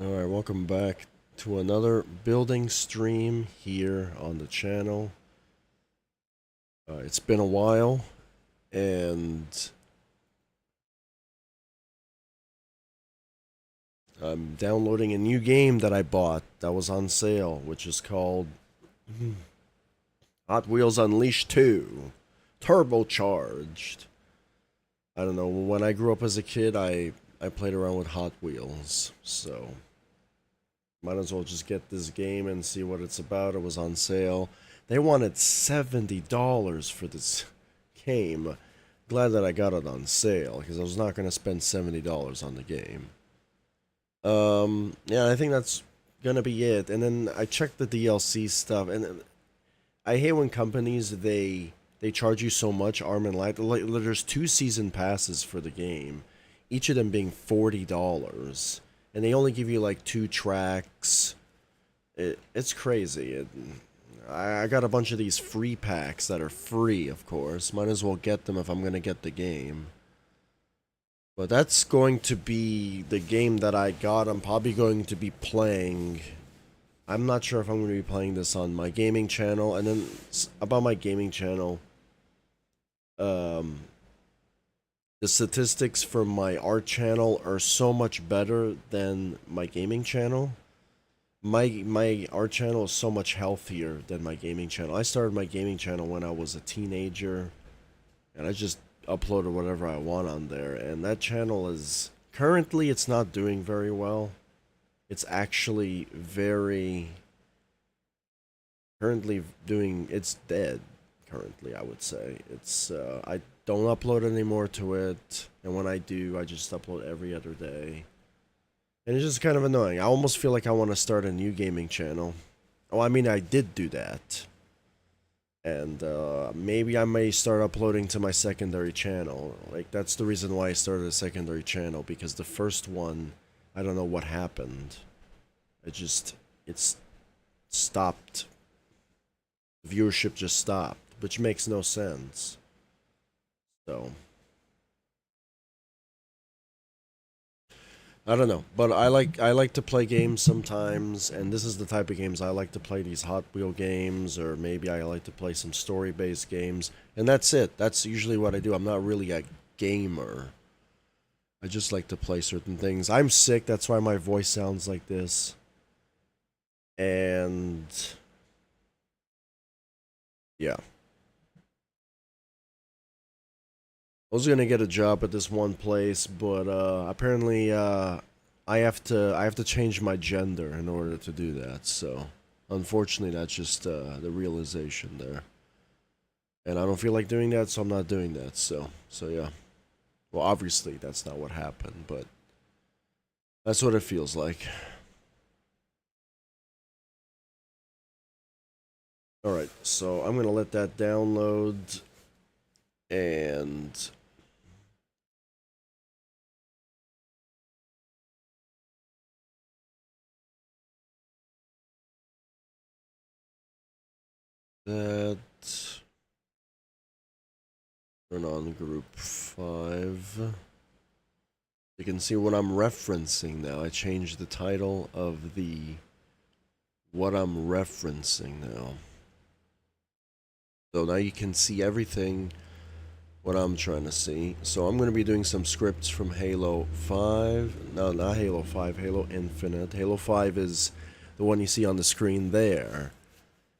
Alright, welcome back to another building stream here on the channel. It's been a while, and I'm downloading a new game that I bought that was on sale, which is called Hot Wheels Unleashed 2 Turbocharged. I don't know, when I grew up as a kid, I played around with Hot Wheels, so might as well just get this game and see what it's about. It was on sale. They wanted $70 for this game. Glad that I got it on sale, because I was not going to spend $70 on the game. Yeah, I think that's going to be it. And then I checked the DLC stuff, and I hate when companies, they charge you so much, arm and leg. Like, there's 2 season passes for the game, each of them being $40. And they only give you like 2 tracks. It's crazy. I got a bunch of these free packs that are free, of course. Might as well get them if I'm going to get the game. But that's going to be the game that I got. I'm probably going to be playing. I'm not sure if I'm going to be playing this on my gaming channel. And then about my gaming channel, the statistics for my art channel are so much better than my gaming channel. My art channel is so much healthier than my gaming channel. I started my gaming channel when I was a teenager, and I just uploaded whatever I want on there. And that channel is currently, it's not doing very well. It's actually it's dead currently, I would say. It's I don't upload anymore to it, and when I do, I just upload every other day. And it's just kind of annoying. I almost feel like I want to start a new gaming channel. Oh, I mean, I did do that. And maybe I may start uploading to my secondary channel. Like, that's the reason why I started a secondary channel, because the first one, I don't know what happened. It's stopped. Viewership just stopped, which makes no sense. So I don't know, but I like to play games sometimes, and this is the type of games I like to play, these Hot Wheel games, or maybe I like to play some story-based games, and that's it. That's usually what I do. I'm not really a gamer. I just like to play certain things. I'm sick, that's why my voice sounds like this. And yeah. I was gonna get a job at this one place, but apparently I have to change my gender in order to do that. So unfortunately, that's just the realization there, and I don't feel like doing that, so I'm not doing that. So yeah. Well, obviously that's not what happened, but that's what it feels like. All right, so I'm gonna let that download, and that. Turn on group 5. You can see what I'm referencing now. I changed the title of the what I'm referencing now. So now you can see everything what I'm trying to see. So I'm going to be doing some scripts from Halo 5. No, not Halo 5, Halo Infinite. Halo 5 is the one you see on the screen there.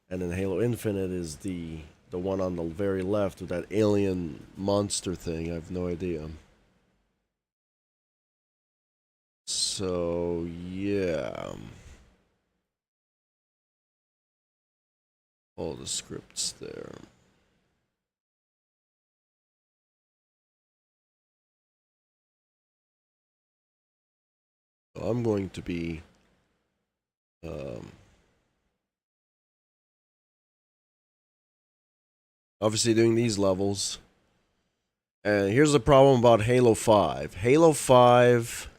And then Halo Infinite is the one on the very left with that alien monster thing. I have no idea. So, yeah. All the scripts there. So I'm going to be obviously doing these levels. And here's the problem about Halo 5. Halo 5,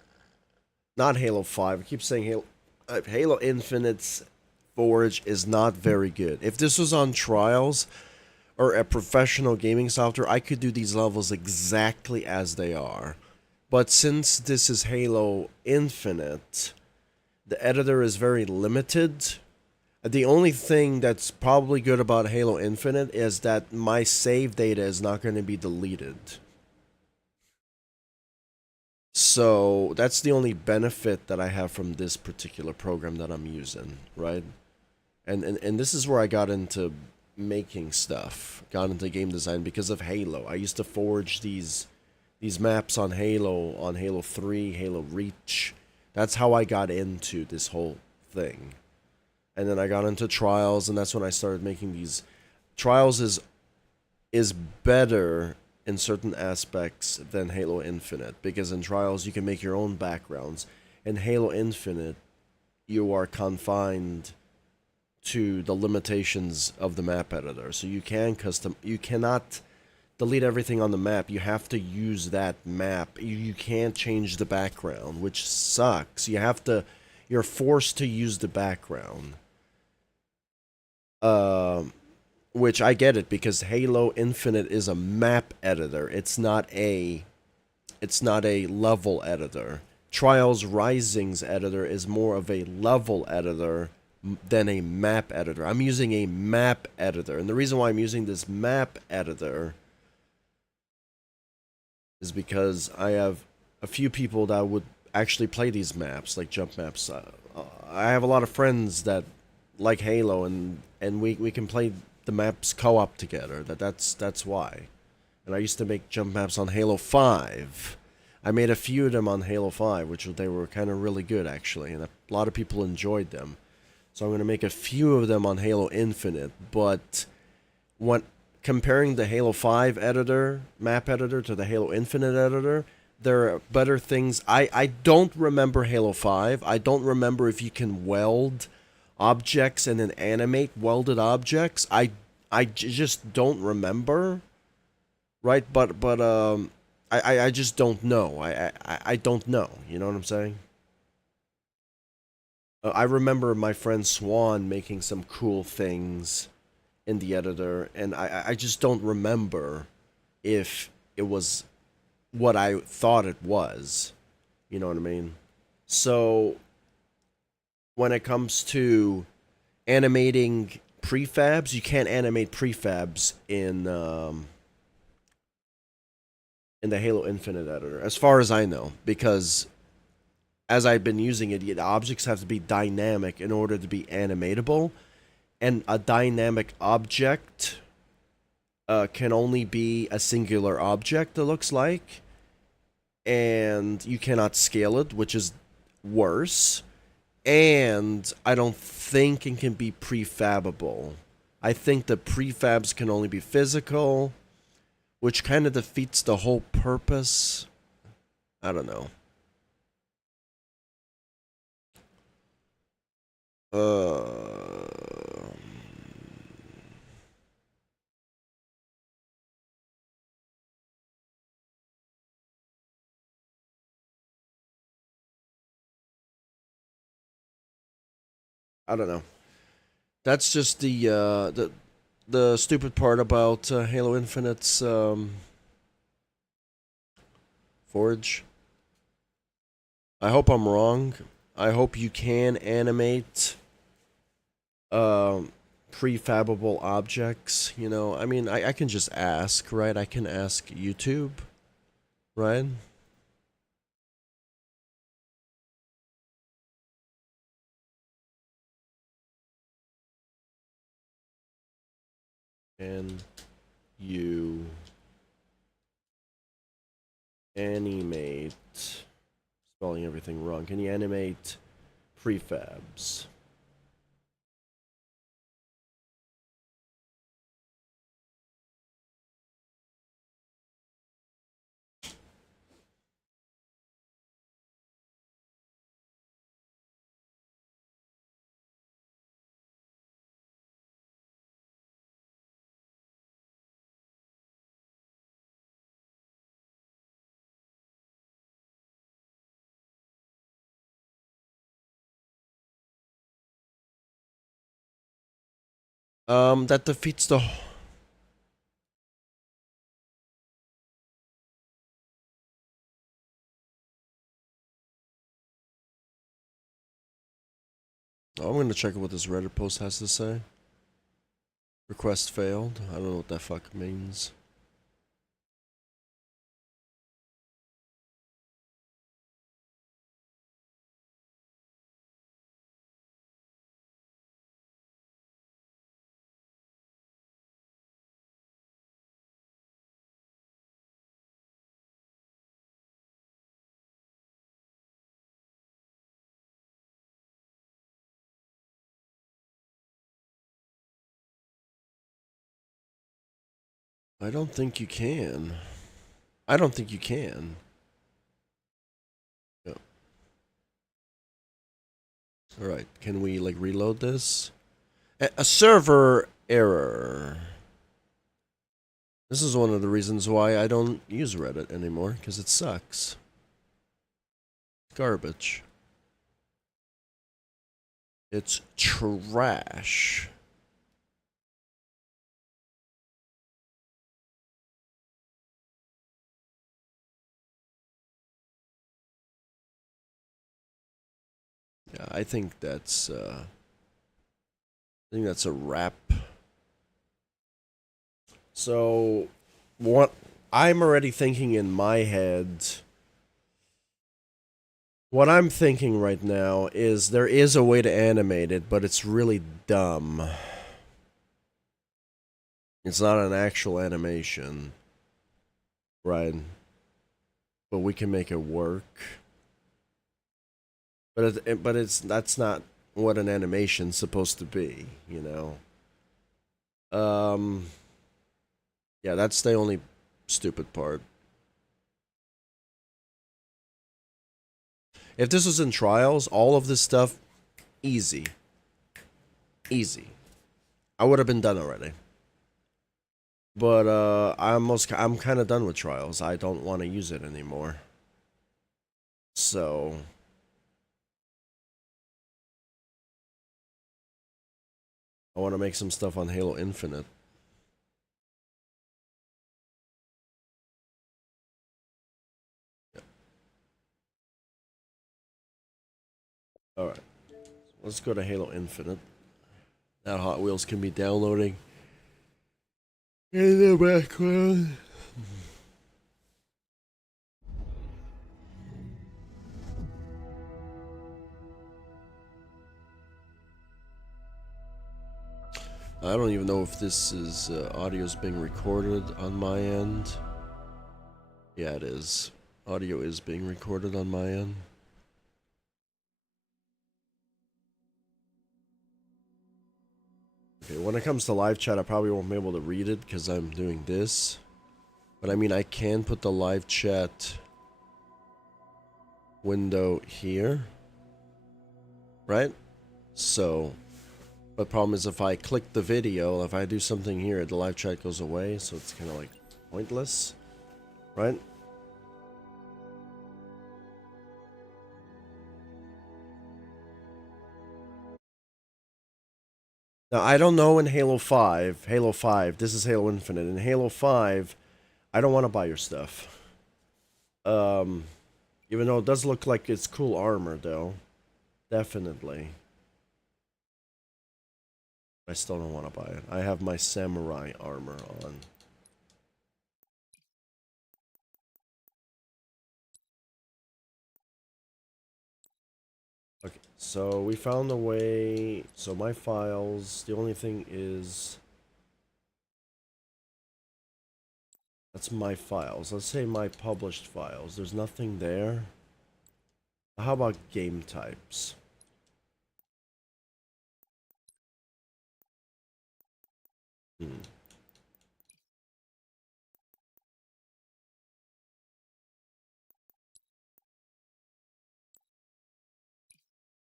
not Halo 5, I keep saying Halo Infinite's Forge is not very good. If this was on Trials or a professional gaming software, I could do these levels exactly as they are. But since this is Halo Infinite, the editor is very limited. The only thing that's probably good about Halo Infinite is that my save data is not going to be deleted. So that's the only benefit that I have from this particular program that I'm using, right? And this is where I got into making stuff, got into game design because of Halo. I used to forge these maps on Halo 3, Halo Reach. That's how I got into this whole thing. And then I got into Trials, and that's when I started making these. Trials is better in certain aspects than Halo Infinite, because in Trials you can make your own backgrounds. In Halo Infinite, you are confined to the limitations of the map editor. So you cannot delete everything on the map. You have to use that map. You can't change the background, which sucks. You're forced to use the background. Which I get it, because Halo Infinite is a map editor. It's not a level editor. Trials Rising's editor is more of a level editor than a map editor. I'm using a map editor, and the reason why I'm using this map editor is because I have a few people that would actually play these maps, like jump maps. I have a lot of friends that like Halo, and we can play the maps co-op together. That's why. And I used to make jump maps on Halo 5. I made a few of them on Halo 5, which they were kind of really good, actually, and a lot of people enjoyed them. So I'm going to make a few of them on Halo Infinite, but when comparing the Halo 5 editor, map editor, to the Halo Infinite editor, there are better things. I don't remember Halo 5. I don't remember if you can weld objects and then animate welded objects. I just don't remember, right? But I just don't know. I don't know. You know what I'm saying? I remember my friend Swan making some cool things in the editor, and I just don't remember if it was what I thought it was. You know what I mean? So when it comes to animating prefabs, you can't animate prefabs in the Halo Infinite editor, as far as I know, because as I've been using it, the objects have to be dynamic in order to be animatable, and a dynamic object can only be a singular object, it looks like, and you cannot scale it, which is worse. And I don't think it can be prefabable. I think the prefabs can only be physical, which kind of defeats the whole purpose. I don't know. Uh, I don't know. That's just the stupid part about Halo Infinite's Forge. I hope I'm wrong. I hope you can animate prefabable objects. You know, I mean, I can just ask, right? I can ask YouTube, right? Can you animate, spelling everything wrong, can you animate prefabs? That defeats the. Oh, I'm gonna check what this Reddit post has to say. Request failed. I don't know what that fuck means. I don't think you can. I don't think you can. Yeah. Alright, can we, like, reload this? A server error. This is one of the reasons why I don't use Reddit anymore, because it sucks. Garbage. It's trash. Yeah, I think that's a wrap. So, what I'm already thinking in my head, what I'm thinking right now is there is a way to animate it, but it's really dumb. It's not an actual animation, right? But we can make it work. But that's not what an animation's supposed to be, you know. Yeah, that's the only stupid part. If this was in trials, all of this stuff, easy. Easy. I would have been done already. But I'm kind of done with trials. I don't want to use it anymore. So I want to make some stuff on Halo Infinite. All right. Let's go to Halo Infinite. Now Hot Wheels can be downloading in the background. I don't even know if this is audio is being recorded on my end. Yeah, it is. Audio is being recorded on my end. Okay, when it comes to live chat, I probably won't be able to read it because I'm doing this. But I mean, I can put the live chat window here, right? So, but problem is if I click the video, if I do something here, the live chat goes away, so it's kind of like pointless, right? Now, I don't know in Halo 5, this is Halo Infinite. In Halo 5, I don't want to buy your stuff. Even though it does look like it's cool armor, though. Definitely. I still don't want to buy it. I have my samurai armor on. Okay, so we found a way. So my files, the only thing is... That's my files. Let's say my published files. There's nothing there. How about game types? Hmm.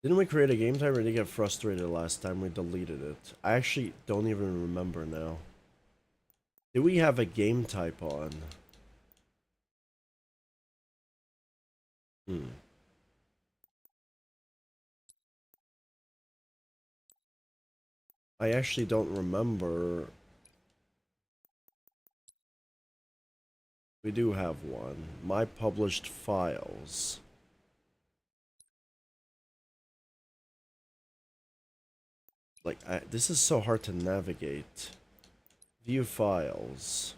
Didn't we create a game type or did you get frustrated last time we deleted it? I actually don't even remember now. Did we have a game type on? Hmm. I actually don't remember. We do have one. My published files. Like, this is so hard to navigate. View files.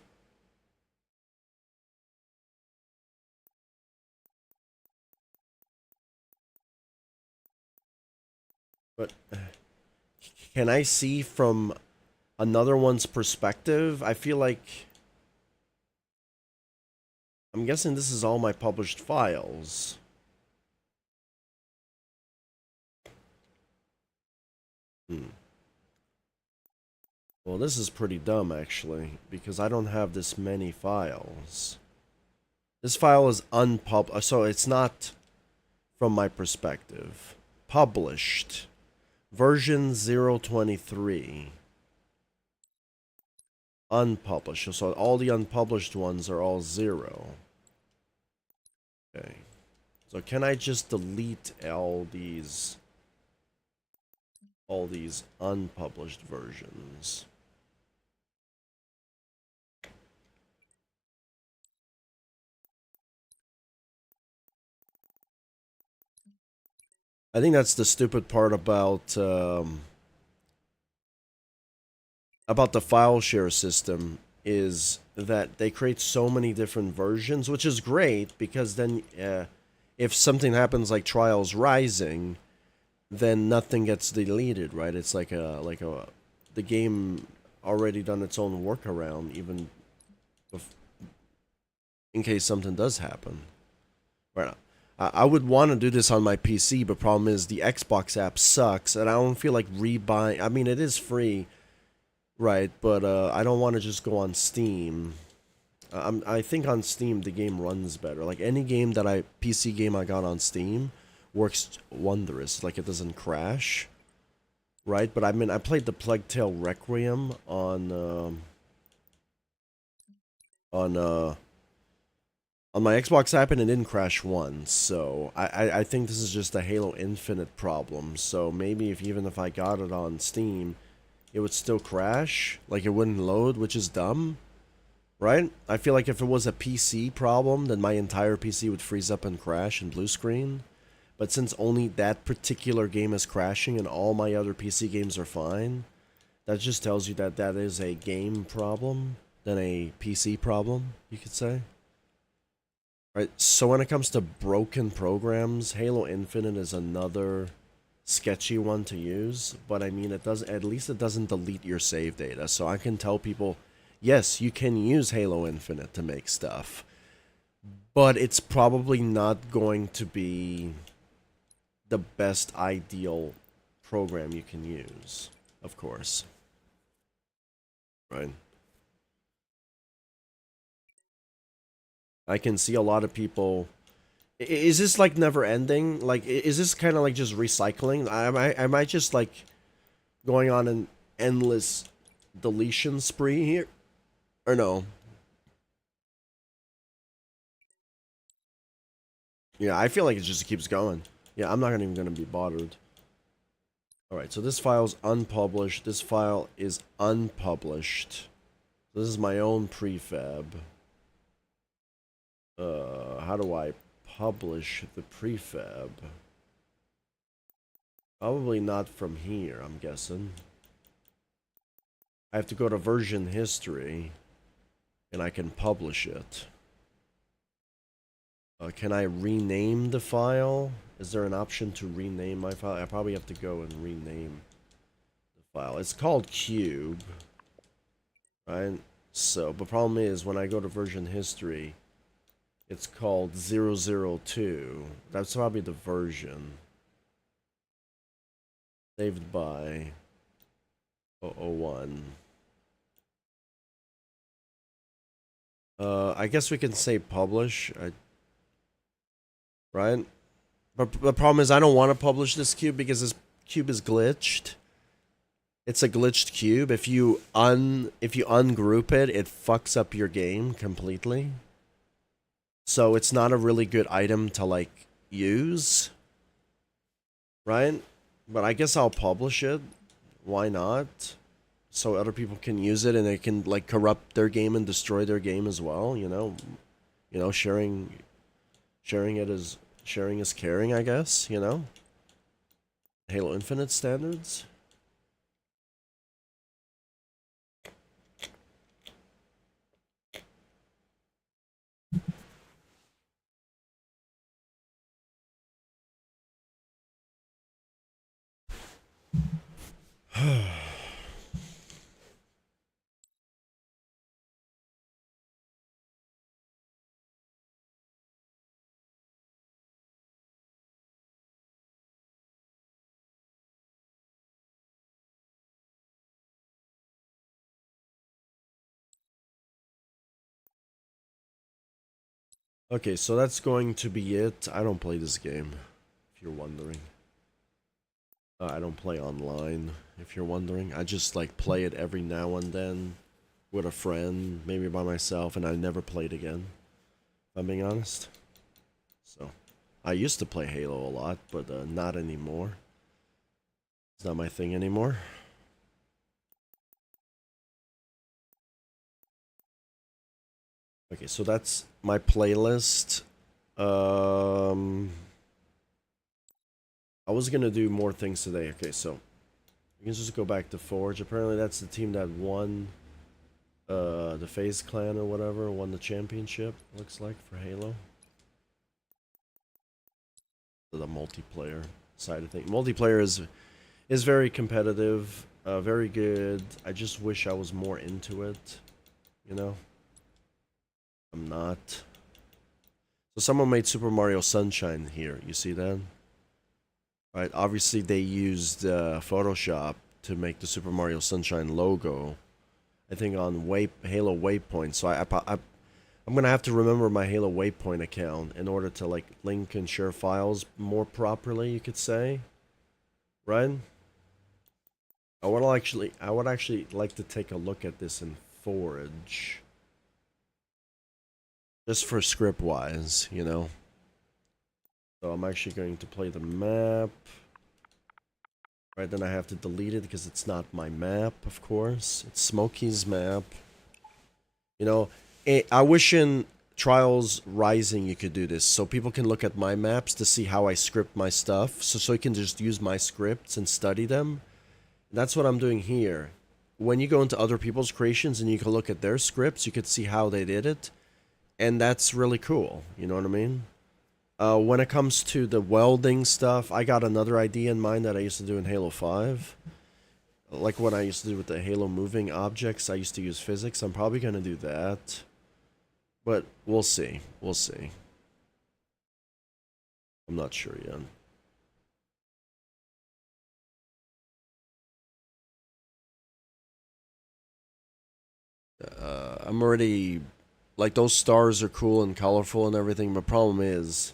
But can I see from another one's perspective? I feel like... I'm guessing this is all my published files. Well, this is pretty dumb, actually, because I don't have this many files. This file is unpublished, so it's not from my perspective. Published. Version 023. Unpublished. So all the unpublished ones are all 0. Okay. So can I just delete all these unpublished versions? I think that's the stupid part about the file share system, is that they create so many different versions, which is great because then if something happens like Trials Rising, then nothing gets deleted, right? It's like the game already done its own workaround, even in case something does happen. Right. I would want to do this on my PC, but problem is the Xbox app sucks, and I don't feel like rebuying. I mean, it is free, right? But I don't want to just go on Steam. I think on Steam the game runs better. Like any game that PC game I got on Steam works wondrous. Like it doesn't crash, right? But I mean, I played the Plague Tale Requiem on my Xbox app, and it didn't crash once, so I think this is just a Halo Infinite problem. So maybe even if I got it on Steam, it would still crash, like it wouldn't load, which is dumb, right? I feel like if it was a PC problem, then my entire PC would freeze up and crash and blue screen. But since only that particular game is crashing and all my other PC games are fine, that just tells you that that is a game problem than a PC problem, you could say. Right, so when it comes to broken programs, Halo Infinite is another sketchy one to use, but I mean, at least it doesn't delete your save data, so I can tell people, yes, you can use Halo Infinite to make stuff, but it's probably not going to be the best ideal program you can use, of course. Right? I can see a lot of people. Is this like never ending? Like, is this kind of like just recycling? Am I just like going on an endless deletion spree here? Or no? Yeah, I feel like it just keeps going. Yeah, I'm not even going to be bothered. Alright, so this file's unpublished. This file is unpublished. This is my own prefab. How do I publish the prefab? Probably not from here, I'm guessing. I have to go to version history, and I can publish it. Can I rename the file? Is there an option to rename my file? I probably have to go and rename the file. It's called Cube, right? So, the problem is when I go to version history, it's called 002. That's probably the version. Saved by 001. I guess we can say publish, right? But the problem is I don't want to publish this cube because this cube is glitched. It's a glitched cube. If you ungroup it, it fucks up your game completely. So it's not a really good item to like use, right? But I guess I'll publish it. Why not? So other people can use it and they can like corrupt their game and destroy their game as well, you know? Sharing is caring, I guess, you know? Halo Infinite standards. Okay, so that's going to be it. I don't play this game, if you're wondering. I don't play online, if you're wondering. I just like play it every now and then with a friend, maybe by myself, and I never played again, if I'm being honest. So, I used to play Halo a lot, but not anymore. It's not my thing anymore. Okay, so that's my playlist. Um, I was gonna do more things today. Okay, so we can just go back to Forge. Apparently, that's the team that won the FaZe Clan or whatever, won the championship, looks like, for Halo. The multiplayer side of things. Multiplayer is very competitive, very good. I just wish I was more into it, you know? I'm not. So someone made Super Mario Sunshine here. You see that? Right, obviously they used Photoshop to make the Super Mario Sunshine logo. I think on Halo Waypoint. So I'm gonna have to remember my Halo Waypoint account in order to like link and share files more properly. You could say, right? I would actually like to take a look at this in Forge, just for script wise, you know. So I'm actually going to play the map. Right, then I have to delete it because it's not my map, of course. It's Smokey's map. You know, I wish in Trials Rising you could do this, so people can look at my maps to see how I script my stuff, so you can just use my scripts and study them. That's what I'm doing here. When you go into other people's creations and you can look at their scripts, you could see how they did it, and that's really cool. You know what I mean? When it comes to the welding stuff, I got another idea in mind that I used to do in Halo 5. Like what I used to do with the Halo moving objects, I used to use physics. I'm probably going to do that. But we'll see. We'll see. I'm not sure yet. I'm already... Like, those stars are cool and colorful and everything, but problem is...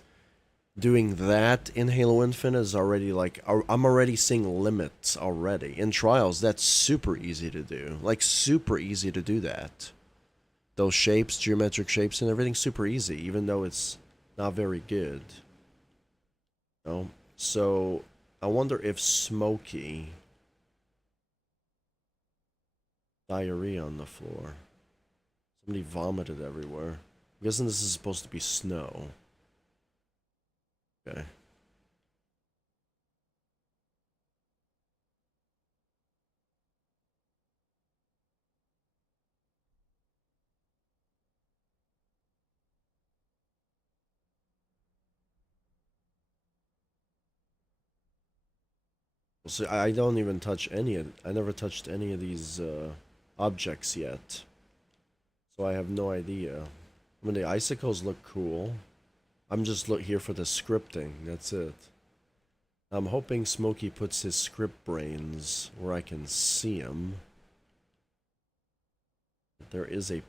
Doing that in Halo Infinite is already like... I'm already seeing limits already. In Trials, that's super easy to do. Like, super easy to do that. Those shapes, geometric shapes and everything, super easy, even though it's not very good. You know? So, I wonder if Smokey... Diarrhea on the floor. Somebody vomited everywhere. I'm guessing this is supposed to be snow. Okay. So I don't even touch any of... I never touched any of these objects yet. So I have no idea. I mean, the icicles look cool. I'm just here for the scripting. That's it. I'm hoping Smokey puts his script brains where I can see him. There is a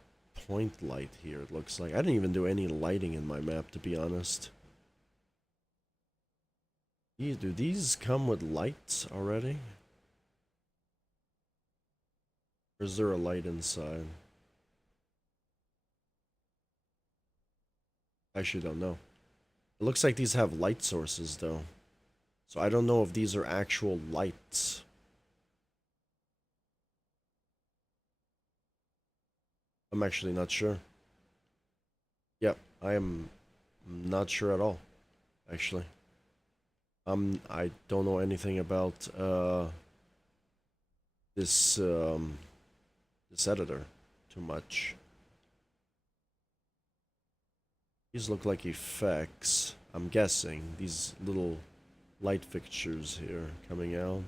point light here, it looks like. I didn't even do any lighting in my map, to be honest. Do these come with lights already? Or is there a light inside? I actually don't know. It looks like these have light sources, though. So I don't know if these are actual lights. I'm actually not sure. Yep, I am not sure at all, actually. I don't know anything about this this editor too much. These look like effects. I'm guessing these little light fixtures here coming out.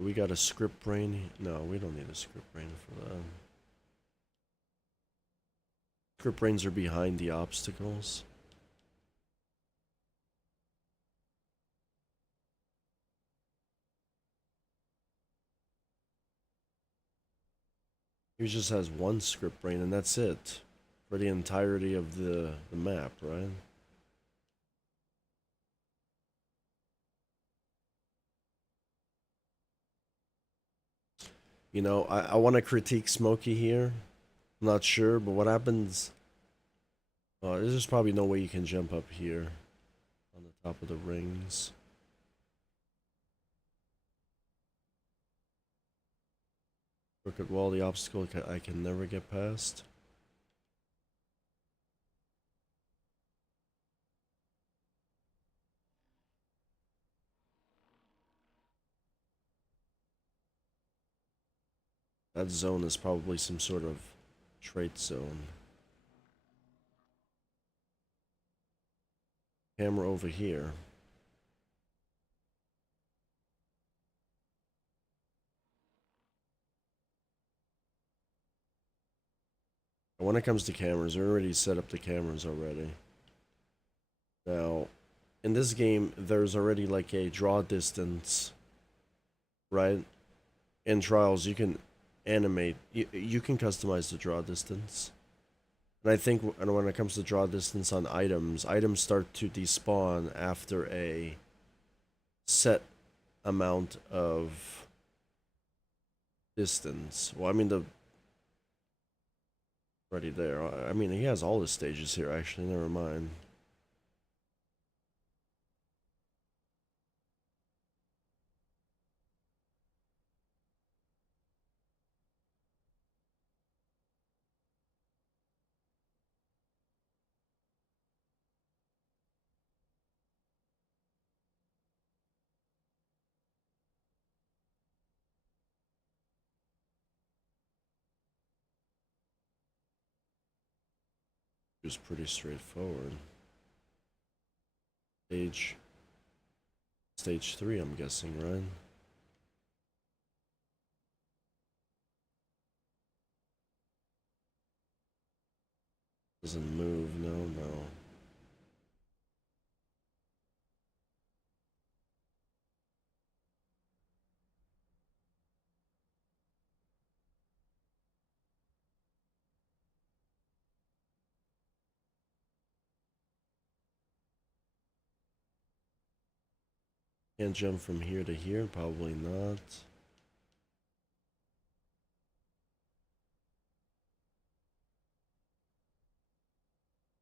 We got a script brain. No, we don't need a script brain for that. Script brains are behind the obstacles. He just has one script brain and that's it. For the entirety of the map, right? You know, I want to critique Smokey here. I'm not sure, but what happens... there's probably no way you can jump up here on the top of the rings. Crooked wall, the obstacle I can never get past. That zone is probably some sort of trait zone. Camera over here. When it comes to cameras, I already set up the cameras already. Now, in this game, there's already like a draw distance, right? In Trials, you can animate, you can customize the draw distance. And I think when it comes to draw distance on items, items start to despawn after a set amount of distance. Well, I mean, already there. I mean, he has all the stages here, actually. Never mind. It was pretty straightforward. Stage 3, I'm guessing, right? Doesn't move, no. Can't jump from here to here, probably not.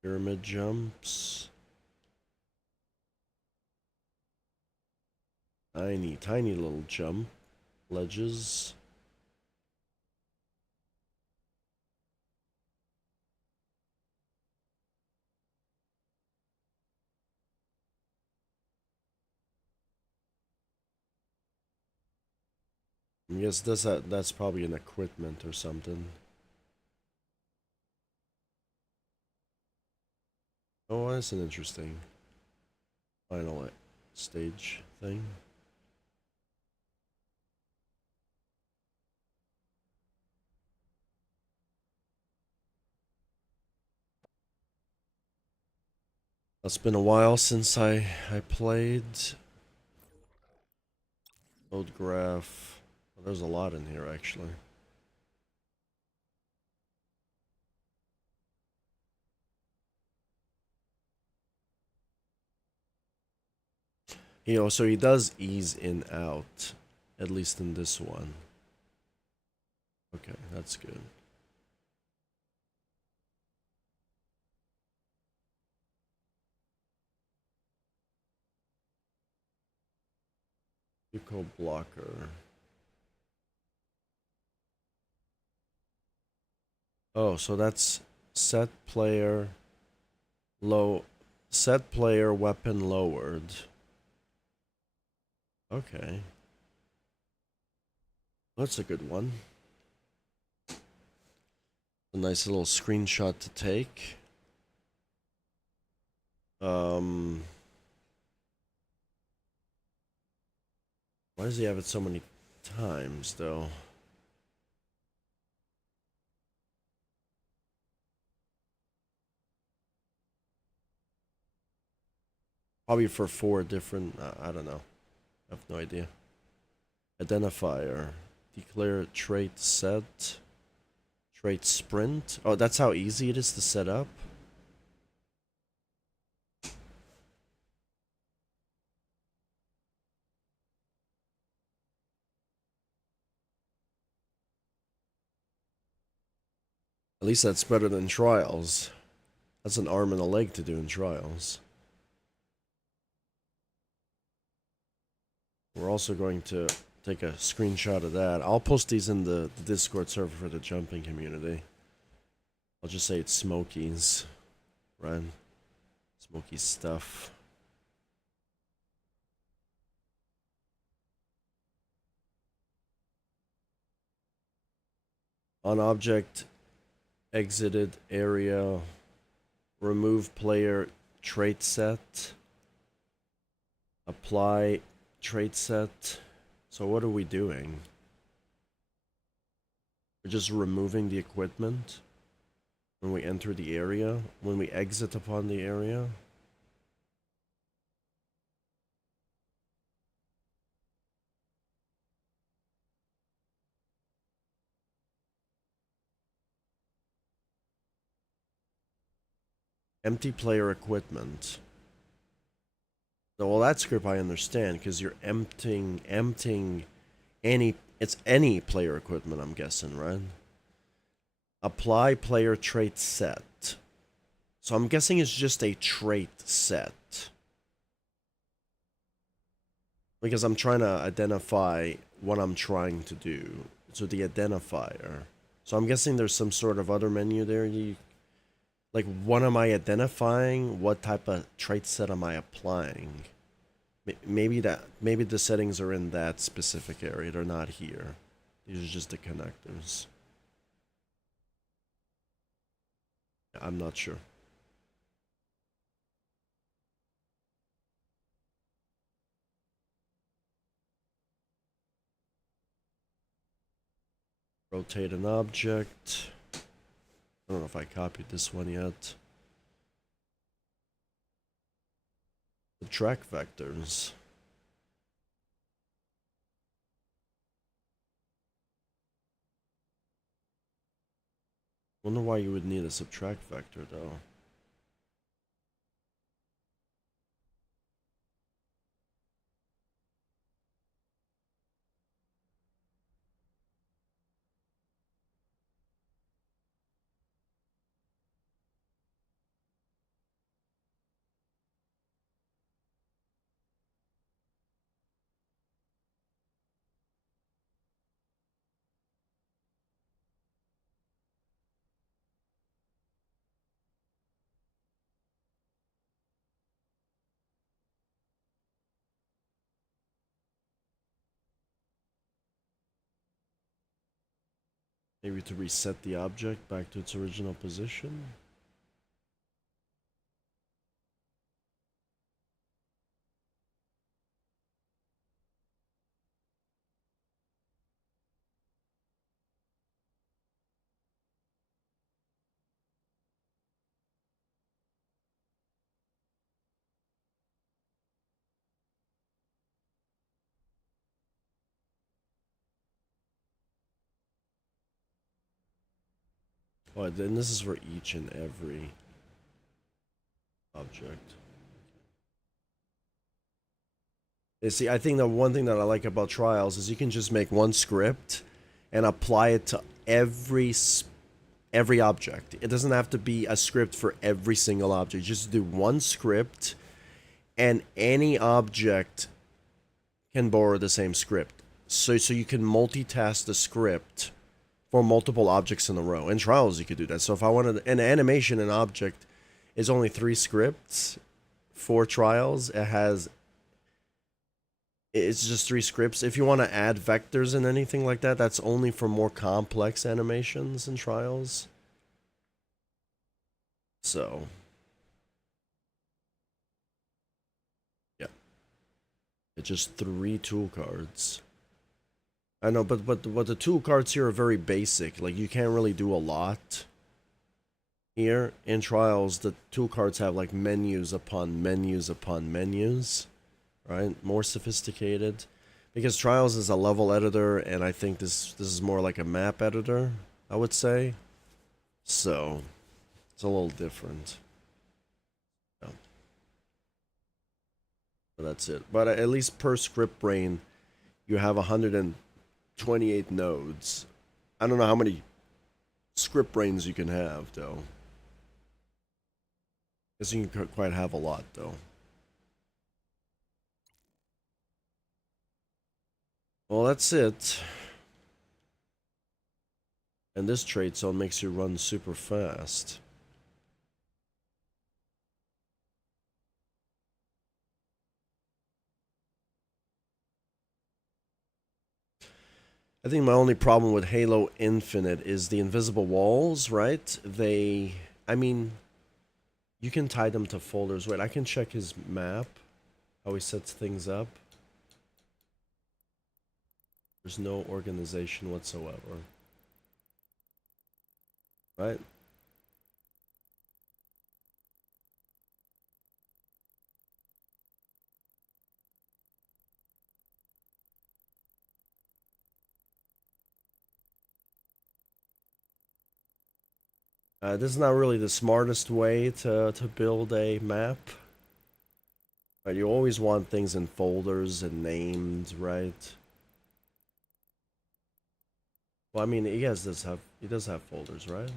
Pyramid jumps. Tiny little jump ledges. I guess that's probably an equipment or something. Oh, that's an interesting final stage thing. It's been a while since I played. Old graph. Well, there's a lot in here actually. You know, so he does ease in out, at least in this one. Okay, that's good. Eco blocker. Oh, so that's set player weapon lowered. Okay. That's a good one. A nice little screenshot to take. Why does he have it so many times, though. Probably for 4 different, I don't know. I have no idea. Identifier. Declare trait set. Trait sprint. Oh, that's how easy it is to set up? At least that's better than trials. That's an arm and a leg to do in trials. We're also going to take a screenshot of that. I'll post these in the Discord server for the jumping community. I'll just say it's Smokey's, right? Smokey's stuff. On object, exited area, remove player trait set, apply trait set. So what are we doing? We're just removing the equipment when we enter the area, when we exit upon the area. Empty player equipment. Well, that script I understand because you're emptying it's any player equipment, I'm guessing, right? Apply player trait set. So I'm guessing it's just a trait set. Because I'm trying to identify what I'm trying to do. So the identifier. So I'm guessing there's some sort of other menu there. Like, what am I identifying? What type of trait set am I applying? Maybe the settings are in that specific area. They're not here. These are just the connectors. I'm not sure. Rotate an object. I don't know if I copied this one yet. Subtract vectors. Wonder why you would need a subtract vector though. Maybe to reset the object back to its original position. Oh, then this is for each and every object. You see, I think the one thing that I like about trials is you can just make one script and apply it to every object. It doesn't have to be a script for every single object. Just do one script, and any object can borrow the same script. So you can multitask the script for multiple objects in a row. In trials, you could do that. So if I wanted an animation, an object is only 3 scripts for trials. It's just 3 scripts. If you want to add vectors and anything like that, that's only for more complex animations and trials. So, yeah. It's just 3 tool cards. I know, but the tool cards here are very basic. Like, you can't really do a lot. Here, in Trials, the tool cards have, like, menus upon menus upon menus. Right? More sophisticated. Because Trials is a level editor, and I think this is more like a map editor, I would say. So, it's a little different. Yeah. But that's it. But at least per script brain, you have 128 nodes. I don't know how many script brains you can have, though. Guess you can quite have a lot, though. Well, that's it. And this trade zone makes you run super fast. I think my only problem with Halo Infinite is the invisible walls, right? I mean, you can tie them to folders. Wait, I can check his map, how he sets things up. There's no organization whatsoever. Right? This is not really the smartest way to build a map. Right, you always want things in folders and named, right? Well, I mean, he does have folders, right?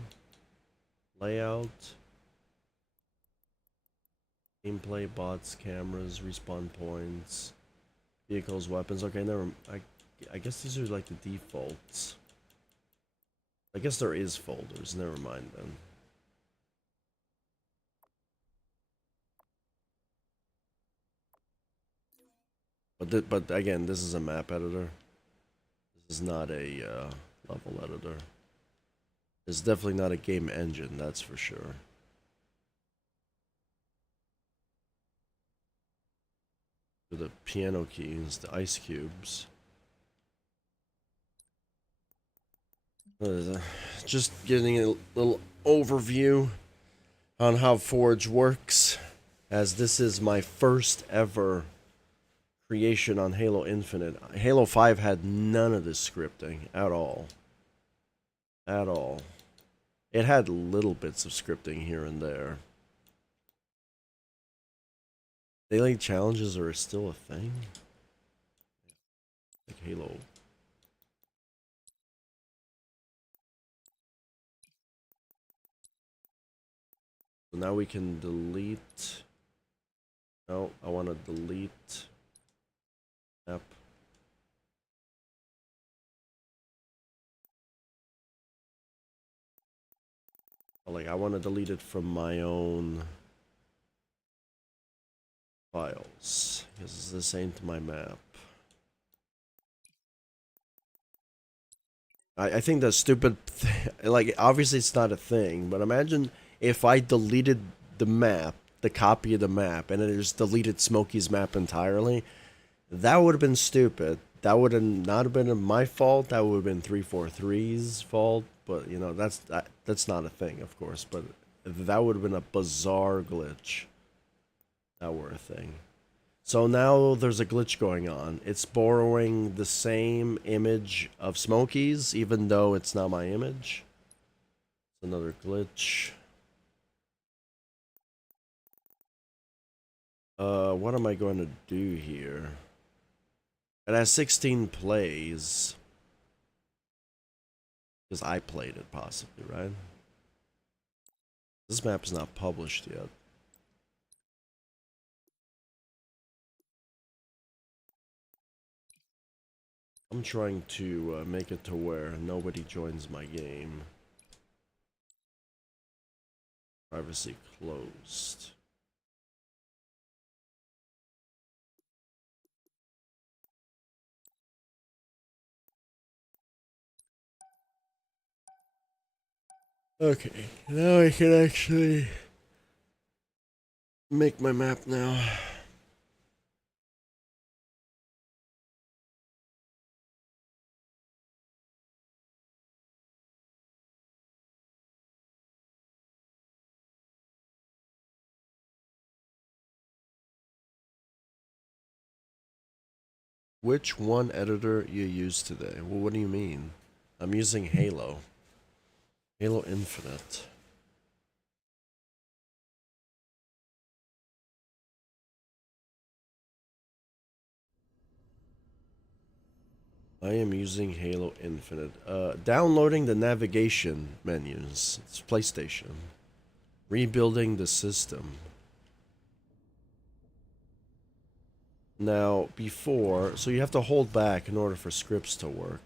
Layout, gameplay, bots, cameras, respawn points, vehicles, weapons. Okay, I guess these are like the defaults. I guess there is folders. Never mind then. But again, this is a map editor. This is not a level editor. It's definitely not a game engine, that's for sure. The piano keys, the ice cubes. Just getting a little overview on how Forge works, as this is my first ever creation on Halo Infinite. Halo 5 had none of this scripting at all. At all. It had little bits of scripting here and there. Daily challenges are still a thing? Like Halo. So now we can delete. No, I want to delete. Yep. Like, I want to delete it from my own files, because this ain't my map. I think the stupid, like, obviously it's not a thing, but imagine if I deleted the map, the copy of the map, and it just deleted Smokey's map entirely. That would have been stupid. That would have not have been my fault. That would have been 343's fault. But you know, that's not a thing, of course. But that would have been a bizarre glitch. That were a thing. So now there's a glitch going on. It's borrowing the same image of Smokey's, even though it's not my image. It's another glitch. What am I going to do here? It has 16 plays. Because I played it, possibly, right? This map is not published yet. I'm trying to make it to where nobody joins my game. Privacy closed. Okay, now I can actually make my map now. Which one editor you use today? Well, what do you mean? I'm using Halo. Halo Infinite. I am using Halo Infinite. Downloading the navigation menus. It's PlayStation. Rebuilding the system. Now, before, so you have to hold back in order for scripts to work.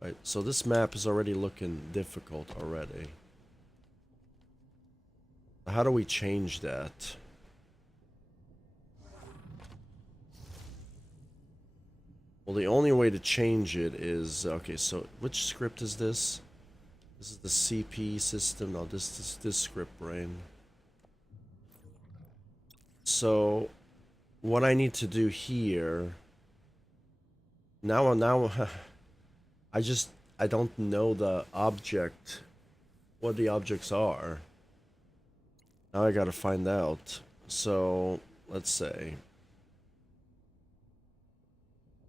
Right, so this map is already looking difficult already. How do we change that? Well, the only way to change it is... Okay, so which script is this? This is the CP system. No, this is this script brain. So, what I need to do here... Now, I don't know the object, what the objects are. Now I gotta find out. So, let's say...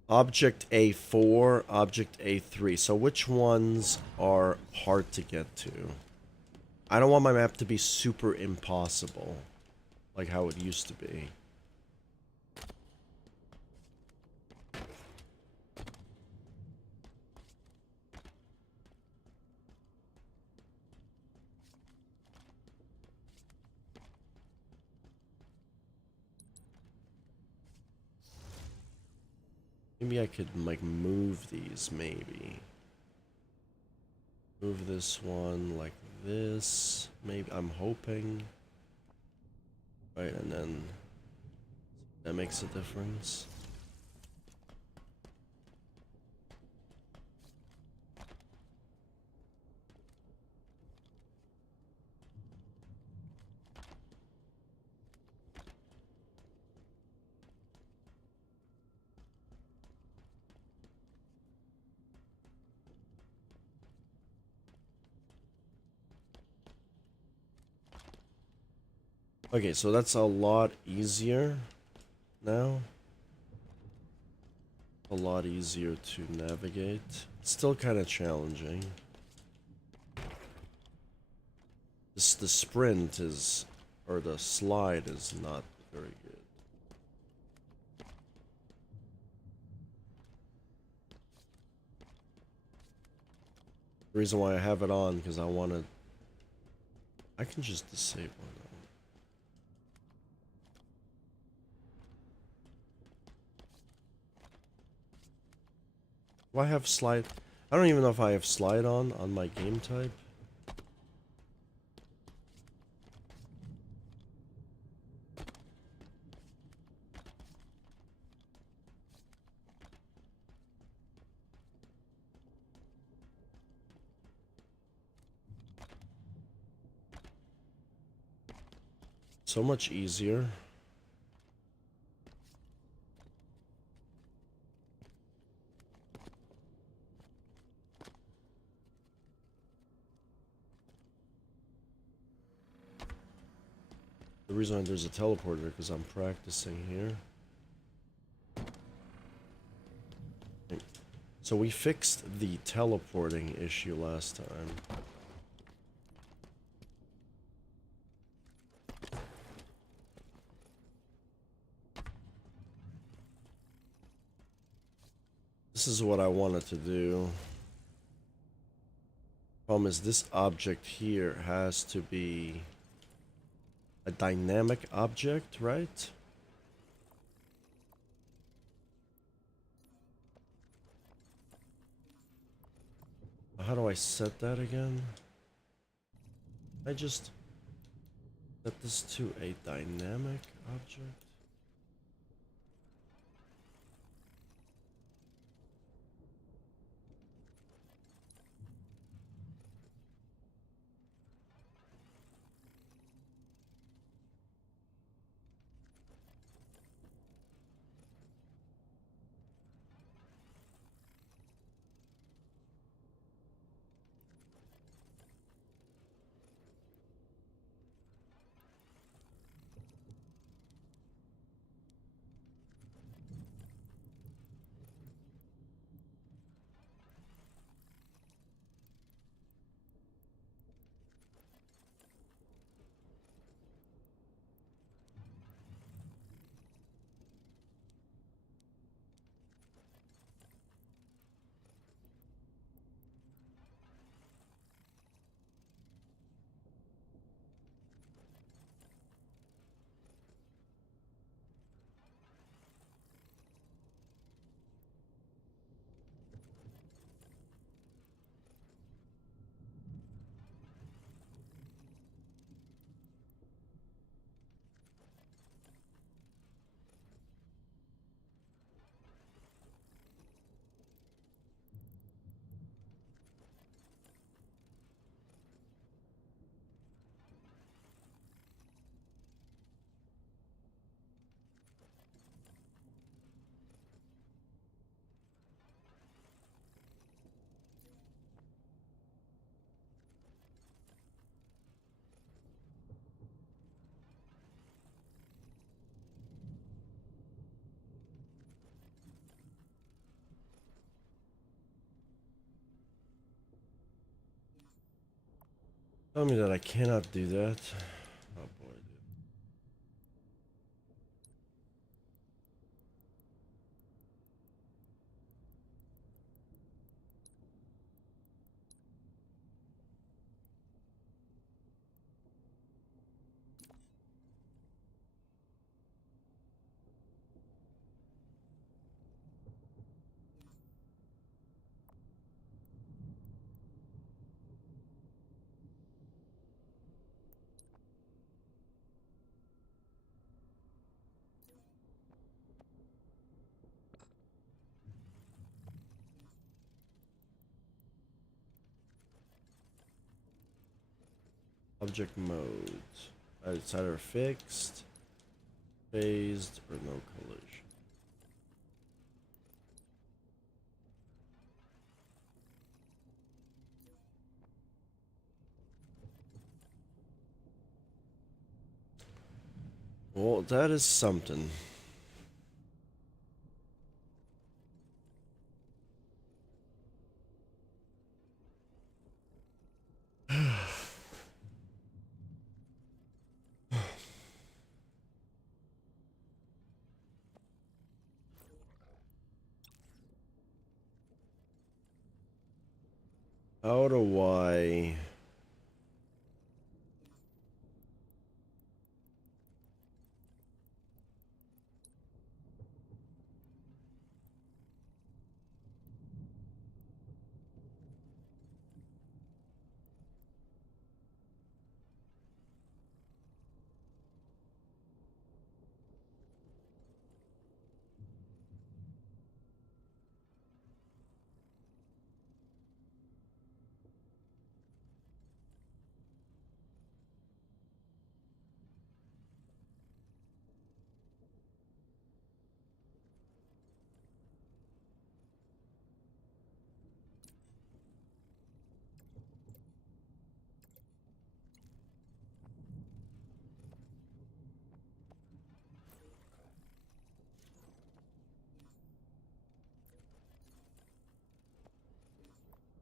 Object A4, Object A3. So which ones are hard to get to? I don't want my map to be super impossible, like how it used to be. Maybe I could, like, move these, maybe. Move this one like this. Maybe, I'm hoping. Right, and then that makes a difference. Okay, so that's a lot easier now. A lot easier to navigate. It's still kind of challenging. The sprint is, or the slide is not very good. The reason why I have it on, because I want to... I can just disable it. Do I have slide? I don't even know if I have slide on my game type. So much easier. The reason why there's a teleporter because I'm practicing here. So we fixed the teleporting issue last time. This is what I wanted to do. Problem is this object here has to be a dynamic object, right? How do I set that again? I just set this to a dynamic object. Tell me that I cannot do that. Oh boy, dude. Object mode. It's either fixed, phased, or no collision. Well, that is something. How do I...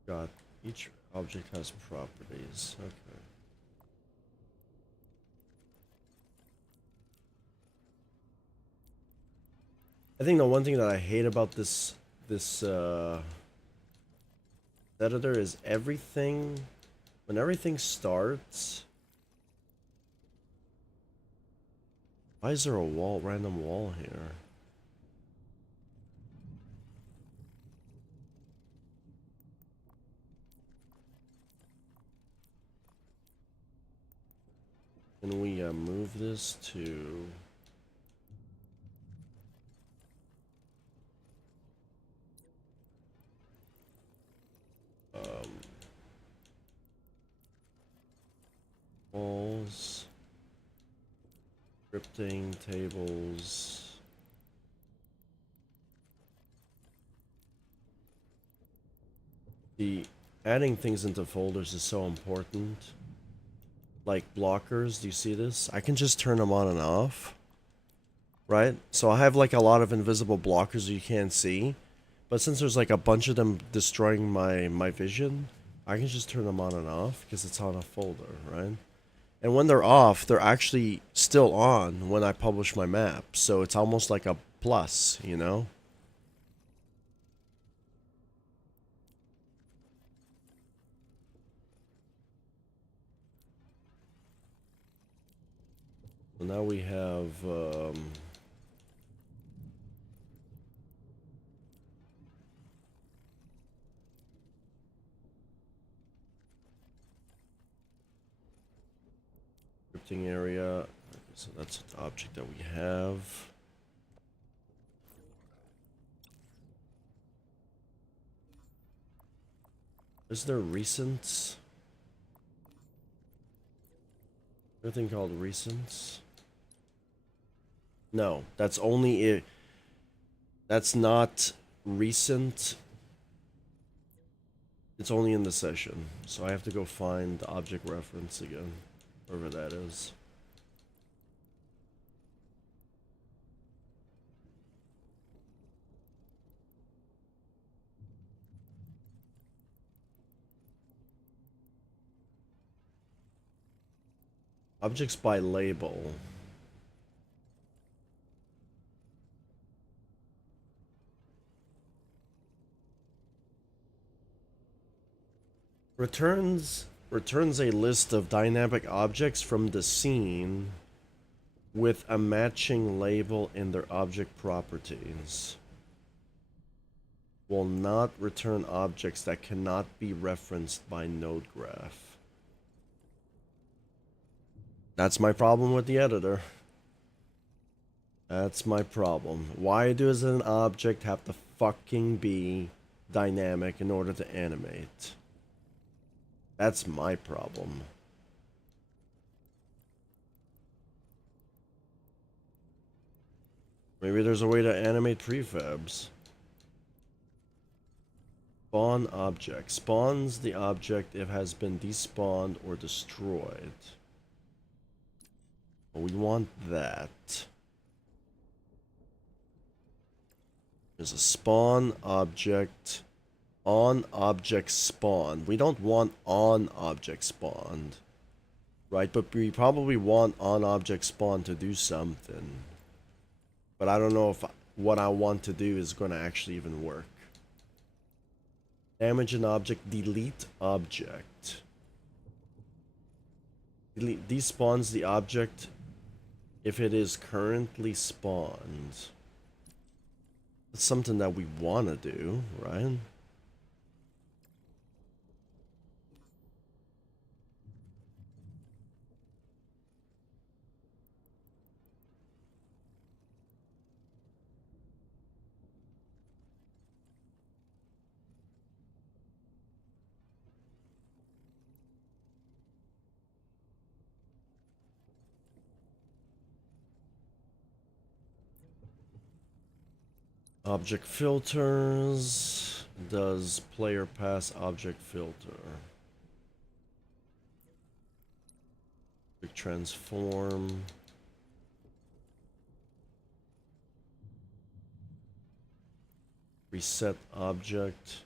God, each object has properties. Okay. I think the one thing that I hate about this editor is when everything starts. Why is there a random wall here? Can we move this to... walls, scripting, tables. Adding things into folders is so important. Like blockers, do you see this? I can just turn them on and off. Right? So I have like a lot of invisible blockers you can't see. But since there's like a bunch of them destroying my vision, I can just turn them on and off because it's on a folder, right? And when they're off, they're actually still on when I publish my map. So it's almost like a plus, you know? So now we have... scripting area. Okay, so that's the object that we have. Is there recents? Anything called recents? No, that's only it. That's not recent. It's only in the session. So I have to go find the object reference again, wherever that is. Objects by label. Returns a list of dynamic objects from the scene with a matching label in their object properties. Will not return objects that cannot be referenced by node graph. That's my problem with the editor. That's my problem. Why does an object have to fucking be dynamic in order to animate? That's my problem. Maybe there's a way to animate prefabs. Spawn object. Spawns the object if it has been despawned or destroyed. Well, we want that. There's a spawn object. On object spawned. We don't want on object spawned. Right? But we probably want on object spawned to do something. But I don't know if what I want to do is going to actually even work. Damage an object, delete object. Despawns the object if it is currently spawned. That's something that we want to do, right? Object filters. Does player pass object filter? Object transform. Reset object.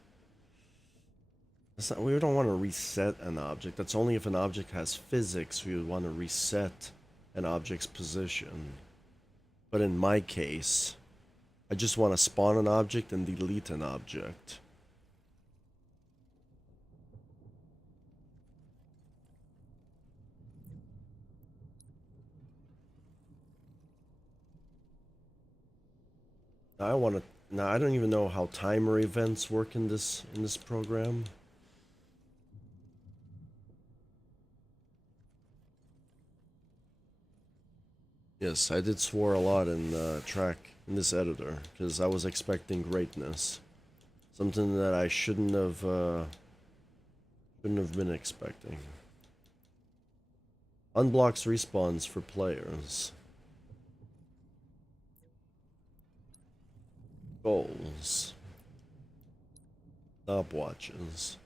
That's not, we don't want to reset an object. That's only if an object has physics we would want to reset an object's position. But in my case, I just want to spawn an object and delete an object. Now I want to. Now I don't even know how timer events work in this program. Yes, I did swore a lot in track in this editor because I was expecting greatness, something that I shouldn't have been expecting. Unblocks respawns for players. Goals. Stopwatches.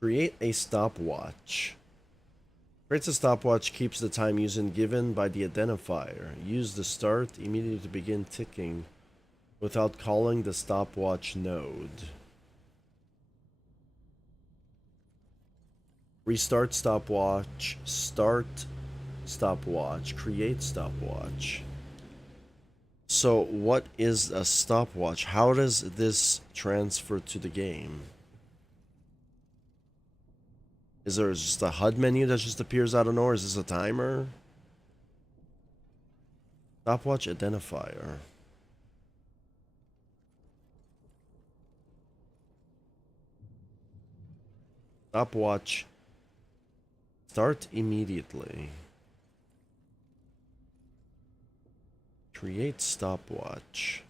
Create a stopwatch. Creates a stopwatch, keeps the time using given by the identifier. Use the start immediately to begin ticking without calling the stopwatch node. Restart stopwatch, start stopwatch, create stopwatch. So what is a stopwatch? How does this transfer to the game? Is there just a HUD menu that just appears out of nowhere? Is this a timer? Stopwatch identifier. Stopwatch. Start immediately. Create stopwatch.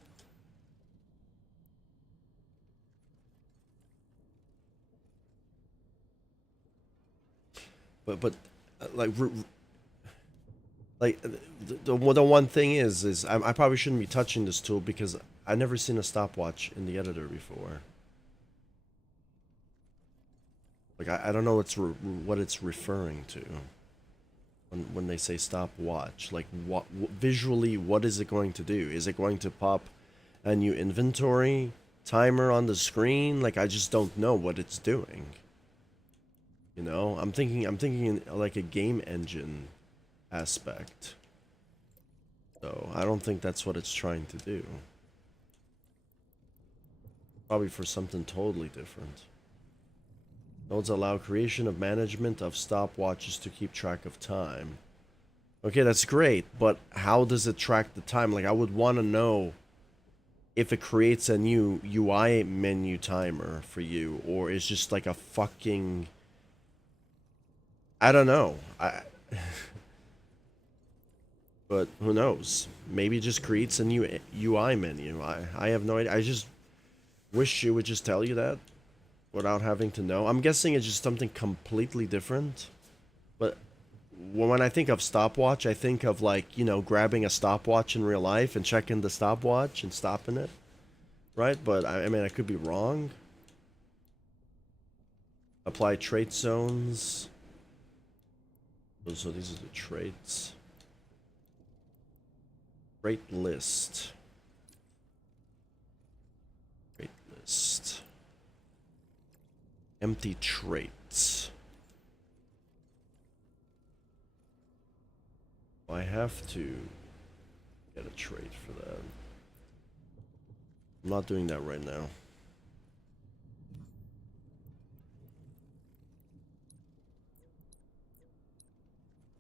But like the one thing is I probably shouldn't be touching this tool because I've never seen a stopwatch in the editor before. Like I don't know what it's referring to when they say stopwatch. Like what visually what is it going to do? Is it going to pop a new inventory timer on the screen? Like I just don't know what it's doing. You know, I'm thinking like a game engine aspect. So I don't think that's what it's trying to do. Probably for something totally different. Nodes allow creation of management of stopwatches to keep track of time. Okay, that's great, but how does it track the time? Like, I would want to know if it creates a new UI menu timer for you, or it's just like a fucking... I don't know. But who knows? Maybe it just creates a new UI menu. I have no idea. I just wish it would just tell you that without having to know. I'm guessing it's just something completely different. But when I think of stopwatch, I think of, like, you know, grabbing a stopwatch in real life and checking the stopwatch and stopping it. Right? But I mean, I could be wrong. Apply trait zones. So these are the traits. Trait list. Trait list. Empty traits. I have to get a trait for that. I'm not doing that right now.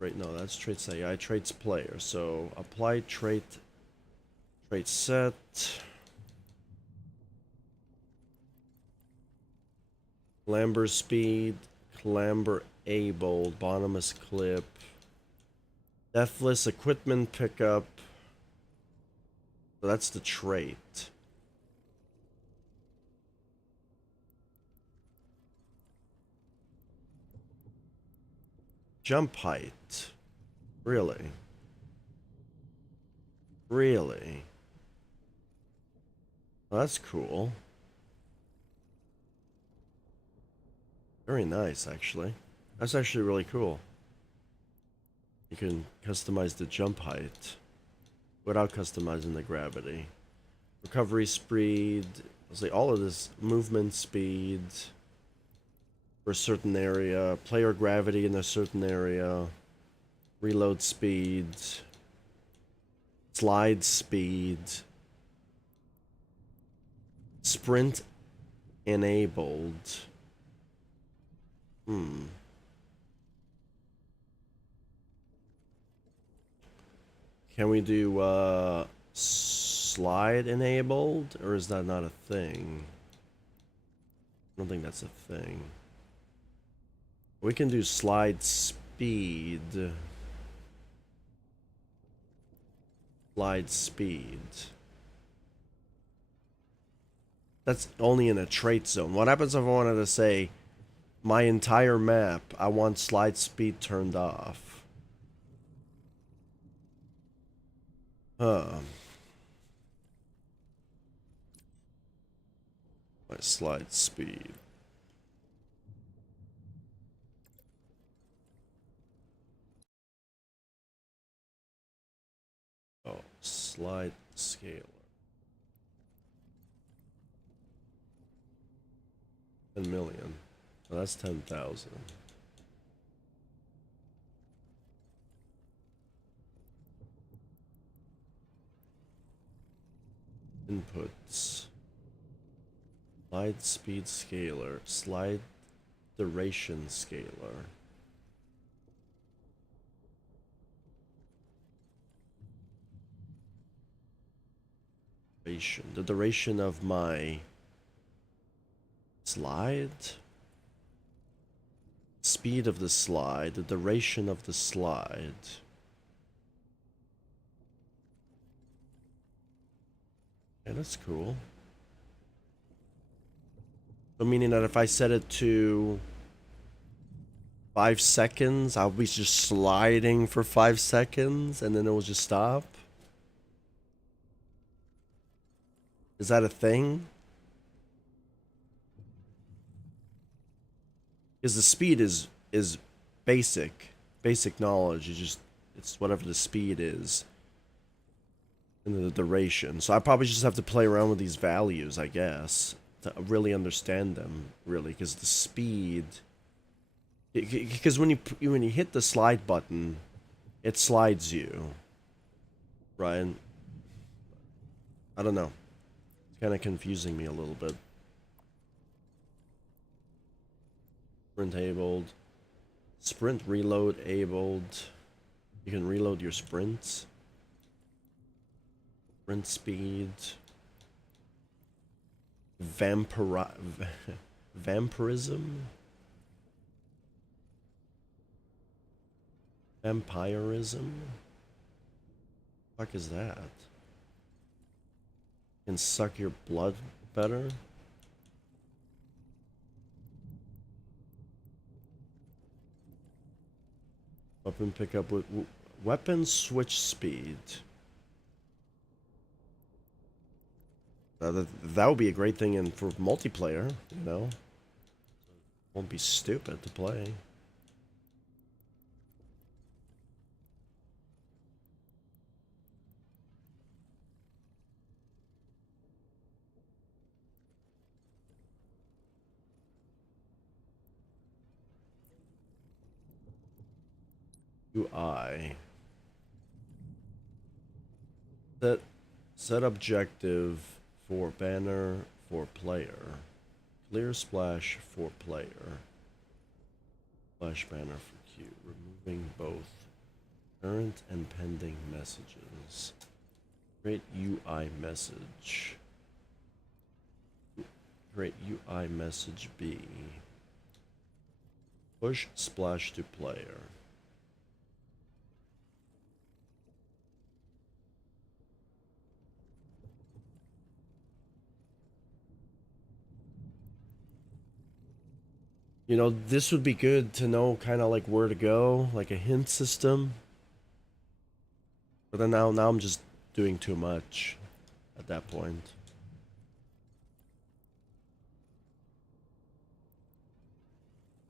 Right, no, that's traits AI, traits player. So apply trait set. Clamber speed, clamber able, bottomless clip, deathless equipment pickup. So that's the trait. Jump height. Really? Really? Well, that's cool. Very nice, actually. That's actually really cool. You can customize the jump height without customizing the gravity. Recovery speed. Let's say all of this movement speed for a certain area. Player gravity in a certain area. Reload speed. Slide speed. Sprint enabled. Can we do slide enabled, or is that not a thing? I don't think that's a thing. We can do slide speed. Slide speed. That's only in a trait zone. What happens if I wanted to say my entire map, I want slide speed turned off? My slide speed. Oh, slide scaler. 10 million. Oh, that's 10,000. Inputs. Slide speed scaler. Slide duration scaler. The duration of my slide? Speed of the slide. The duration of the slide. Yeah, that's cool. So meaning that if I set it to 5 seconds, I'll be just sliding for 5 seconds and then it will just stop? Is that a thing? Because the speed is basic knowledge. It's whatever the speed is. And the duration. So I probably just have to play around with these values, I guess, to really understand them, really, because the speed. Because when you hit the slide button, it slides you, right? I don't know. It's kind of confusing me a little bit. Sprint abled. Sprint reload abled. You can reload your sprints. Sprint speed. Vampirism? Vampirism? What the fuck is that? Can suck your blood better? Weapon pickup with weapon switch speed. That would be a great thing in for multiplayer, you know. Won't be stupid to play. UI. Set objective for banner for player. Clear splash for player. Splash banner for queue. Removing both current and pending messages. Create UI message. Create UI message B. Push splash to player. You know, this would be good to know kind of like where to go, like a hint system. But then now I'm just doing too much at that point.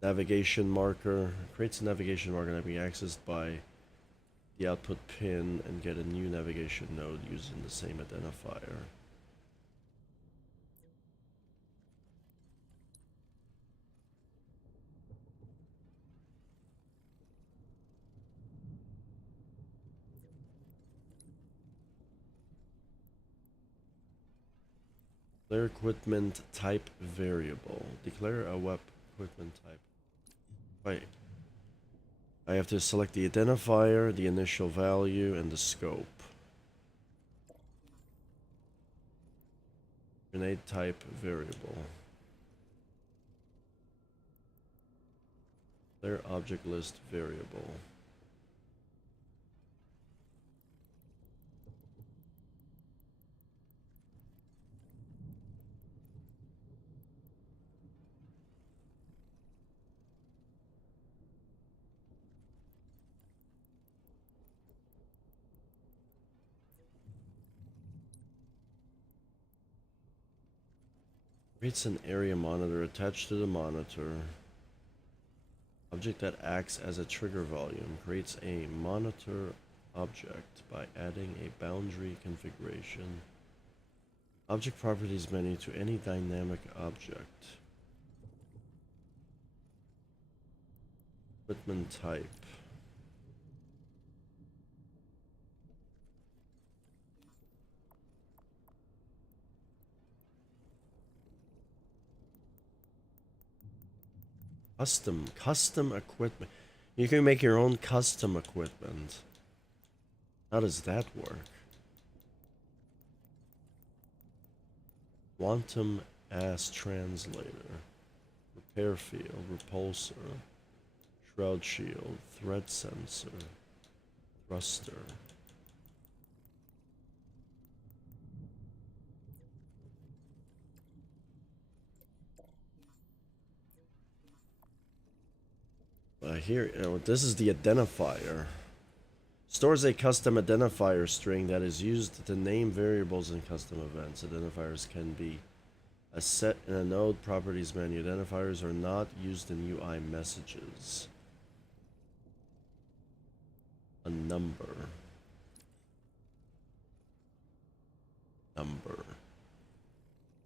Navigation marker. Creates a navigation marker that can be accessed by the output pin and get a new navigation node using the same identifier. Declare equipment type variable. Declare a web equipment type. Wait. I have to select the identifier, the initial value, and the scope. Grenade type variable. Declare object list variable. Creates an area monitor attached to the monitor. Object that acts as a trigger volume. Creates a monitor object by adding a boundary configuration. Object properties menu to any dynamic object. Equipment type. Custom equipment. You can make your own custom equipment. How does that work? Quantum ass translator. Repair field. Repulsor. Shroud shield. Threat sensor. Thruster. Here, this is the identifier. Stores a custom identifier string that is used to name variables in custom events. Identifiers can be a set in a node properties menu. Identifiers are not used in UI messages. A number.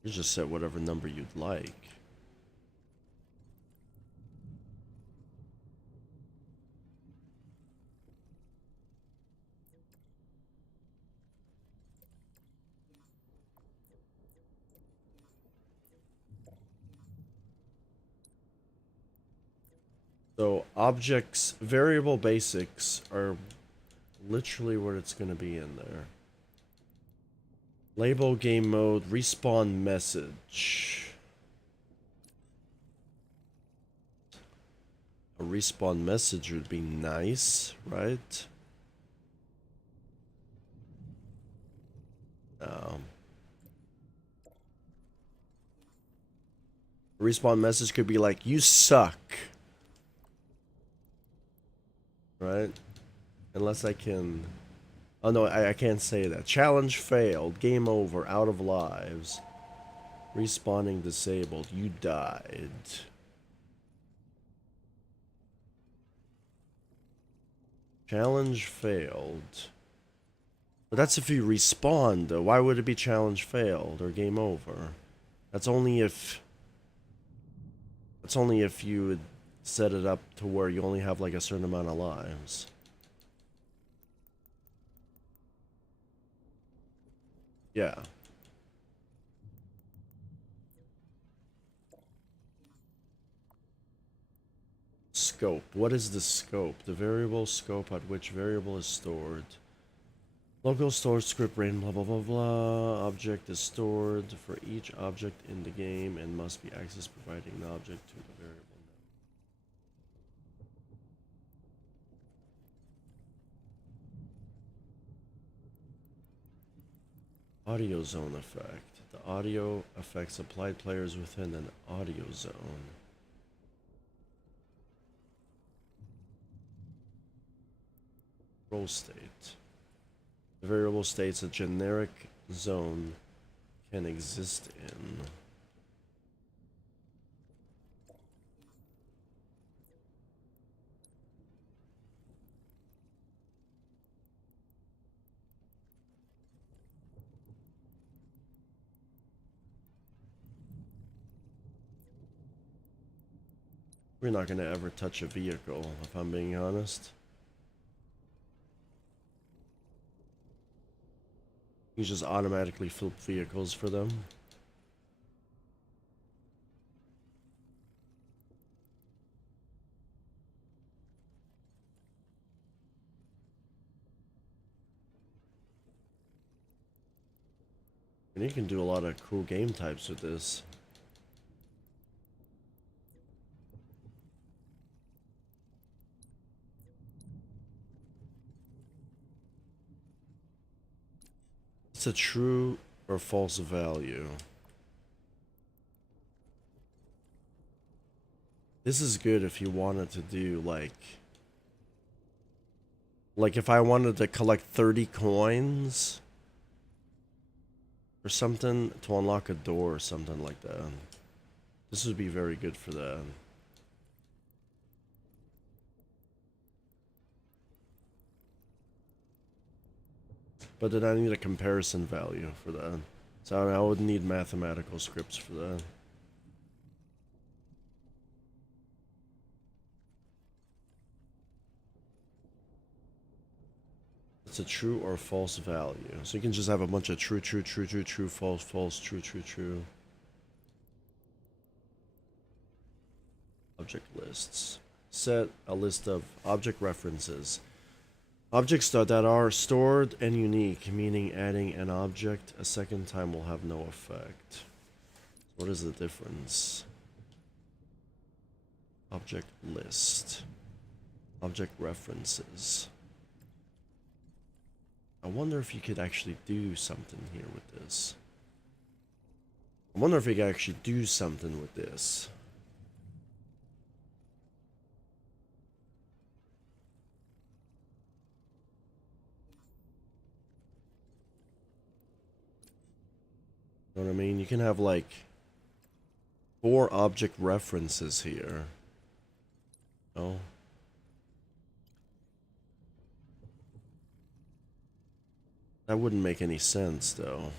You just set whatever number you'd like. So objects, variable basics are literally what it's going to be in there. Label game mode, respawn message. A respawn message would be nice, right? A respawn message could be like, you suck. Right? Unless I can... Oh no, I can't say that. Challenge failed. Game over. Out of lives. Respawning disabled. You died. Challenge failed. But that's if you respawn, though. Why would it be challenge failed or game over? That's only if... That's only if you would set it up to where you only have like a certain amount of lives. Yeah. Scope. What is the scope? The variable scope at which variable is stored. Local storage script range blah blah blah blah. Object is stored for each object in the game and must be accessed providing the object to the variable. Audio zone effect. The audio affects applied players within an audio zone. Control state. The variable states a generic zone can exist in. We're not going to ever touch a vehicle, if I'm being honest. You just automatically flip vehicles for them. And you can do a lot of cool game types with this. It's a true or false value. This is good if you wanted to do like if I wanted to collect 30 coins or something to unlock a door or something like that. This would be very good for that. But then I need a comparison value for that. So I would need mathematical scripts for that. It's a true or false value. So you can just have a bunch of true, true, true, true, true, false, false, true, true, true. Object lists. Set a list of object references. Objects that are stored and unique, meaning adding an object a second time will have no effect. What is the difference? Object list. Object references. I wonder if you could actually do something here with this. I wonder if you could actually do something with this. You know what I mean? You can have like 4 object references here. Oh. That wouldn't make any sense though.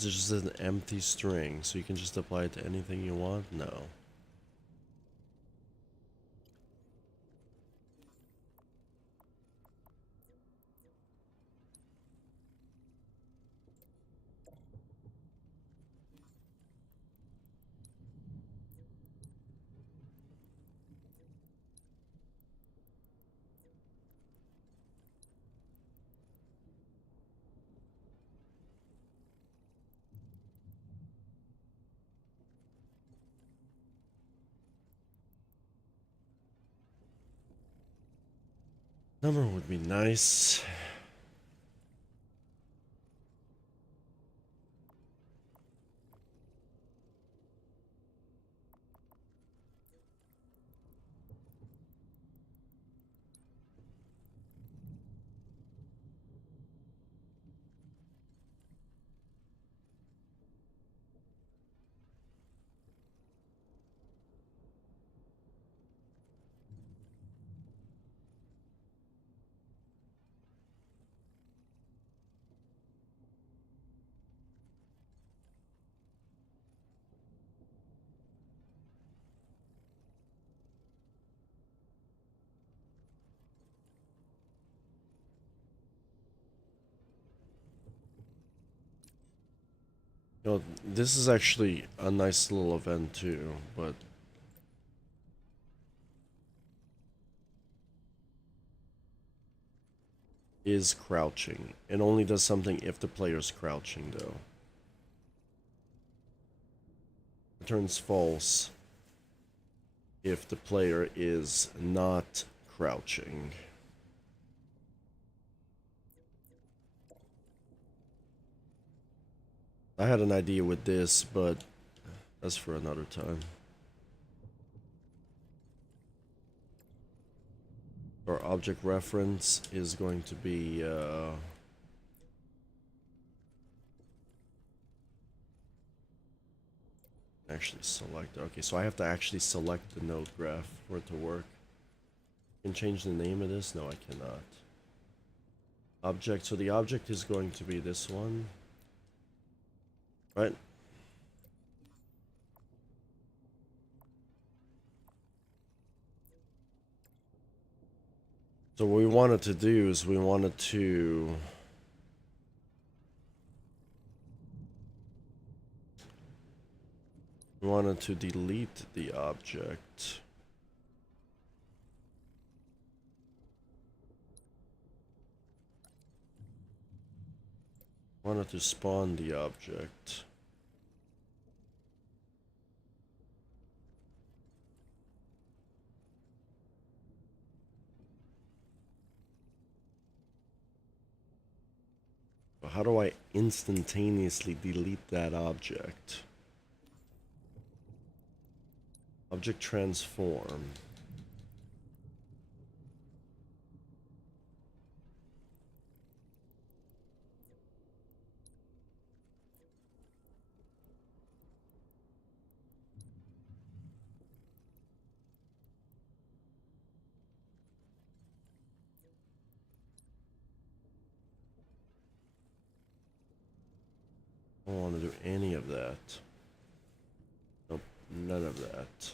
There's just an empty string, so you can just apply it to anything you want? No. Number would be nice. You know, this is actually a nice little event too, but is crouching. It only does something if the player's crouching though. It turns false if the player is not crouching. I had an idea with this, but that's for another time. Our object reference is going to be actually select. Okay, so I have to actually select the node graph for it to work. Can change the name of this? No, I cannot. Object. So the object is going to be this one, right? So what we wanted to do is we wanted to delete the object. Wanted to spawn the object. But how do I instantaneously delete that object? Object transform. I don't want to do any of that. Nope, none of that.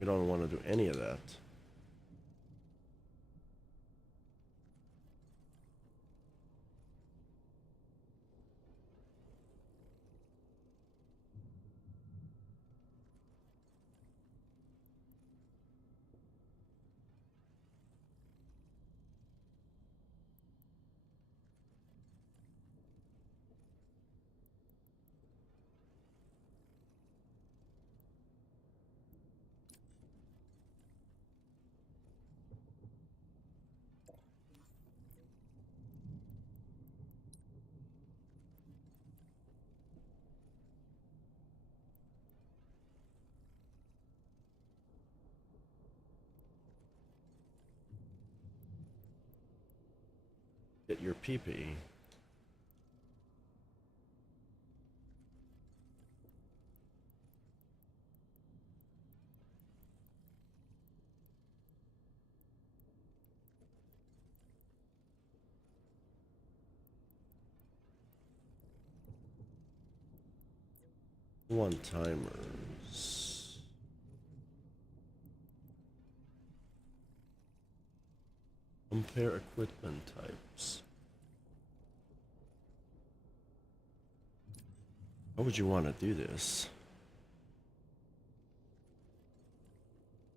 We don't want to do any of that. Get your PP. One timers. Compare equipment types. How would you want to do this?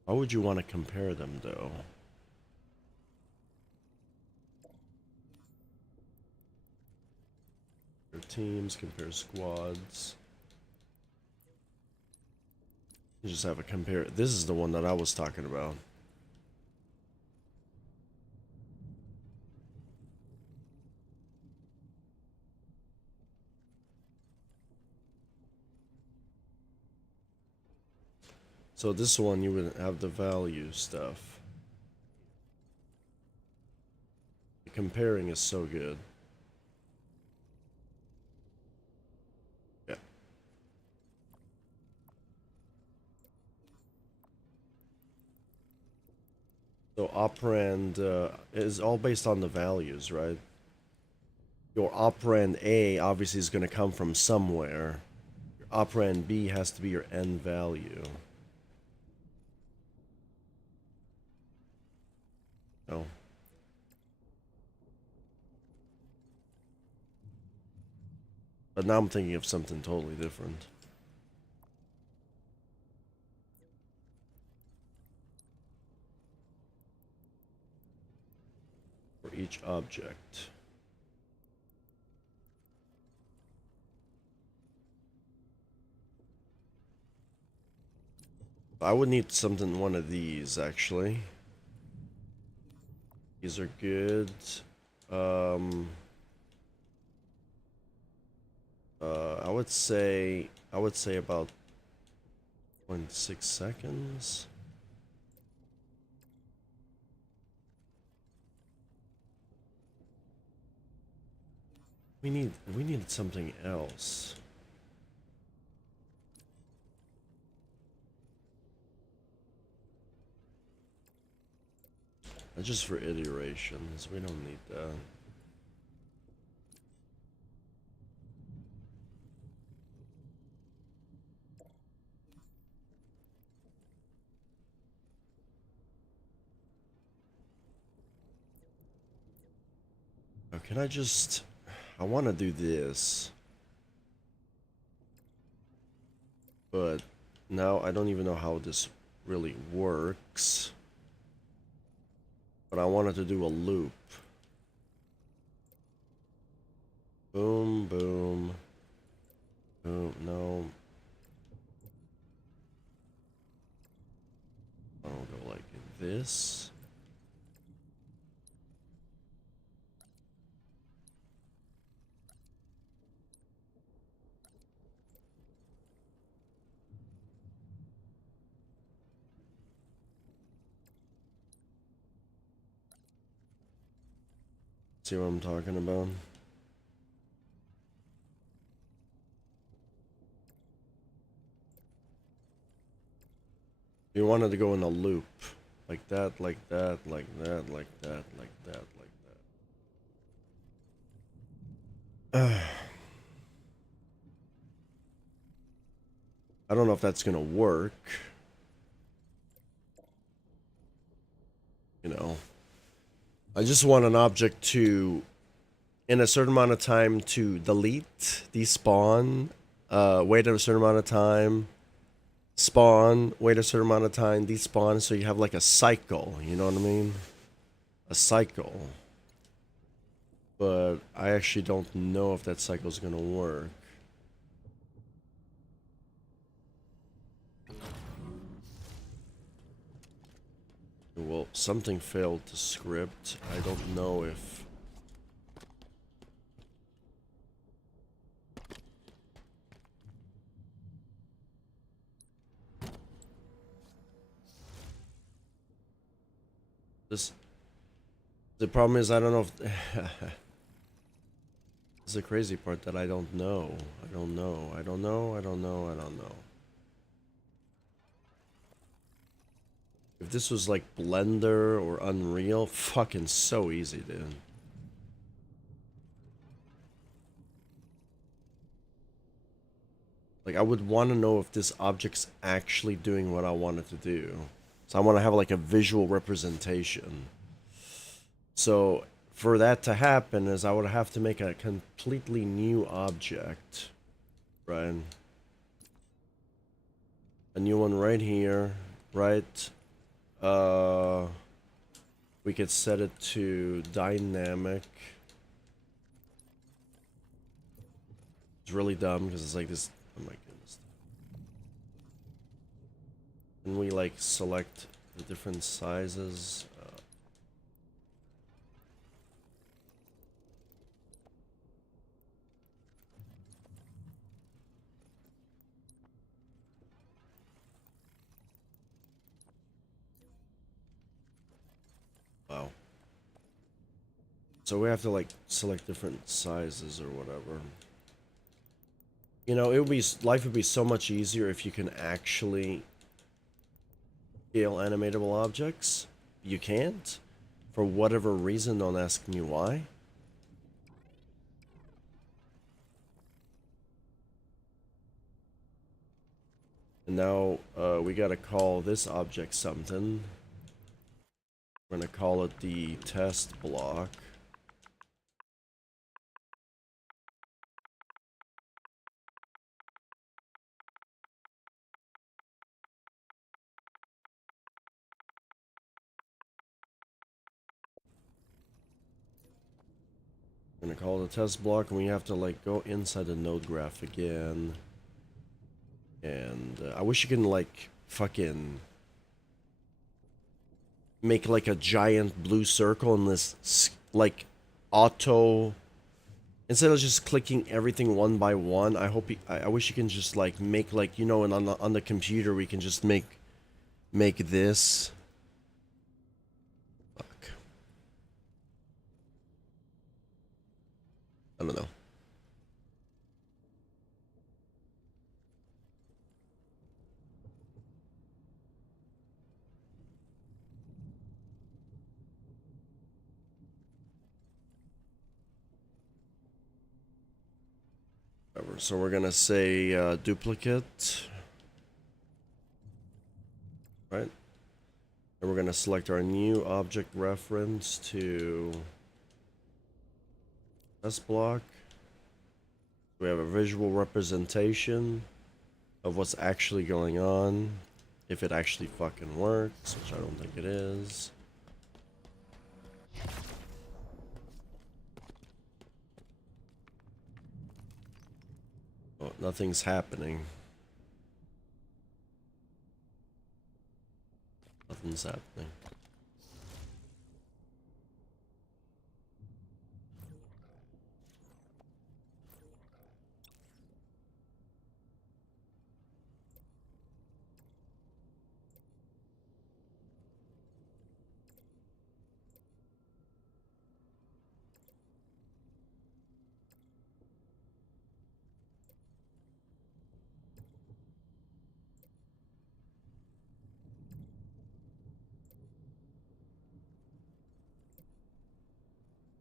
How would you want to compare them though? Compare teams, compare squads. You just have a compare. This is the one that I was talking about. So this one, you would have the value stuff. The comparing is so good. Yeah. So operand is all based on the values, right? Your operand A obviously is going to come from somewhere. Your operand B has to be your end value. Oh. But now I'm thinking of something totally different. For each object. I would need something, one of these, actually. These are good. I would say about 0.6 seconds. We need something else. Just for iterations, we don't need that. Oh, can I just... I want to do this. But now I don't even know how this really works. But I wanted to do a loop. Boom, boom. Boom, no. I'll go like this. See what I'm talking about? You wanted to go in a loop. Like that, like that, like that, like that, like that, like that. I don't know if that's gonna work. You know. I just want an object to, in a certain amount of time, to delete, despawn, wait a certain amount of time, spawn, wait a certain amount of time, despawn, so you have like a cycle, you know what I mean? A cycle. But I actually don't know if that cycle is gonna work. Well, something failed to script. I don't know if... The problem is I don't know if... This is the crazy part that I don't know. I don't know. I don't know. I don't know. I don't know. If this was like Blender or Unreal, fucking so easy, dude. Like, I would want to know if this object's actually doing what I want it to do. So I want to have like a visual representation. So for that to happen is I would have to make a completely new object, right? A new one right here, right? We could set it to dynamic. It's really dumb because it's like this. Oh my goodness. Can we like select the different sizes? Wow. So we have to like select different sizes or whatever. You know, it would be life would be so much easier if you can actually scale animatable objects. You can't, for whatever reason. Don't ask me why. And now we gotta call this object something. We're gonna call it the test block. We're gonna call it a test block, and we have to like go inside the node graph again. And I wish you can like fucking make like a giant blue circle in this like auto, instead of just clicking everything one by one. I wish you can just like make like, you know, and on the computer we can just make this. Fuck. I don't know. Whatever. So we're gonna say duplicate, right? And we're gonna select our new object reference to this block. We have a visual representation of what's actually going on, if it actually fucking works, which I don't think it is. Oh, nothing's happening. Nothing's happening.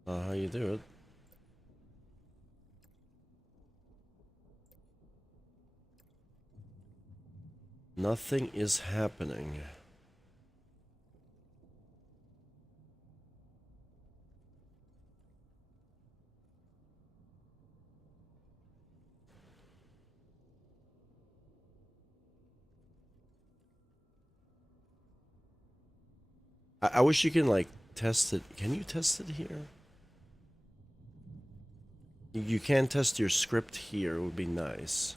How you do it? Nothing is happening. I wish you can like test it. Can you test it here? You can test your script here. It would be nice.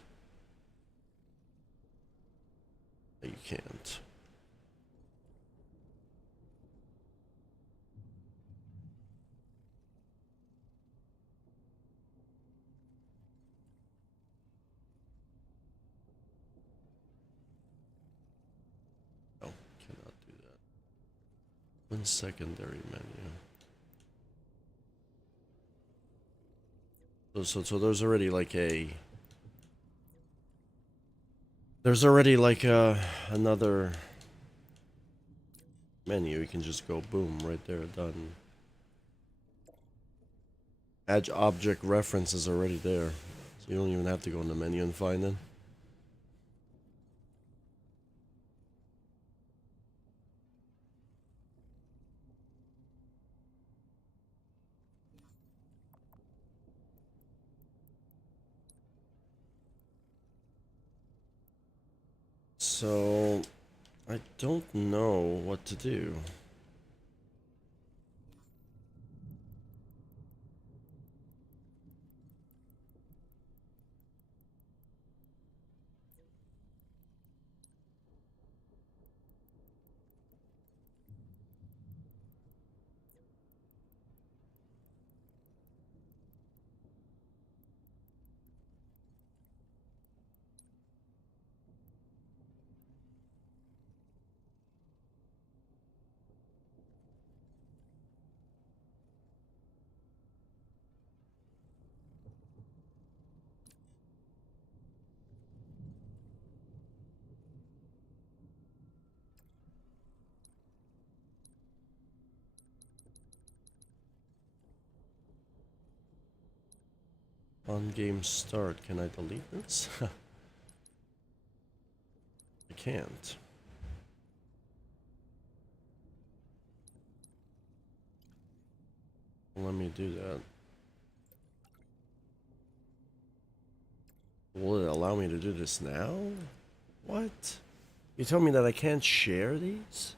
But you can't. No, cannot do that. One secondary menu. So there's already like a... There's already like another menu. You can just go boom right there, done. Add object reference is already there, so you don't even have to go in the menu and find it. So I don't know what to do. On game start, can I delete this? I can't. Let me do that. Will it allow me to do this now? What? You told me that I can't share these?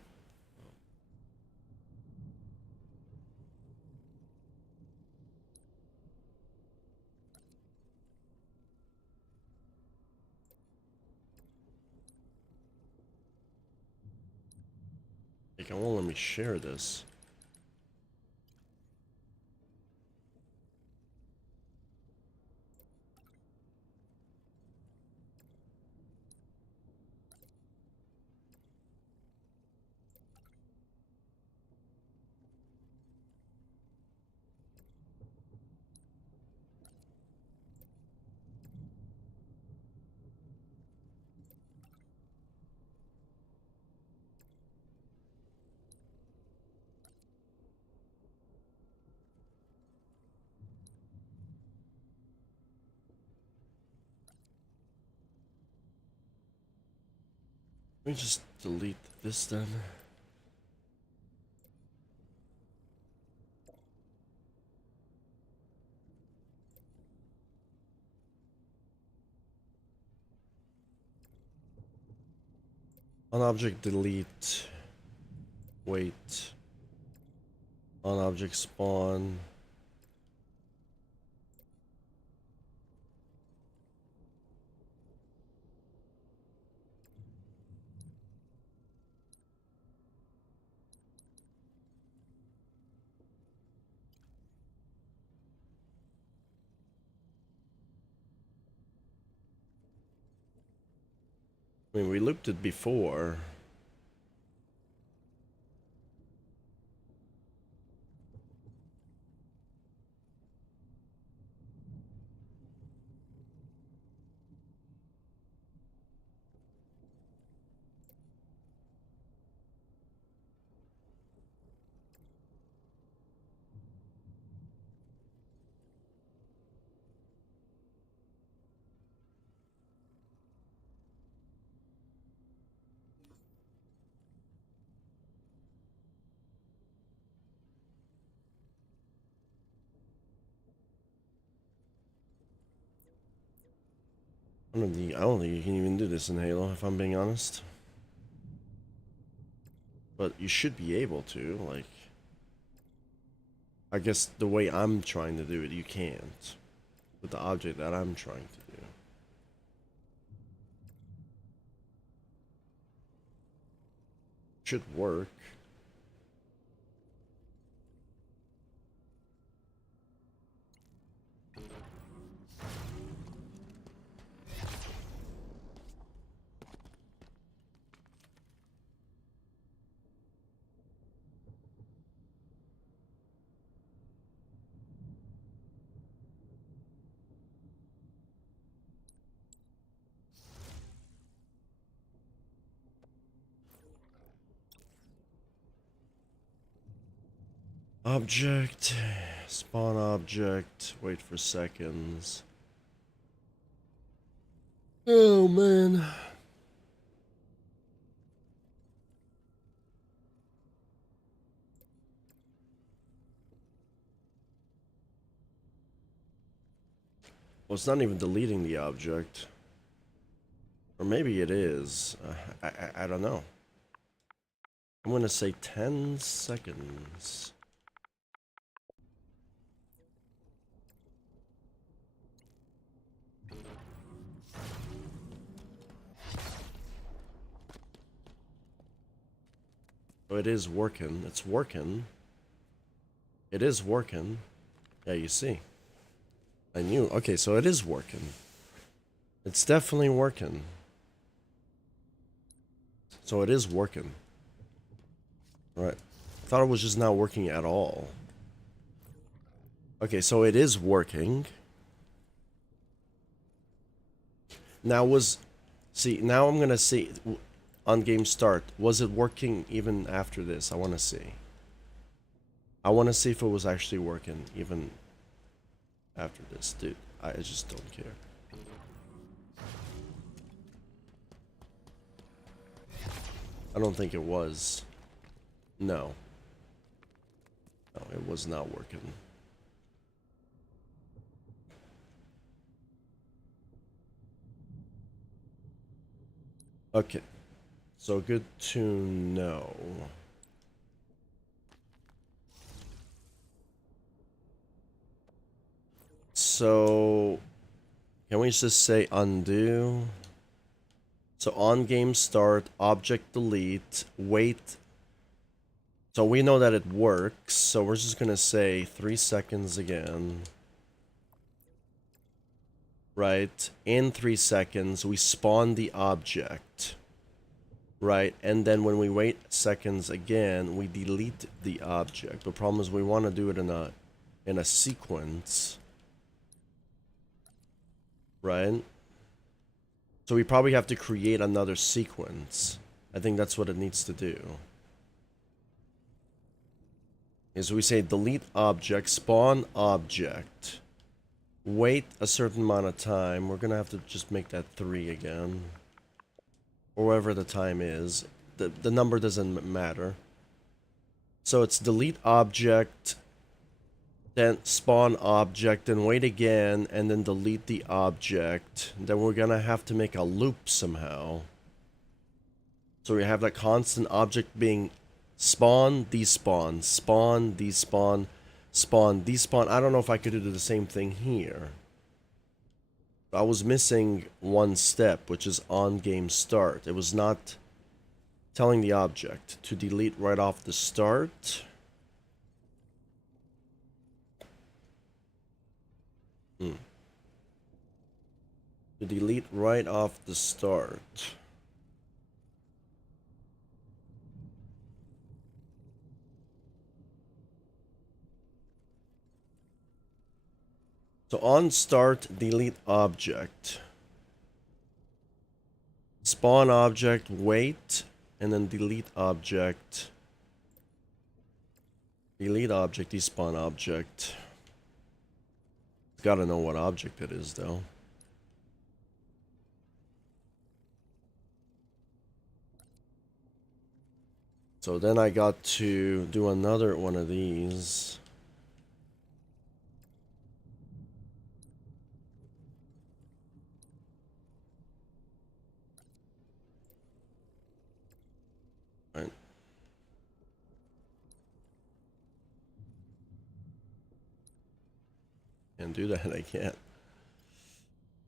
Like, it won't let me share this. Let me just delete this then. On object delete. Wait. On object spawn. I mean, we looped it before. I don't think you can even do this in Halo, if I'm being honest. But you should be able to, like... I guess the way I'm trying to do it, you can't. With the object that I'm trying to do. Should work. Object, spawn object, wait for seconds. Oh man. Well, it's not even deleting the object. Or maybe it is. I don't know. I'm gonna say 10 seconds. Oh, it is working. It's working. It is working. Yeah, you see. I knew. Okay, so it is working. It's definitely working. So it is working. Right. I thought it was just not working at all. Okay, so it is working. Now now I'm gonna see on game start. Was it working even after this? I want to see. I want to see if it was actually working even after this, dude. I just don't care. I don't think it was. No. No, it was not working. Okay. So good to know. So can we just say undo? So on game start, object delete, wait. So we know that it works. So we're just gonna say 3 seconds again. Right? In 3 seconds, we spawn the object. Right? And then when we wait seconds again, we delete the object. The problem is we want to do it in a sequence. Right? So we probably have to create another sequence. I think that's what it needs to do. Is we say delete object, spawn object, wait a certain amount of time. We're gonna have to just make that 3 again. Or whatever the time is. The number doesn't matter. So it's delete object, then spawn object, and wait again, and then delete the object. Then we're gonna have to make a loop somehow. So we have that constant object being spawn, despawn, spawn, despawn, spawn, despawn. I don't know if I could do the same thing here. I was missing one step, which is on game start. It was not telling the object to delete right off the start. To delete right off the start. So on start, delete object. Spawn object, wait, and then delete object. Delete object, despawn object. Gotta know what object it is, though. So then I got to do another one of these. Right. Can't do that, I can't.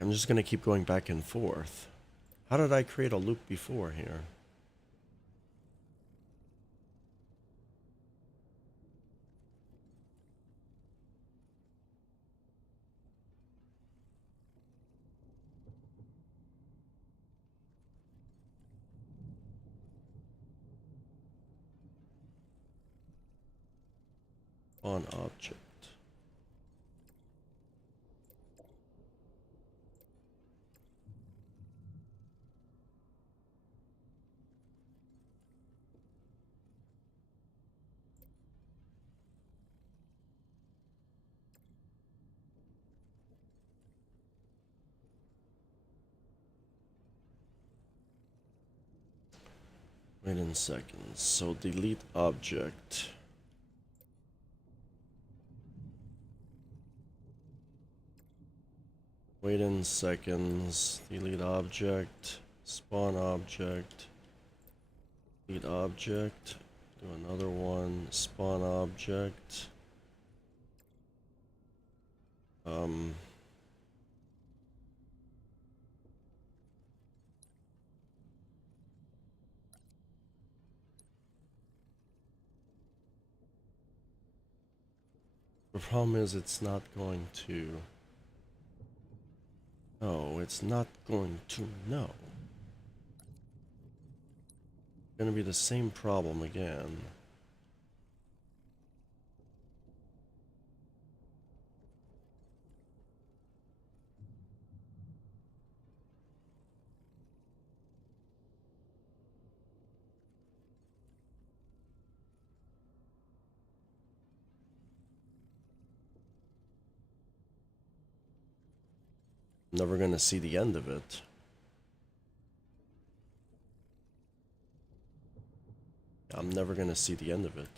I'm just gonna keep going back and forth. How did I create a loop before here? On object. Wait in seconds. So delete object. Wait in seconds. Delete object. Spawn object. Delete object. Do another one. Spawn object. The problem is it's not going to. No, it's not going to know. Gonna be the same problem again. Never gonna see the end of it. I'm never gonna see the end of it.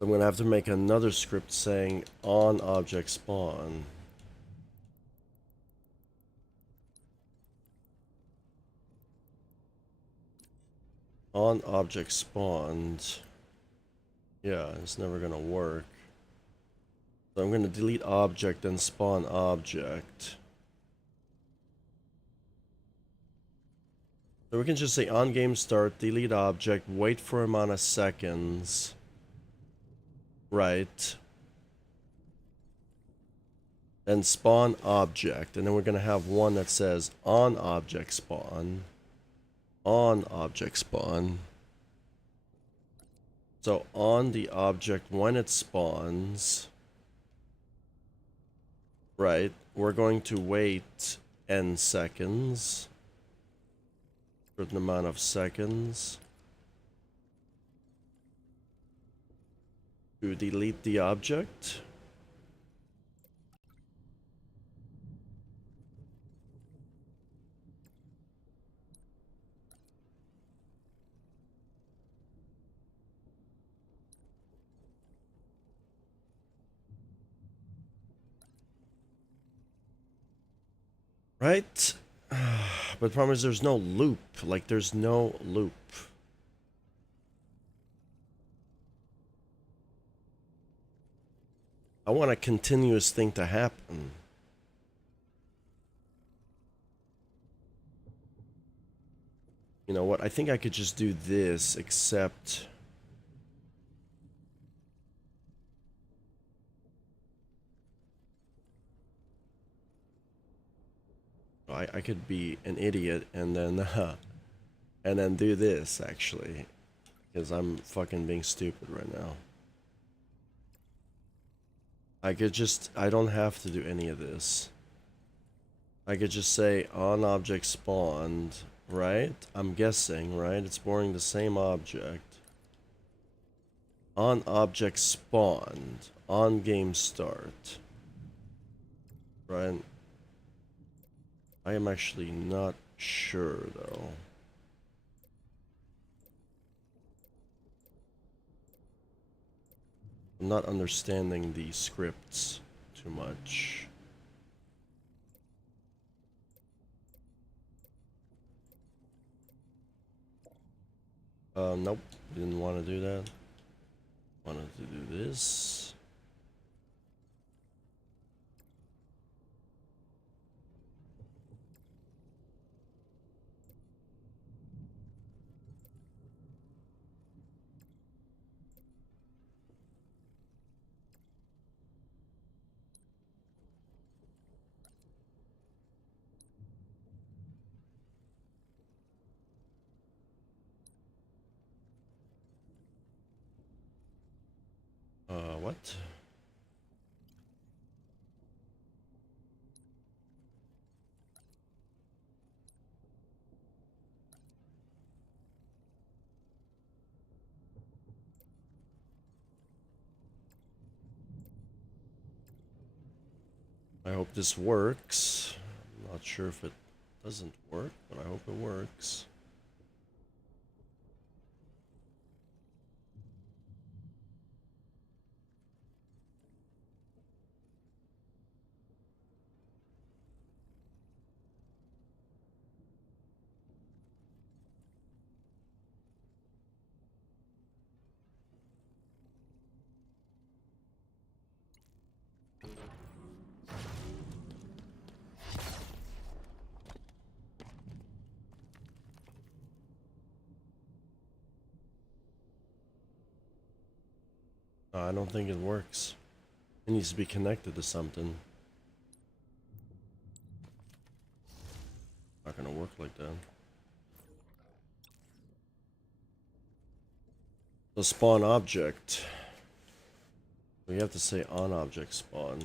I'm gonna have to make another script saying on object spawn. On object spawned. Yeah, it's never gonna work. So I'm gonna delete object and spawn object. So we can just say on game start, delete object, wait for amount of seconds. Right. Then spawn object. And then we're gonna have one that says on object spawn. On object spawn. So on the object when it spawns. Right. We're going to wait n seconds. Certain amount of seconds. To delete the object. Right? But the problem is there's no loop. Like, there's no loop. I want a continuous thing to happen. You know what? I think I could just do this, except... I could be an idiot and then do this, actually. Because I'm fucking being stupid right now. I could just... I don't have to do any of this. I could just say on object spawned, right? I'm guessing, right? It's borrowing the same object. On object spawned. On game start. Right? I am actually not sure, though. I'm not understanding the scripts too much. Nope. Didn't want to do that. Wanted to do this. What? I hope this works. I'm not sure if it doesn't work, but I hope it works. I don't think it works. It needs to be connected to something. Not gonna work like that. The spawn object. We have to say on object spawn.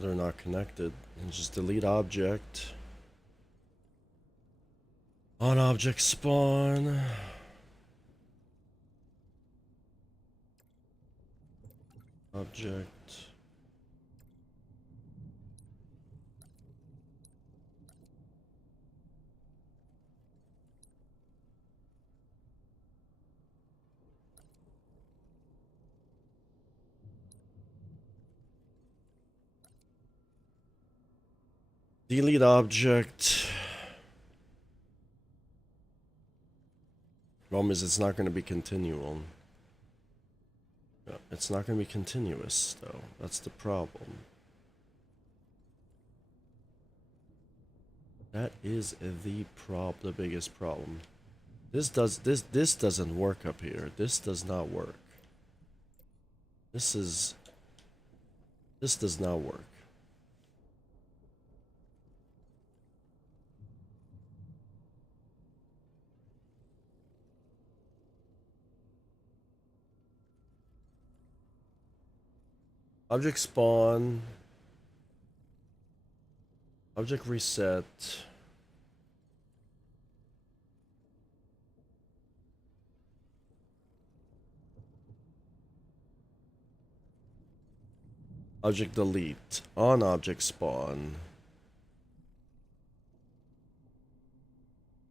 They're not connected. And just delete object. On object spawn. Object. Delete object. Problem is, it's not going to be continual. It's not going to be continuous, though. That's the problem. That is the biggest problem. This doesn't work up here. This does not work. This does not work. Object spawn. Object reset. Object delete. On object spawn.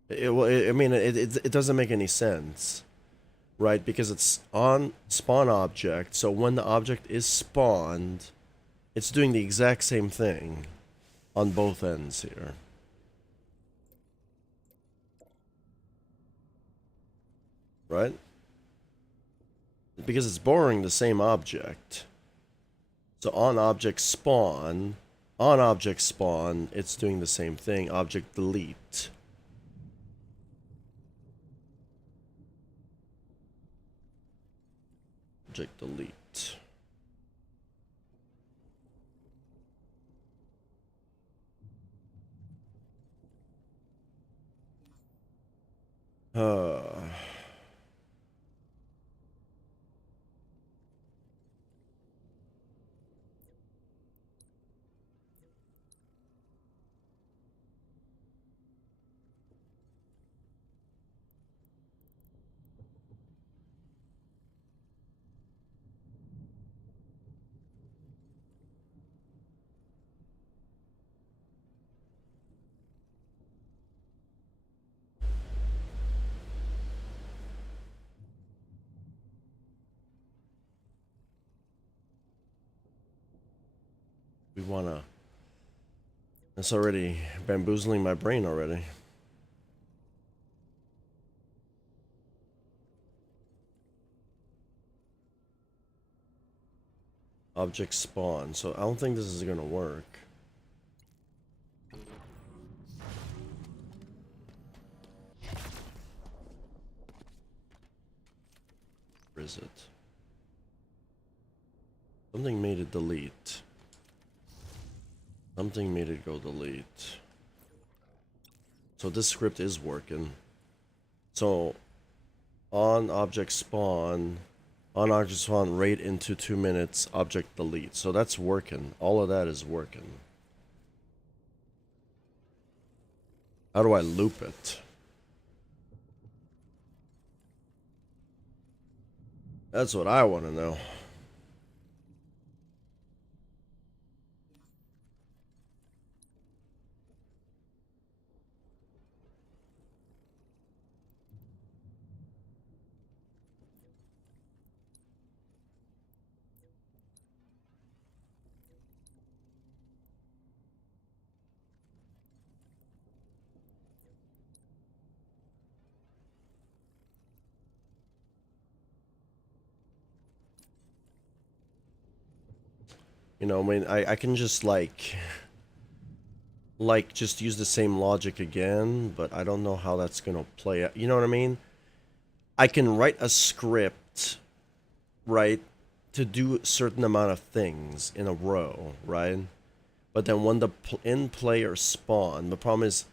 I mean, it doesn't make any sense. Right, because it's on spawn object, so when the object is spawned, it's doing the exact same thing on both ends here. Right? Because it's borrowing the same object. So on object spawn, it's doing the same thing. Object delete. Object delete. We wanna... That's already bamboozling my brain already. Object spawn. So I don't think this is gonna work. Where is it? Something made it delete. Something made it go delete. So this script is working. So on object spawn rate into 2 minutes, object delete. So that's working. All of that is working. How do I loop it? That's what I want to know. You know, I mean, I can just like just use the same logic again, but I don't know how that's gonna play out. You know what I mean? I can write a script, right, to do a certain amount of things in a row, right? But then when the in player spawn, the problem is,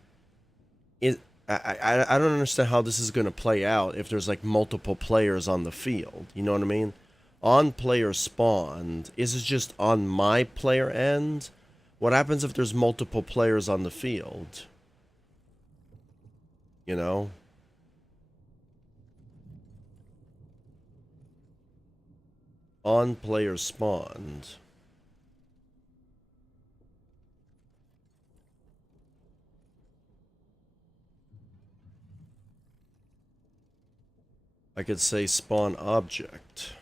I don't understand how this is gonna play out if there's like multiple players on the field. You know what I mean? On player spawned, is it just on my player end, What happens if there's multiple players on the field? You know? On players spawned. I could say spawn object.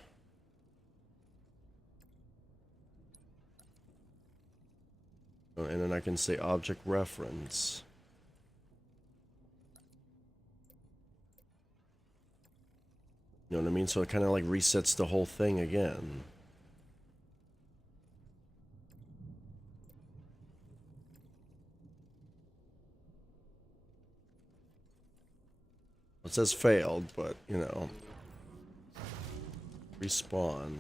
And then I can say object reference. You know what I mean? So it kind of like resets the whole thing again. It says failed, but you know. Respawn.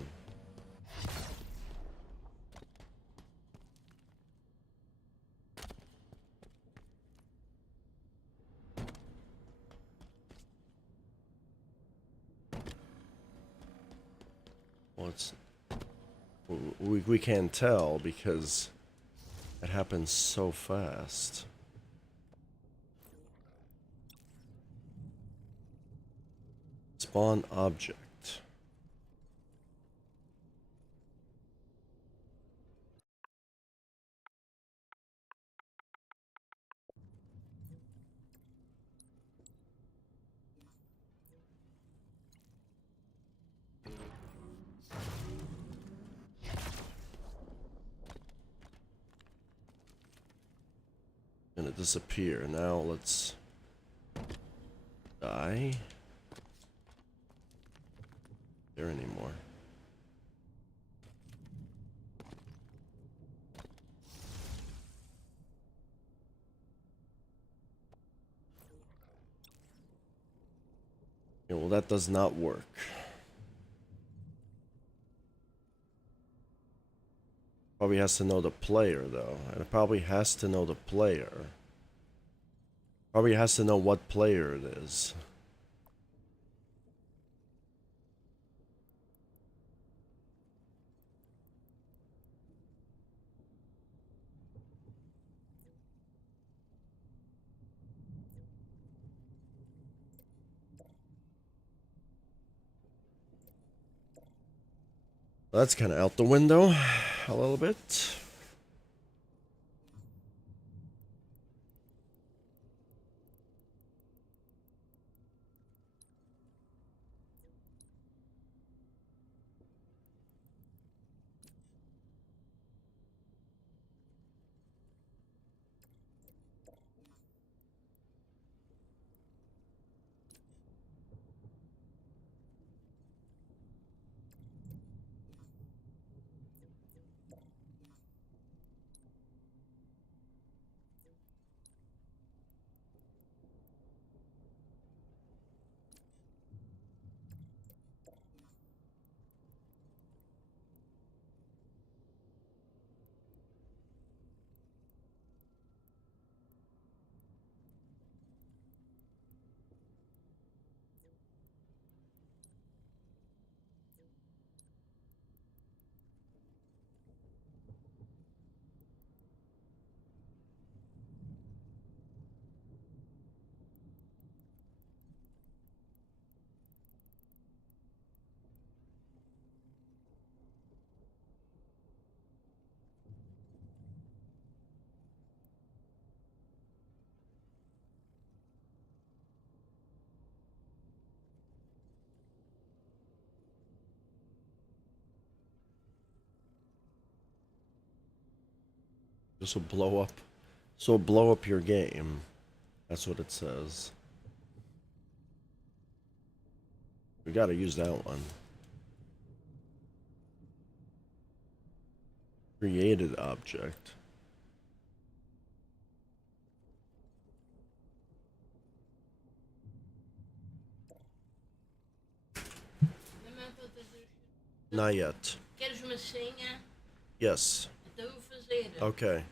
Well, we can't tell because it happens so fast. Spawn object. Gonna disappear. Now let's die. There anymore. Yeah, well, that does not work. Probably has to know the player though. And it probably has to know the player. Probably has to know what player it is. Well, that's kind of out the window a little bit. This will blow up. So blow up your game. That's what it says. We gotta use that one. Created object. Not yet. Queres uma senha? Yes. Então eu vou fazer. Okay.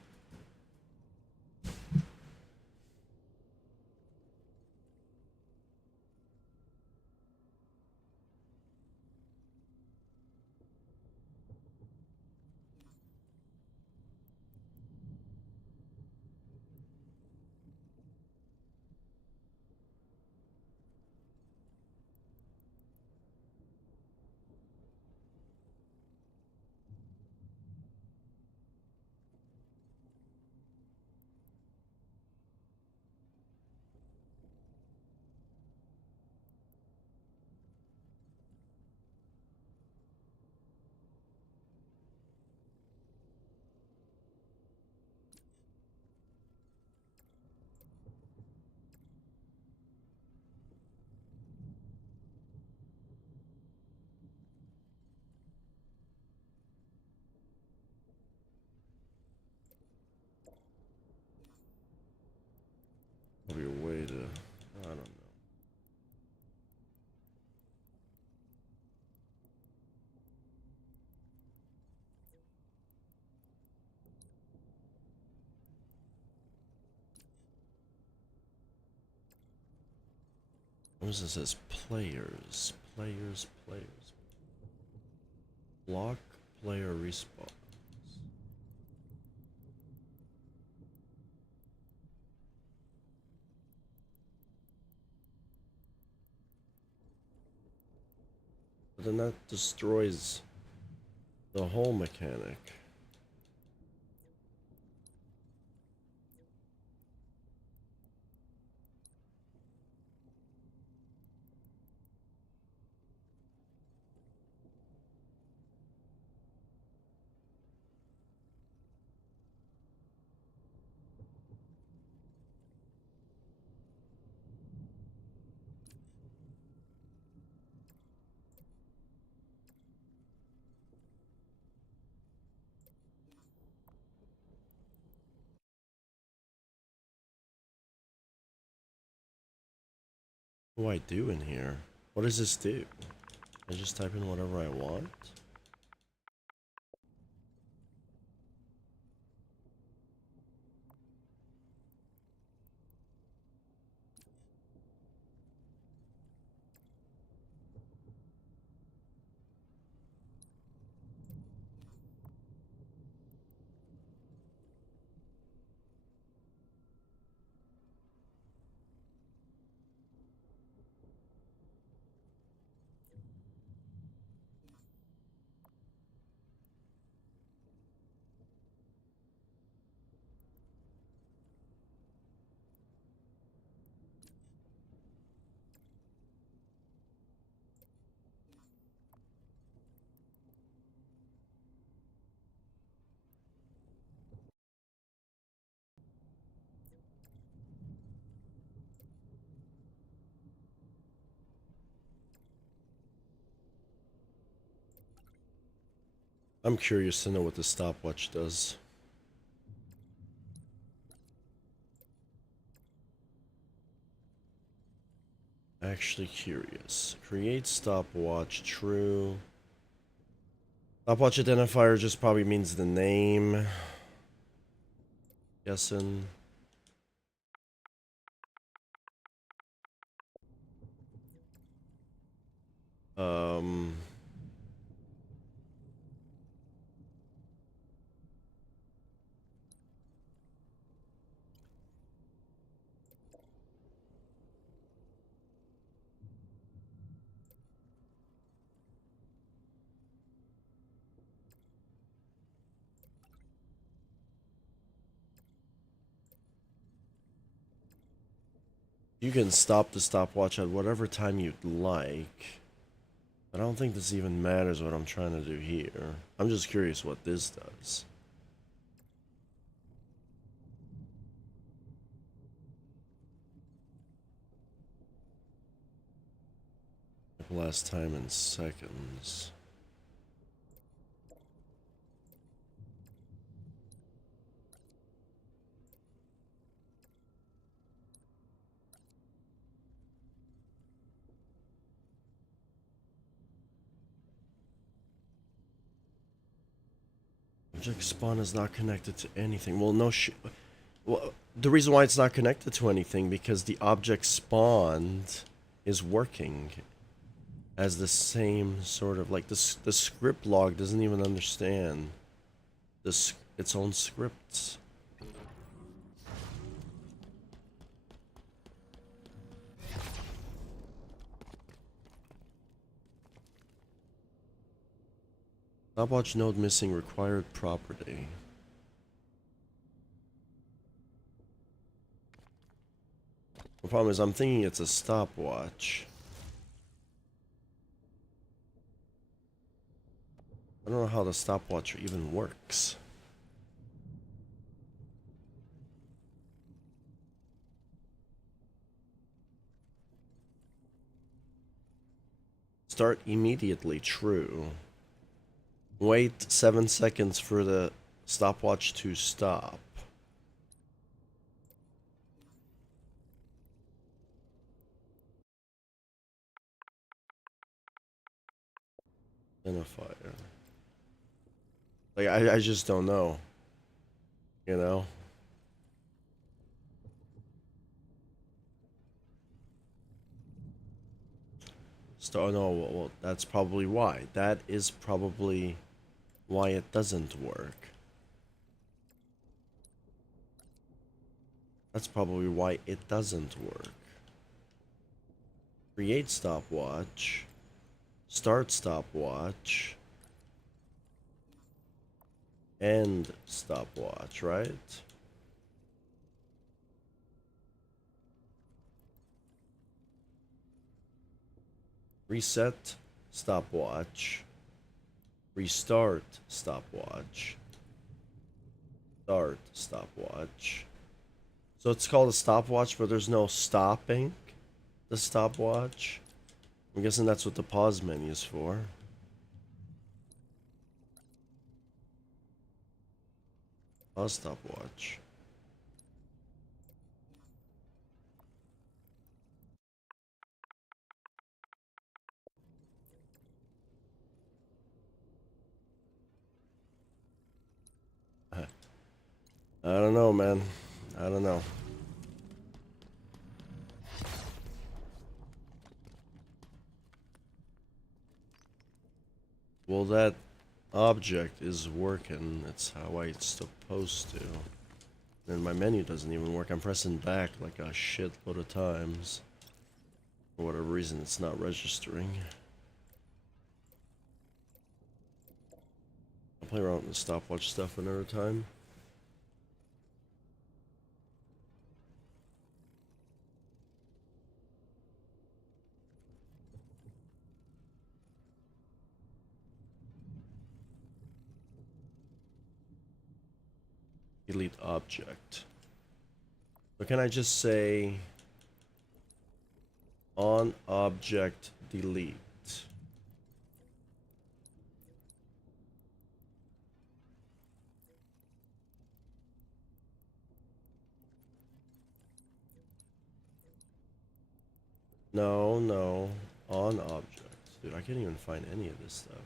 What does this says? Players. Block player respawn. But then that destroys the whole mechanic. What do I do in here? What does this do? I just type in whatever I want? I'm curious to know what the stopwatch does. Actually curious. Create stopwatch, true. Stopwatch identifier just probably means the name. Guessing. Um... You can stop the stopwatch at whatever time you'd like. I don't think this even matters what I'm trying to do here. I'm just curious what this does. Last time in seconds. Object spawn is not connected to anything. Well, no well, the reason why it's not connected to anything because the object spawned is working as the same sort of like the script log doesn't even understand its own scripts. Stopwatch node missing required property. The problem is I'm thinking it's a stopwatch. I don't know how the stopwatch even works. Start immediately, true. Wait 7 seconds for the stopwatch to stop. Identifier. Like, I just don't know. You know? No, well, that's probably why. That is probably why it doesn't work. That's probably why it doesn't work. Create stopwatch. Start stopwatch. End stopwatch, right? Reset stopwatch. Restart stopwatch. Start stopwatch. So it's called a stopwatch, but there's no stopping the stopwatch. I'm guessing that's what the pause menu is for. Pause stopwatch. I don't know, man. I don't know. Well, that object is working. It's how it's supposed to. And my menu doesn't even work. I'm pressing back like a shitload of times. For whatever reason, it's not registering. I'll play around with the stopwatch stuff another time. Delete object. So can I just say on object delete? No, no. On object. Dude, I can't even find any of this stuff.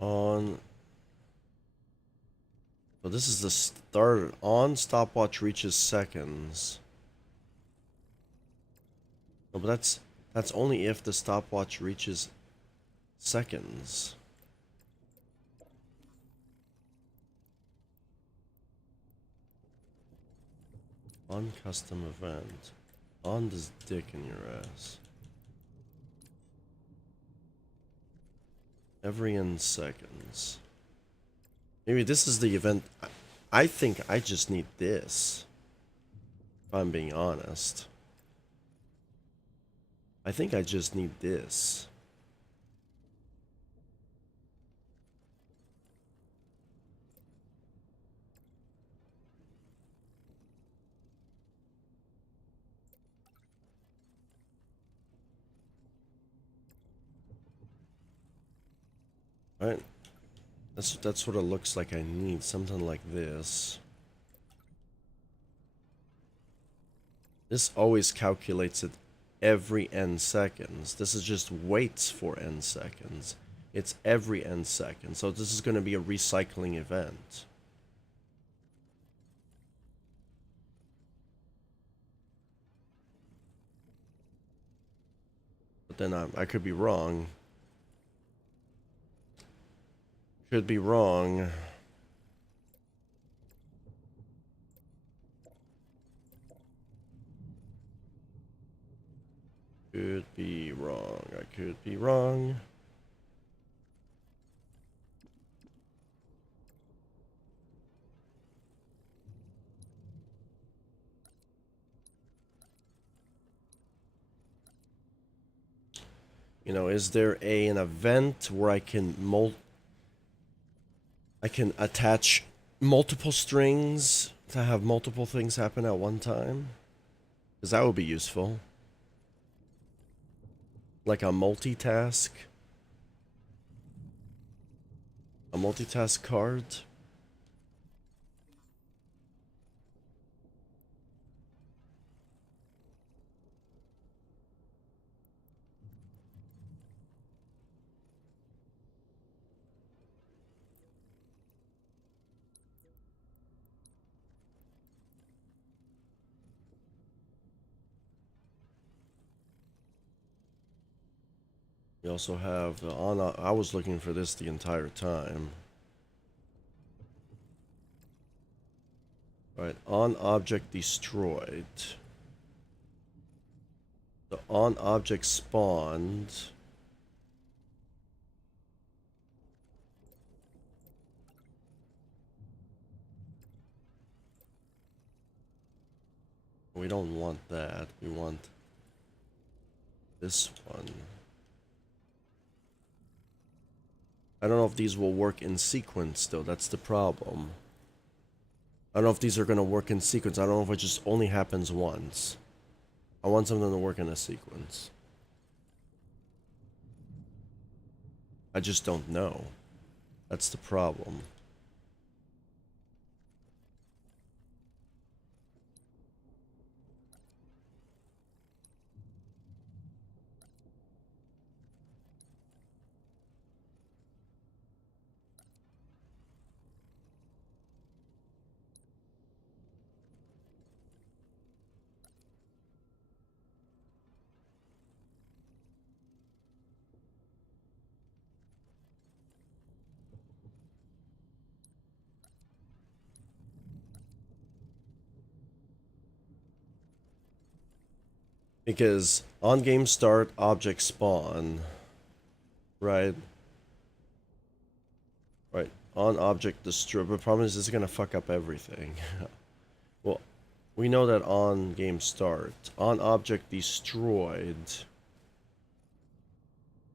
On. So this is the start. On stopwatch reaches seconds. No, but that's only if the stopwatch reaches seconds. On custom event. On this dick in your ass. Every N seconds. Maybe this is the event. I think I just need this. If I'm being honest. I think I just need this. Right? That's what it looks like I need. Something like this. This always calculates it every n seconds. This is just waits for n seconds. It's every n seconds. So this is going to be a recycling event. But then I could be wrong. Could be wrong. Could be wrong. I could be wrong. You know, is there an event where I can attach multiple strings to have multiple things happen at one time? Because that would be useful. Like a multitask. A multitask card. We also have the on. I was looking for this the entire time. Right, on object destroyed. The on object spawned. We don't want that. We want this one. I don't know if these will work in sequence though. That's the problem. I don't know if these are going to work in sequence. I don't know if it just only happens once. I want something to work in a sequence. I just don't know. That's the problem. Because on game start, object spawn. Right? Right. On object destroy. But the problem is this is going to fuck up everything. Well, we know that on game start. On object destroyed.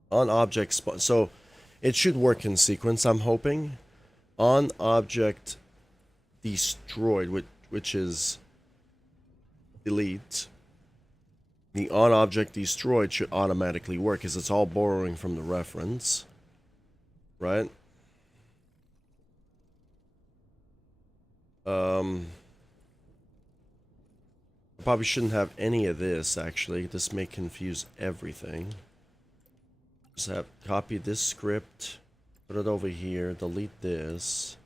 On object spawn. So it should work in sequence, I'm hoping. On object destroyed, which is delete. The on object destroyed should automatically work because it's all borrowing from the reference. Right? I probably shouldn't have any of this, actually. This may confuse everything. Just have copy this script, put it over here, delete this.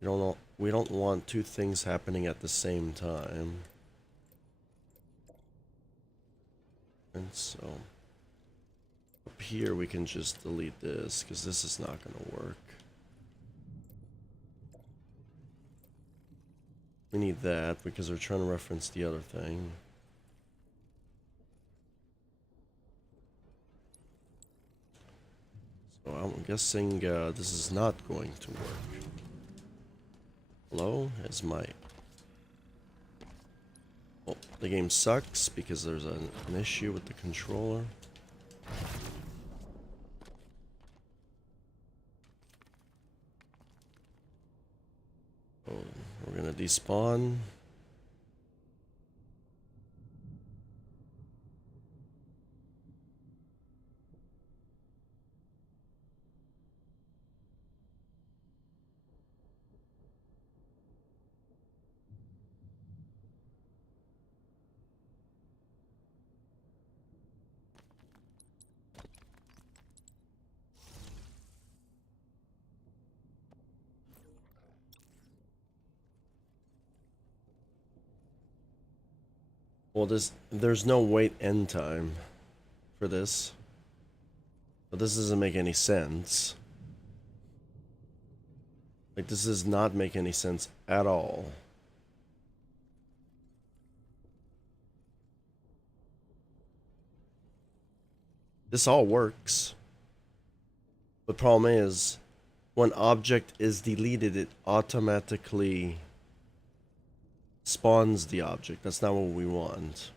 We don't want two things happening at the same time. And so up here we can just delete this because this is not going to work. We need that because we're trying to reference the other thing. So I'm guessing this is not going to work. Hello? Is my... Oh, the game sucks because there's an issue with the controller. Oh, we're gonna despawn. Well, there's no wait end time for this. But this doesn't make any sense. Like, this does not make any sense at all. This all works. The problem is, when object is deleted, it automatically spawns the object. That's not what we want.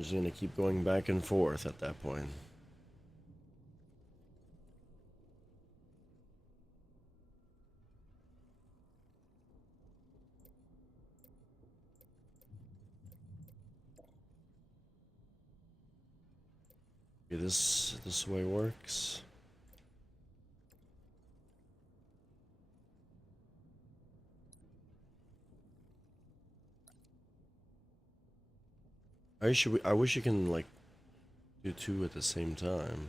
Just gonna keep going back and forth at that point. Okay, this way works. I wish you can like do two at the same time.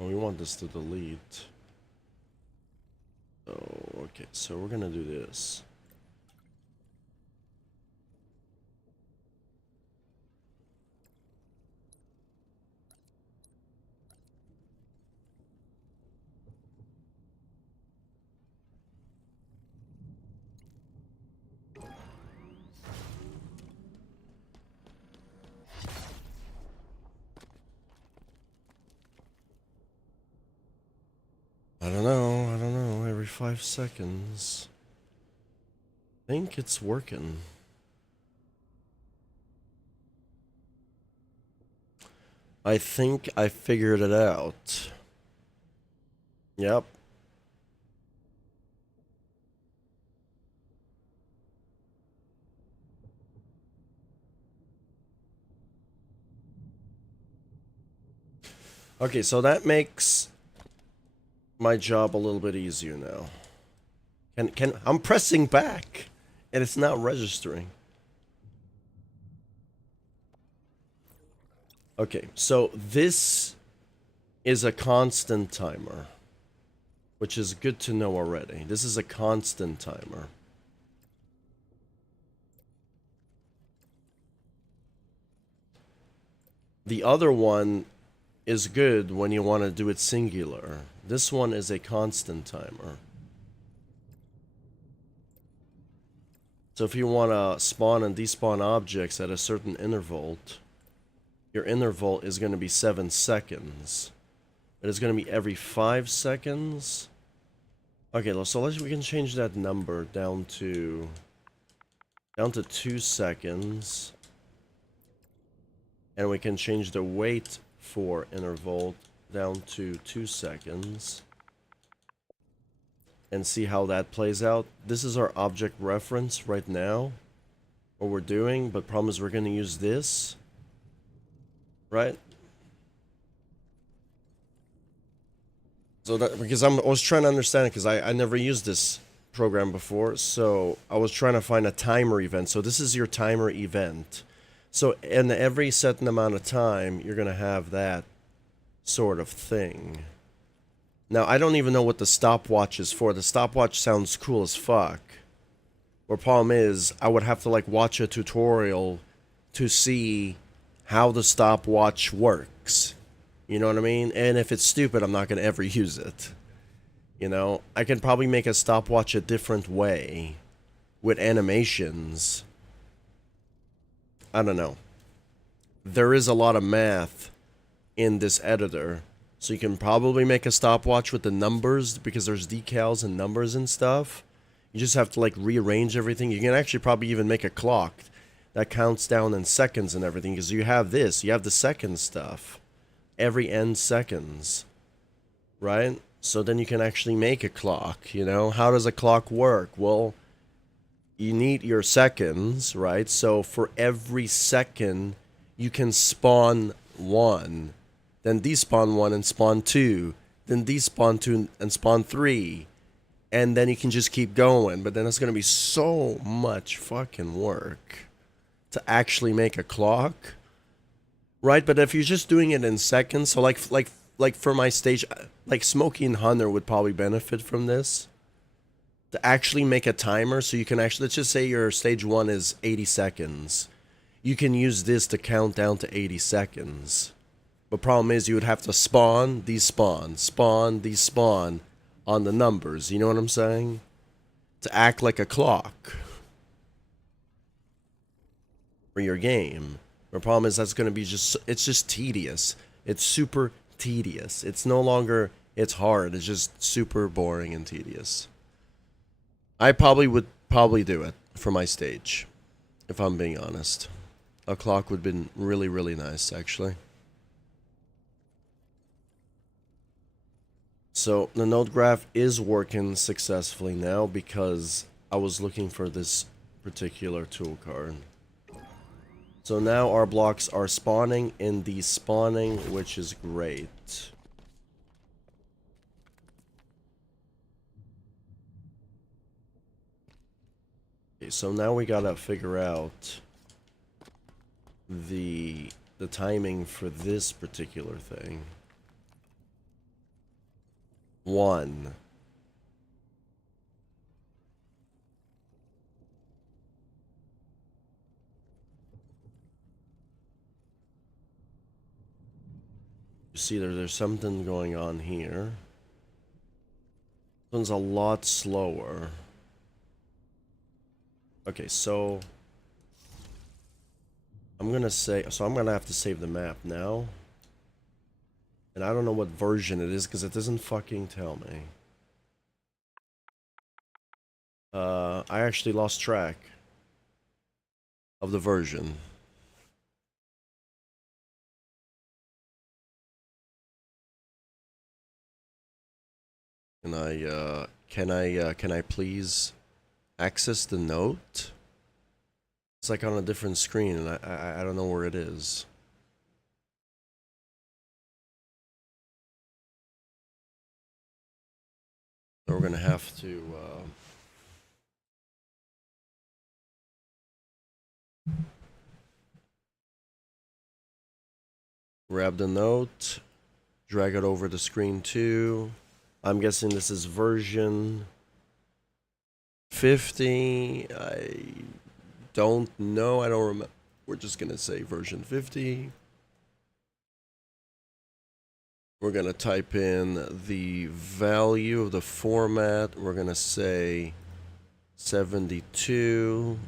Oh, we want this to delete. Oh, okay, so we're gonna do this. I don't know, every 5 seconds. I think it's working. I think I figured it out. Yep. Okay, so that makes my job a little bit easier now. I'm pressing back and it's not registering. Okay, so this is a constant timer, which is good to know already. This is a constant timer. The other one is good when you want to do it singular. This one is a constant timer. So if you want to spawn and despawn objects at a certain interval, your interval is going to be 7 seconds. It is going to be every 5 seconds. Okay, so we can change that number down to 2 seconds. And we can change the wait for interval down to 2 seconds. And see how that plays out. This is our object reference right now. What we're doing, but problem is we're going to use this. Right? So that, because I was trying to understand it, because I never used this program before, so I was trying to find a timer event. So this is your timer event. So in every certain amount of time, you're going to have that sort of thing. Now, I don't even know what the stopwatch is for. The stopwatch sounds cool as fuck. The problem is, I would have to like watch a tutorial to see how the stopwatch works. You know what I mean? And if it's stupid, I'm not going to ever use it. You know? I can probably make a stopwatch a different way. With animations. I don't know. There is a lot of math in this editor. So you can probably make a stopwatch with the numbers, because there's decals and numbers and stuff. You just have to like rearrange everything. You can actually probably even make a clock that counts down in seconds and everything, because you have this. You have the second stuff. Every n seconds. Right? So then you can actually make a clock, you know? How does a clock work? Well, you need your seconds, right? So for every second, you can spawn one then despawn 1 and spawn 2, then despawn 2 and spawn 3, and then you can just keep going. But then it's going to be so much fucking work to actually make a clock, right? But if you're just doing it in seconds, so like for my stage, like Smokey and Hunter would probably benefit from this, to actually make a timer. So you can actually, let's just say your stage 1 is 80 seconds. You can use this to count down to 80 seconds. But problem is you would have to spawn, despawn, spawn, despawn on the numbers. You know what I'm saying? To act like a clock for your game. The problem is that's going to be it's just tedious. It's super tedious. It's no longer, it's hard. It's just super boring and tedious. I would do it for my stage, if I'm being honest. A clock would have been really, really nice, actually. So the node graph is working successfully now because I was looking for this particular tool card. So now our blocks are spawning and despawning, which is great. Okay, so now we gotta figure out the timing for this particular thing. 1. You see there's something going on here. This one's a lot slower. Okay, so I'm gonna have to save the map now. And I don't know what version it is because it doesn't fucking tell me. I actually lost track of the version. Can I please access the note? It's like on a different screen and I don't know where it is. So we're gonna have to grab the note, drag it over the screen too. I'm guessing this is version 50. I don't know. I don't remember. We're just gonna say version 50. We're going to type in the value of the format. We're going to say 72.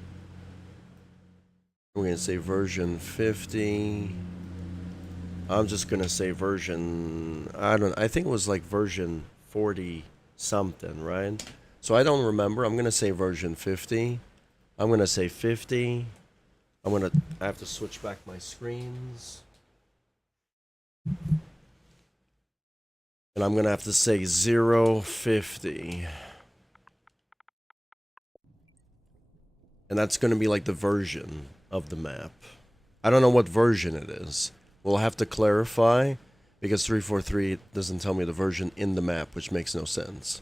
We're going to say version 50. I'm just going to say version, I think it was like version 40 something, right? So I don't remember. I'm going to say version 50. I'm going to say 50. I have to switch back my screens. And I'm going to have to say 050. And that's going to be like the version of the map. I don't know what version it is. We'll have to clarify because 343 doesn't tell me the version in the map, which makes no sense.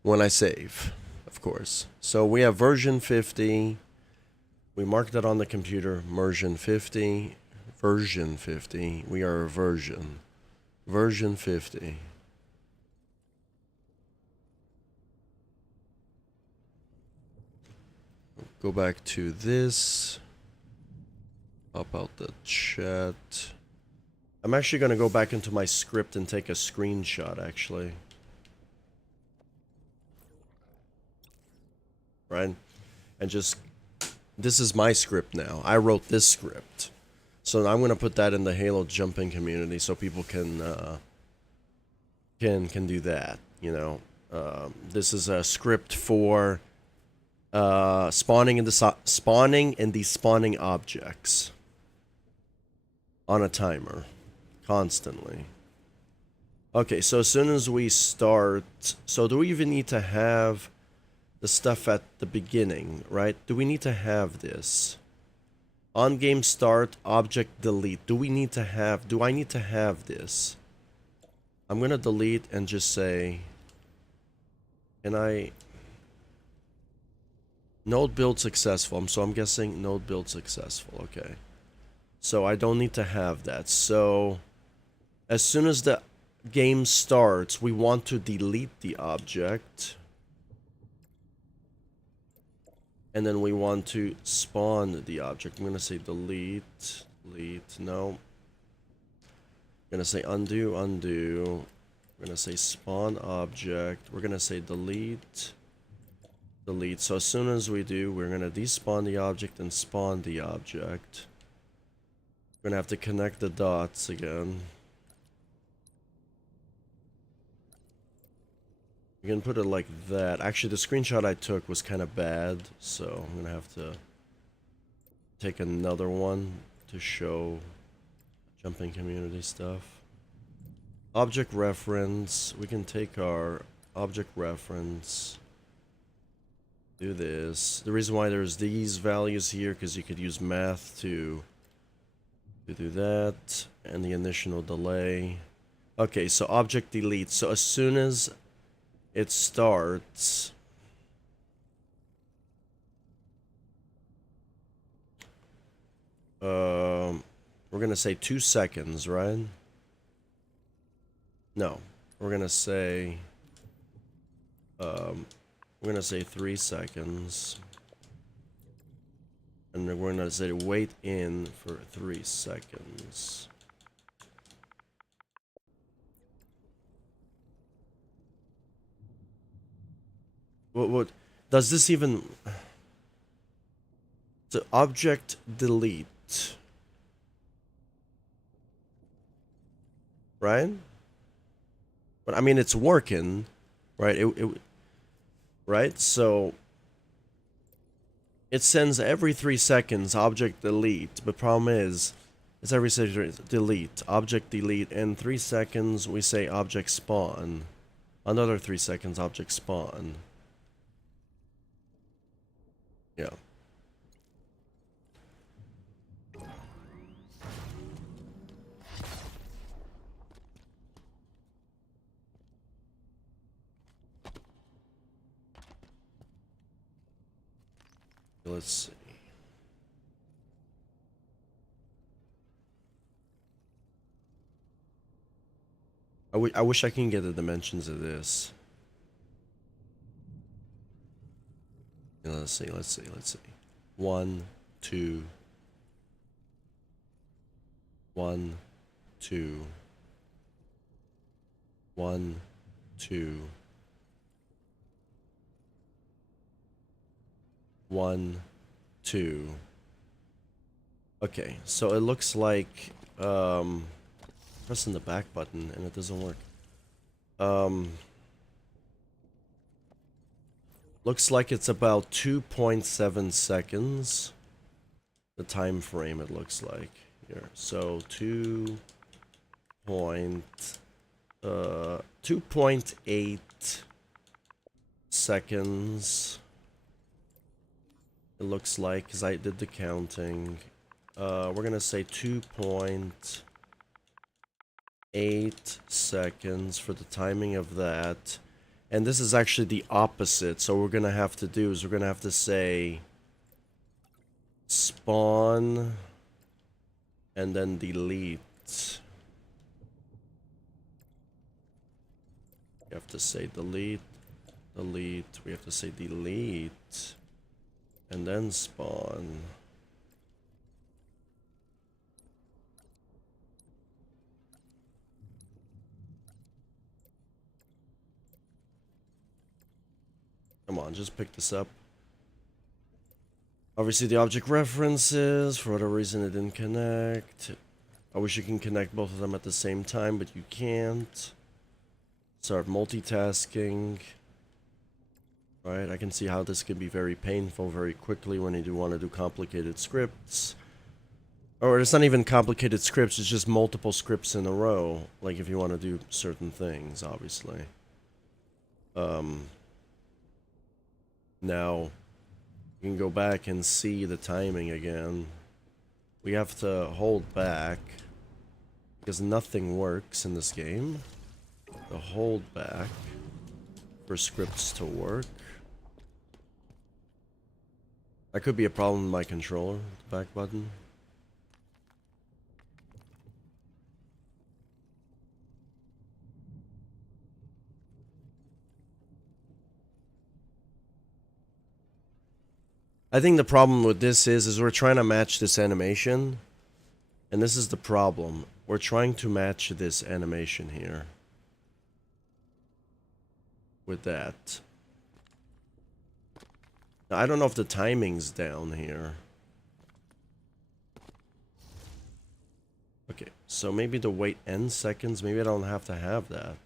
When I save, of course. So we have version 50. We marked it on the computer. Version 50. Version 50. We are a version. Version 50. Go back to this. Pop out the chat. I'm actually going to go back into my script and take a screenshot, actually. Right? And just... This is my script now. I wrote this script. So I'm going to put that in the Halo jumping community so people can do that, you know. This is a script for spawning and despawning objects on a timer constantly. Okay, so as soon as we start, so do we even need to have the stuff at the beginning, right? Do we need to have this? On game start, object delete. Do I need to have this? I'm gonna delete and just say, node build successful. So I'm guessing node build successful. Okay. So I don't need to have that. So as soon as the game starts, we want to delete the object. And then we want to spawn the object. I'm going to say delete. No. I'm going to say undo. We're going to say spawn object. We're going to say delete. So as soon as we do, we're going to despawn the object and spawn the object. We're going to have to connect the dots again. You can put it like that. Actually, the screenshot I took was kind of bad, so I'm gonna have to take another one to show jumping community stuff. Object reference. We can take our object reference. Do this. The reason why there's these values here, because you could use math to do that, and the initial delay. Okay, so object delete. So as soon as it starts, we're gonna say 2 seconds, right? No, we're gonna say 3 seconds, and then we're gonna say wait in for 3 seconds. What does this even? The object delete, right? But I mean, it's working, right? Right? So it sends every 3 seconds object delete. But problem is, it's every second delete, object delete. In 3 seconds, we say object spawn. Another 3 seconds, object spawn. Yeah. Let's see. I wish I can get the dimensions of this. Yeah, let's see. 1, 2. 1, 2. 1, 2. 1, 2. Okay, so it looks like pressing the back button and it doesn't work. Looks like it's about 2.7 seconds. The time frame, it looks like here. So 2.8 seconds. It looks like, because I did the counting. We're gonna say 2.8 seconds for the timing of that. And this is actually the opposite. So what we're gonna have to do is we're gonna have to say spawn and then delete. We have to say delete. We have to say delete and then spawn. Come on, just pick this up. Obviously the object references, for whatever reason it didn't connect. I wish you can connect both of them at the same time, but you can't. Start multitasking. Right, I can see how this can be very painful very quickly when you do want to do complicated scripts. Or it's not even complicated scripts, it's just multiple scripts in a row. Like if you want to do certain things, obviously. Now, you can go back and see the timing again. we have to hold back because nothing works in this game. To hold back for scripts to work. That could be a problem with my controller, the back button. I think the problem with this is we're trying to match this animation. And this is the problem. We're trying to match this animation here. With that. Now, I don't know if the timing's down here. Okay, so maybe the wait n seconds, maybe I don't have to have that.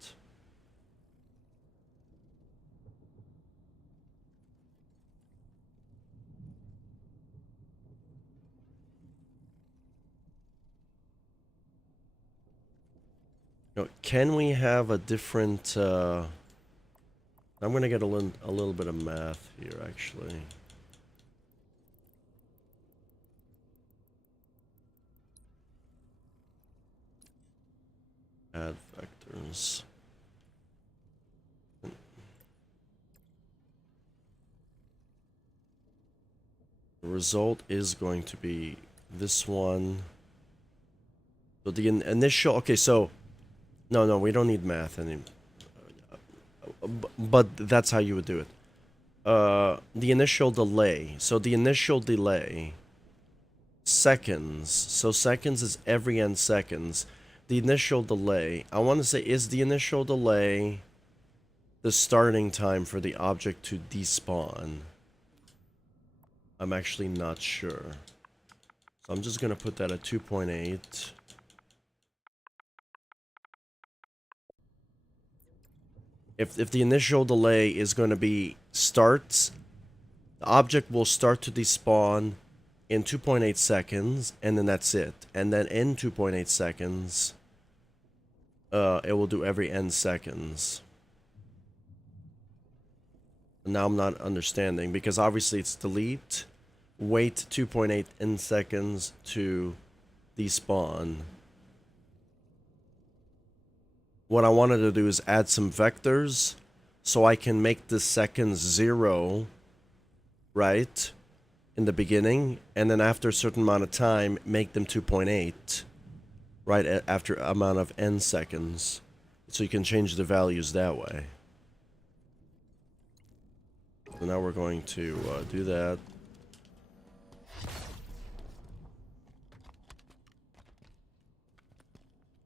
No, can we have a different, I'm gonna get a little bit of math here, actually. Add vectors. The result is going to be this one. So the initial, okay, so, no, we don't need math anymore. But that's how you would do it. The initial delay. So the initial delay, seconds. So seconds is every n seconds. The initial delay, I want to say, is the initial delay the starting time for the object to despawn? I'm actually not sure. So I'm just going to put that at 2.8. If the initial delay is going to be starts, the object will start to despawn in 2.8 seconds, and then that's it. And then in 2.8 seconds, it will do every n seconds. Now I'm not understanding, because obviously it's delete, wait 2.8 n seconds to despawn. What I wanted to do is add some vectors so I can make the seconds 0, right, in the beginning, and then after a certain amount of time, make them 2.8, right, after amount of n seconds. So you can change the values that way. So now we're going to do that.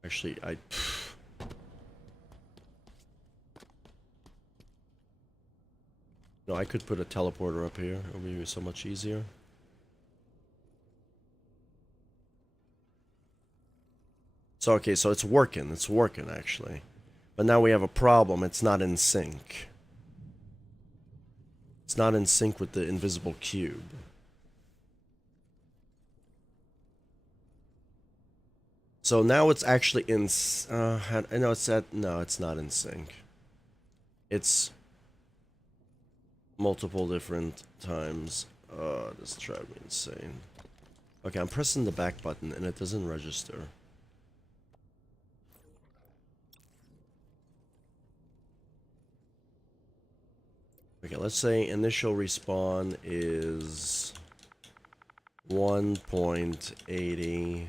Actually, no, I could put a teleporter up here. It would be so much easier. So, okay, so it's working. It's working, actually. But now we have a problem. It's not in sync. It's not in sync with the invisible cube. So now it's actually in... I know it's at... No, it's not in sync. It's... multiple different times. This drives me insane. Okay, I'm pressing the back button and it doesn't register. Okay, let's say initial respawn is 1.80.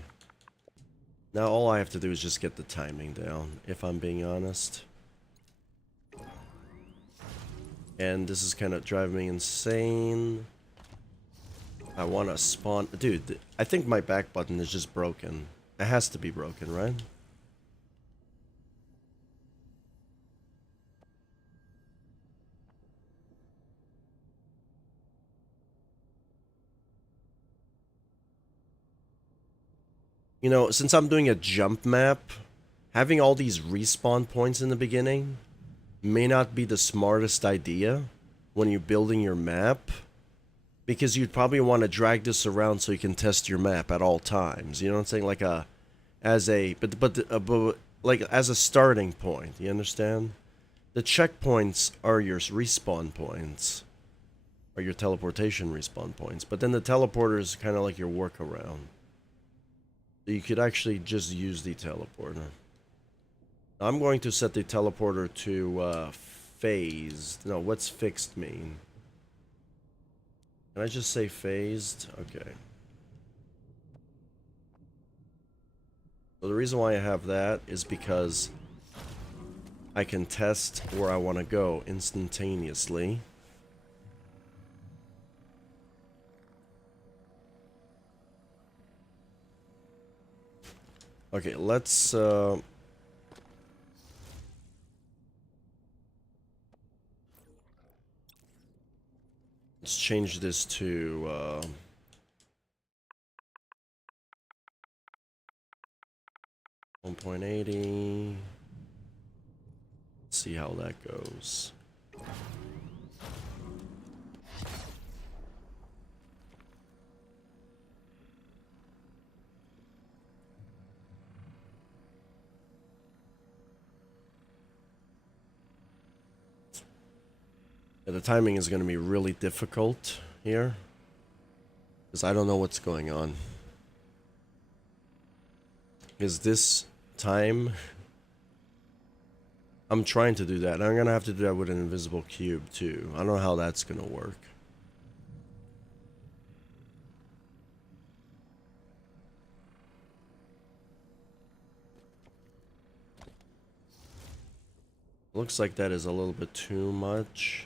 Now all I have to do is just get the timing down, if I'm being honest. And this is kind of driving me insane. I want to spawn... Dude, I think my back button is just broken. It has to be broken, right? You know, since I'm doing a jump map, having all these respawn points in the beginning may not be the smartest idea when you're building your map, because you'd probably want to drag this around so you can test your map at all times. You know what I'm saying? Like like as a starting point. You understand? The checkpoints are your respawn points, or your teleportation respawn points. But then the teleporter is kind of like your workaround. You could actually just use the teleporter. I'm going to set the teleporter to phased. No, what's fixed mean? Can I just say phased? Okay. So the reason why I have that is because I can test where I want to go instantaneously. Okay, let's change this to 1.80. See how that goes. Yeah, the timing is going to be really difficult here because I don't know what's going on. Is this time? I'm trying to do that. I'm going to have to do that with an invisible cube too. I don't know how that's going to work. Looks like that is a little bit too much.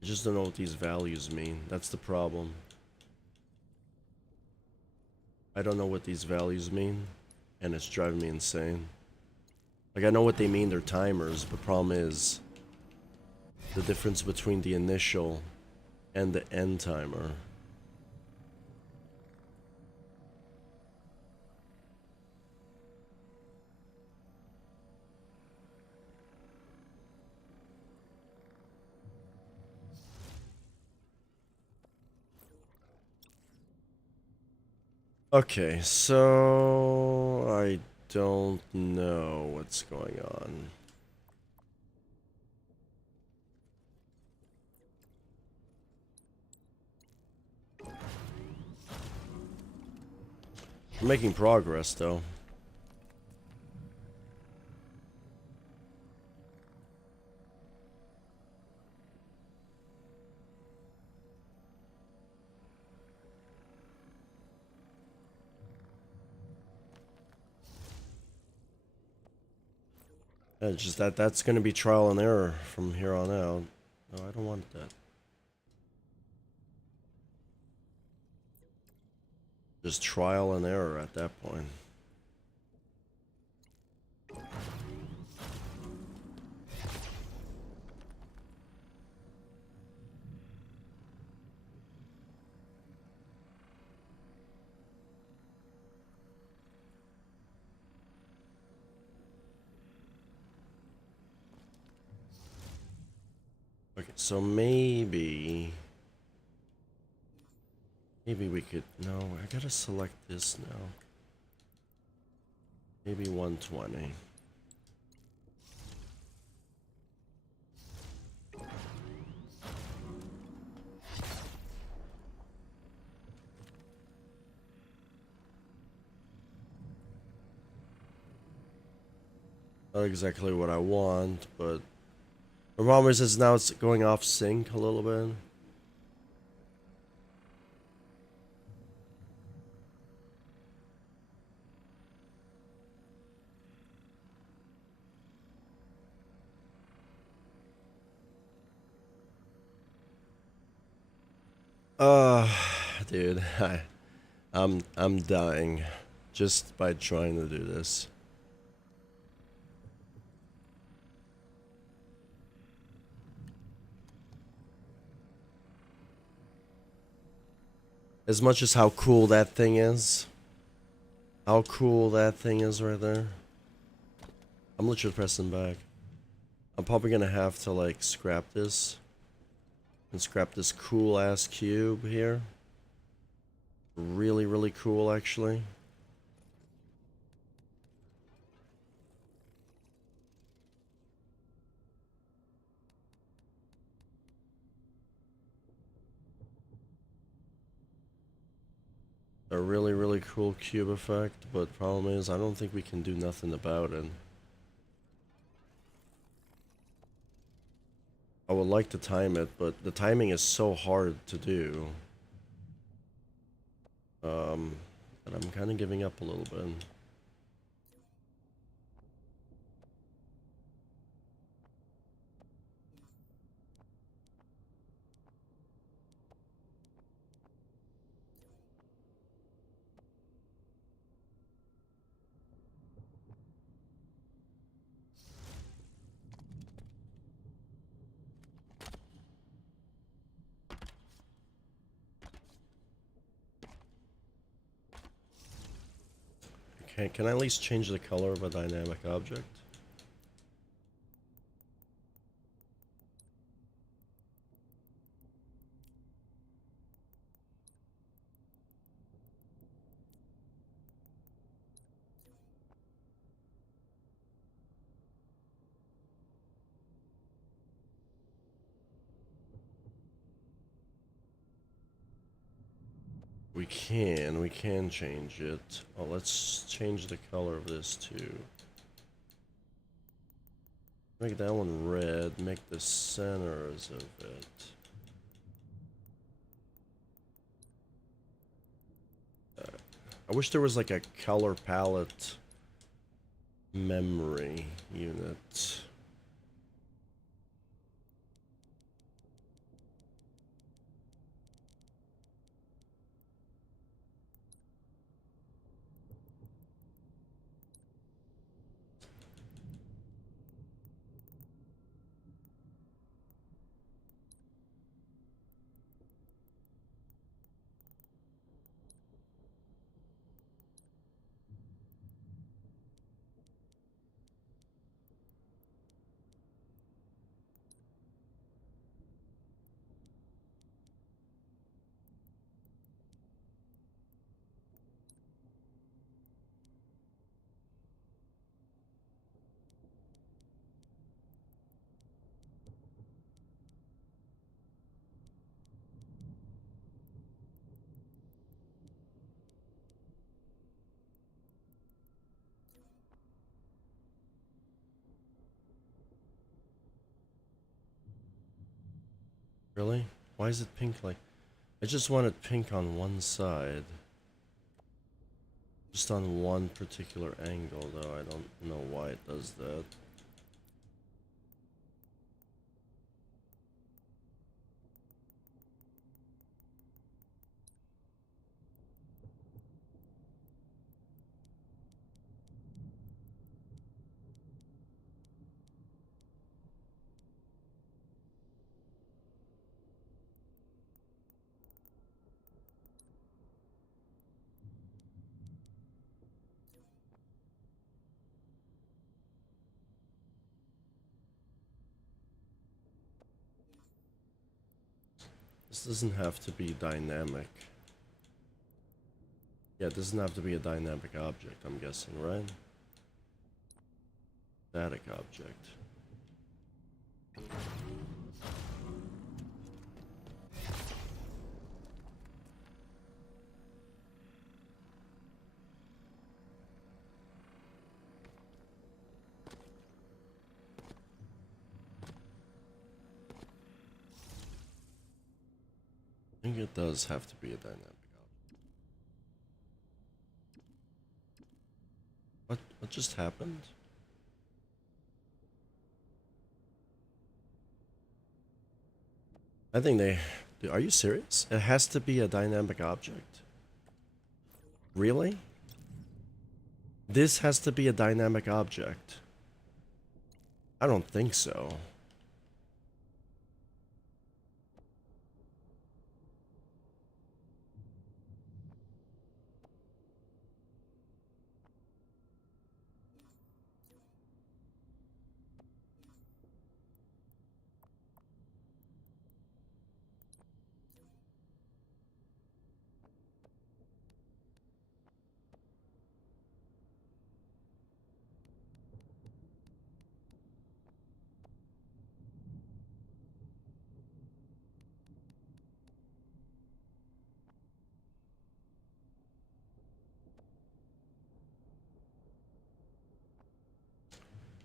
I just don't know what these values mean. That's the problem. I don't know what these values mean, and it's driving me insane. Like, I know what they mean, they're timers, but the problem is the difference between the initial and the end timer. Okay, so I don't know what's going on. I'm making progress though. It's just that's gonna be trial and error from here on out. No, I don't want that. Just trial and error at that point. Okay, so maybe we could, no, I gotta select this now. Maybe 120. Not exactly what I want, but the problem is now it's going off sync a little bit. Uh, dude, I'm dying just by trying to do this. As much as how cool that thing is. How cool that thing is right there. I'm literally pressing back. I'm probably gonna have to like scrap this. And scrap this cool ass cube here. Really, really cool actually. a really, really cool cube effect, but problem is I don't think we can do nothing about it. I would like to time it, but the timing is so hard to do. That I'm kind of giving up a little bit. Okay, can I at least change the color of a dynamic object? We can change it. Oh, let's change the color of this too. Make that one red, make the centers of it. I wish there was like a color palette memory unit. Really? Why is it pink like... I just want it pink on one side. Just on one particular angle, though. I don't know why it does that. This doesn't have to be dynamic. Yeah, it doesn't have to be a dynamic object, I'm guessing, right? Static object. I think it does have to be a dynamic object. What just happened? I think they... Are you serious? It has to be a dynamic object? Really? This has to be a dynamic object. I don't think so.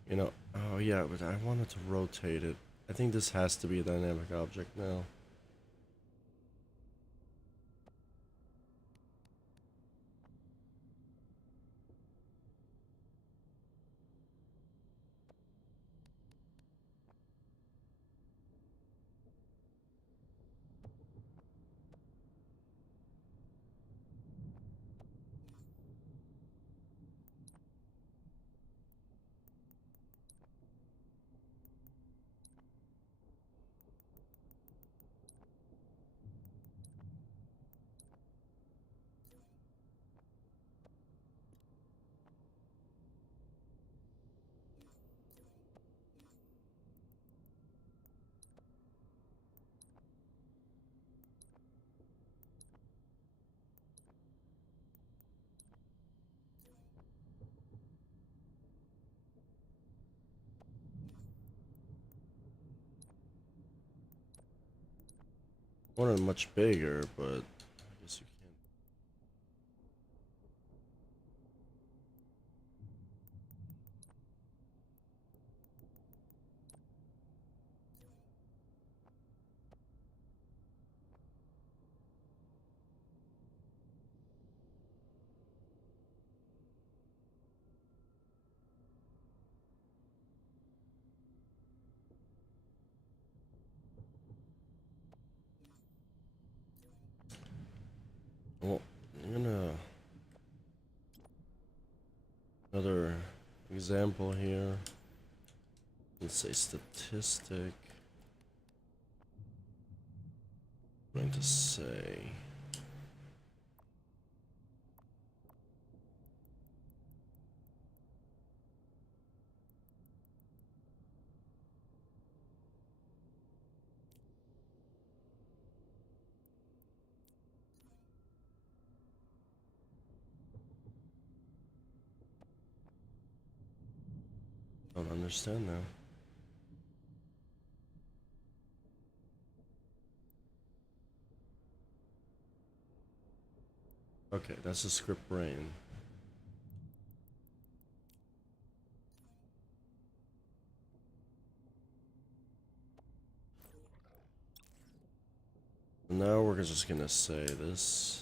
You know, oh yeah, but I wanted to rotate it. I think this has to be a dynamic object now. I wanted much bigger, but I guess you can't. Well, I'm gonna another example here. Let's say statistic. I'm going to say I don't understand now. Okay, that's a script brain. Now we're just gonna say this.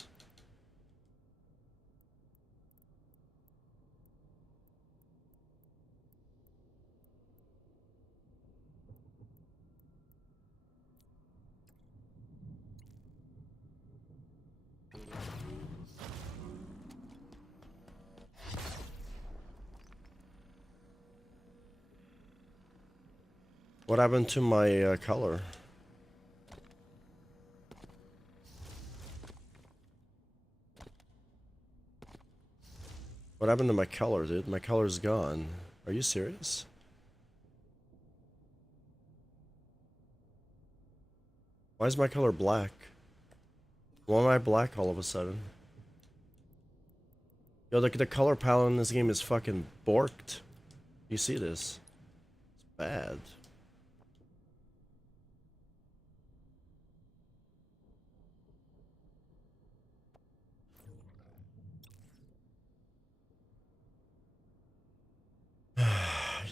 What happened to my color? What happened to my color, dude? My color's gone. Are you serious? Why is my color black? Why am I black all of a sudden? Yo, the color palette in this game is fucking borked. You see this? It's bad.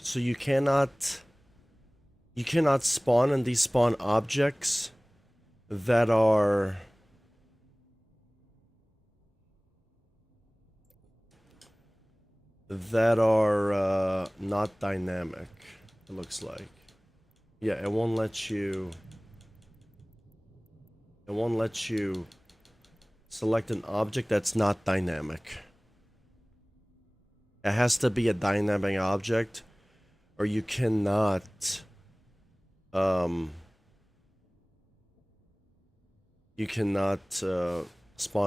So you cannot spawn and despawn objects that are not dynamic, it looks like. Yeah, it won't let you select an object that's not dynamic. It has to be a dynamic object, or you cannot spawn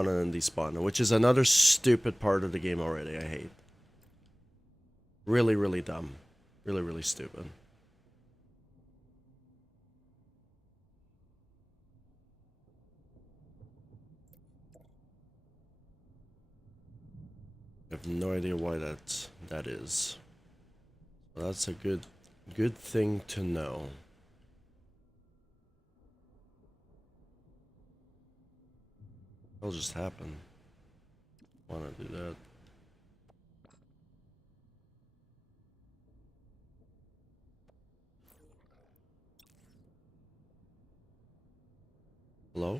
and despawn, which is another stupid part of the game already. I hate. Really, really dumb. Really, really stupid. I have no idea why that is. So that's a good thing to know. It'll just happen. Wanna do that. Hello?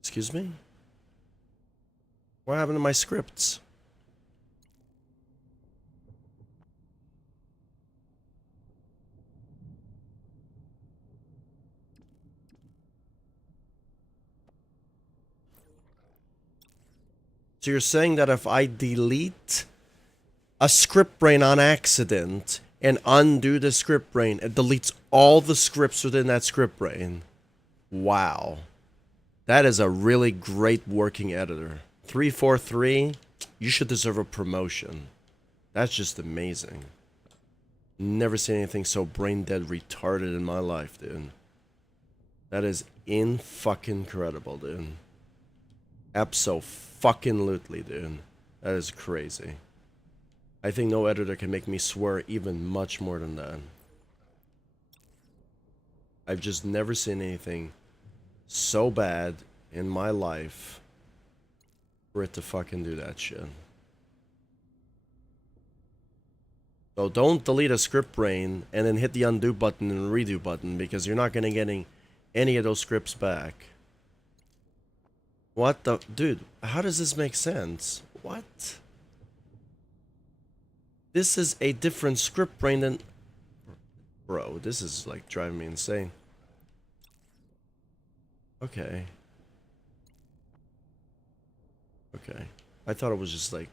Excuse me? What happened to my scripts? So you're saying that if I delete a script brain on accident and undo the script brain, it deletes all the scripts within that script brain? Wow. That is a really great working editor. 343, you should deserve a promotion. That's just amazing. Never seen anything so brain dead retarded in my life, dude. That is in-fucking-credible, dude. Abso-fucking-lutely, dude. That is crazy. I think no editor can make me swear even much more than that. I've just never seen anything so bad in my life for it to fucking do that shit. So don't delete a script brain and then hit the undo button and redo button, because you're not gonna get any of those scripts back. What the... Dude, how does this make sense? What? This is a different script brain than... Bro, this is like driving me insane. Okay. Okay. I thought it was just like...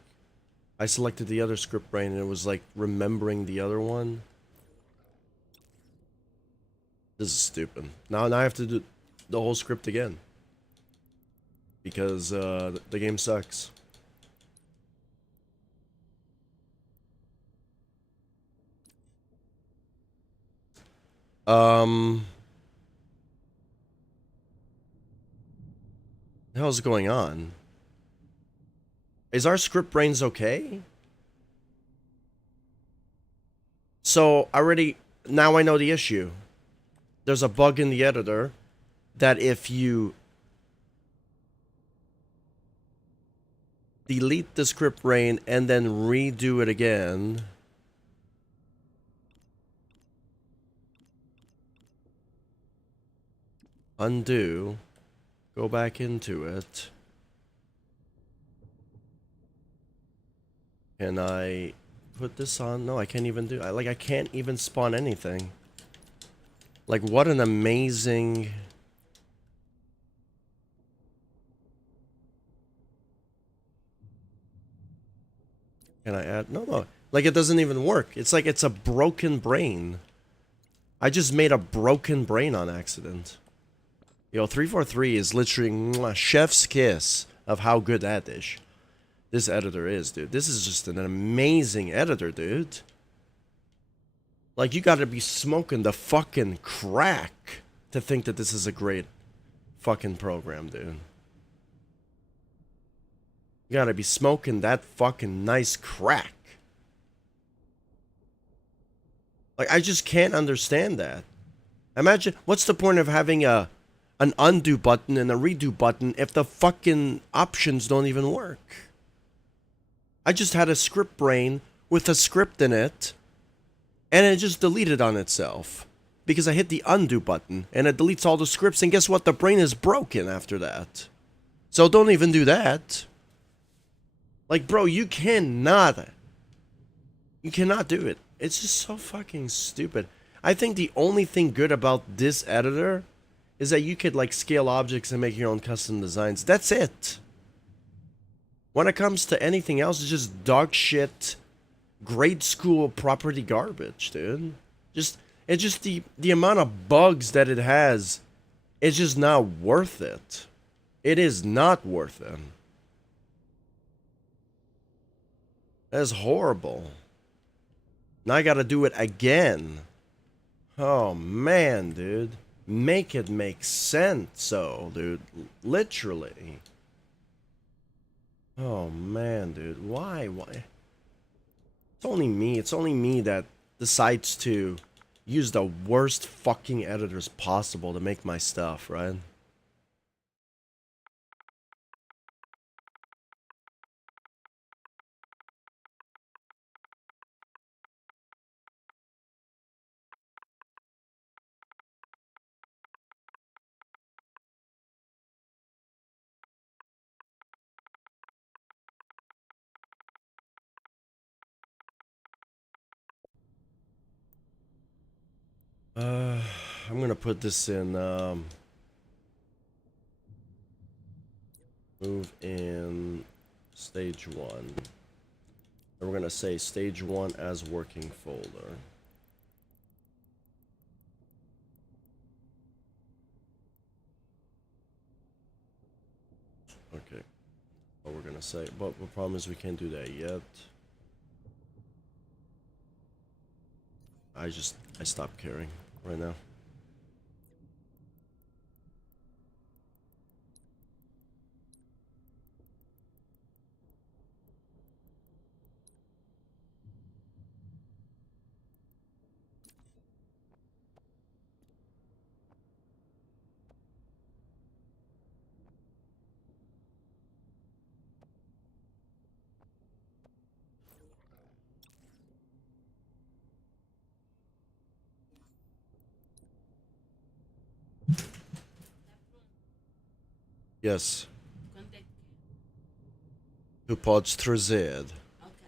I selected the other script brain and it was like remembering the other one. This is stupid. Now I have to do the whole script again. Because the game sucks. The hell's going on? Is our script brains okay? So now I know the issue. There's a bug in the editor that if you delete the script brain and then redo it again, undo, go back into it. Can I put this on? No, I can't even do... I can't even spawn anything. Like, what an amazing... Can I add... No. Like, it doesn't even work. It's like it's a broken brain. I just made a broken brain on accident. Yo, 343 is literally mwah, chef's kiss of how good that is. This editor is, dude. This is just an amazing editor, dude. Like, you gotta be smoking the fucking crack to think that this is a great fucking program, dude. You gotta be smoking that fucking nice crack. Like, I just can't understand that. Imagine, what's the point of having an undo button and a redo button if the fucking options don't even work? I just had a script brain with a script in it, and it just deleted on itself. Because I hit the undo button, and it deletes all the scripts, and guess what? The brain is broken after that. So don't even do that. Like, bro, you cannot do it. It's just so fucking stupid. I think the only thing good about this editor is that you could, like, scale objects and make your own custom designs. That's it. When it comes to anything else, it's just dog shit, grade school property garbage, dude. It's just the amount of bugs that it has, it's just not worth it. It is not worth it. That's horrible. Now I gotta do it again. Oh man, dude. Make it make sense, so, dude. Literally. Oh man, dude. Why? It's only me that decides to use the worst fucking editors possible to make my stuff, right? I'm gonna put this in. Move in stage 1. And we're gonna say stage 1 as working folder. Okay. What we're gonna say, but the problem is we can't do that yet. I stopped caring right now. Yes. Quanto é que Tu podes trazer. Ok.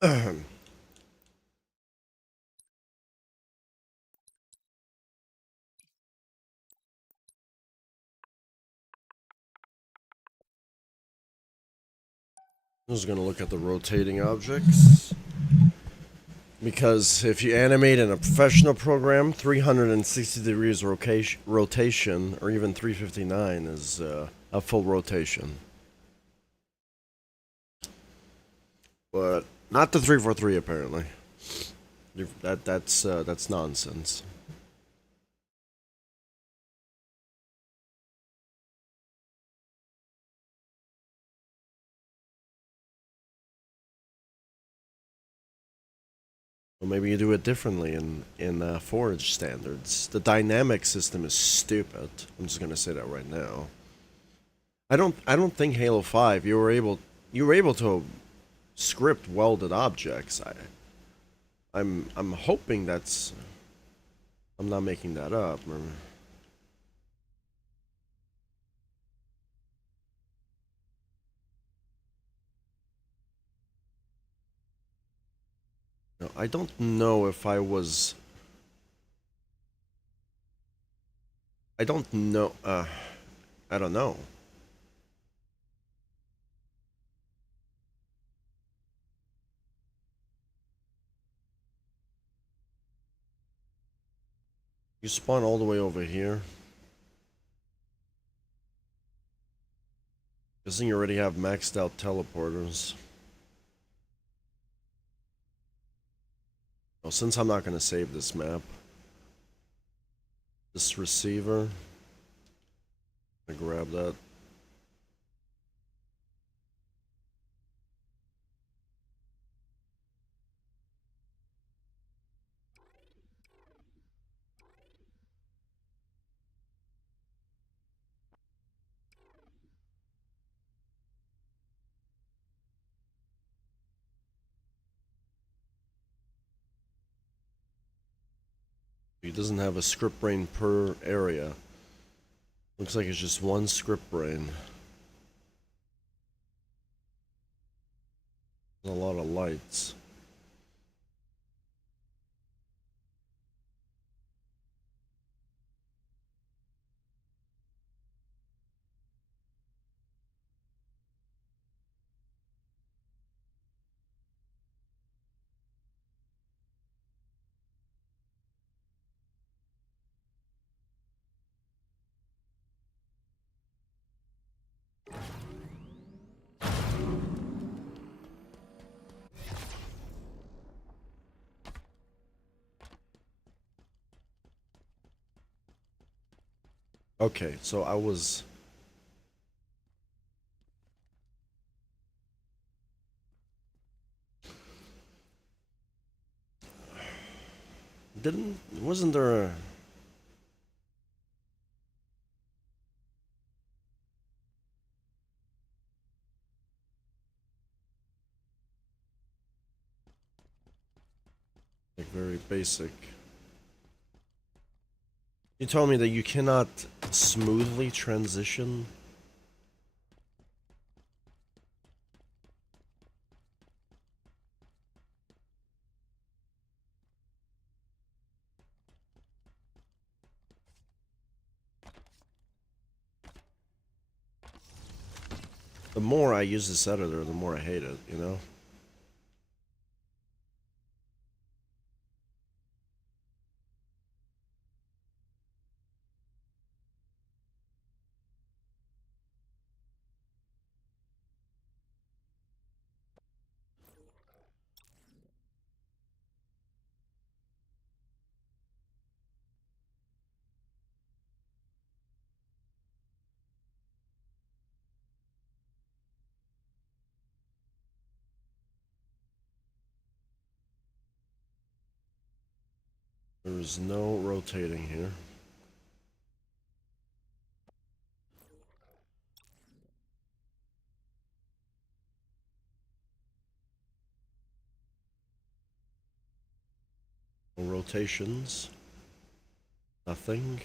I'm just gonna look at the rotating objects. Because if you animate in a professional program, 360 degrees rotation, or even 359 is a full rotation. But not the 343 apparently. That's nonsense. Well, maybe you do it differently in Forge standards. The dynamic system is stupid. I'm just gonna say that right now. I don't think Halo 5 you were able to script welded objects. I'm hoping that's I'm not making that up. No, I don't know if I was. I don't know. I don't know. You spawn all the way over here. Guessing you already have maxed out teleporters. Oh, since I'm not gonna save this map, this receiver, I grab that. He doesn't have a script brain per area. Looks like it's just one script brain. A lot of lights. Okay, so I was. Wasn't there a. Like, very basic. You told me that you cannot smoothly transition. The more I use this editor, the more I hate it, you know? There is no rotating here. No rotations. Nothing.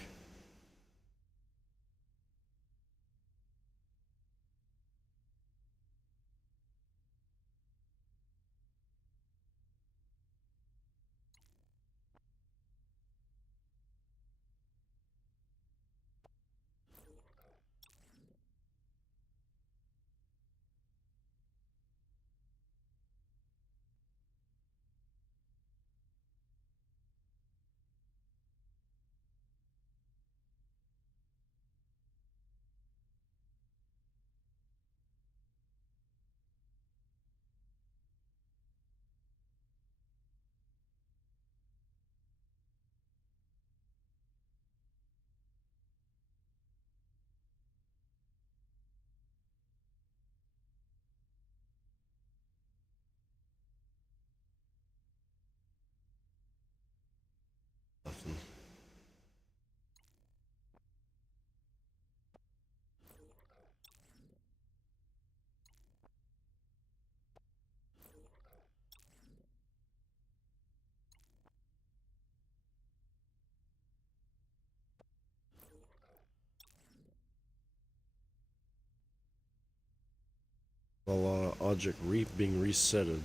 While object being resetted.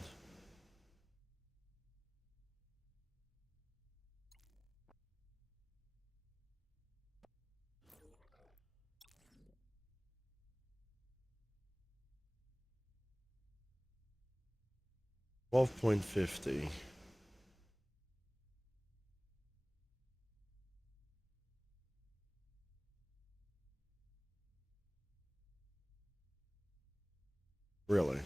$12.50. Really?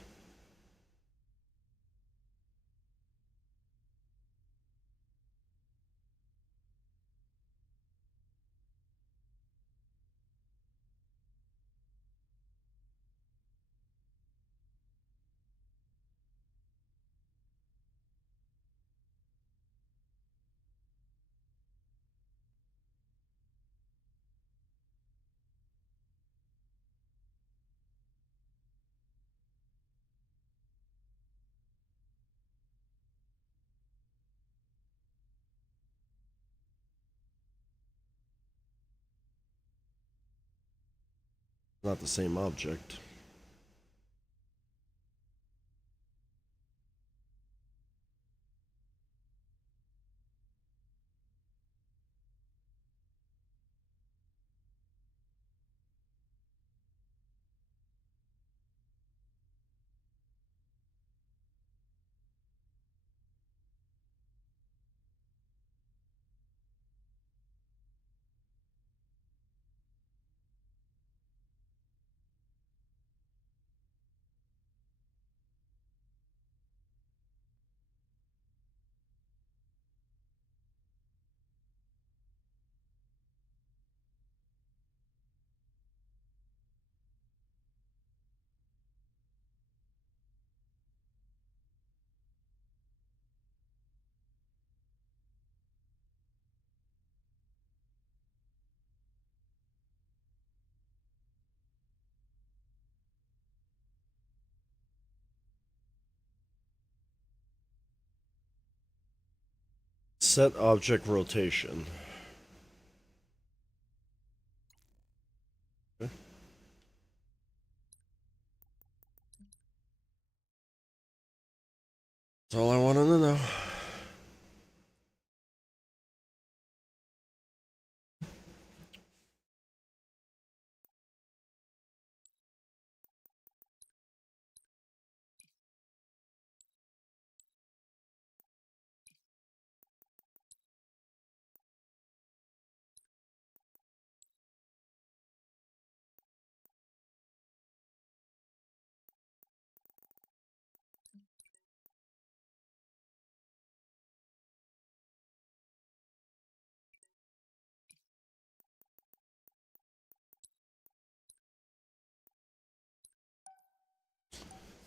Not the same object. Set object rotation. Okay. That's all I wanted to know.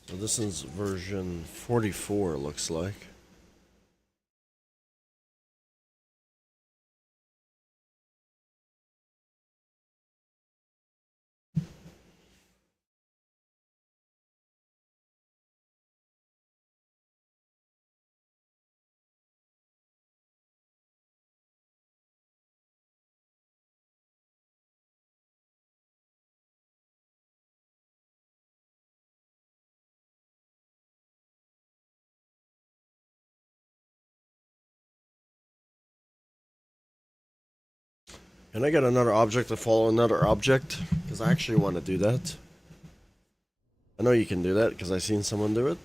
So this is version 44, it looks like. Can I get another object to follow another object? Because I actually want to do that. I know you can do that because I've seen someone do it.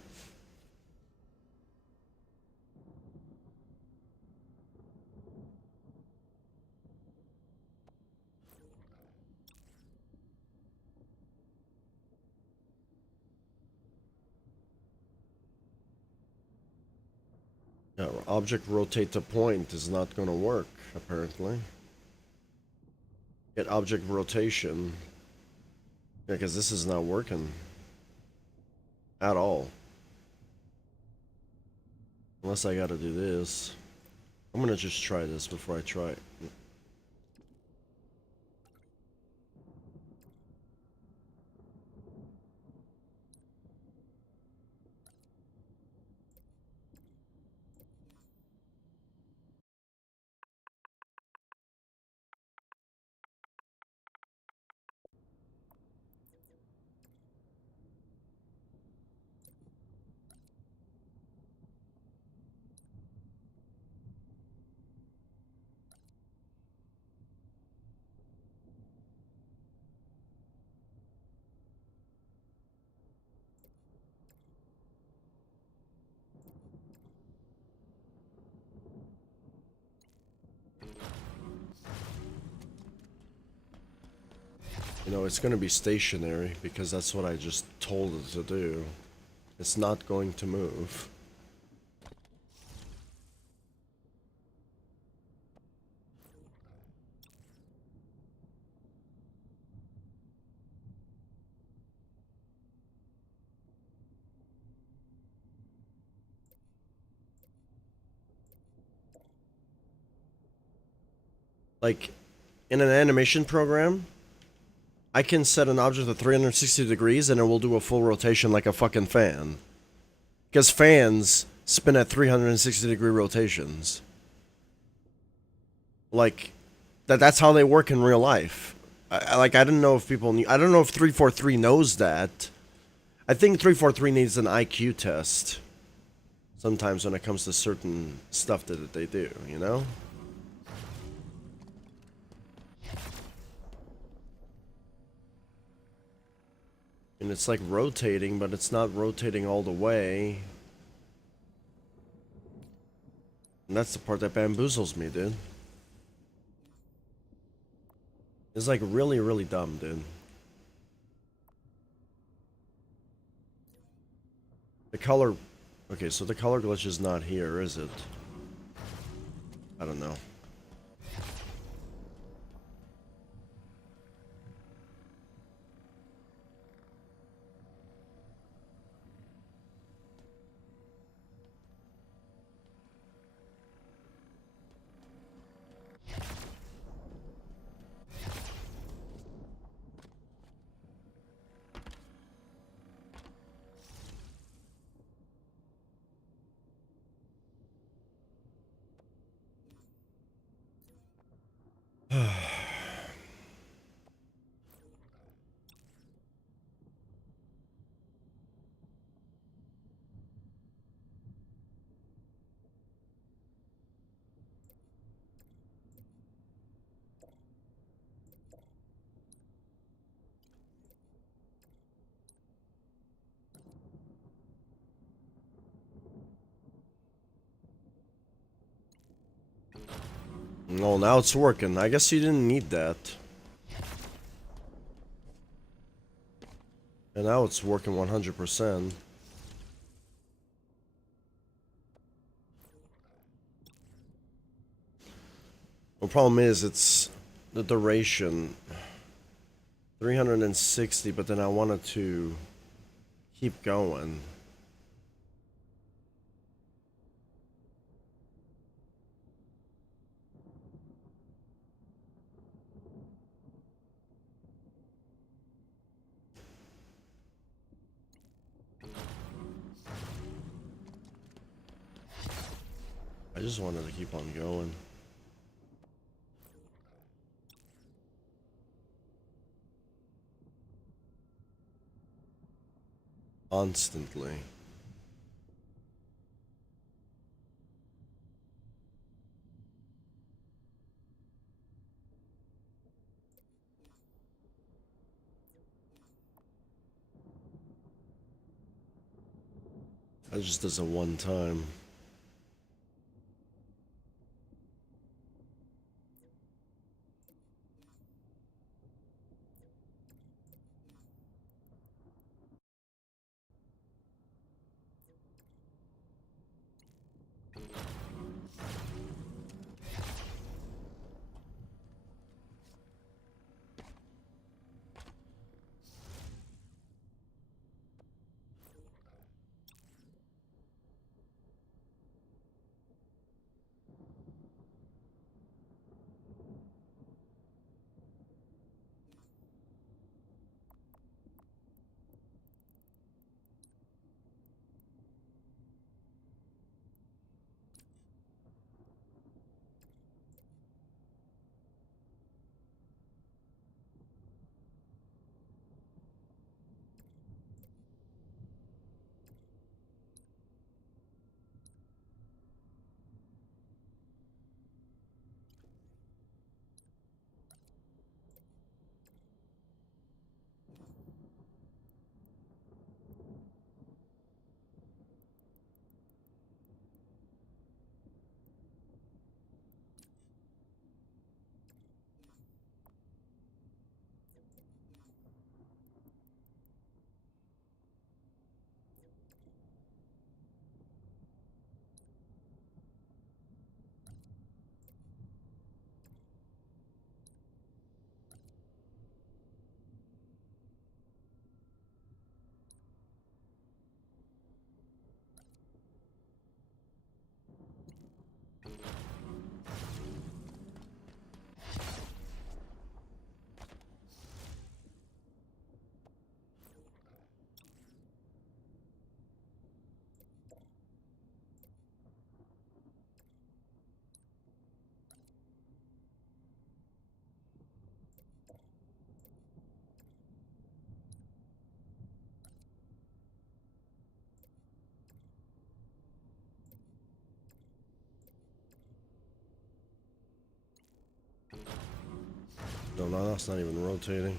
Yeah, object rotate to point is not going to work, apparently. Get object rotation. Yeah, because this is not working. At all. Unless I gotta do this. I'm gonna just try this before I try it. You know, it's going to be stationary because that's what I just told it to do. It's not going to move. Like, in an animation program, I can set an object at 360 degrees and it will do a full rotation like a fucking fan. Because fans spin at 360-degree rotations. Like, that's how they work in real life. I didn't know if people knew. I don't know if 343 knows that. I think 343 needs an IQ test sometimes when it comes to certain stuff that they do, you know? And it's like rotating, but it's not rotating all the way. And that's the part that bamboozles me, dude. It's like really, really dumb, dude. The color... Okay, so the color glitch is not here, is it? I don't know. Oh, now it's working. I guess you didn't need that. And now it's working 100%. The problem is, it's the duration. 360, but then I wanted to keep going. I just wanted to keep on going. Constantly. That just does it one time. No, that's not even rotating.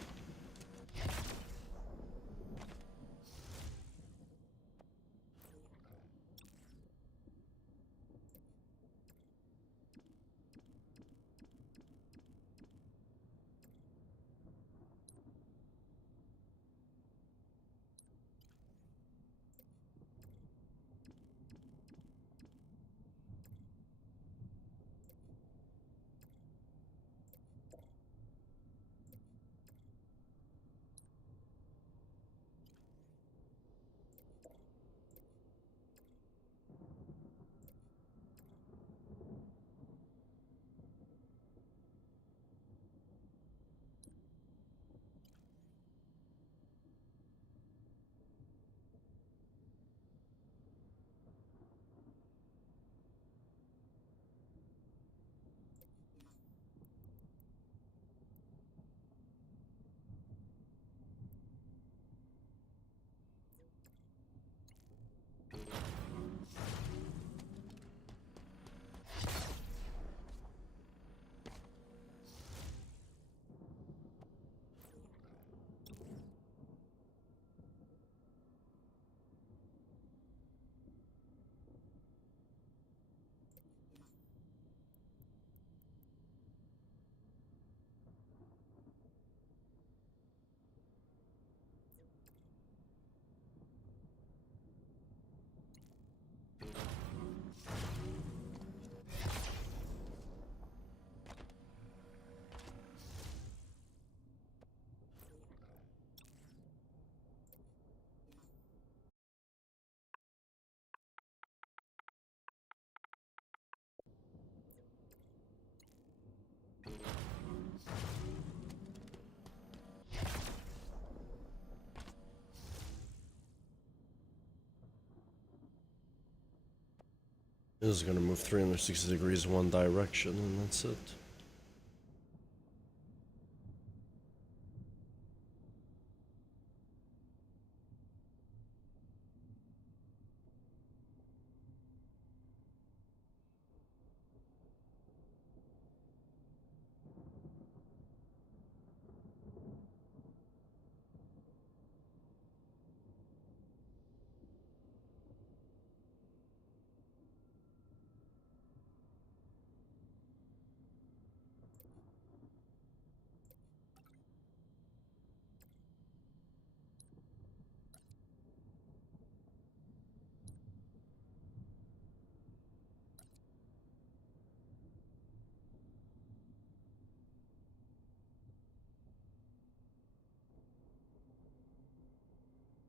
This is gonna move 360 degrees one direction, and that's it.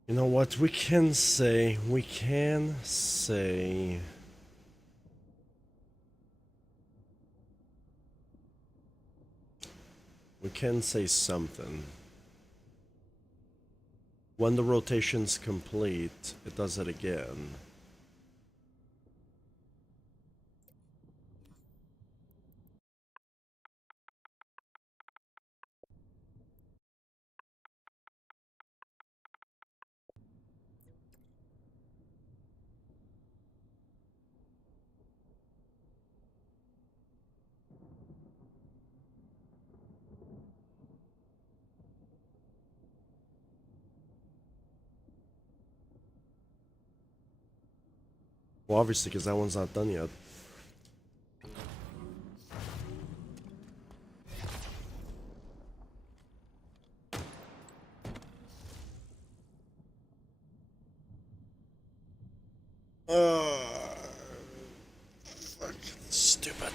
You know what? We can say. We can say something. When the rotation's complete, it does it again. Well, obviously, because that one's not done yet. Fuck. Stupid.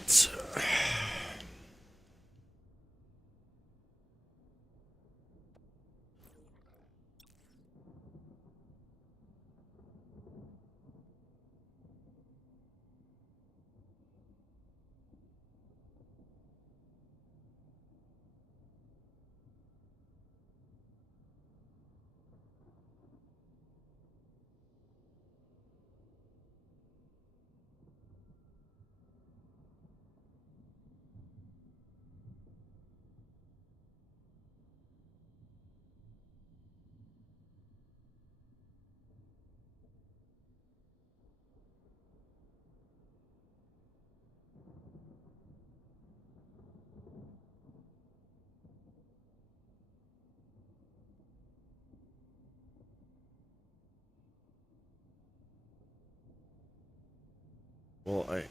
Well, I...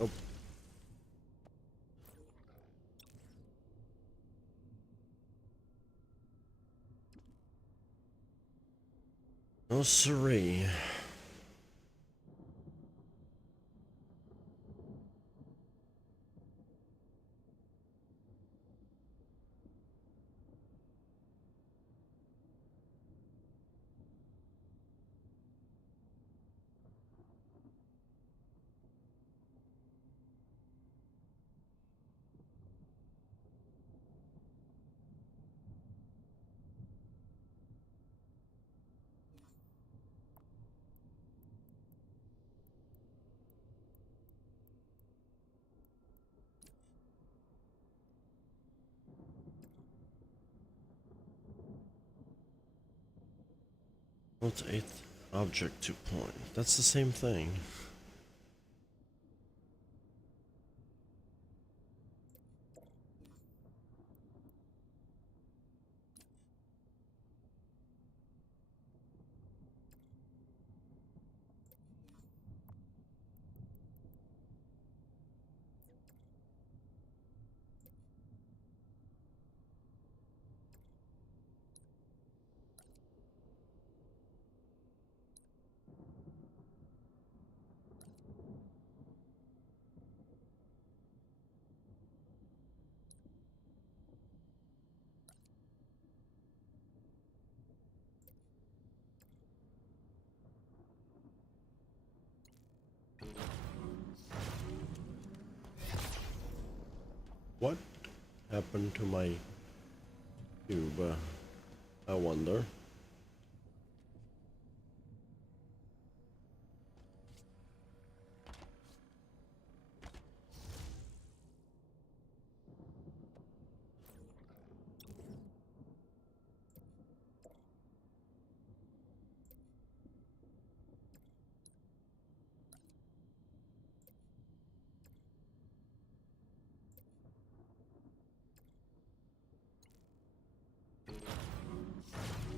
Oh. Oh, siree. Rotate object to point. That's the same thing. What happened to my cube? I wonder.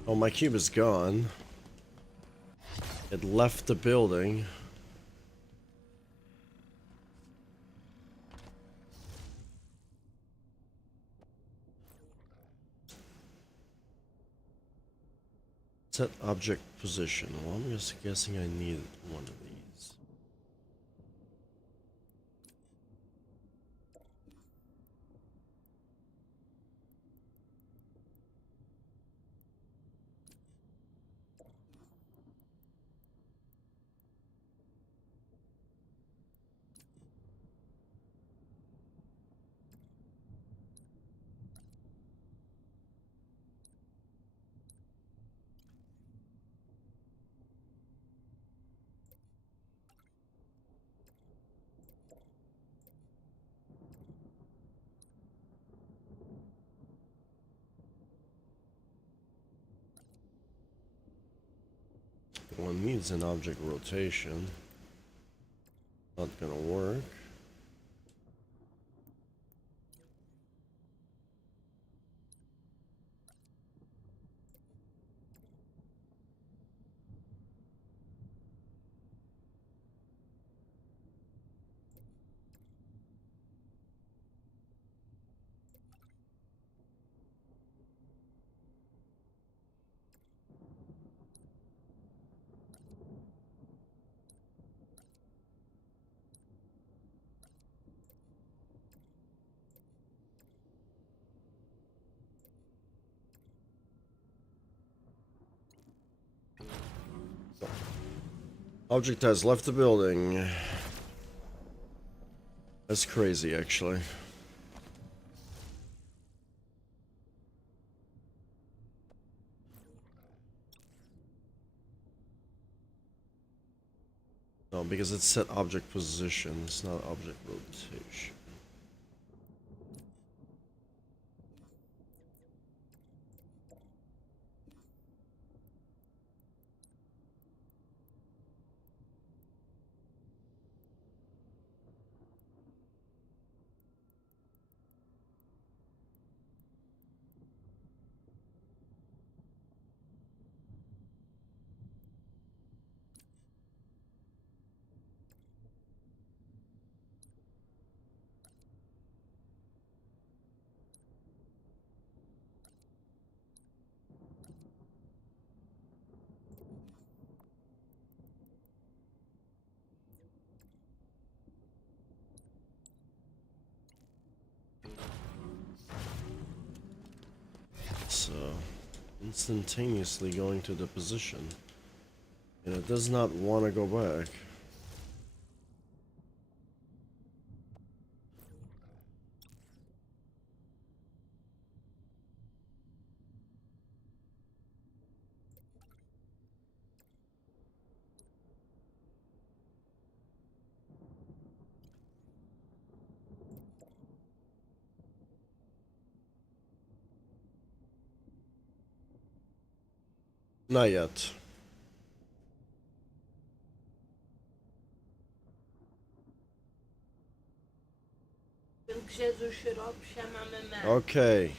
Oh, my cube is gone. It left the building. Set object position. Well, I'm just guessing I need one of these. One needs an object rotation. Not gonna work. Object has left the building. That's crazy, actually. No, because it's set object position. It's not object rotation. So, instantaneously going to the position. And it does not want to go back. Not yet. Pelo que Jesus xarope chama a mamãe. Okay.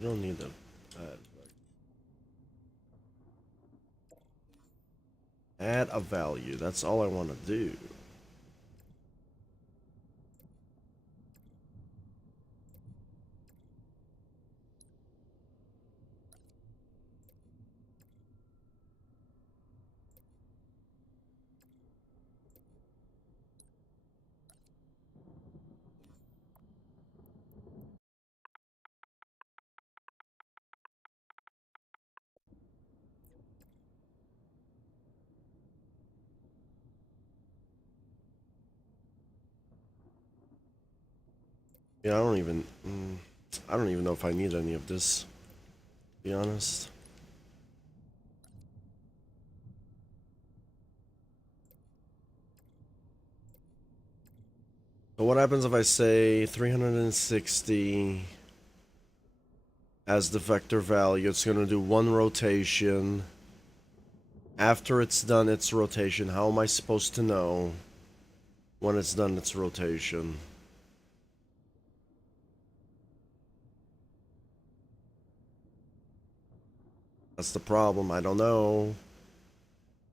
You don't need to add a value. That's all I want to do. Yeah, I don't even know if I need any of this, to be honest. So what happens if I say 360 as the vector value? It's going to do one rotation. After it's done its rotation, how am I supposed to know when it's done its rotation? That's the problem. I don't know.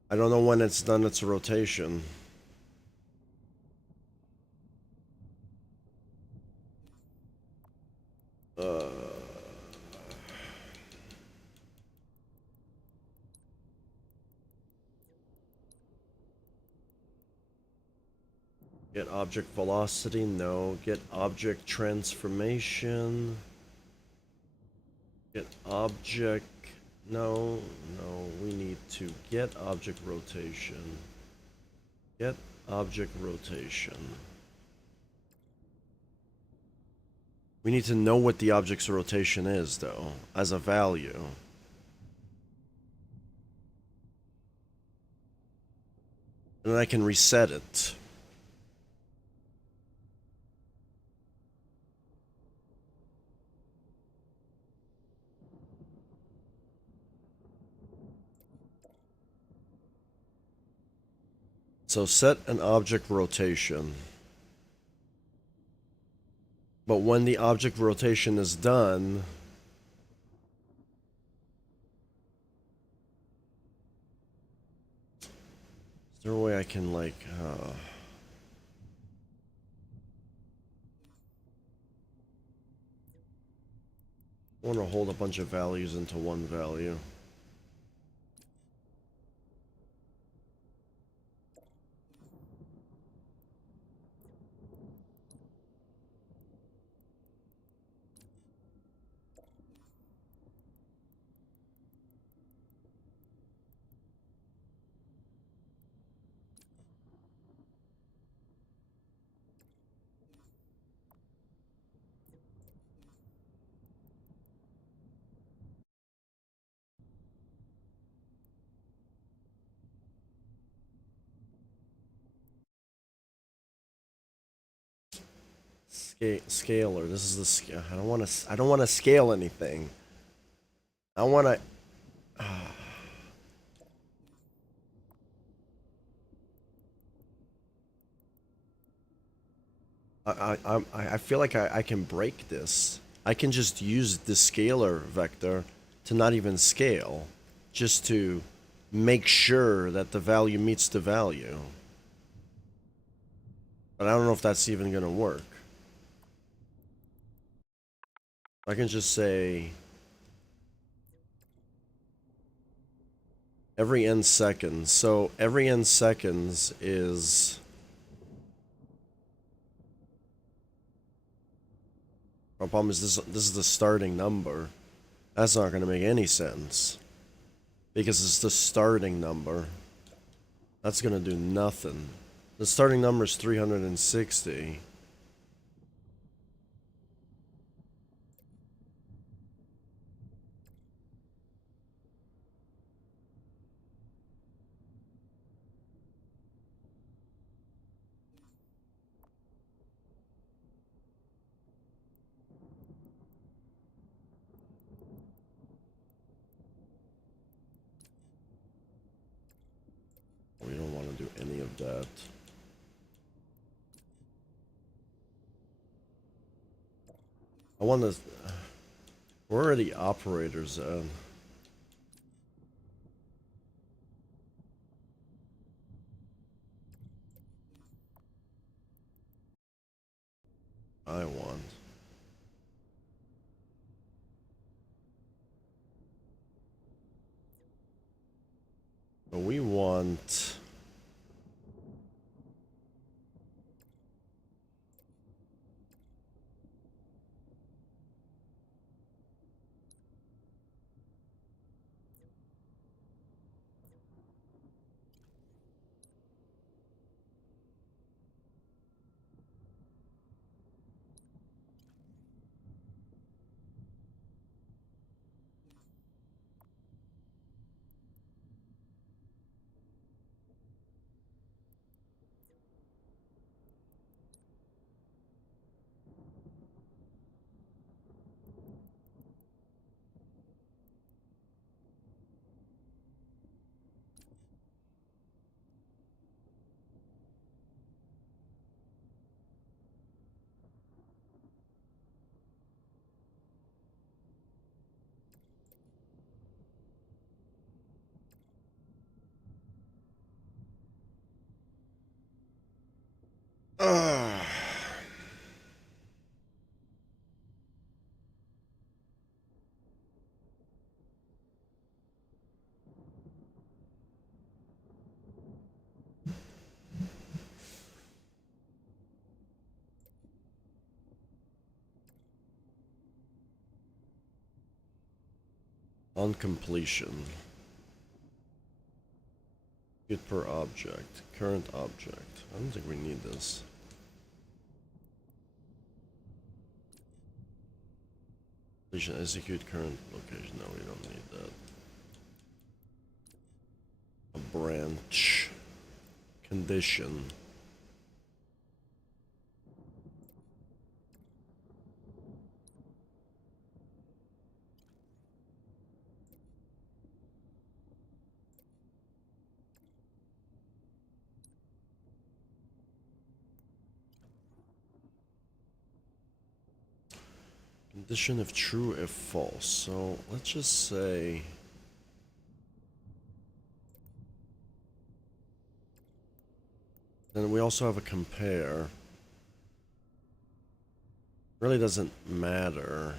I don't know when it's done its rotation. Get object velocity, no. Get object transformation. Get object, no. We need to get object rotation. Get object rotation. We need to know what the object's rotation is, though, as a value. And I can reset it. So set an object rotation. But when the object rotation is done, is there a way I can like, I want to hold a bunch of values into one value. Scalar. This is the scale. I don't want to. I don't want to scale anything. I want to. I feel like I can break this. I can just use the scalar vector to not even scale, just to make sure that the value meets the value. But I don't know if that's even gonna work. I can just say every n seconds. So every n seconds is. My problem is this is the starting number. That's not going to make any sense. Because it's the starting number. That's going to do nothing. The starting number is 360. We don't want to do any of that. I want to... Where are the operators at? I want. But we want... On completion. Get per object. Current object. I don't think we need this. Completion. Execute current location. No, we don't need that. A branch. condition. Condition if true, if false. So let's just say then we also have a compare. Really doesn't matter.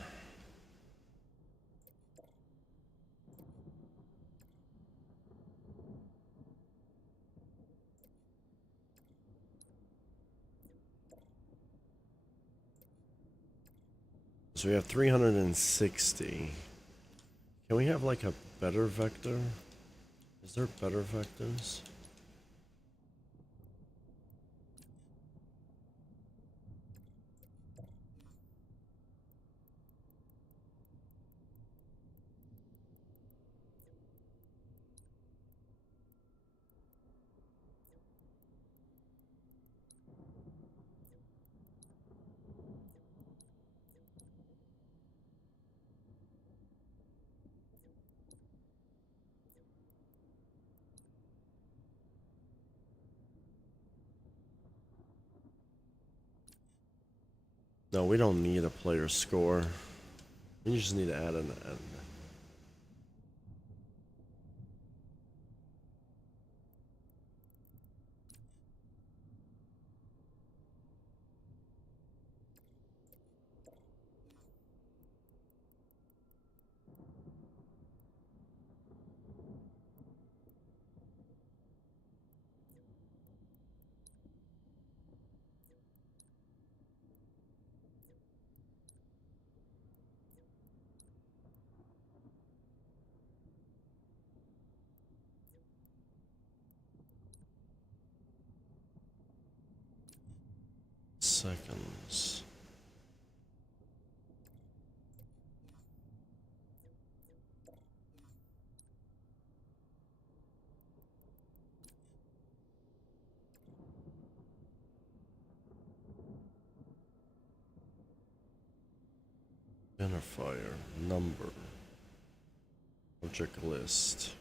So we have 360. Can we have like a better vector? Is there better vectors? No, we don't need a player score. We just need to add an end. Seconds. Identifier, number, object list.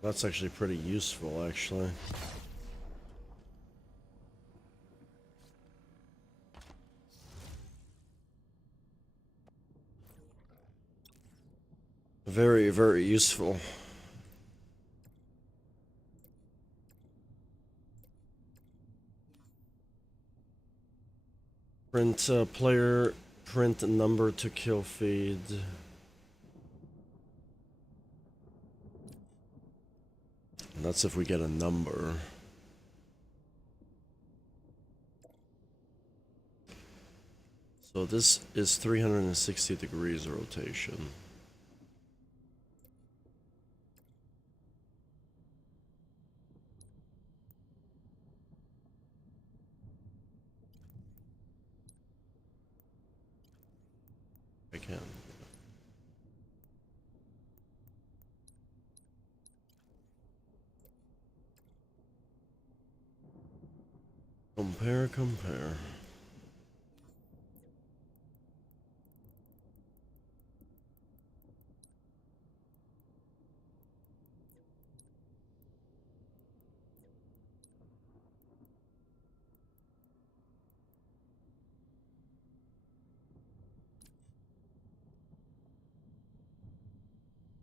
That's actually pretty useful, actually. Very, very useful. Print player, print number to kill feed. And that's if we get a number. So this is 360 degrees rotation. I can. Compare, compare.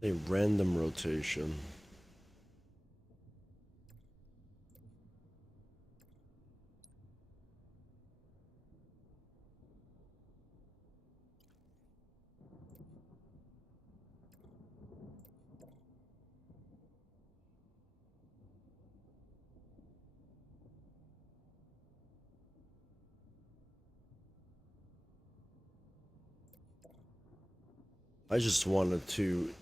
A random rotation. I just wanted to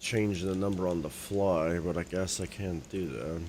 change the number on the fly, but I guess I can't do that.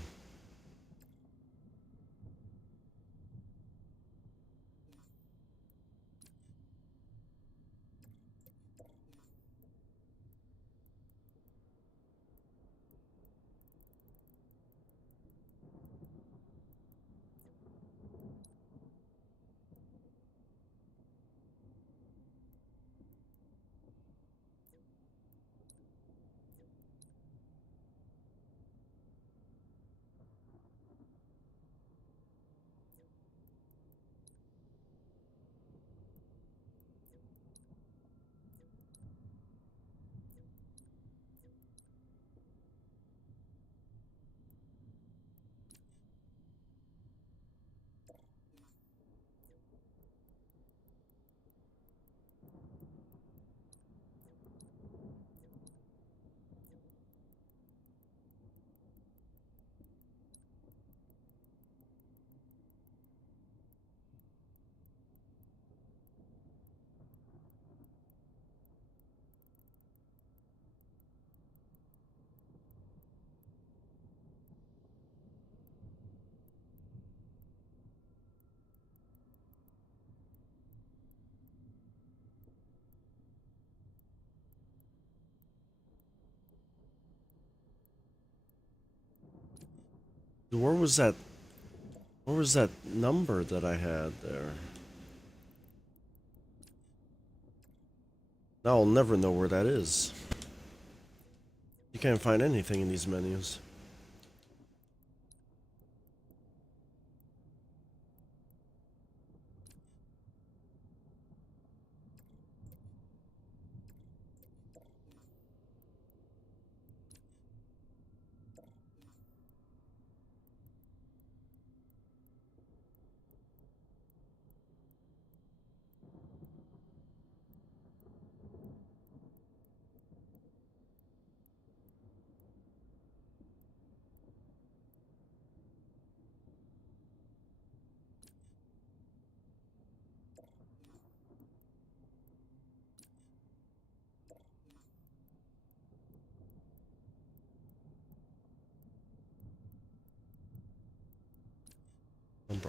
Where was that? Where was that number that I had there? Now I'll never know where that is. You can't find anything in these menus.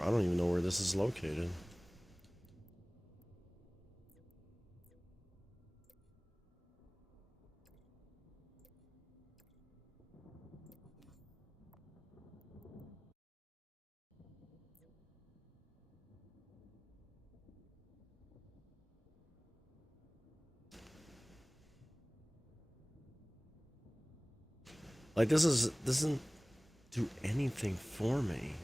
I don't even know where this is located. Like this doesn't do anything for me.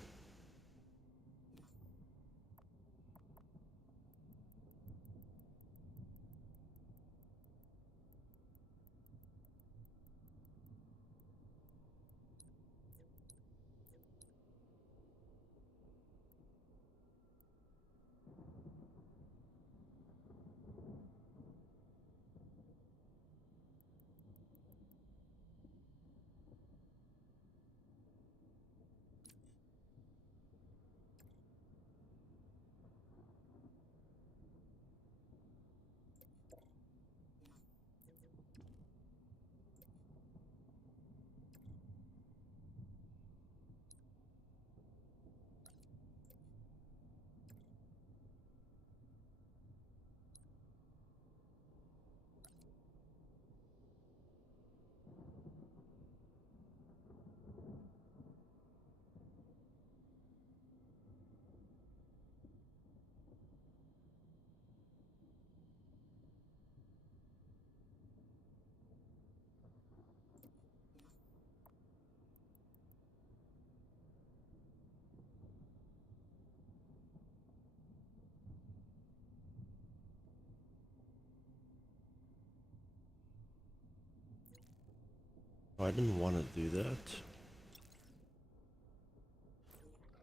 I didn't want to do that.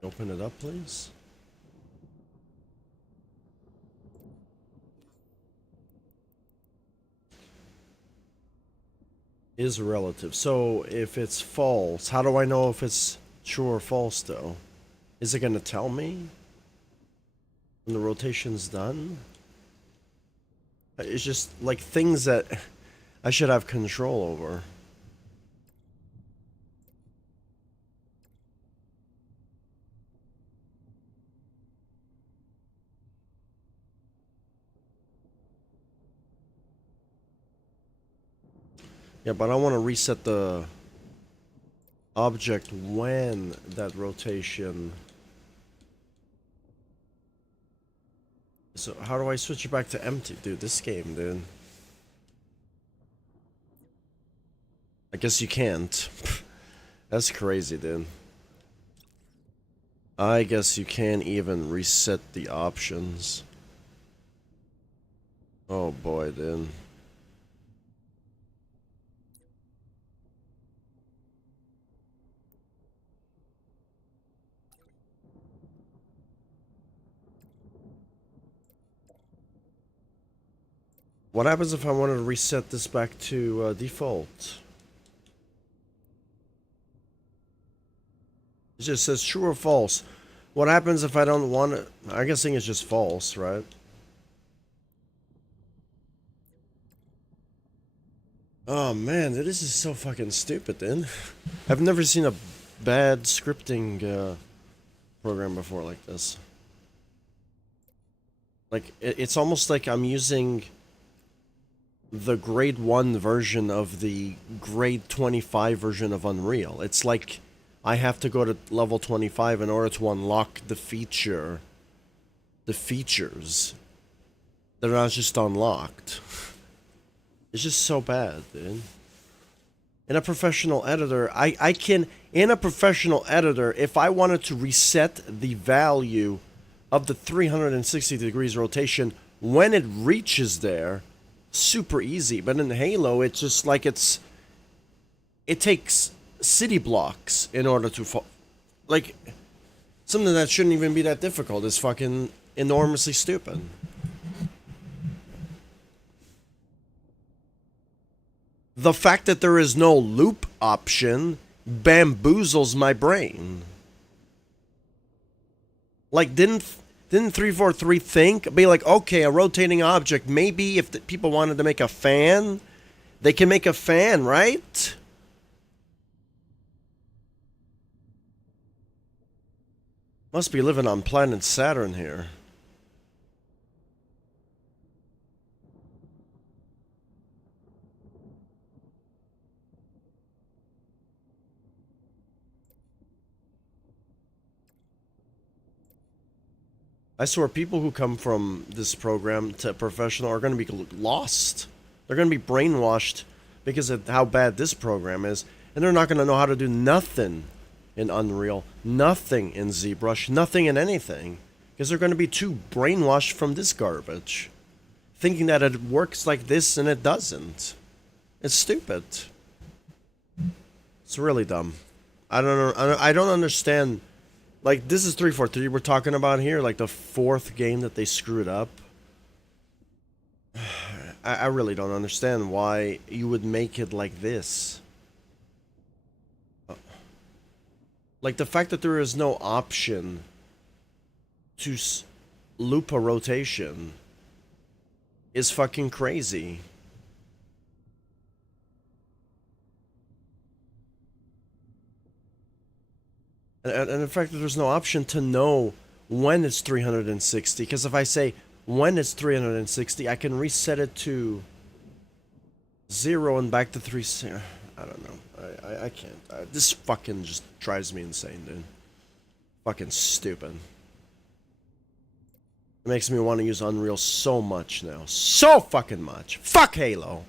Open it up, please. Is relative. So if it's false, how do I know if it's true or false though? Is it going to tell me when the rotation's done? It's just like things that I should have control over. Yeah, but I want to reset the object when that rotation. So how do I switch it back to empty? Dude, this game, dude. I guess you can't. That's crazy, dude. I guess you can't even reset the options. Oh boy, dude. What happens if I wanted to reset this back to default? It just says true or false. What happens if I don't want it? I'm guessing it's just false, right? Oh man, this is so fucking stupid, then. I've never seen a bad scripting program before like this. Like, it's almost like I'm using the grade 1 version of the grade 25 version of Unreal. It's like I have to go to level 25 in order to unlock the features that are not just unlocked. It's just so bad, dude. In a professional editor, I can, in a professional editor, if I wanted to reset the value of the 360 degrees rotation when it reaches there, super easy. But in Halo, it's just like it takes city blocks in order to like, something that shouldn't even be that difficult is fucking enormously stupid. The fact that there is no loop option bamboozles my brain. Like, didn't 343 think, be like, okay, a rotating object, maybe if the people wanted to make a fan, they can make a fan, right? Must be living on planet Saturn here. I swear people who come from this program to professional are going to be lost. They're going to be brainwashed because of how bad this program is. And they're not going to know how to do nothing in Unreal, nothing in ZBrush, nothing in anything. Because they're going to be too brainwashed from this garbage. Thinking that it works like this and it doesn't. It's stupid. It's really dumb. I don't know. I don't understand. Like, this is 343 we're talking about here, like the fourth game that they screwed up. I really don't understand why you would make it like this. Like, the fact that there is no option to loop a rotation is fucking crazy. And the fact that there's no option to know when it's 360, because if I say when it's 360, I can reset it to 0 and back to 360. I don't know. I can't. This fucking just drives me insane, dude. Fucking stupid. It makes me want to use Unreal so much now. So fucking much. Fuck Halo.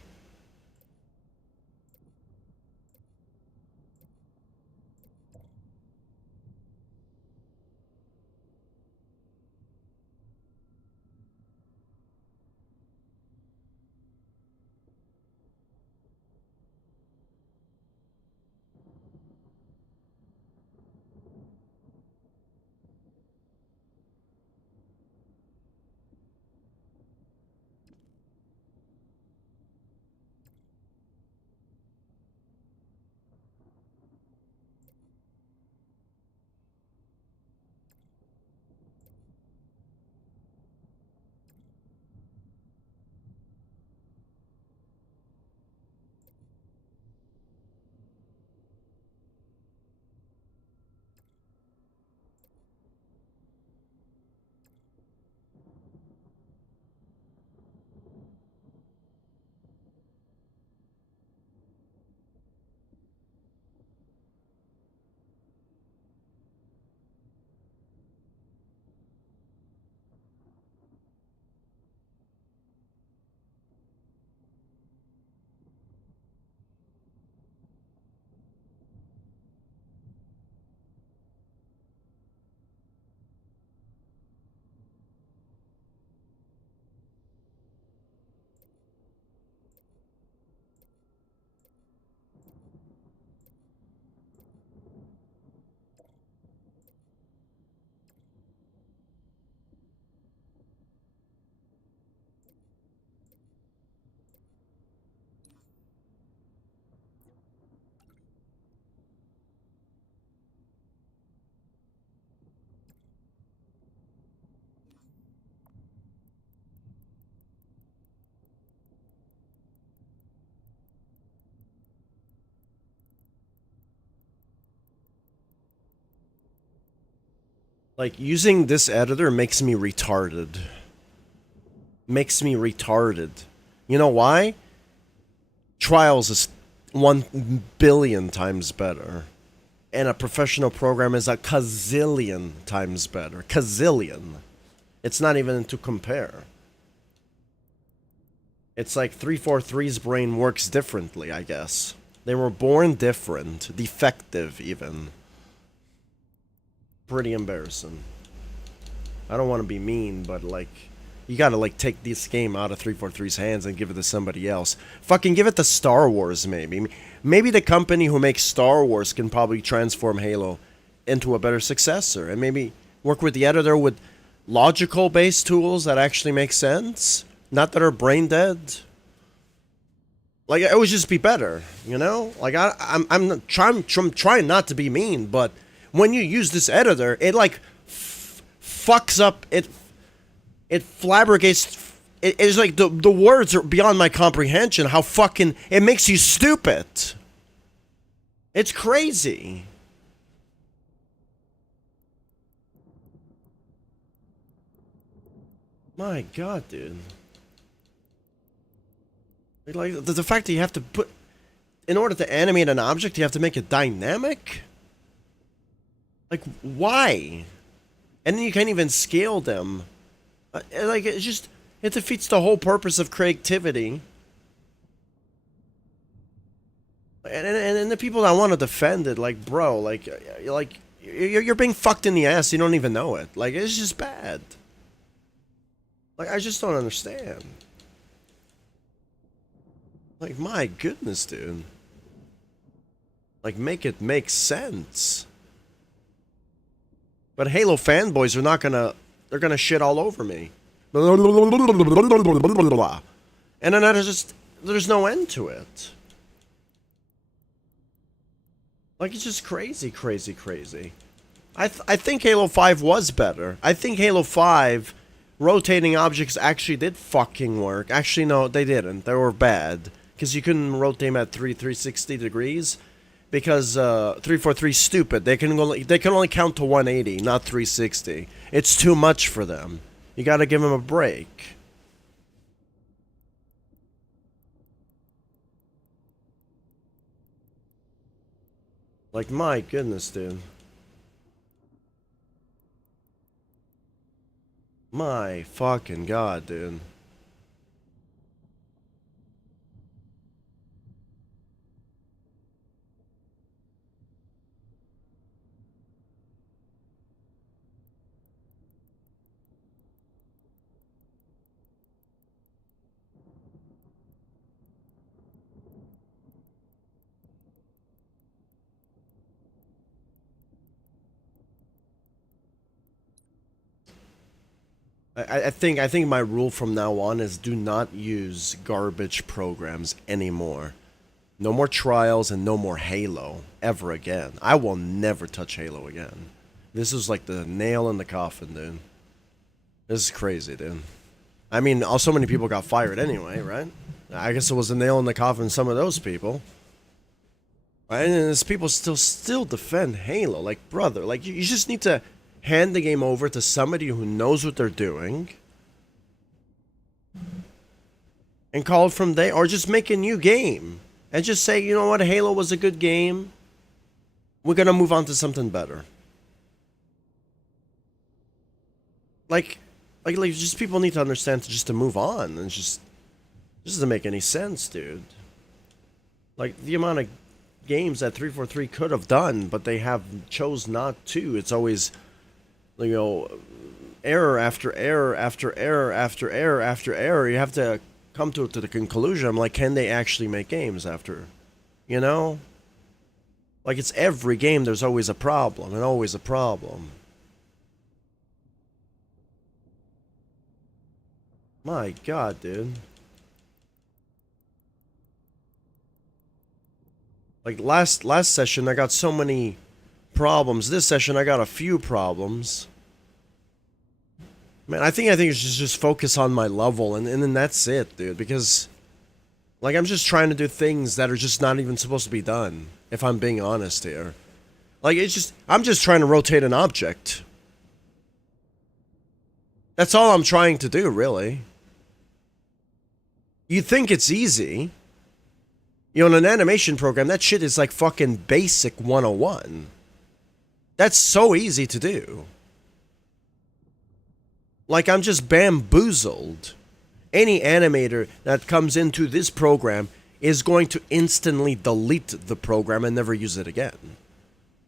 Like, using this editor makes me retarded. Makes me retarded. You know why? Trials is 1,000,000,000 times better. And a professional program is a gazillion times better. Gazillion. It's not even to compare. It's like 343's brain works differently, I guess. They were born different. Defective, even. Pretty embarrassing. I don't want to be mean, but, like, you gotta, like, take this game out of 343's hands and give it to somebody else. Fucking give it to Star Wars, maybe. Maybe the company who makes Star Wars can probably transform Halo into a better successor. And maybe work with the editor with logical-based tools that actually make sense. Not that are brain dead. Like, it would just be better, you know? Like, I'm trying not to be mean, but when you use this editor, it, like, fucks up, it flabbergasts, it's like the words are beyond my comprehension, how fucking, it makes you stupid. It's crazy. My god, dude. Like, the fact that you have to put, in order to animate an object, you have to make it dynamic? Like, why? And then you can't even scale them. Like, it's just, it defeats the whole purpose of creativity. And the people that want to defend it, like, bro, like you're being fucked in the ass, you don't even know it. Like, it's just bad. Like, I just don't understand. Like, my goodness, dude. Like, make it make sense. But Halo fanboys are not gonna, they're gonna shit all over me. And then there's no end to it. Like, it's just crazy, crazy, crazy. I think Halo 5 was better. I think Halo 5, rotating objects actually did fucking work. Actually, no, they didn't. They were bad. Because you couldn't rotate them at 360 degrees. Because 343's stupid. They can only count to 180, not 360. It's too much for them. You gotta give them a break. Like, my goodness, dude. My fucking god, dude. I think my rule from now on is do not use garbage programs anymore. No more Trials and no more Halo ever again. I will never touch Halo again. This is like the nail in the coffin, dude. This is crazy, dude. I mean, so many people got fired anyway, right? I guess it was a nail in the coffin some of those people. And there's people still defend Halo. Like, brother, like, you just need to hand the game over to somebody who knows what they're doing and call it from there, or just make a new game and just say, you know what, Halo was a good game, we're gonna move on to something better. Like just people need to understand just to move on, and just doesn't make any sense, dude. Like, the amount of games that 343 could have done, but they have chose not to. It's always, you know, error after error after error after error after error. You have to come to the conclusion, I'm like, can they actually make games after, you know? Like, it's every game there's always a problem, and always a problem. My god, dude. Like, last session I got so many problems. This session I got a few problems. Man, I think it's just focus on my level, and then that's it, dude. Because, like, I'm just trying to do things that are just not even supposed to be done, if I'm being honest here. Like, I'm just trying to rotate an object. That's all I'm trying to do, really. You think it's easy. You know, in an animation program, that shit is like fucking basic 101. That's so easy to do. Like, I'm just bamboozled. Any animator that comes into this program is going to instantly delete the program and never use it again.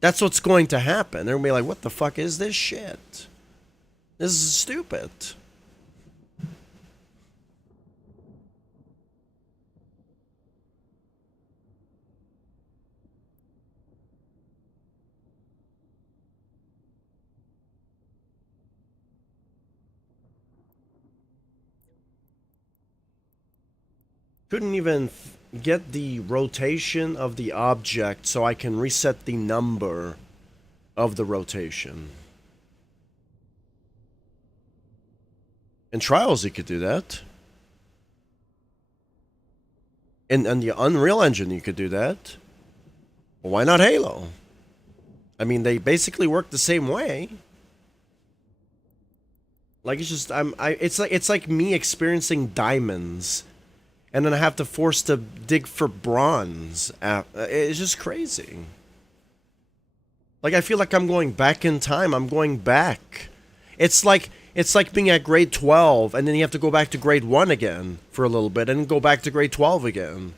That's what's going to happen. They're going to be like, what the fuck is this shit? This is stupid. Couldn't even get the rotation of the object so I can reset the number of the rotation. In Trials, you could do that. In the Unreal Engine, you could do that. Well, why not Halo? I mean, they basically work the same way. Like, it's just it's like me experiencing diamonds, and then I have to force to dig for bronze. It's just crazy. Like, I feel like I'm going back in time. I'm going back. It's like being at grade 12 and then you have to go back to grade 1 again for a little bit and go back to grade 12 again.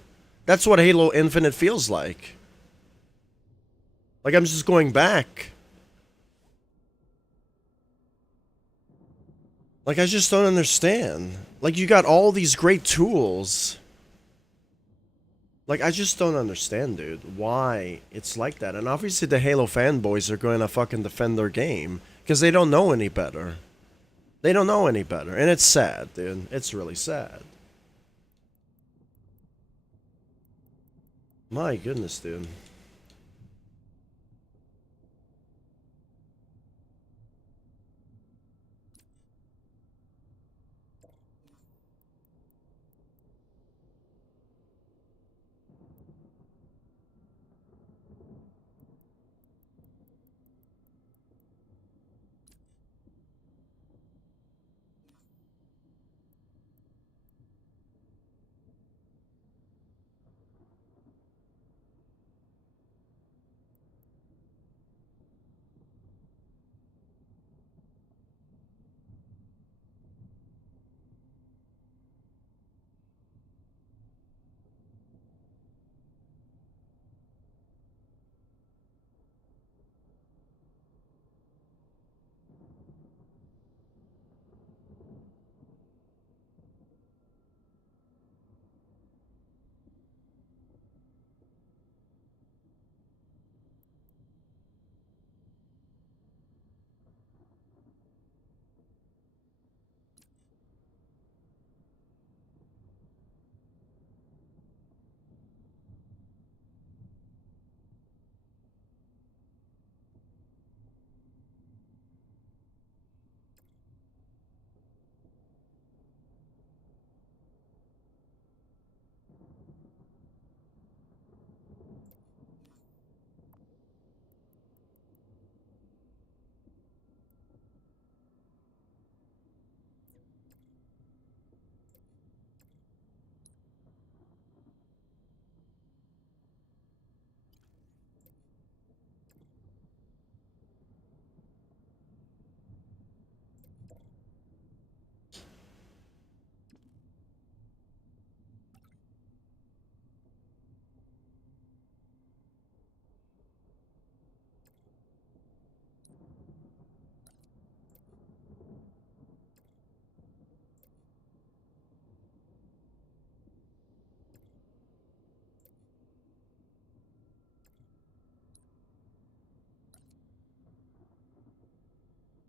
That's what Halo Infinite feels like. Like, I'm just going back. Like, I just don't understand. Like, you got all these great tools. Like, I just don't understand, dude, why it's like that. And obviously the Halo fanboys are going to fucking defend their game because they don't know any better. They don't know any better. And it's sad, dude. It's really sad. My goodness, dude.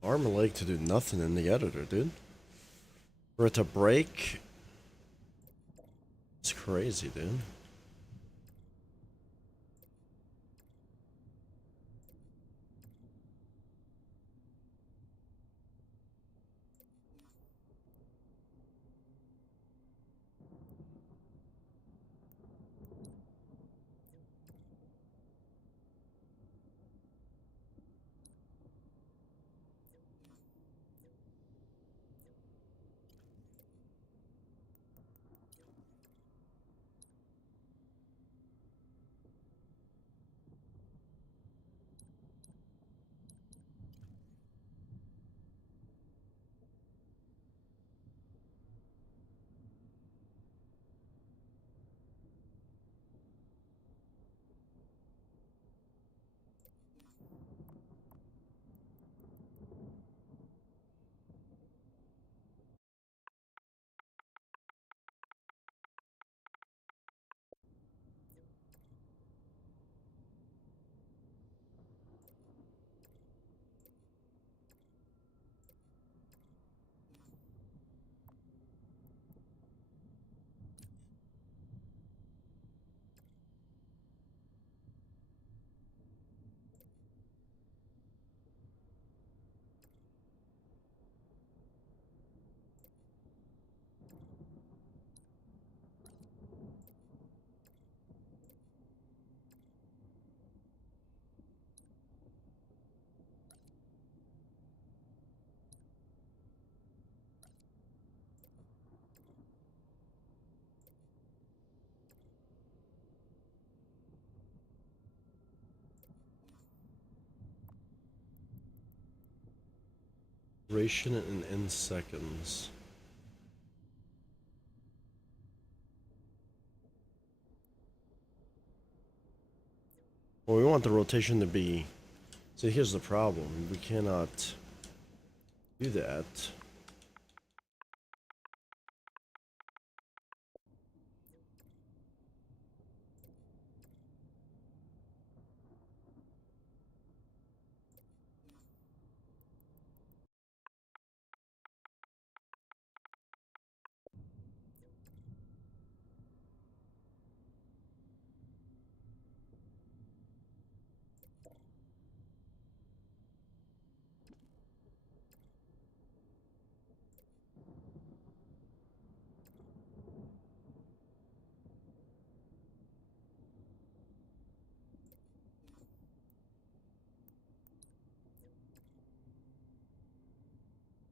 Arm and leg to do nothing in the editor, dude. For it to break, it's crazy, dude. Duration in seconds. Well, we want the rotation to be... So here's the problem. We cannot do that.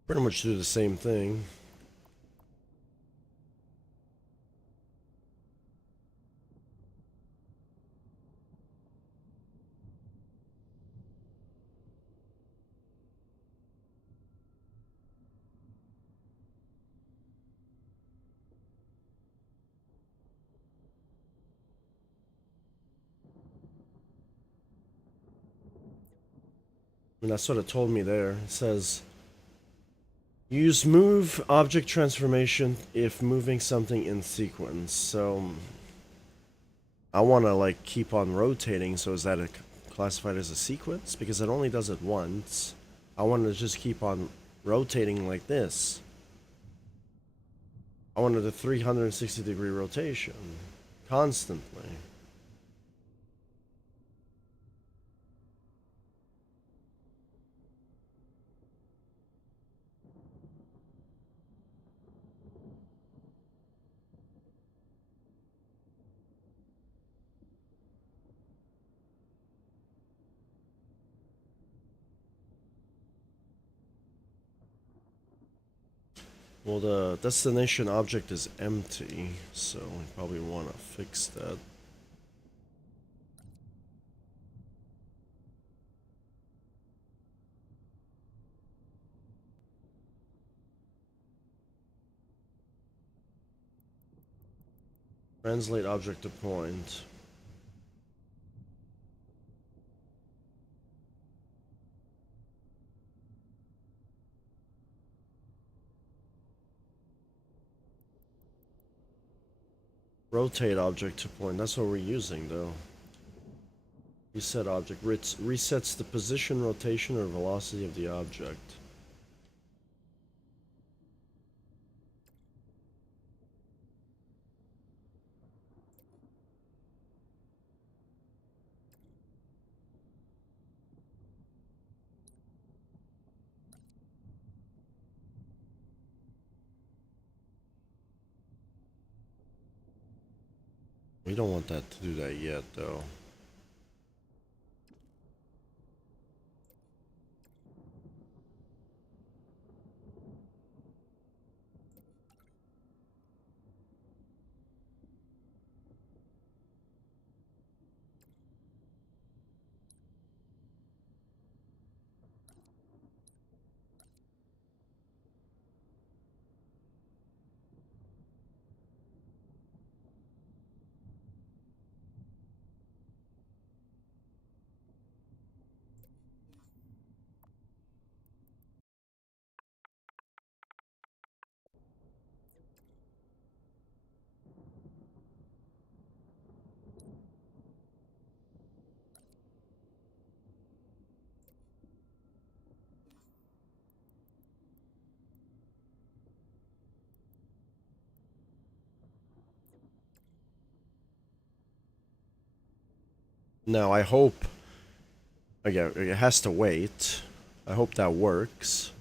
Pretty much do the same thing. And that's what it told me there. It says, use move object transformation if moving something in sequence. So I want to like keep on rotating. So is that classified as a sequence? Because it only does it once. I want to just keep on rotating like this. I wanted a 360-degree rotation constantly. Well, the destination object is empty, so we probably want to fix that. Translate object to point. Rotate object to point. That's what we're using, though. Reset object. Resets the position, rotation, or velocity of the object. We don't want that to do that yet, though. Now, I hope... Again, it has to wait. I hope that works.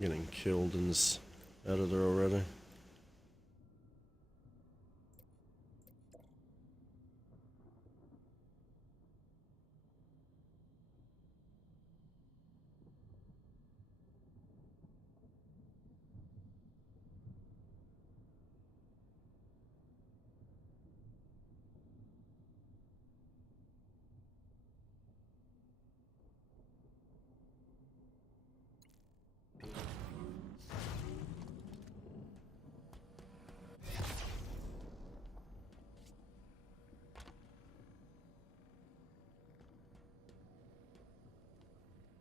Getting killed in this editor already.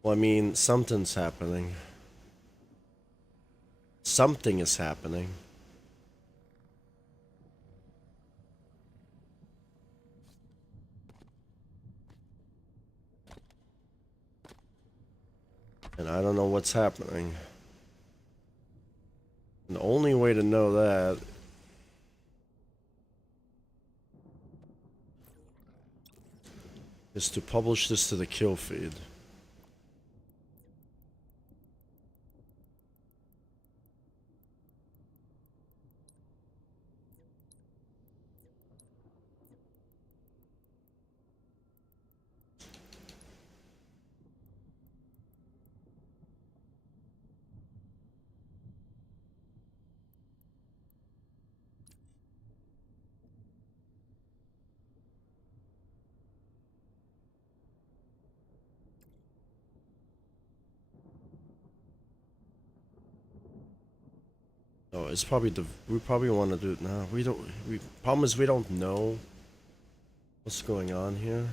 Well, I mean, something's happening. Something is happening. And I don't know what's happening. And the only way to know that is to publish this to the kill feed. Oh, it's probably the we probably want to do it now. We don't. We problem is we don't know what's going on here.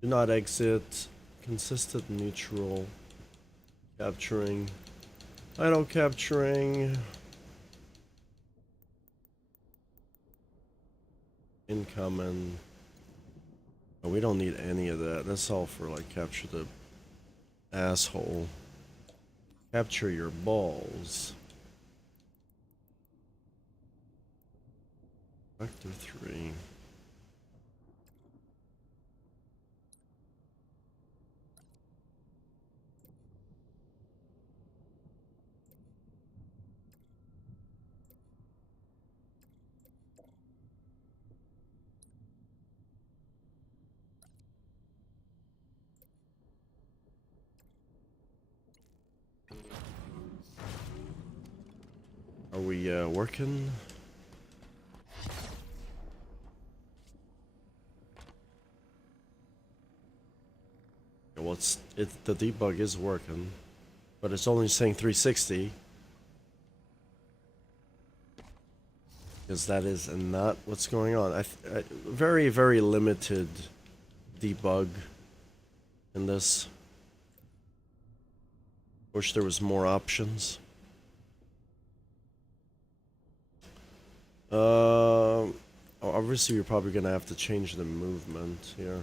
Do not exit. Consistent neutral. Capturing. Idle capturing. Incoming. Oh, we don't need any of that. That's all for like capture the asshole. Capture your balls. Vector 3. Are we working? Well, the debug is working, but it's only saying 360. Because that is not what's going on. Very, very limited debug in this. Wish there was more options. Obviously, we're probably gonna have to change the movement here.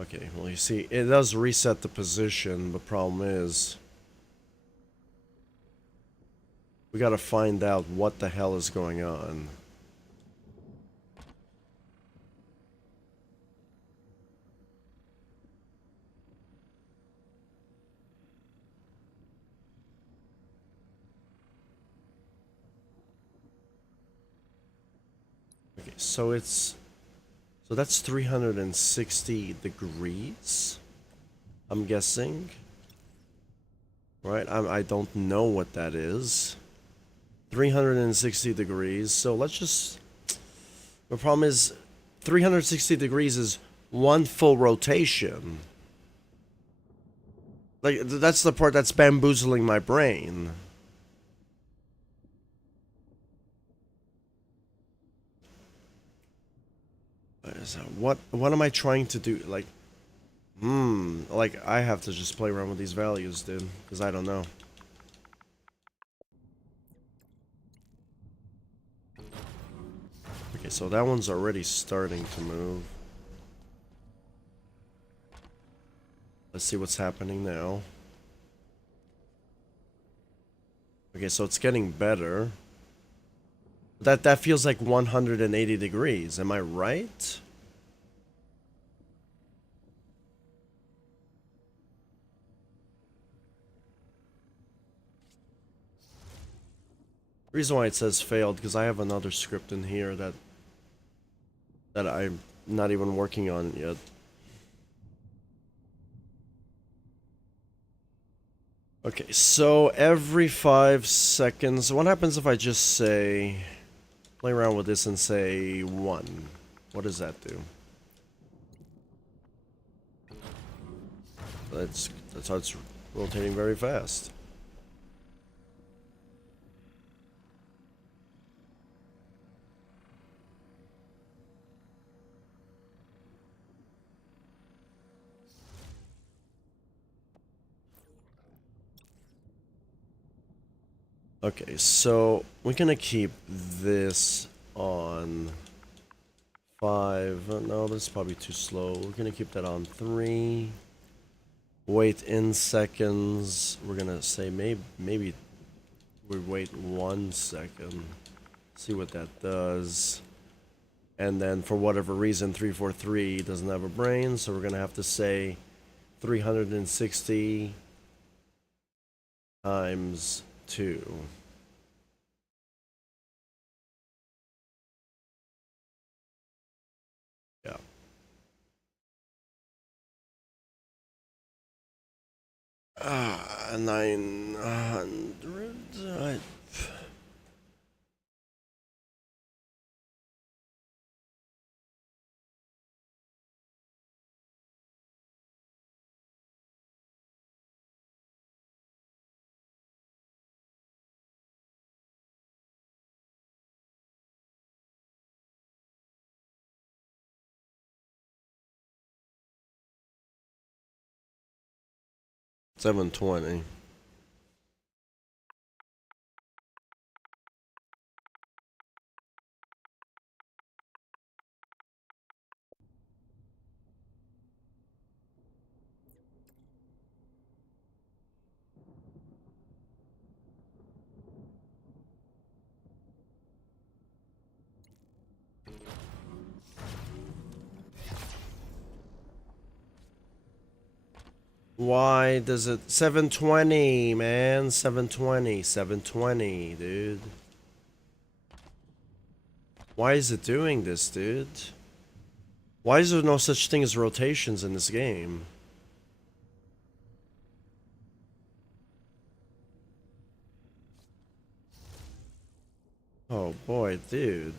Okay, well, you see, it does reset the position. The problem is, we gotta find out what the hell is going on. Okay, so that's 360 degrees, I'm guessing. Right? I don't know what that is. 360 degrees. So let's just... The problem is 360 degrees is one full rotation. Like, that's the part that's bamboozling my brain. What am I trying to do? Like, like, I have to just play around with these values, dude, because I don't know. Okay, so that one's already starting to move. Let's see what's happening now. Okay, so it's getting better. That feels like 180 degrees. Am I right? Reason why it says failed, because I have another script in here that I'm not even working on yet. Okay, so every 5 seconds, what happens if I just say, play around with this and say 1? What does that do? That's how it's rotating very fast. Okay, so we're gonna keep this on 5. No, this is probably too slow. We're gonna keep that on 3. Wait in seconds. We're gonna say maybe we wait 1 second. See what that does. And then for whatever reason 343 doesn't have a brain, so we're gonna have to say 360 times 2. Yeah. Ah, 900. 720. Why does it 720, man? 720, dude. Why is it doing this, dude? Why is there no such thing as rotations in this game? Oh boy, dude.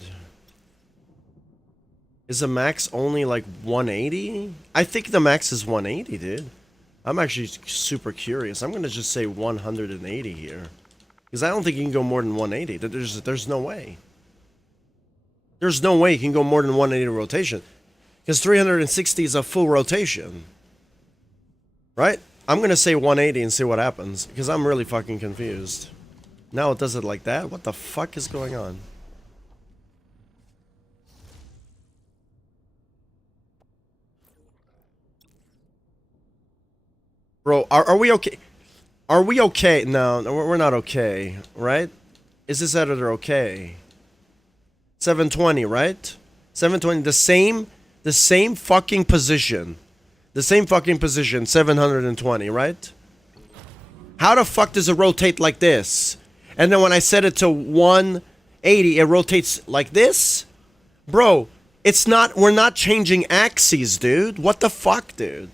Is the max only like 180? I think the max is 180, dude. I'm actually super curious. I'm gonna just say 180 here. Because I don't think you can go more than 180. There's no way. There's no way you can go more than 180 rotation. Because 360 is a full rotation. Right? I'm gonna say 180 and see what happens. Because I'm really fucking confused. Now it does it like that? What the fuck is going on? Bro, are we okay? Are we okay? No, we're not okay, right? Is this editor okay? 720, right? 720, the same fucking position. The same fucking position, 720, right? How the fuck does it rotate like this? And then when I set it to 180, it rotates like this? Bro, it's not, we're not changing axes, dude. What the fuck, dude?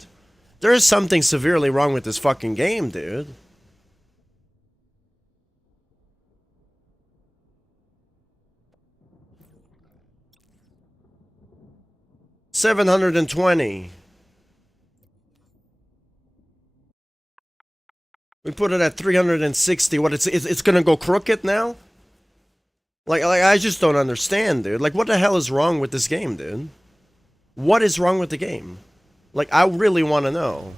There is something severely wrong with this fucking game, dude. $720. We put it at 360. What, it's gonna go crooked now? Like I just don't understand, dude. Like, what the hell is wrong with this game, dude? What is wrong with the game? Like, I really want to know.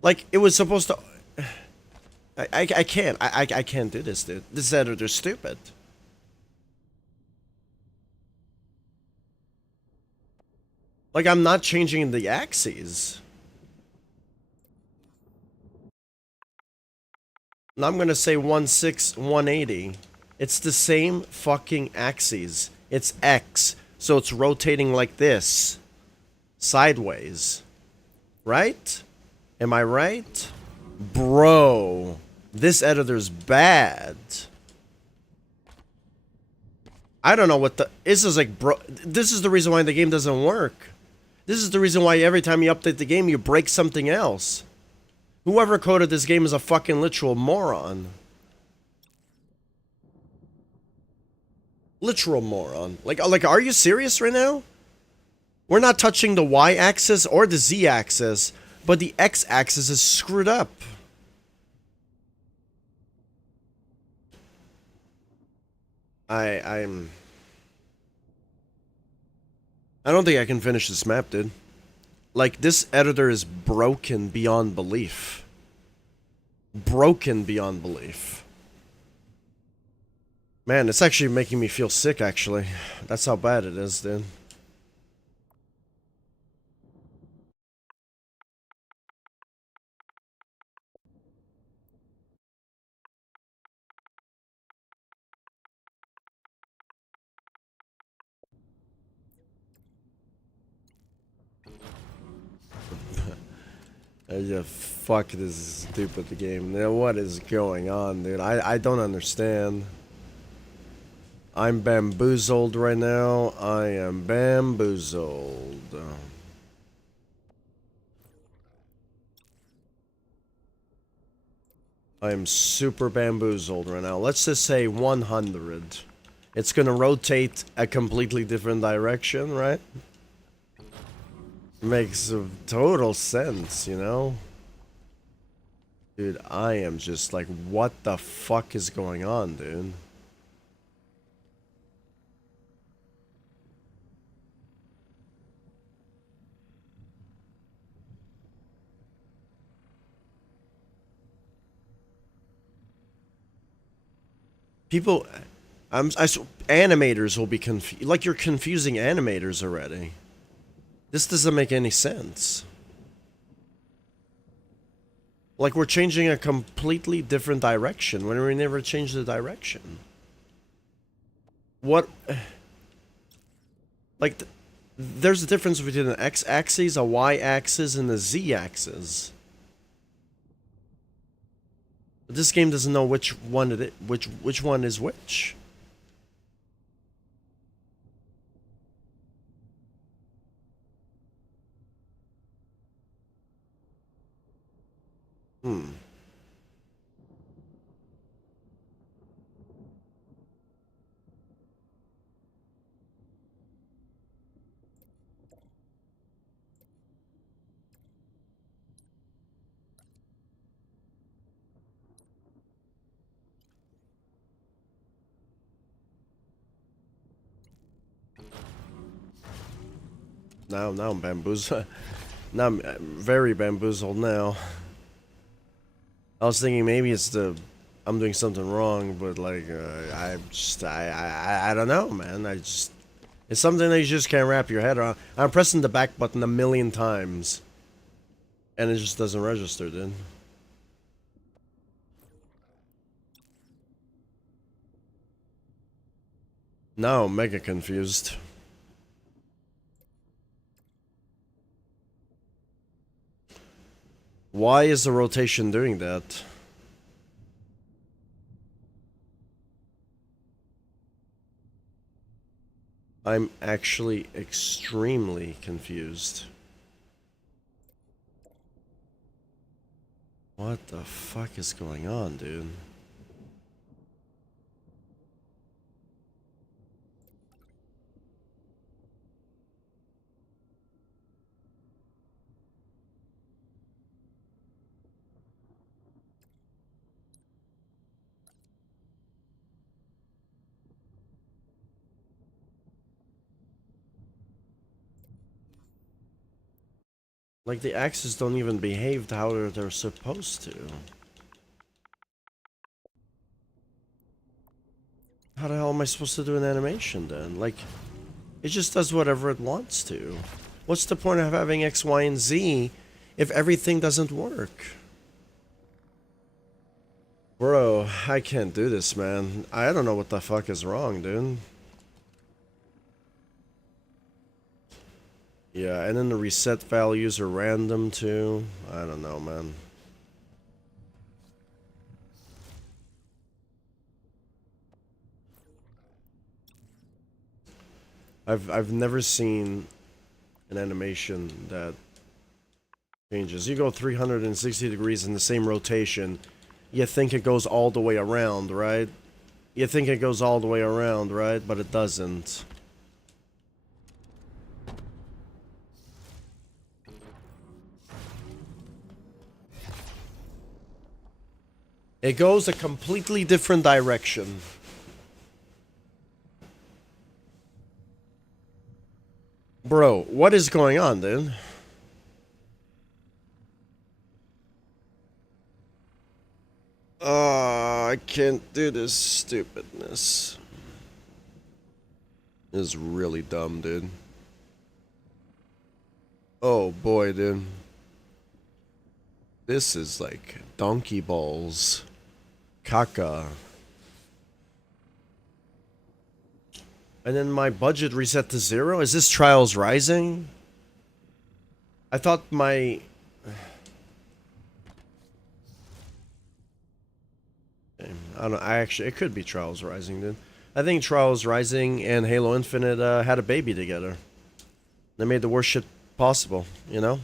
Like, it was supposed to... I can't. I can't do this, dude. This editor's stupid. Like, I'm not changing the axes. And I'm gonna say 180. It's the same fucking axes. It's X. So it's rotating like this. Sideways. Right? Am I right? Bro. This editor's bad. I don't know what the... This is like, bro... This is the reason why the game doesn't work. This is the reason why every time you update the game, you break something else. Whoever coded this game is a fucking literal moron. Literal moron. Like, are you serious right now? We're not touching the Y-axis or the Z-axis, but the X-axis is screwed up. I don't think I can finish this map, dude. Like, this editor is broken beyond belief. Broken beyond belief. Man, it's actually making me feel sick, actually. That's how bad it is, dude. Yeah, fuck this stupid game. What is going on, dude? I don't understand. I'm bamboozled right now. I am bamboozled. I am super bamboozled right now. Let's just say 100. It's gonna rotate a completely different direction, right? Makes total sense, you know? Dude, I am just like, what the fuck is going on, dude? People, animators will be confused. Like, you're confusing animators already. This doesn't make any sense. Like, we're changing a completely different direction when we never changed the direction. What? Like, there's a difference between an x-axis, a y-axis, and a z-axis. But this game doesn't know which one it is, which one is which. Now I'm bamboozled. Now I'm very bamboozled now. I was thinking maybe it's I'm doing something wrong, but like I don't know, man. It's something that you just can't wrap your head around. I'm pressing the back button a million times, and it just doesn't register, dude. Now I'm mega confused. Why is the rotation doing that? I'm actually extremely confused. What the fuck is going on, dude? Like, the axes don't even behave how they're supposed to. How the hell am I supposed to do an animation then? Like, it just does whatever it wants to. What's the point of having X, Y, and Z if everything doesn't work? Bro, I can't do this, man. I don't know what the fuck is wrong, dude. Yeah, and then the reset values are random too. I don't know, man. I've never seen an animation that changes. You go 360 degrees in the same rotation. You think it goes all the way around, right? You think it goes all the way around, right? But it doesn't. It goes a completely different direction. Bro, what is going on, dude? I can't do this stupidness. This is really dumb, dude. Oh boy, dude. This is like donkey balls. Caca. And then my budget reset to 0? Is this Trials Rising? I thought my... I don't know, it could be Trials Rising, dude. I think Trials Rising and Halo Infinite had a baby together. They made the worst shit possible, you know?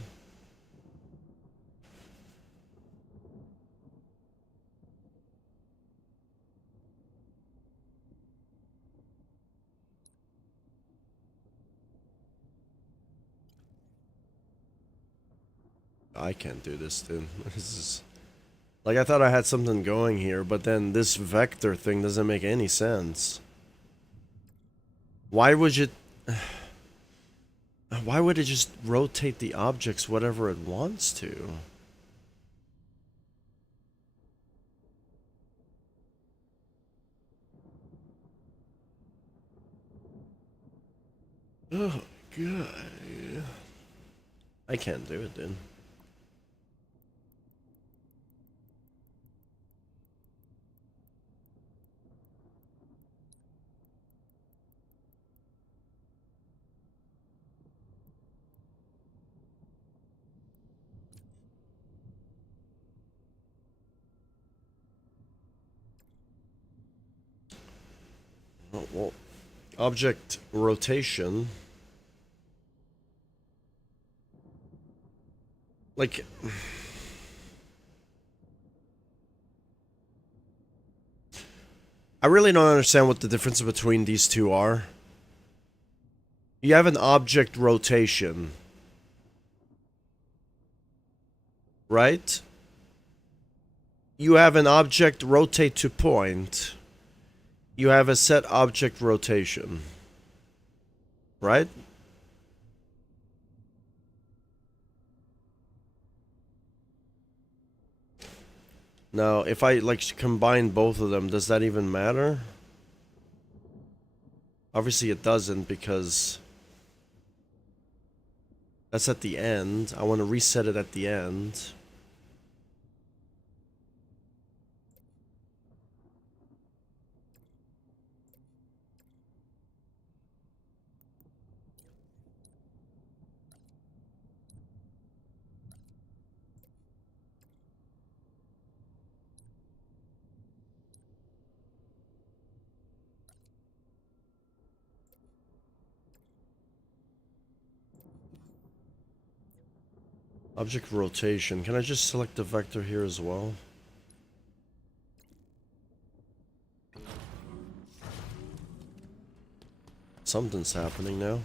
I can't do this, dude. This is... Like, I thought I had something going here, but then this vector thing doesn't make any sense. Why would you... Why would it just rotate the objects whatever it wants to? Oh, God. I can't do it, dude. Oh, well, object rotation. Like... I really don't understand what the difference between these two are. You have an object rotation, right? You have an object rotate to point. You have a set object rotation, right? Now, if I like combine both of them, does that even matter? Obviously it doesn't, because that's at the end. I want to reset it at the end. Object rotation. Can I just select the vector here as well? Something's happening now.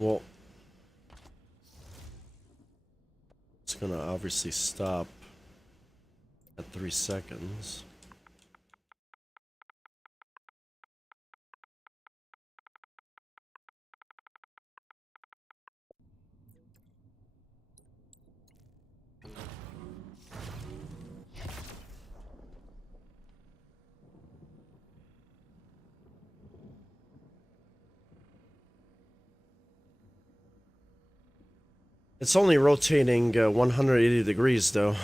Well, it's gonna obviously stop at 3 seconds. It's only rotating 180 degrees though.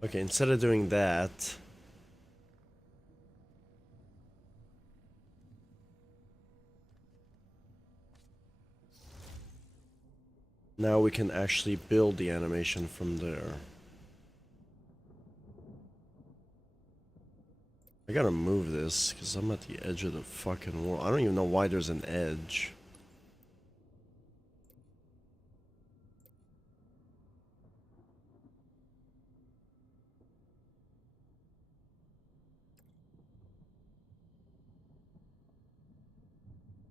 Okay, instead of doing that, now we can actually build the animation from there. I gotta move this because I'm at the edge of the fucking world. I don't even know why there's an edge.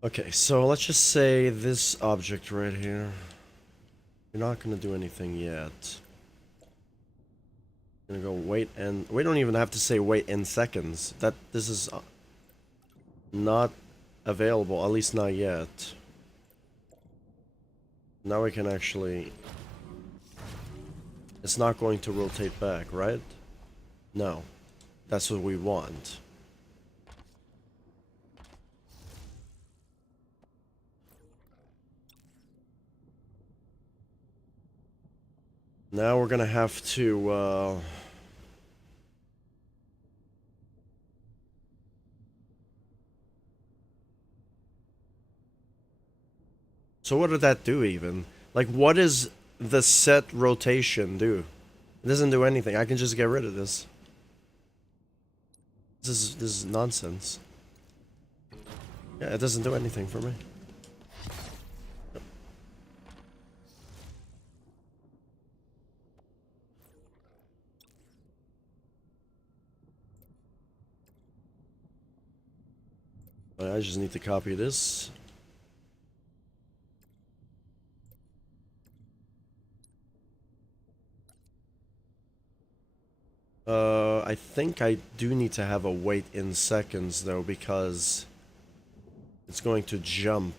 Okay, so let's just say this object right here. You're not gonna do anything yet. Gonna go wait, and we don't even have to say wait in seconds. That this is not available, at least not yet. Now we can actually. It's not going to rotate back, right? No, that's what we want. Now we're gonna have to. So what did that do even? Like, what does the set rotation do? It doesn't do anything. I can just get rid of this. This is nonsense. Yeah, it doesn't do anything for me. I just need to copy this. I think I do need to have a wait in seconds though, because it's going to jump.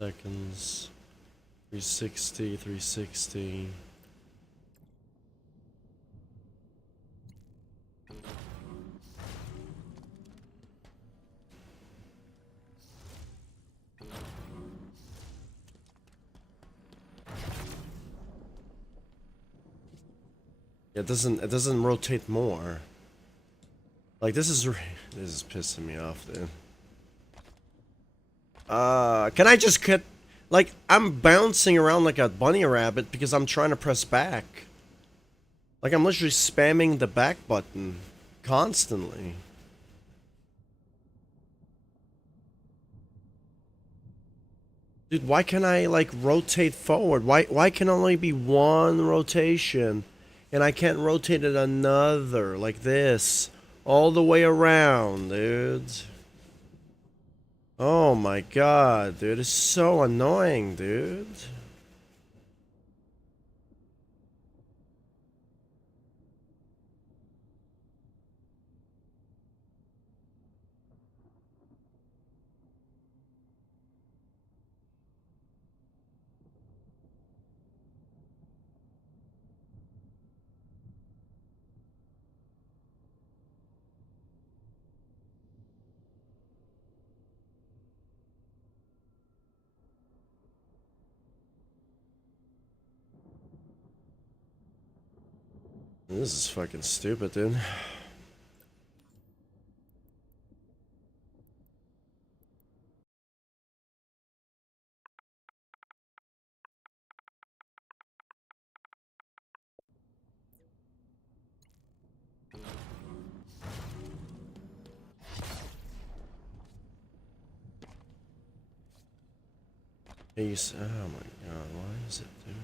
Seconds. 360, 360. It doesn't rotate more. Like this is pissing me off, dude. Can I just cut? Like I'm bouncing around like a bunny rabbit because I'm trying to press back. Like, I'm literally spamming the back button constantly. Dude, why can't I, like, rotate forward? Why can only be one rotation? And I can't rotate it another, like this. All the way around, dude. Oh my god, dude. It's so annoying, dude. This is fucking stupid, dude. He's, oh my god, why is it doing?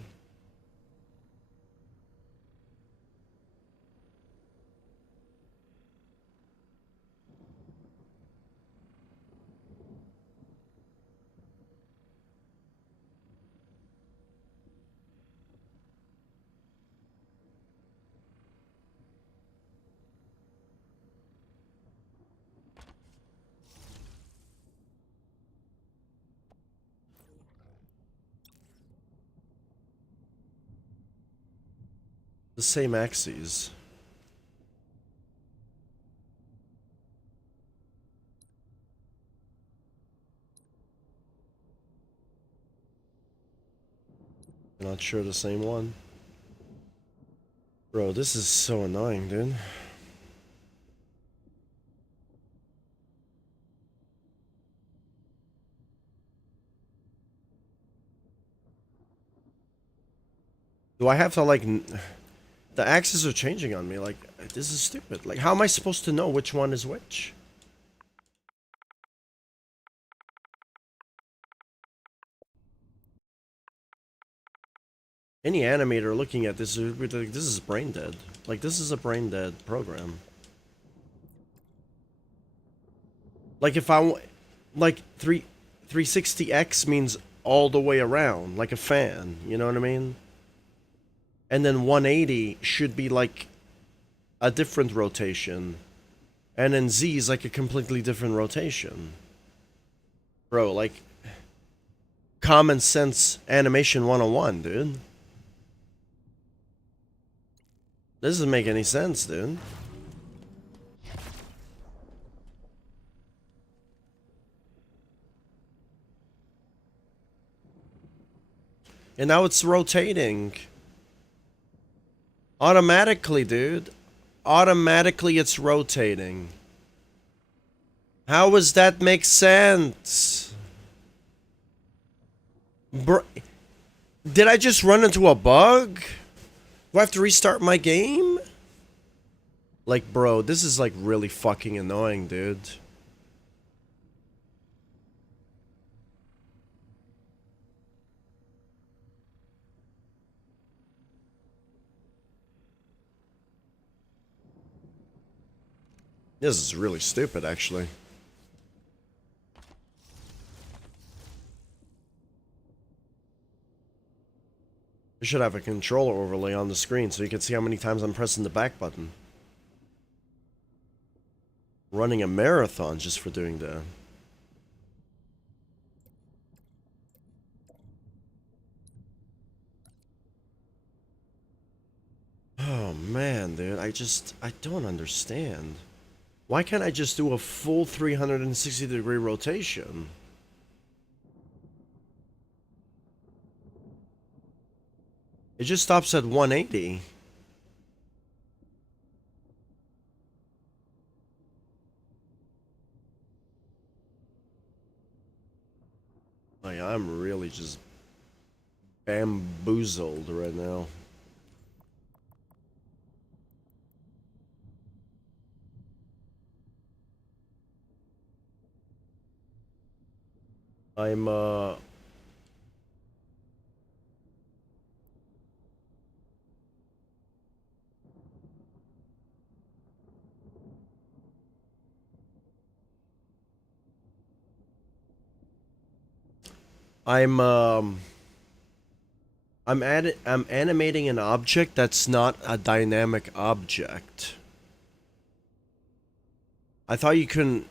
The same axes. Not sure the same one. Bro, this is so annoying, dude. Do I have to, like... The axes are changing on me, like, this is stupid. Like, how am I supposed to know which one is which? Any animator looking at this would be like, this is brain dead. Like, this is a brain dead program. Like, if I... Like, 360X means all the way around, like a fan, you know what I mean? And then 180 should be like a different rotation. And then Z is like a completely different rotation. Bro, like, common sense animation 101, dude. This doesn't make any sense, dude. And now it's rotating. Automatically, dude. Automatically it's rotating. How does that make sense? Bro, did I just run into a bug? Do I have to restart my game? Like, bro, this is like really fucking annoying, dude. This is really stupid, actually. I should have a controller overlay on the screen so you can see how many times I'm pressing the back button. Running a marathon just for doing that. Oh man, dude, I don't understand. Why can't I just do a full 360-degree rotation? It just stops at 180. Like, I'm really just bamboozled right now. I'm I'm um I'm animating an object that's not a dynamic object. I thought you couldn't.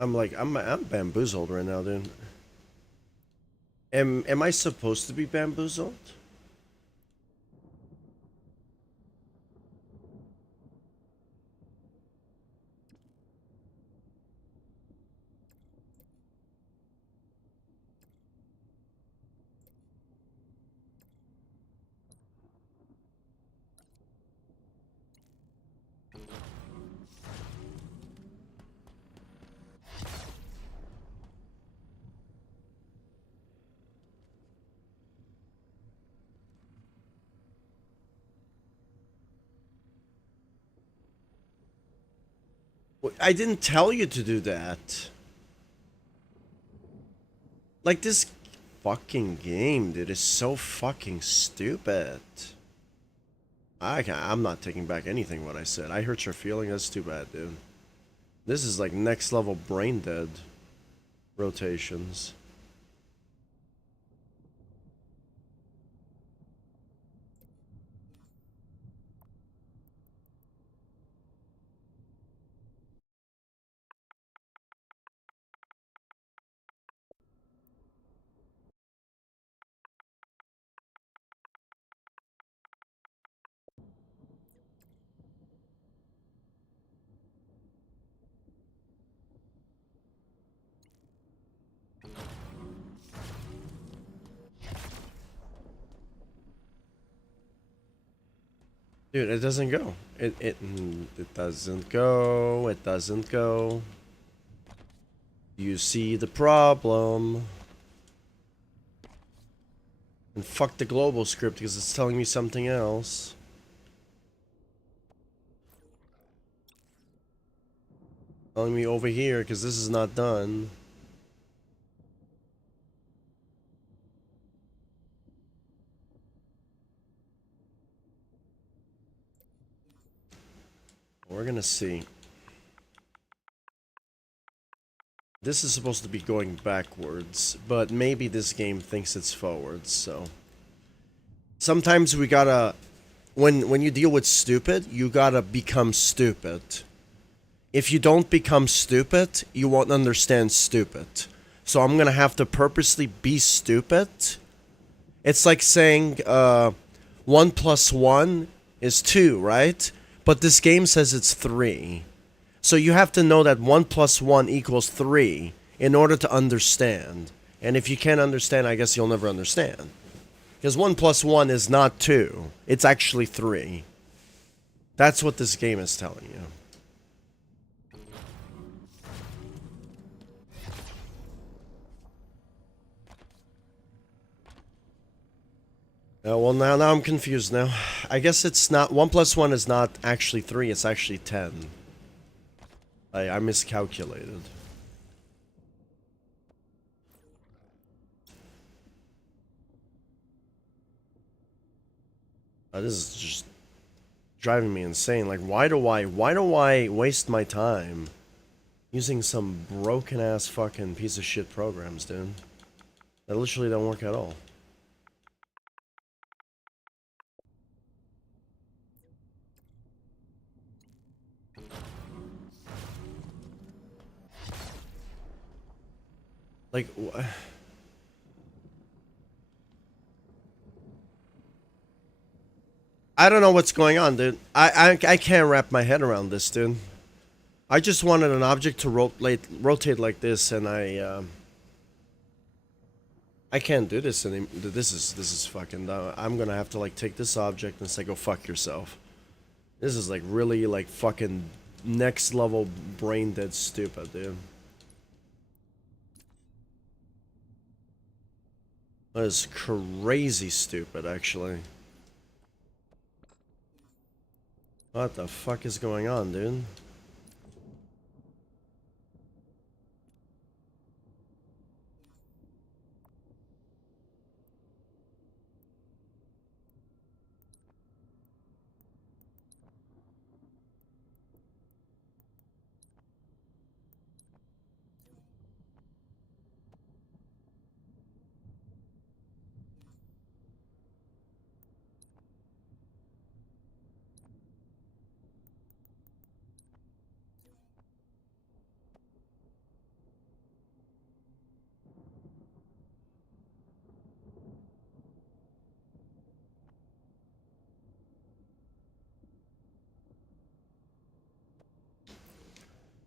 I'm bamboozled right now, dude. Am I supposed to be bamboozled? I didn't tell you to do that. Like, this fucking game, dude, is so fucking stupid. I'm not taking back anything what I said. I hurt your feeling. That's too bad, dude. This is like next level brain dead rotations. Dude, it doesn't go. It doesn't go. It doesn't go. You see the problem. And fuck the global script because it's telling me something else. Telling me over here because this is not done. We're gonna see. This is supposed to be going backwards, but maybe this game thinks it's forwards, so. Sometimes we gotta, when you deal with stupid, you gotta become stupid. If you don't become stupid, you won't understand stupid. So I'm gonna have to purposely be stupid. It's like saying 1 plus 1 is 2, right? But this game says it's 3. So you have to know that 1 plus 1 equals 3 in order to understand. And if you can't understand, I guess you'll never understand. Because 1 plus 1 is not 2. It's actually 3. That's what this game is telling you. Well, now I'm confused now. I guess it's not 1 plus 1 is not actually 3. It's actually 10. I miscalculated. This is just driving me insane. Like, why do I waste my time using some broken ass fucking piece of shit programs, dude? That literally don't work at all. Like, I don't know what's going on, dude. I can't wrap my head around this, dude. I just wanted an object to rotate like this, and I can't do this anymore. This is fucking dumb. I'm gonna have to like take this object and say go fuck yourself. This is like really like fucking next level brain dead stupid, dude. That is crazy stupid, actually. What the fuck is going on, dude?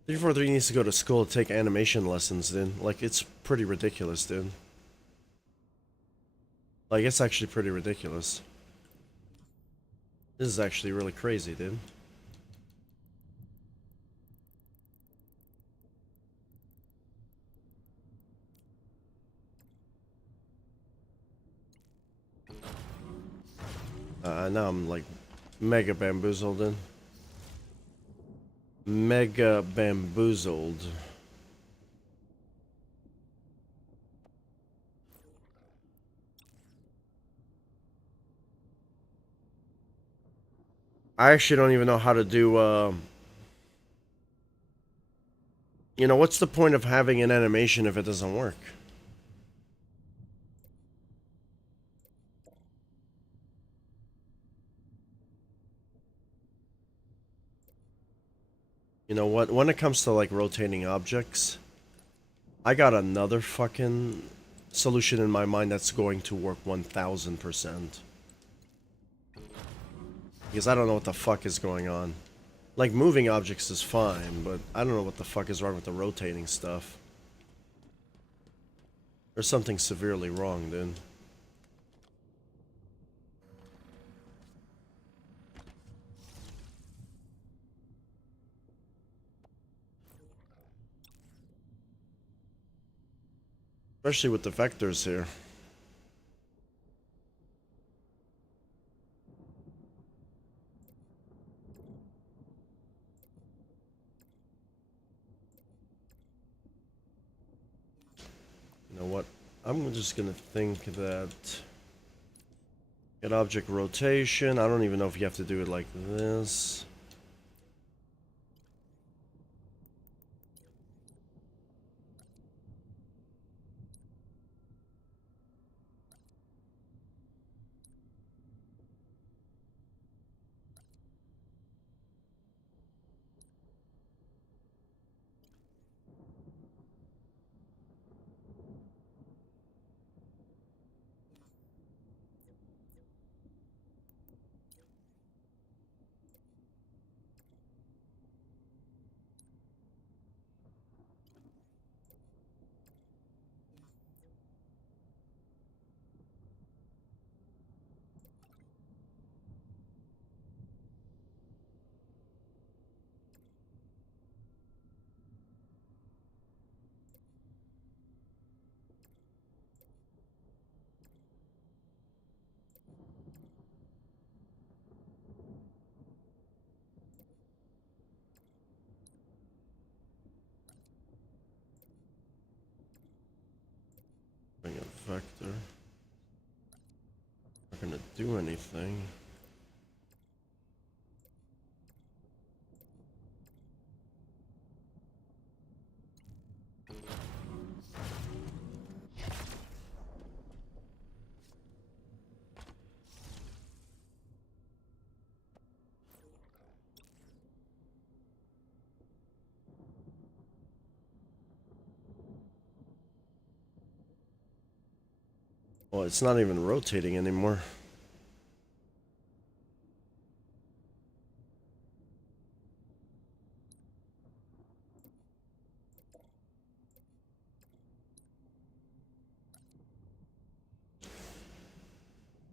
Three four three needs to go to school to take animation lessons, dude. Like, it's pretty ridiculous, dude. Like, it's actually pretty ridiculous. This is actually really crazy, dude. Now I'm like mega bamboozled, dude. Mega bamboozled. I actually don't even know how to do, you know, what's the point of having an animation if it doesn't work? You know what? When it comes to like rotating objects, I got another fucking solution in my mind that's going to work 1000%. Because I don't know what the fuck is going on. Like, moving objects is fine, but I don't know what the fuck is wrong with the rotating stuff. There's something severely wrong, dude. Especially with the vectors here. You know what? I'm just gonna think that... Get object rotation. I don't even know if you have to do it like this. either. Not gonna do anything. Well, it's not even rotating anymore.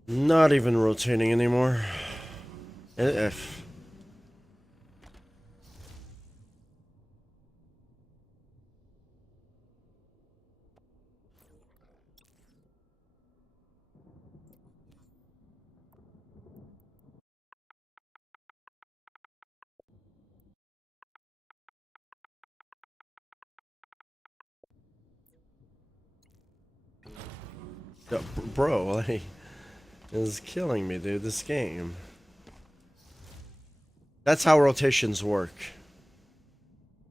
Not even rotating anymore. If bro, like, it's killing me, dude. This game. That's how rotations work.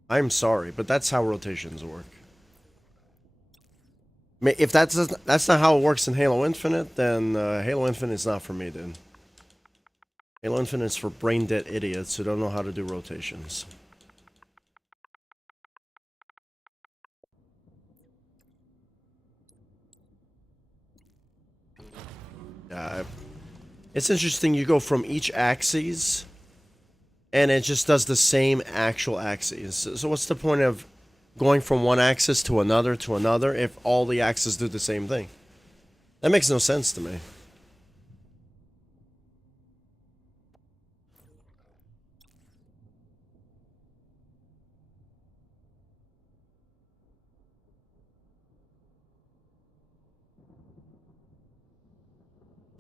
I'm sorry, but that's how rotations work. I mean, if that's not how it works in Halo Infinite, then Halo Infinite is not for me, dude. Halo Infinite is for brain dead idiots who don't know how to do rotations. Yeah, it's interesting. You go from each axis, and it just does the same actual axes. So what's the point of going from one axis to another if all the axes do the same thing? That makes no sense to me.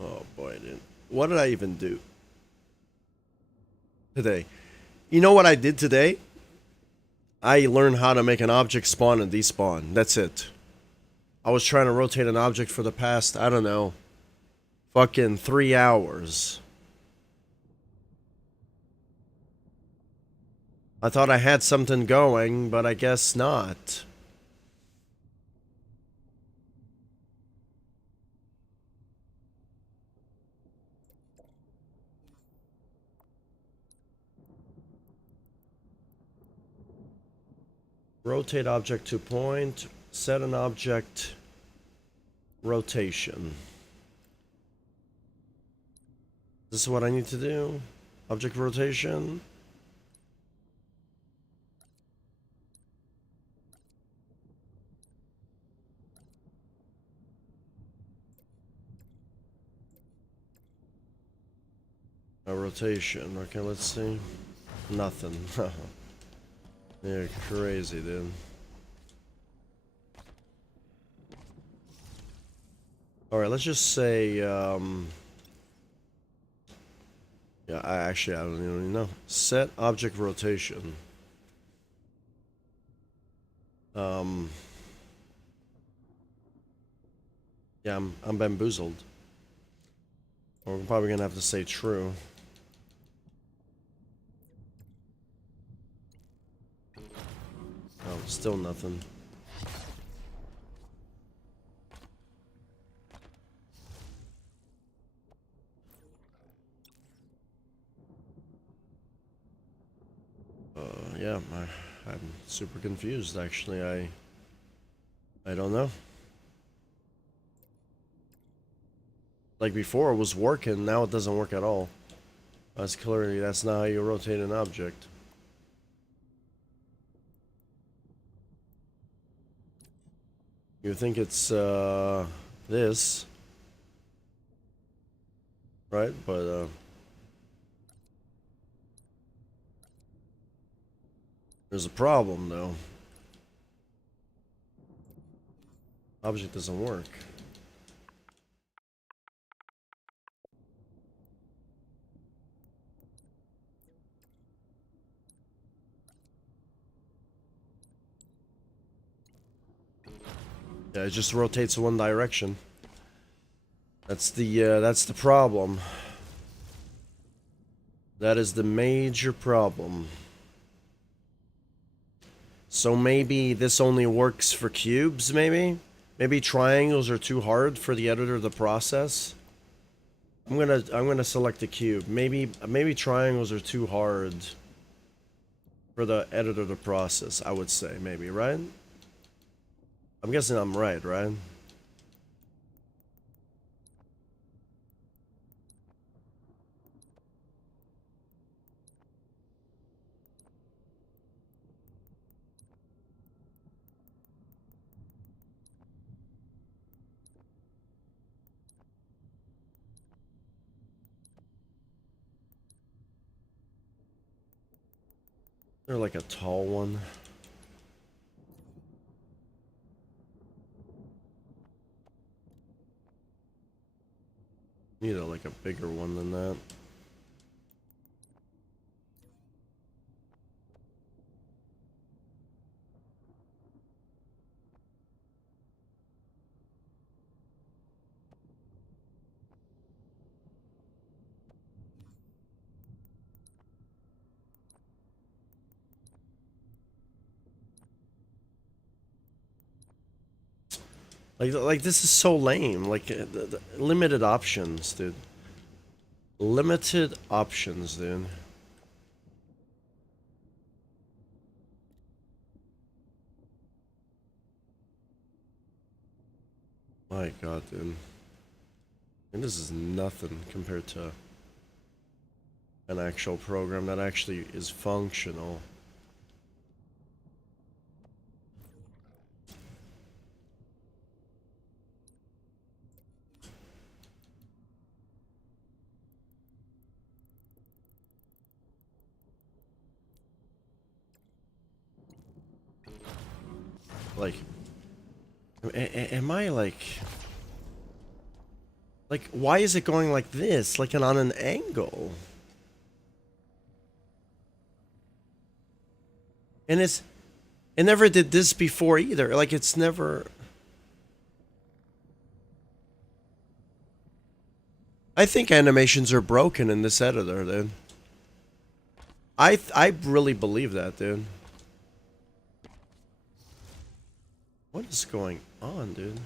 Oh boy, dude. What did I even do today? You know what I did today? I learned how to make an object spawn and despawn. That's it. I was trying to rotate an object for the past, I don't know, fucking 3 hours. I thought I had something going, but I guess not. Rotate object to point. Set an object rotation. This is what I need to do. Object rotation. A rotation. Okay, let's see. Nothing. You're crazy, dude. Alright, let's just say, yeah, I don't even know. Set object rotation. Yeah, I'm bamboozled. We're probably gonna have to say true. Oh, still nothing. Yeah, I'm super confused, actually. I don't know. Like before it was working, now it doesn't work at all. That's clearly, that's not how you rotate an object. You think it's, this. Right? But, there's a problem, though. Object doesn't work. Yeah, it just rotates one direction. That's the problem. That is the major problem. So maybe this only works for cubes, maybe? Maybe triangles are too hard for the editor to process. I'm gonna select the cube. Maybe triangles are too hard for the editor to process, I would say, maybe, right? I'm guessing I'm right, right? They're like a tall one. Need like a bigger one than that. Like this is so lame. Like the limited options, dude. Limited options, dude. My God, dude. And this is nothing compared to an actual program that actually is functional. Like, am I like, why is it going like this? Like on an angle? And it never did this before either. Like, it's never. I think animations are broken in this editor, dude. I really believe that, dude. What is going on, dude?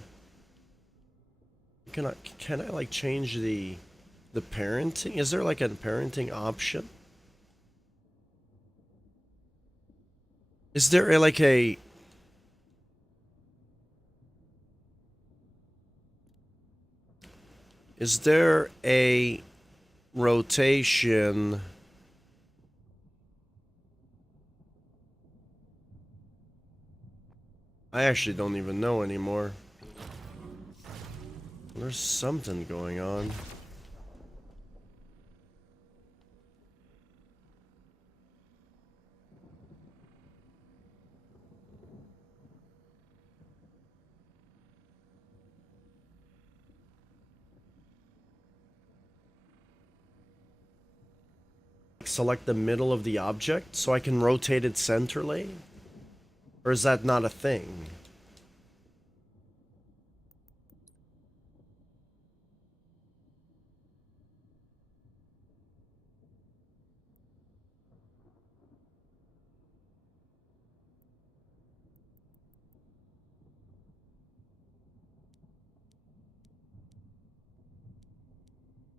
Can I like change the parenting? Is there like a parenting option? Is there like a Is there a rotation? I actually don't even know anymore. There's something going on. Select the middle of the object so I can rotate it centrally? Or is that not a thing?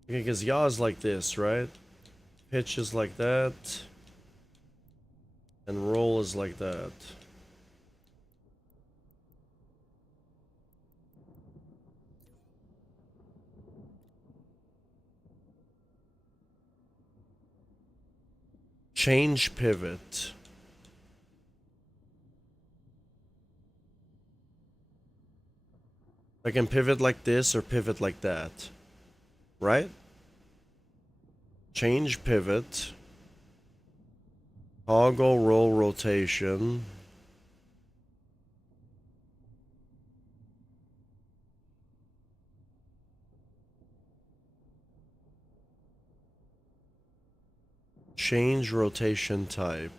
Okay, because yaw is like this, right? Pitch is like that. And roll is like that. Change pivot. I can pivot like this or pivot like that. Right? Change pivot. Toggle roll rotation. Change rotation type.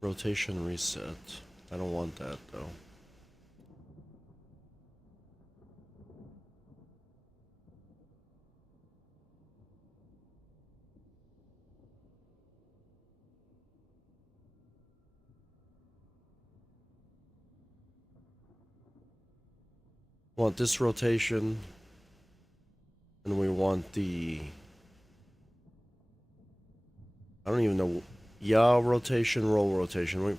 Rotation reset. I don't want that though. Want this rotation, and we want the, I don't even know, yaw rotation, roll rotation. I'm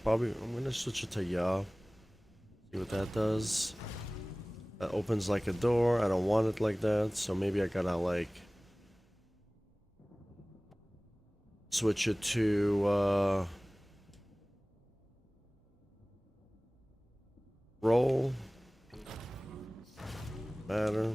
gonna switch it to yaw. See what that does. That opens like a door. I don't want it like that, so maybe I gotta like switch it to roll. Matter.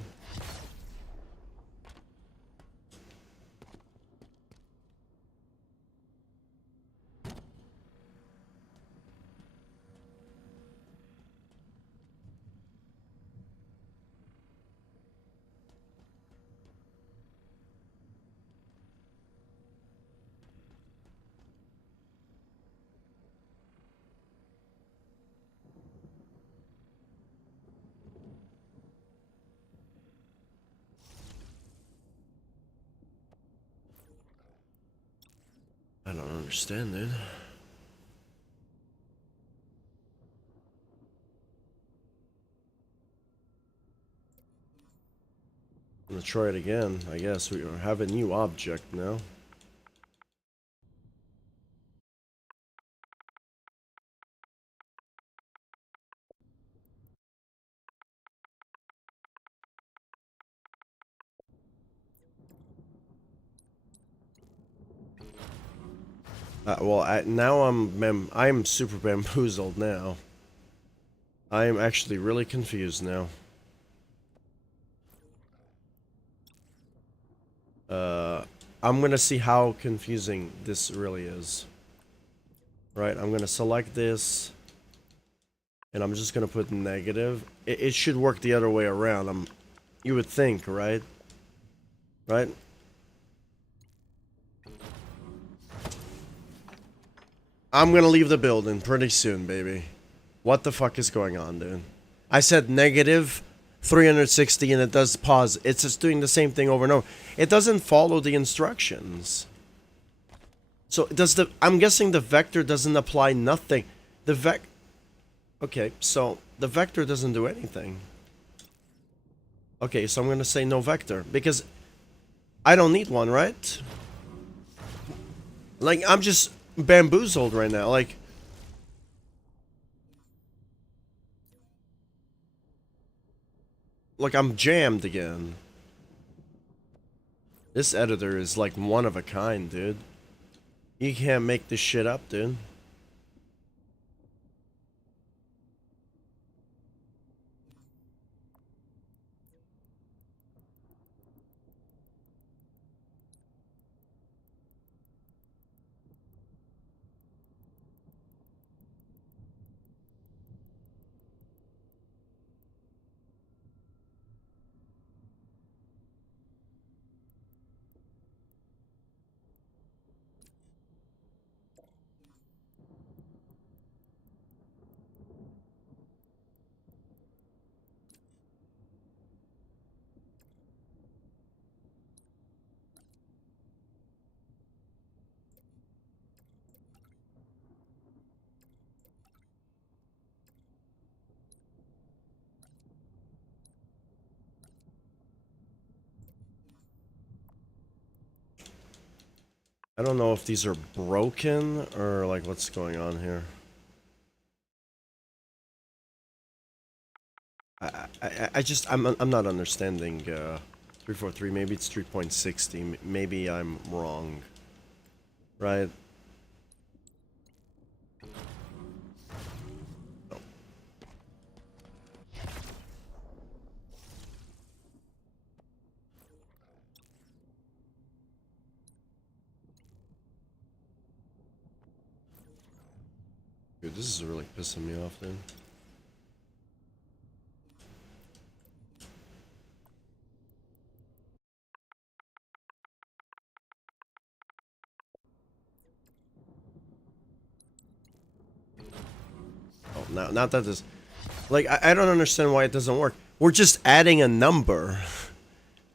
I don't understand it. I'm gonna try it again. I guess we have a new object now. Now I'm super bamboozled now. I am actually really confused now. I'm gonna see how confusing this really is. Right, I'm gonna select this, and I'm just gonna put negative. It should work the other way around. You would think, right? Right? I'm gonna leave the building pretty soon, baby. What the fuck is going on, dude? I said negative 360 and it does pause. It's just doing the same thing over and over. It doesn't follow the instructions. So I'm guessing the vector doesn't apply nothing. Okay, so the vector doesn't do anything. Okay, so I'm gonna say no vector because I don't need one, right? Like, I'm just bamboozled right now. Like, I'm jammed again. This editor is like one of a kind, dude. You can't make this shit up, dude. I don't know if these are broken or like what's going on here. I'm not understanding 343. Maybe it's 3.60. Maybe I'm wrong. Right? No. Dude, this is really pissing me off, dude. now. Not that this... Like, I don't understand why it doesn't work. We're just adding a number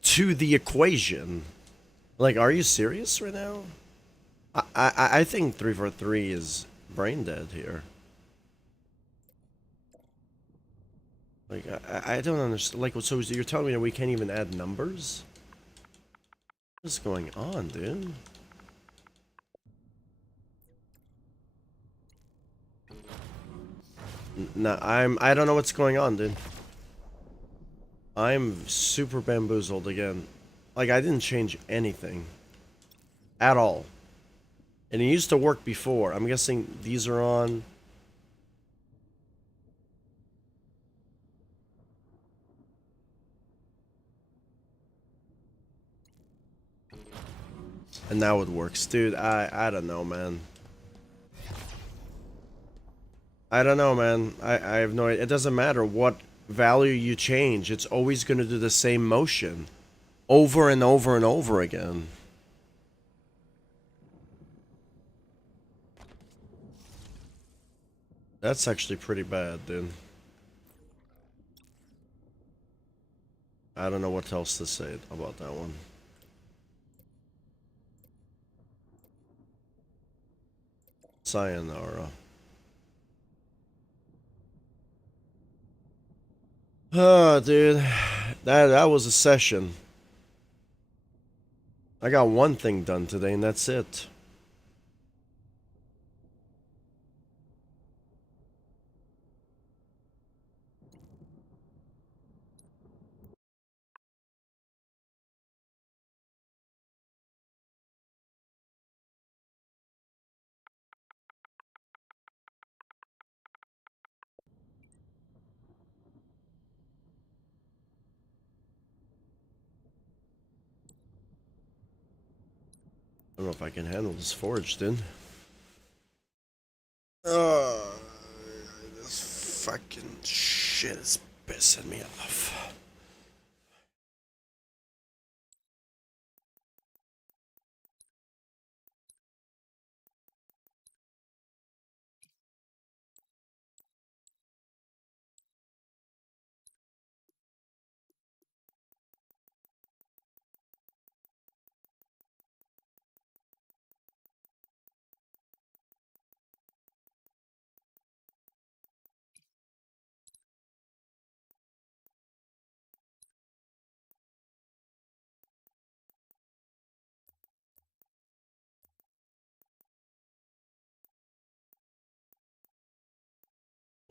to the equation. Like, are you serious right now? I think 343 is brain dead here. Like, I don't understand. Like, so you're telling me that we can't even add numbers? What's going on, dude? No, I don't know what's going on, dude. I'm super bamboozled again. Like, I didn't change anything. At all. And it used to work before. I'm guessing these are on. And now it works. Dude, I don't know, man. I don't know, man. I have no idea. It doesn't matter what value you change. It's always going to do the same motion. Over and over and over again. That's actually pretty bad, dude. I don't know what else to say about that one. Sayonara. Oh, dude. That was a session. I got one thing done today, and that's it. I don't know if I can handle this forge, dude. This fucking shit is pissing me off.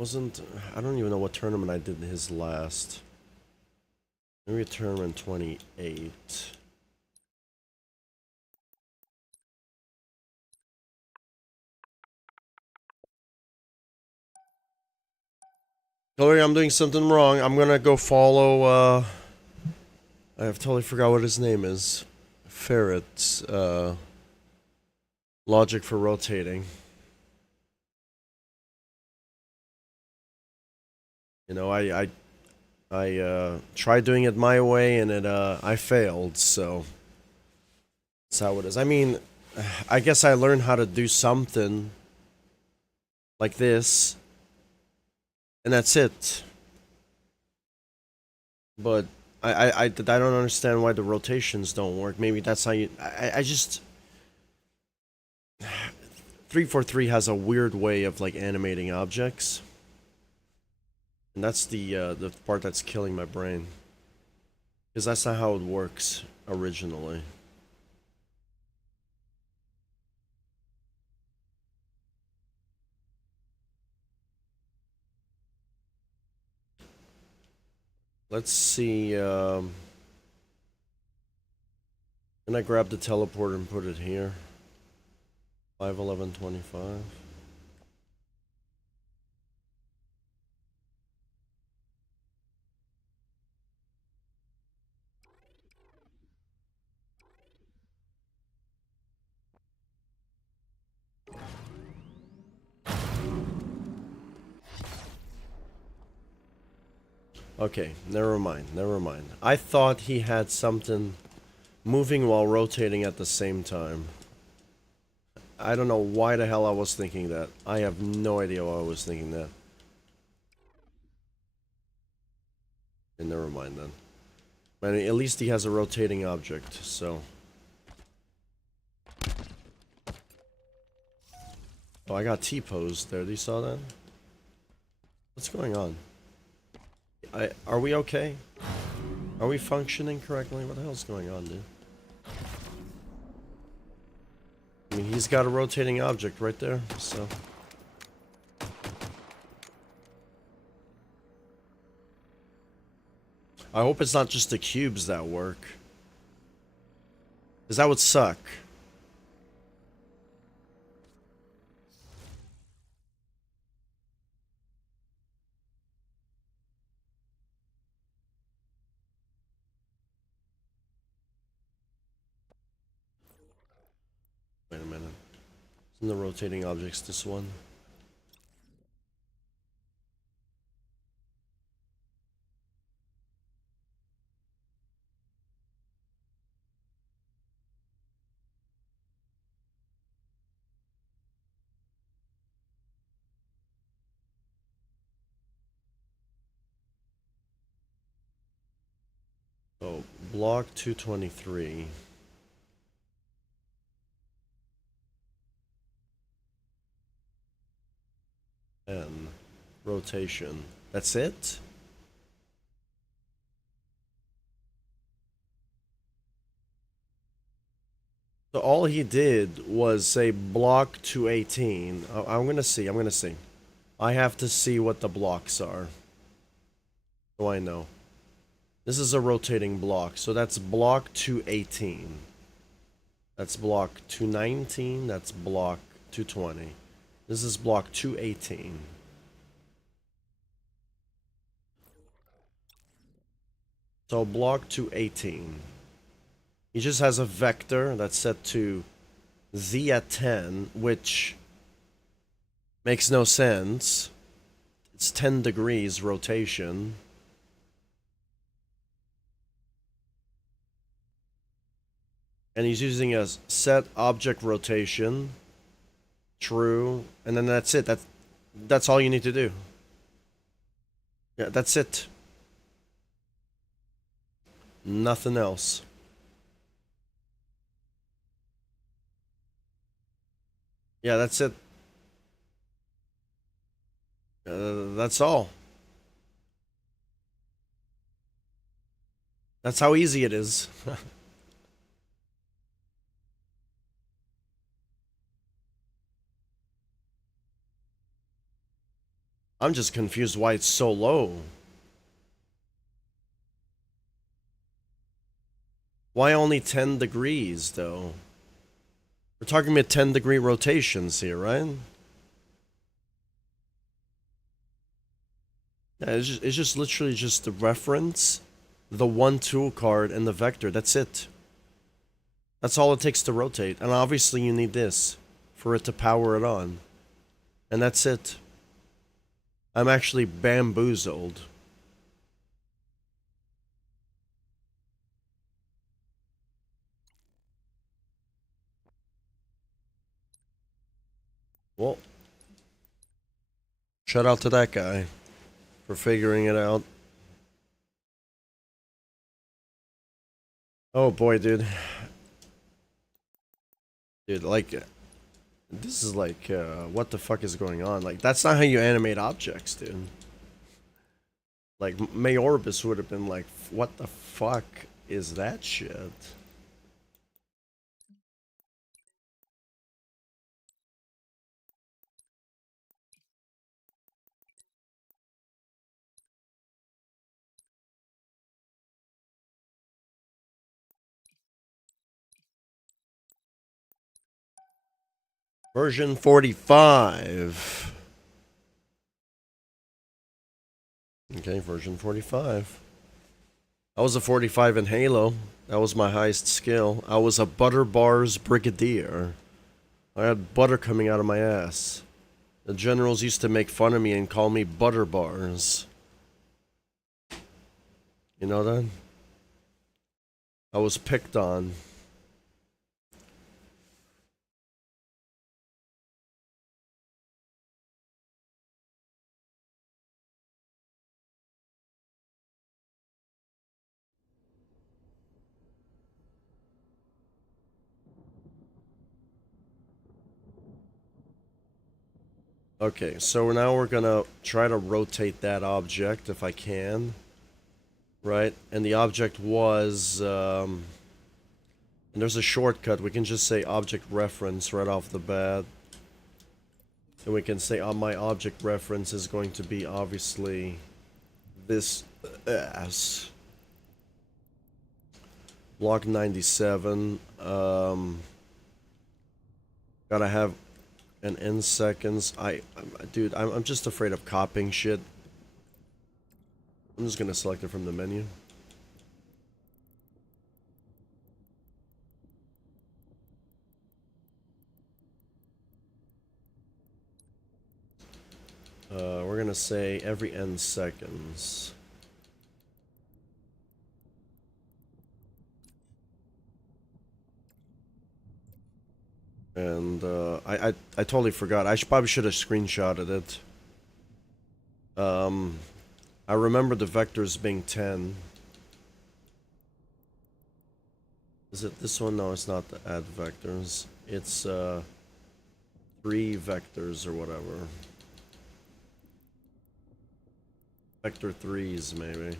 I don't even know what tournament I did his last. Maybe tournament 28. Hillary, I'm doing something wrong. I'm gonna go follow, I've totally forgot what his name is. Ferret's, logic for rotating. You know, I tried doing it my way and I failed, so that's how it is. I mean, I guess I learned how to do something like this, and that's it. But I don't understand why the rotations don't work. Maybe that's how you. I just 343 has a weird way of like animating objects. And that's the part that's killing my brain. Because that's not how it works originally. Let's see. Can I grab the teleporter and put it here? 51125. Okay, never mind, never mind. I thought he had something moving while rotating at the same time. I don't know why the hell I was thinking that. I have no idea why I was thinking that. And never mind then. But at least he has a rotating object, so. Oh, I got T-posed there. Do you saw that? What's going on? Are we okay? Are we functioning correctly? What the hell's going on, dude? I mean, he's got a rotating object right there, so. I hope it's not just the cubes that work. Because that would suck. Wait a minute. Isn't the rotating objects this one? Oh, block 223. And rotation. That's it? So all he did was say block 218. I'm gonna see. I'm gonna see. I have to see what the blocks are. So I know. This is a rotating block. So that's block 218. That's block 219. That's block 220. This is block 218. So block 218. He just has a vector that's set to z at 10, which makes no sense. It's 10 degrees rotation. And he's using a set object rotation. True. And then that's it. That's all you need to do. Yeah, that's it. Nothing else. Yeah, that's it. That's all. That's how easy it is. I'm just confused why it's so low. Why only 10 degrees, though? We're talking about 10-degree rotations here, right? Yeah, it's just literally just the reference, the one tool card, and the vector. That's it. That's all it takes to rotate. And obviously you need this for it to power it on. And that's it. I'm actually bamboozled. Well, shout out to that guy for figuring it out. Oh boy, dude. Dude, like, this is like, what the fuck is going on? Like, that's not how you animate objects, dude. Like, Mayorbis would have been like, what the fuck is that shit? Version 45. Okay, version 45. I was a 45 in Halo. That was my highest skill. I was a butter bars brigadier. I had butter coming out of my ass. The generals used to make fun of me and call me butter bars. You know that? I was picked on. Okay, so now we're gonna try to rotate that object if I can. Right? And the object was, and there's a shortcut. We can just say object reference right off the bat. And we can say, my object reference is going to be obviously this ass. Block 97. Gotta have an n seconds. Dude, I'm just afraid of copying shit. I'm just gonna select it from the menu. We're gonna say every n seconds. And I totally forgot. Probably should have screenshotted it. I remember the vectors being 10. Is it this one? No, it's not the add vectors. It's 3 vectors or whatever. Vector 3s maybe.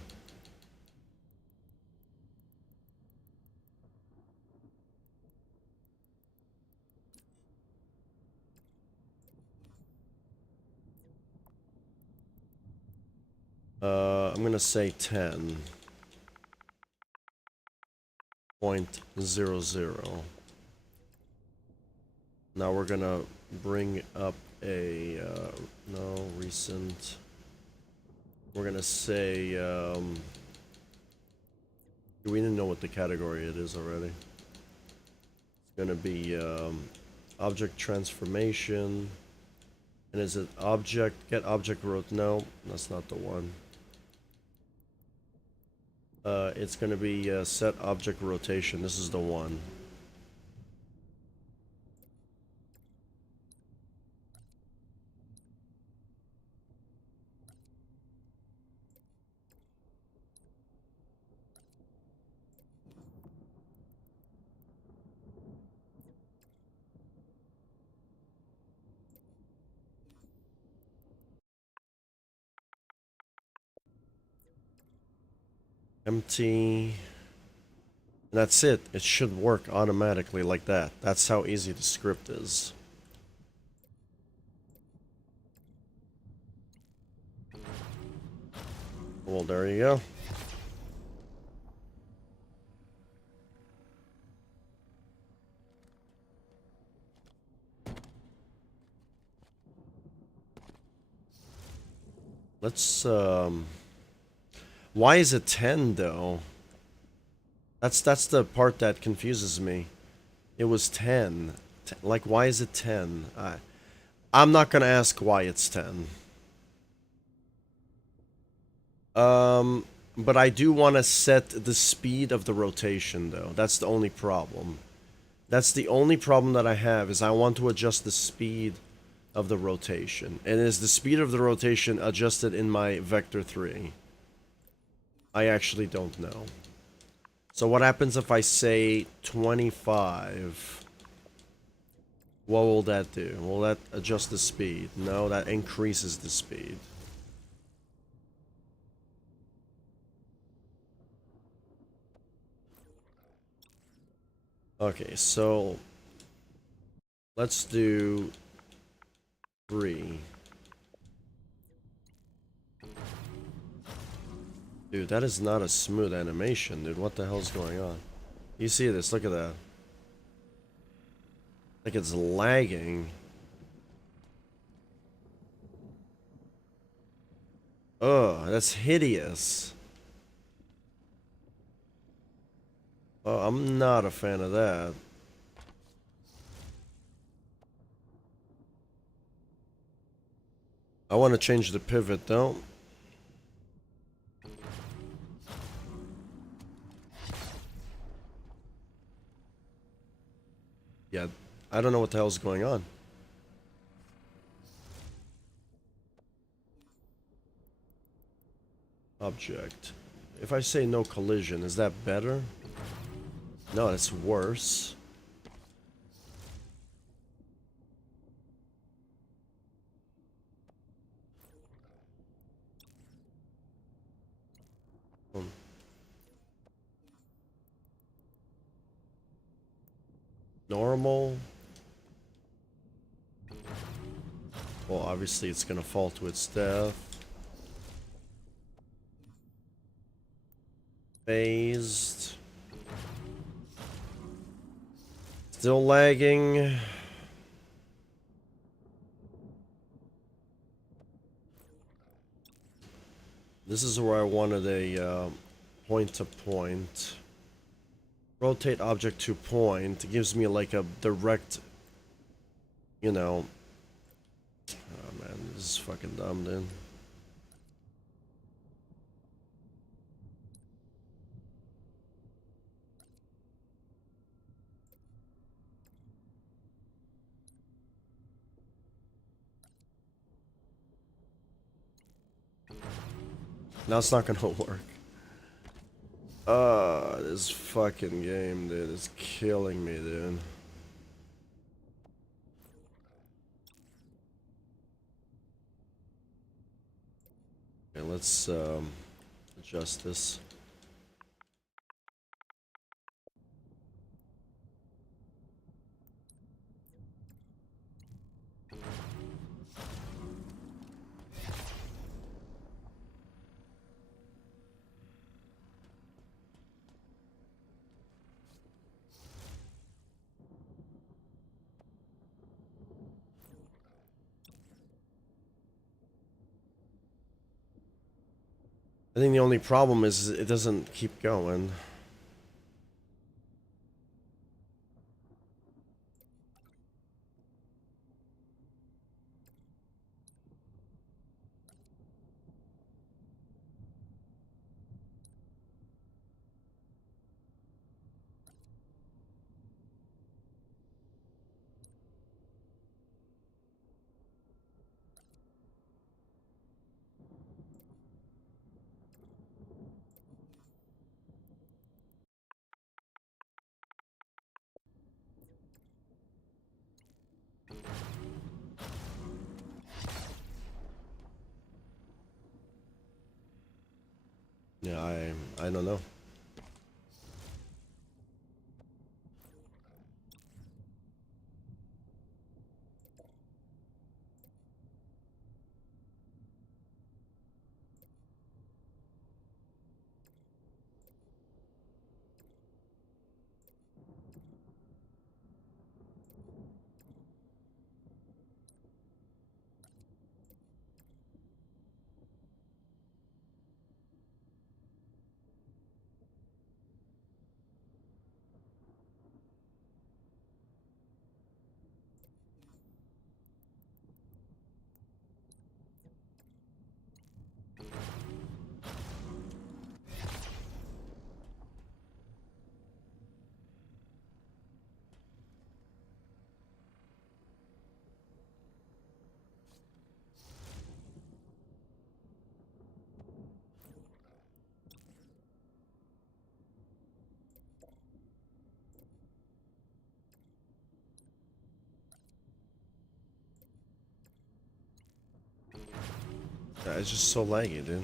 I'm gonna say 10.00. Now we're gonna bring up a no recent. We're gonna say we didn't know what the category it is already. It's gonna be object transformation. And is it object get object rot? No, that's not the one. It's gonna be set object rotation. This is the one. Empty. And that's it. It should work automatically like that. That's how easy the script is. Well, there you go. Let's why is it 10 though? That's the part that confuses me. It was 10. Like, why is it 10? I'm not gonna ask why it's 10. But I do want to set the speed of the rotation though. That's the only problem. That's the only problem that I have, is I want to adjust the speed of the rotation. And is the speed of the rotation adjusted in my vector 3? I actually don't know. So what happens if I say 25? What will that do? Will that adjust the speed? No, that increases the speed. Okay, so let's do 3. Dude, that is not a smooth animation, dude. What the hell's going on? You see this? Look at that. Like it's lagging. Oh, that's hideous. Oh, I'm not a fan of that. I want to change the pivot though. Yeah, I don't know what the hell's going on. Object. If I say no collision, is that better? No, it's worse. Normal. Well, obviously it's gonna fall to its death. Phased. Still lagging. This is where I wanted a point to point. Rotate object to point. It gives me like a direct, you know. Oh man, this is fucking dumb, dude. Now it's not gonna work. This fucking game, dude, is killing me, dude. Okay, let's adjust this. I think the only problem is it doesn't keep going. Yeah, I don't know. Yeah, it's just so laggy, dude.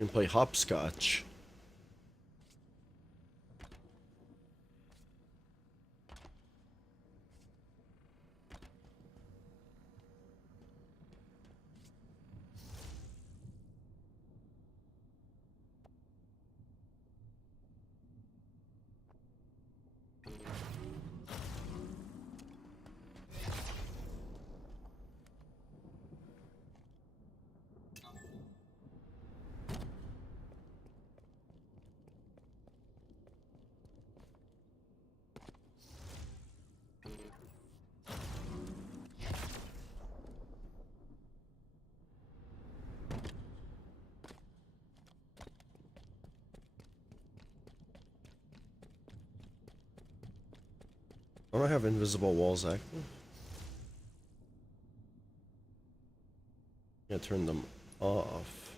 You can play hopscotch. Don't I have invisible walls active? Yeah, turn them off.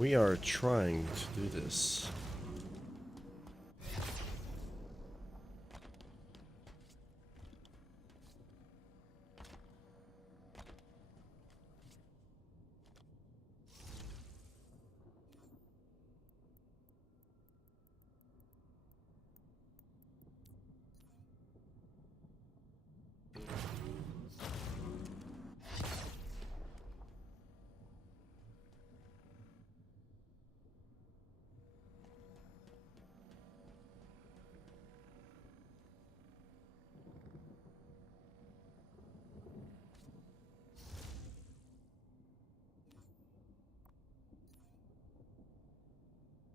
We are trying to do this.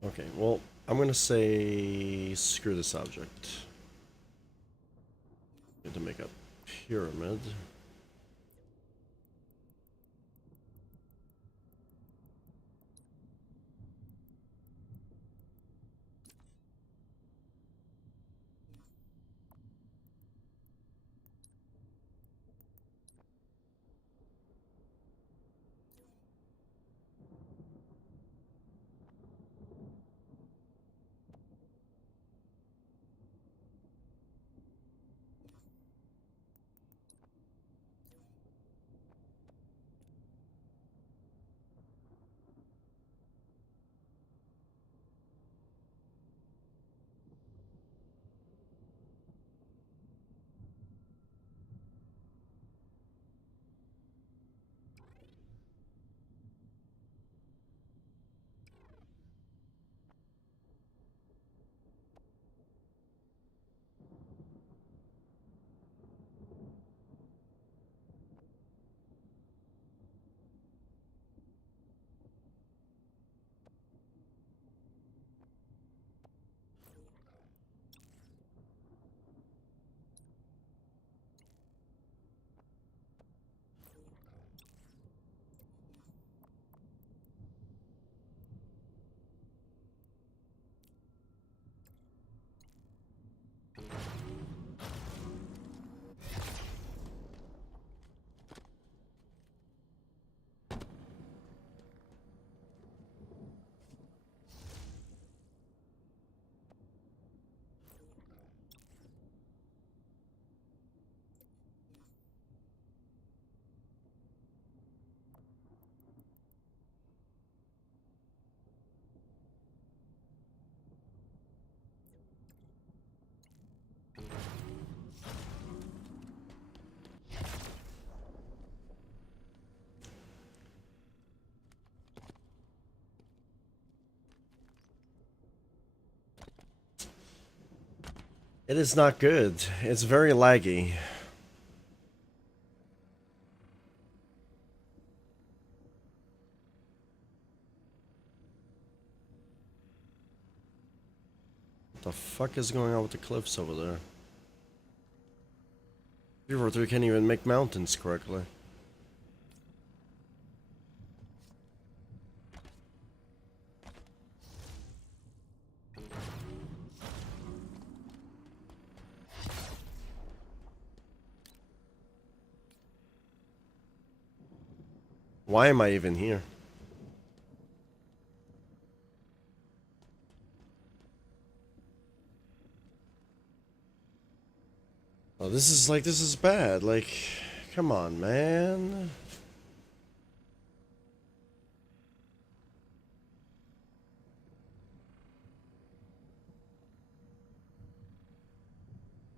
Okay, well, I'm gonna say screw this object. Need to make a pyramid. It is not good. It's very laggy. What the fuck is going on with the cliffs over there? 343 can't even make mountains correctly. Why am I even here? Oh, this is bad. Like, come on, man.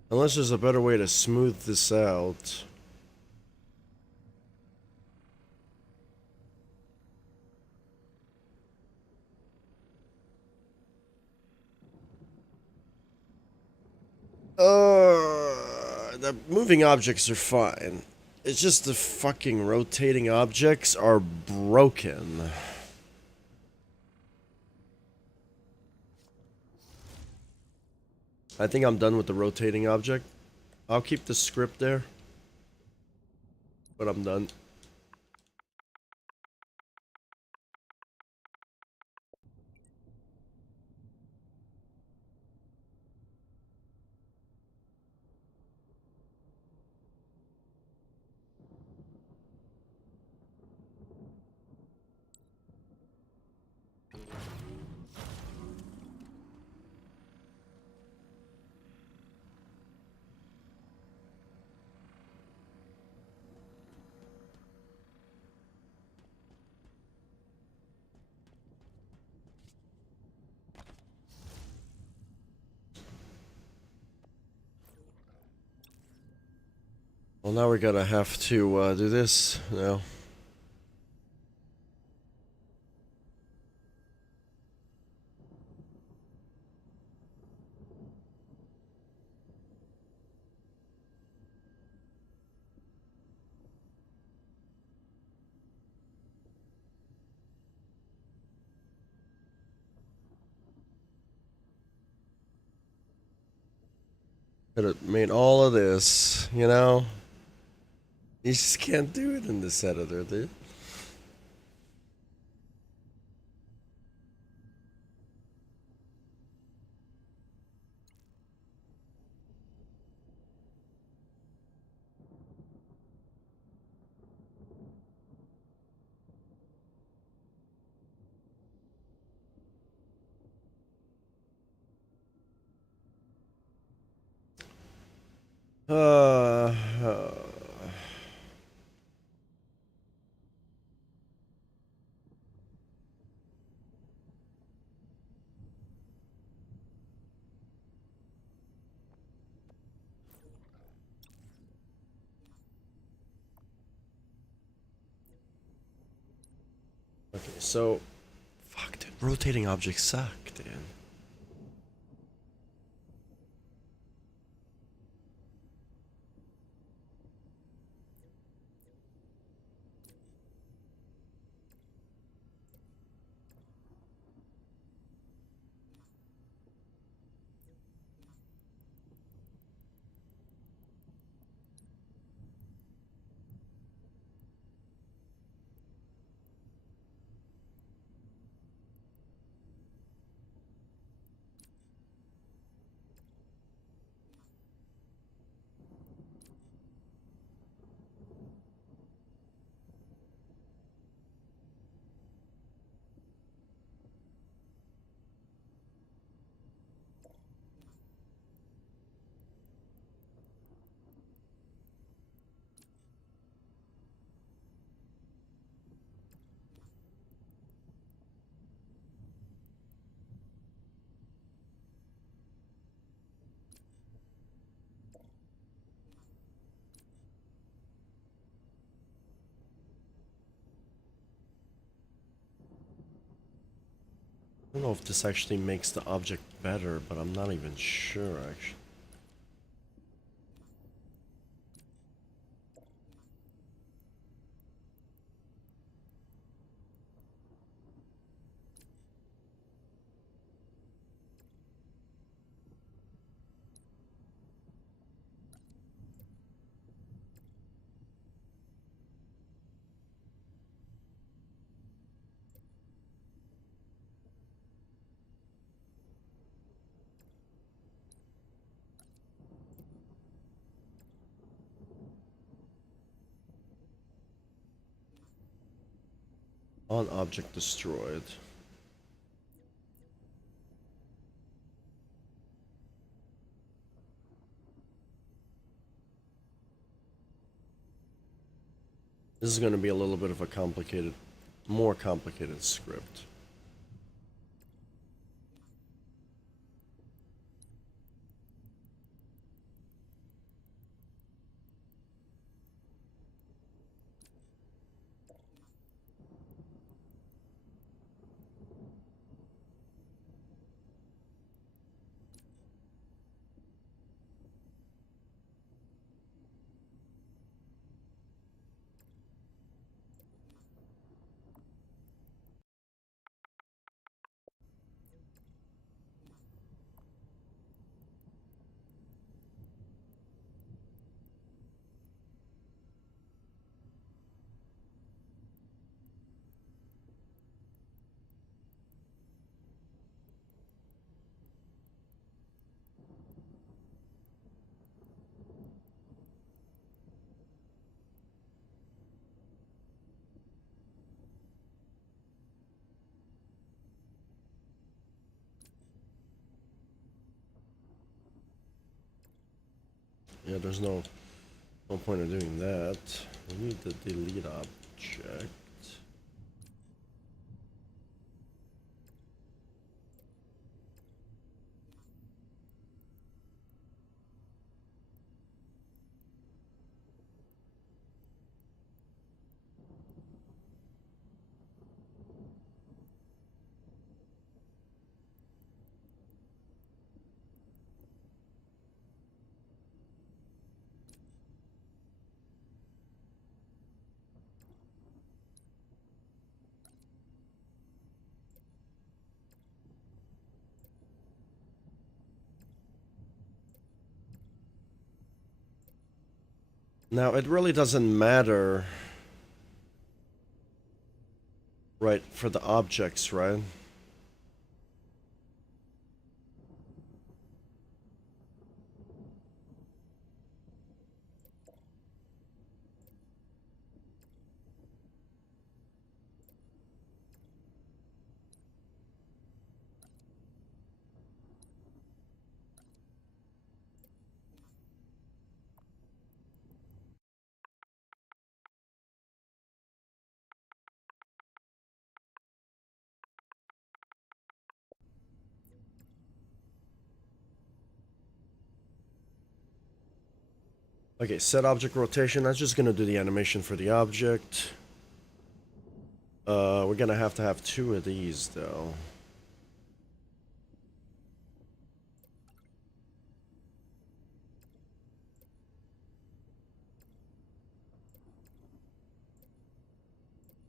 Unless there's a better way to smooth this out. The moving objects are fine. It's just the fucking rotating objects are broken. I think I'm done with the rotating object. I'll keep the script there, but I'm done. Well, now we're gonna have to do this now. Could have made all of this, you know? You just can't do it in this editor, dude. Uh, uh, okay, so fuck, dude. Rotating objects suck, dude. I don't know if this actually makes the object better, but I'm not even sure, actually. On object destroyed. This is going to be a little bit of a complicated, more complicated script. Yeah, there's no point of doing that. We need the delete object. Now, it really doesn't matter, right, for the objects, right? Okay, set object rotation. That's just gonna do the animation for the object. We're gonna have to have 2 of these, though.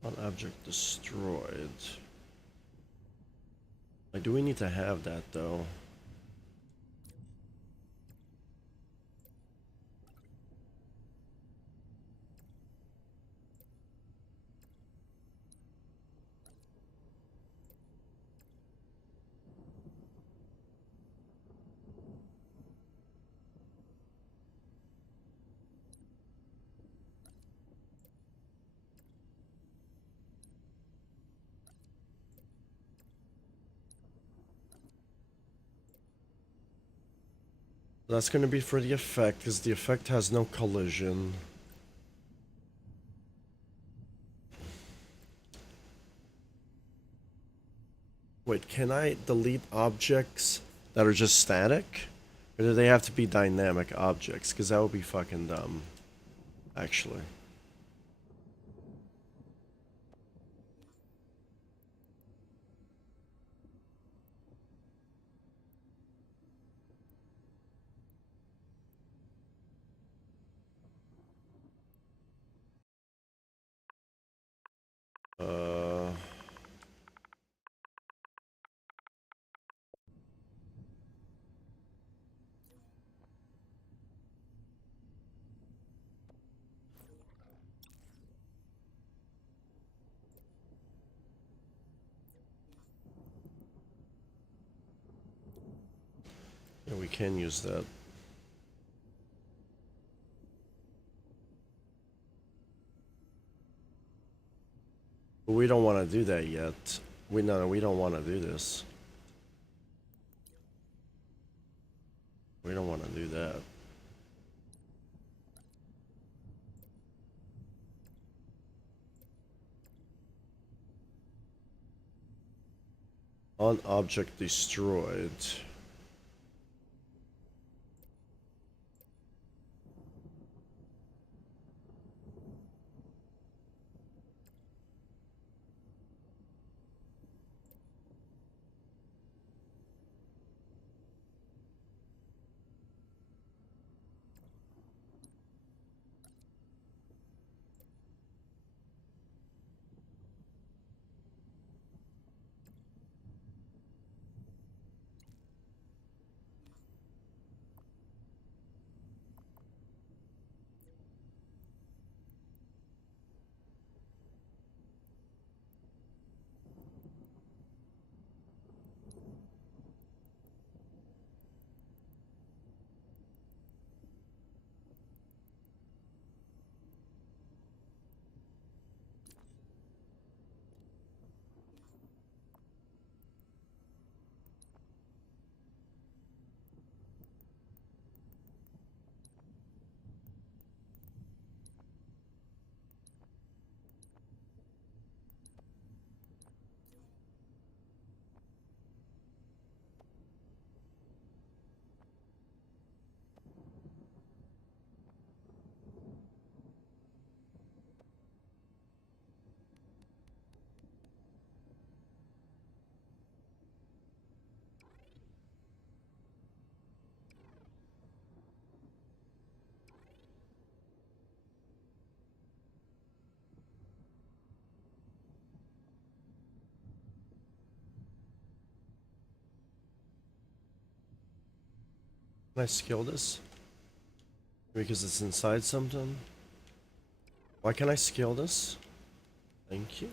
On object destroyed. Like, do we need to have that, though? That's gonna be for the effect, because the effect has no collision. Wait, can I delete objects that are just static? Or do they have to be dynamic objects? Because that would be fucking dumb, actually. Uh... Yeah, we can use that. But we don't want to do that yet. No, we don't want to do this. We don't want to do that. On object destroyed. Can I skill this? Because it's inside something? Why can't I skill this? Thank you.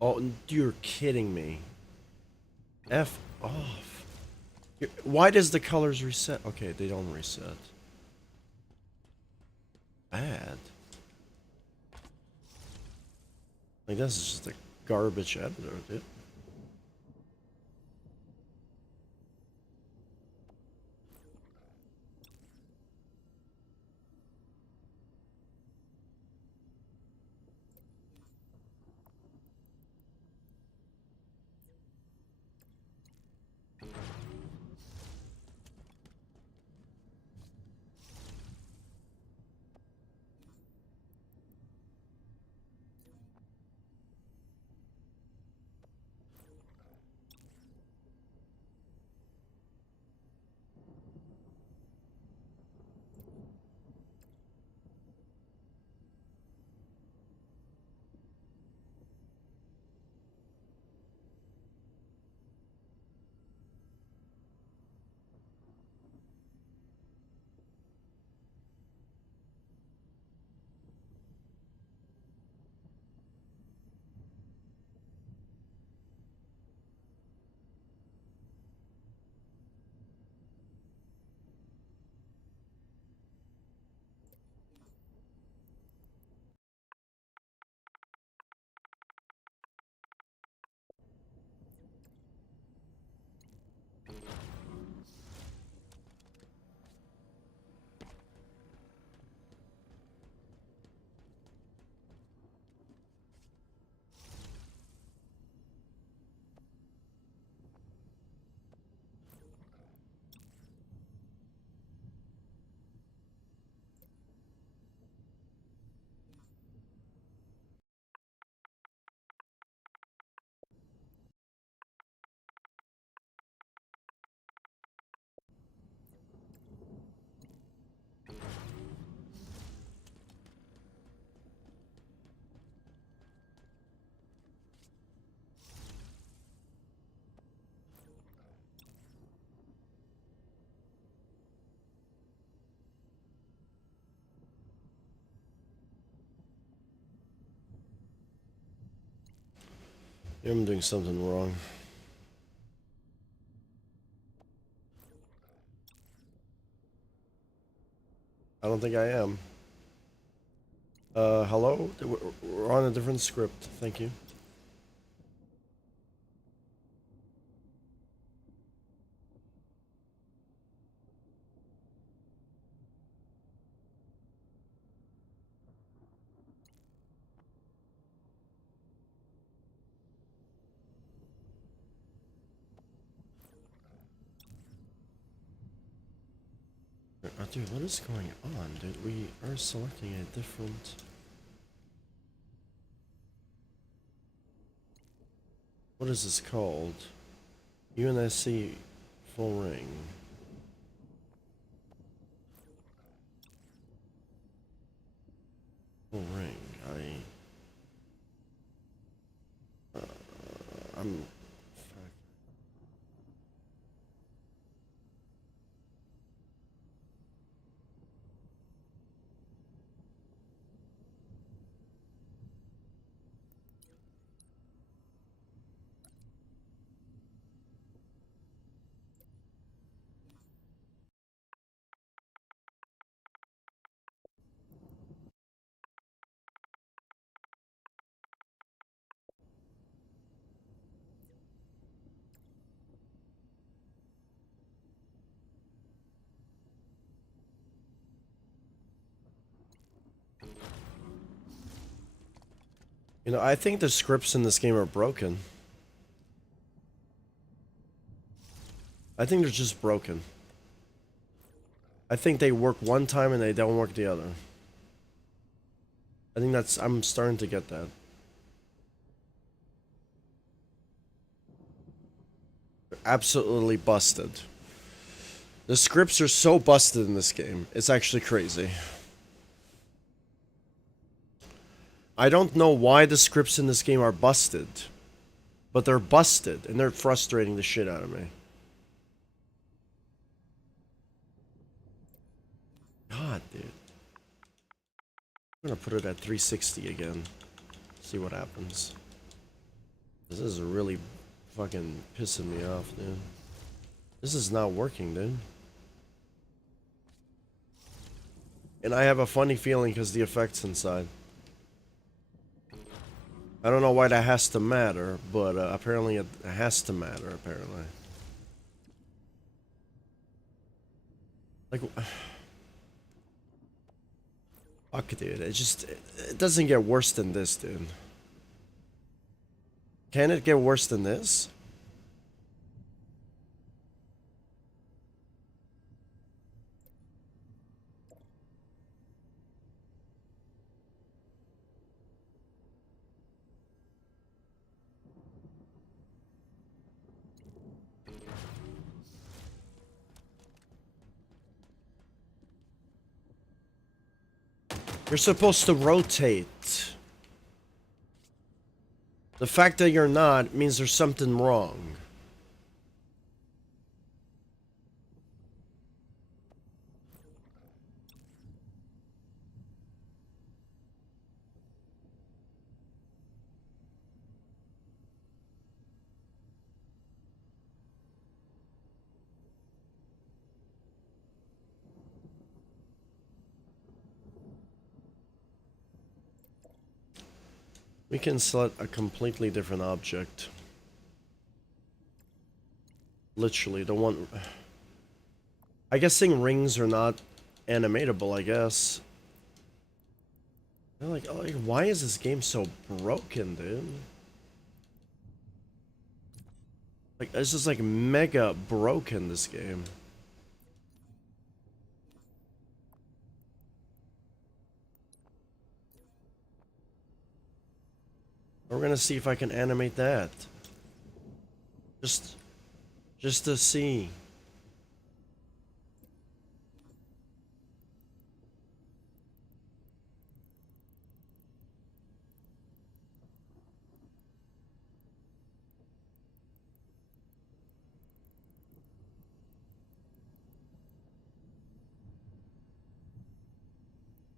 Oh, you're kidding me. F off. Why does the colors reset? Okay, they don't reset. Bad. Like, this is just a garbage editor, dude. I'm doing something wrong. I don't think I am. Hello? We're on a different script. Thank you. Dude, what is going on, dude? We are selecting a different... What is this called? UNSC full ring. Full ring. I'm... You know, I think the scripts in this game are broken. I think they're just broken. I think they work one time and they don't work the other. I think that's... I'm starting to get that. They're absolutely busted. The scripts are so busted in this game. It's actually crazy. I don't know why the scripts in this game are busted. But they're busted, and they're frustrating the shit out of me. God, dude. I'm gonna put it at 360 again. See what happens. This is really fucking pissing me off, dude. This is not working, dude. And I have a funny feeling because the effects inside. I don't know why that has to matter, but apparently it has to matter, apparently. Like, fuck, dude. It doesn't get worse than this, dude. Can it get worse than this? You're supposed to rotate. The fact that you're not means there's something wrong. We can select a completely different object. Literally, the one... I guessing rings are not animatable, I guess. They're like, why is this game so broken, dude? Like, it's just like mega broken, this game. We're gonna see if I can animate that. Just to see.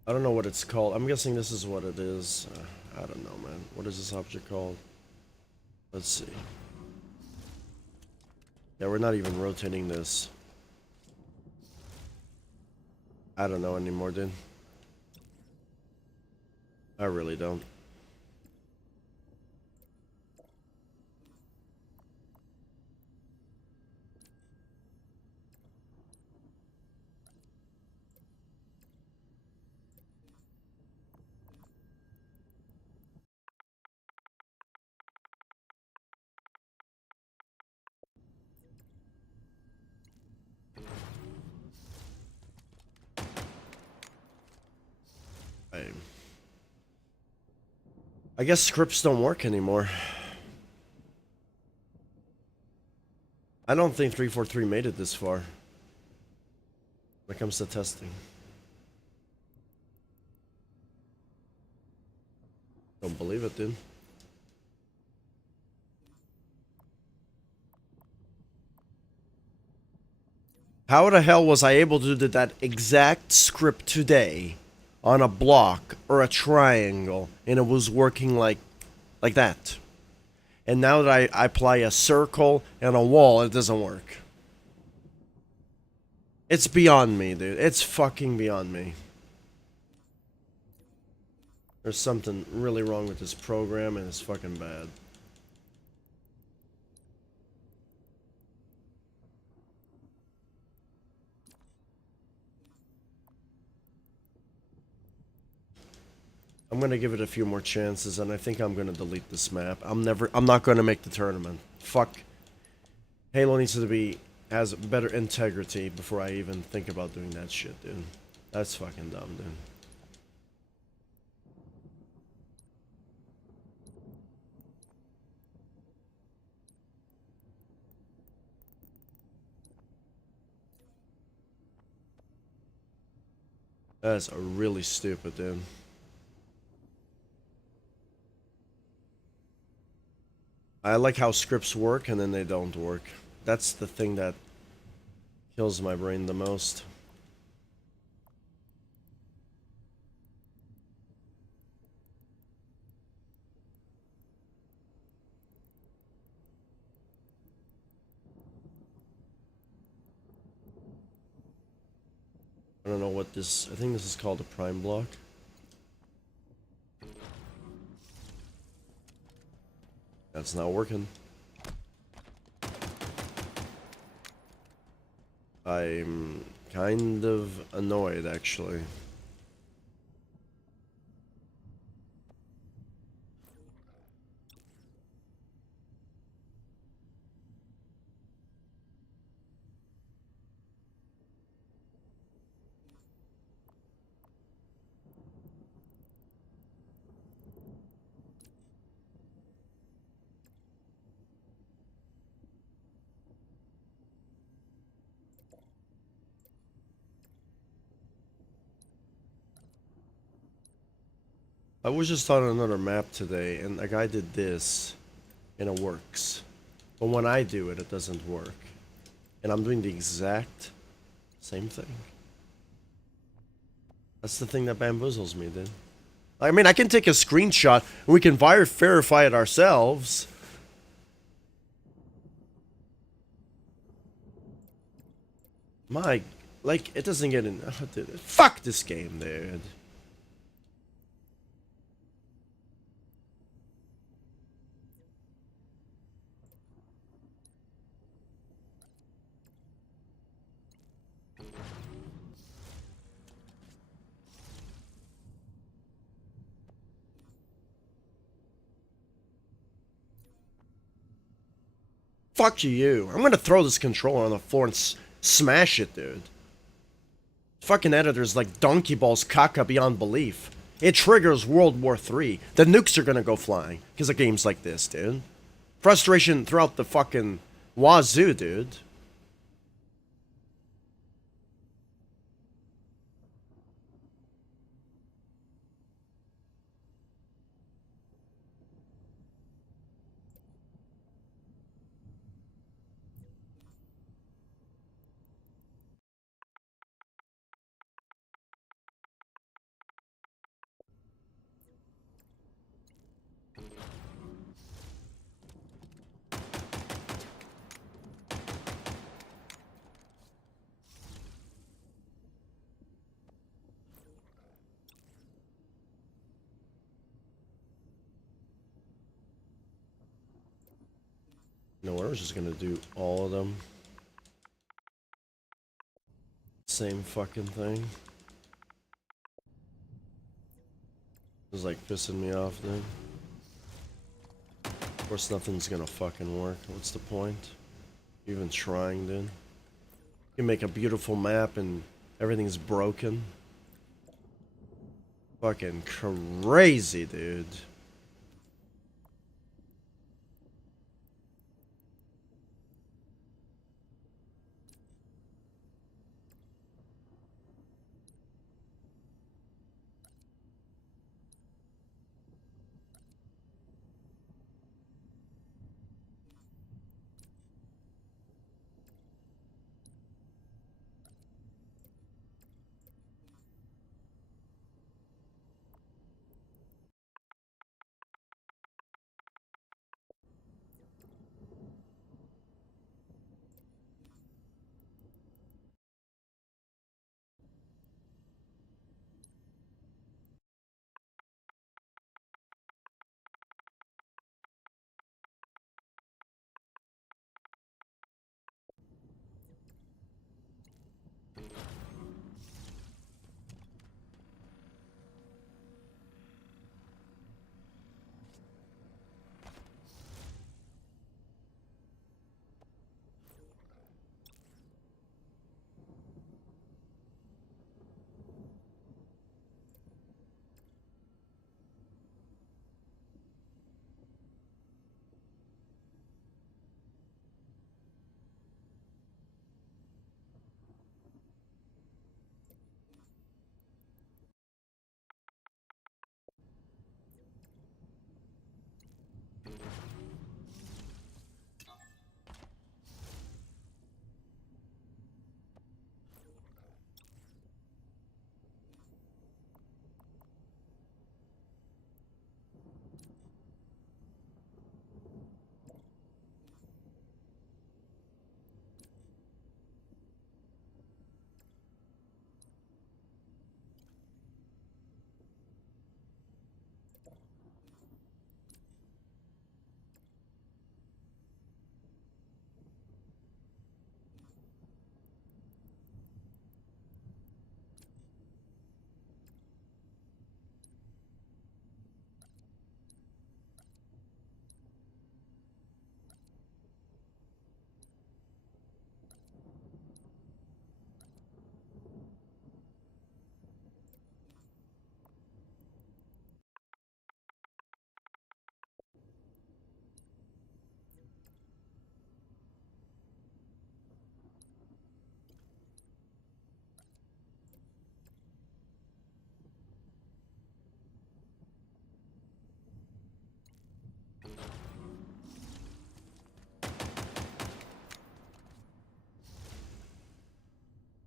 I don't know what it's called. I'm guessing this is what it is. I don't know, man. What is this object called? Let's see. Yeah, we're not even rotating this. I don't know anymore, dude. I really don't. I guess scripts don't work anymore. I don't think 343 made it this far when it comes to testing. Don't believe it, dude. How the hell was I able to do that exact script today on a block or a triangle and it was working like that? And now that I apply a circle and a wall, it doesn't work. It's beyond me, dude. It's fucking beyond me. There's something really wrong with this program and it's fucking bad. I'm gonna give it a few more chances and I think I'm gonna delete this map. I'm not gonna make the tournament. Fuck. Halo needs to has better integrity before I even think about doing that shit, dude. That's fucking dumb, dude. That's really stupid, dude. I like how scripts work and then they don't work. That's the thing that kills my brain the most. I don't know what this... I think this is called a prime block. That's not working. I'm kind of annoyed, actually. I was just on another map today, and a guy did this, and it works. But when I do it, it doesn't work. And I'm doing the exact same thing. That's the thing that bamboozles me, dude. I mean, I can take a screenshot, and we can verify it ourselves. My, like, it doesn't get in. Dude, fuck this game, dude. Fuck you. I'm gonna throw this controller on the floor and smash it, dude. Fucking editor's like donkey balls caca beyond belief. It triggers World War III. The nukes are gonna go flying because of games like this, dude. Frustration throughout the fucking wazoo, dude. No, I was just gonna do all of them. Same fucking thing. It's like pissing me off, dude. Of course, nothing's gonna fucking work. What's the point? Even trying, dude. You can make a beautiful map and everything's broken. Fucking crazy, dude.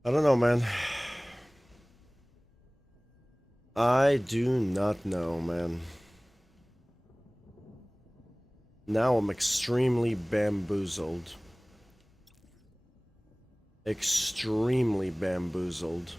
I don't know, man. I do not know, man. Now I'm extremely bamboozled. Extremely bamboozled.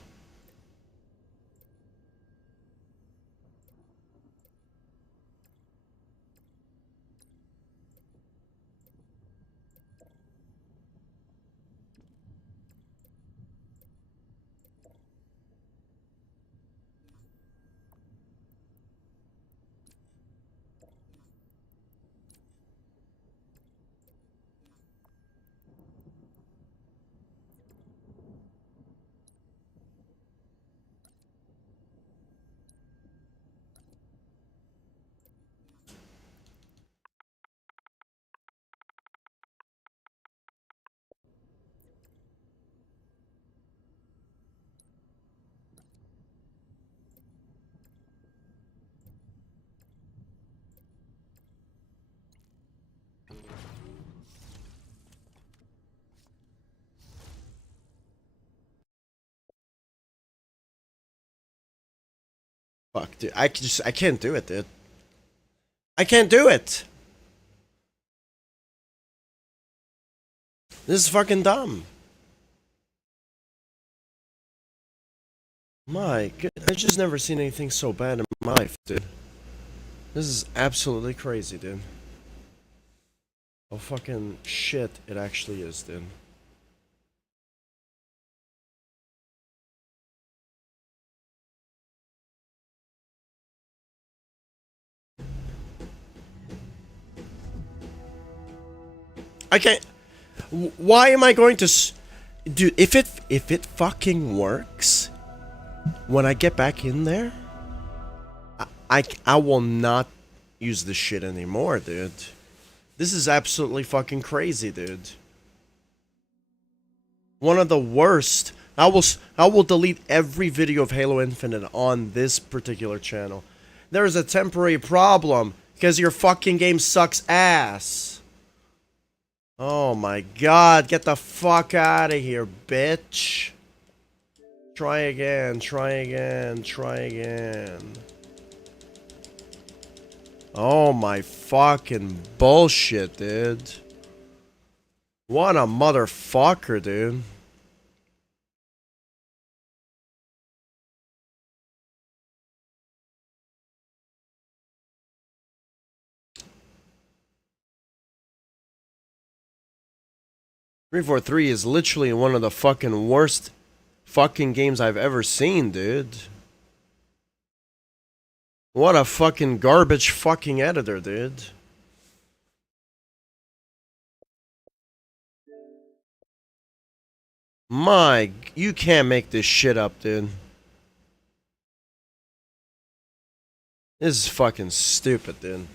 Fuck, dude. I can't do it, dude. I can't do it. This is fucking dumb. My god, I've just never seen anything so bad in my life, dude. This is absolutely crazy, dude. Oh fucking shit, it actually is, dude. I can't. Why am I going to? Dude, if it fucking works, when I get back in there, I will not use this shit anymore, dude. This is absolutely fucking crazy, dude. One of the worst. I will delete every video of Halo Infinite on this particular channel. There's a temporary problem because your fucking game sucks ass. Oh my god, get the fuck out of here, bitch. Try again, try again, try again. Oh my fucking bullshit, dude. What a motherfucker, dude. "343" is literally one of the fucking worst fucking games I've ever seen, dude. What a fucking garbage fucking editor, dude. You can't make this shit up, dude. This is fucking stupid, dude.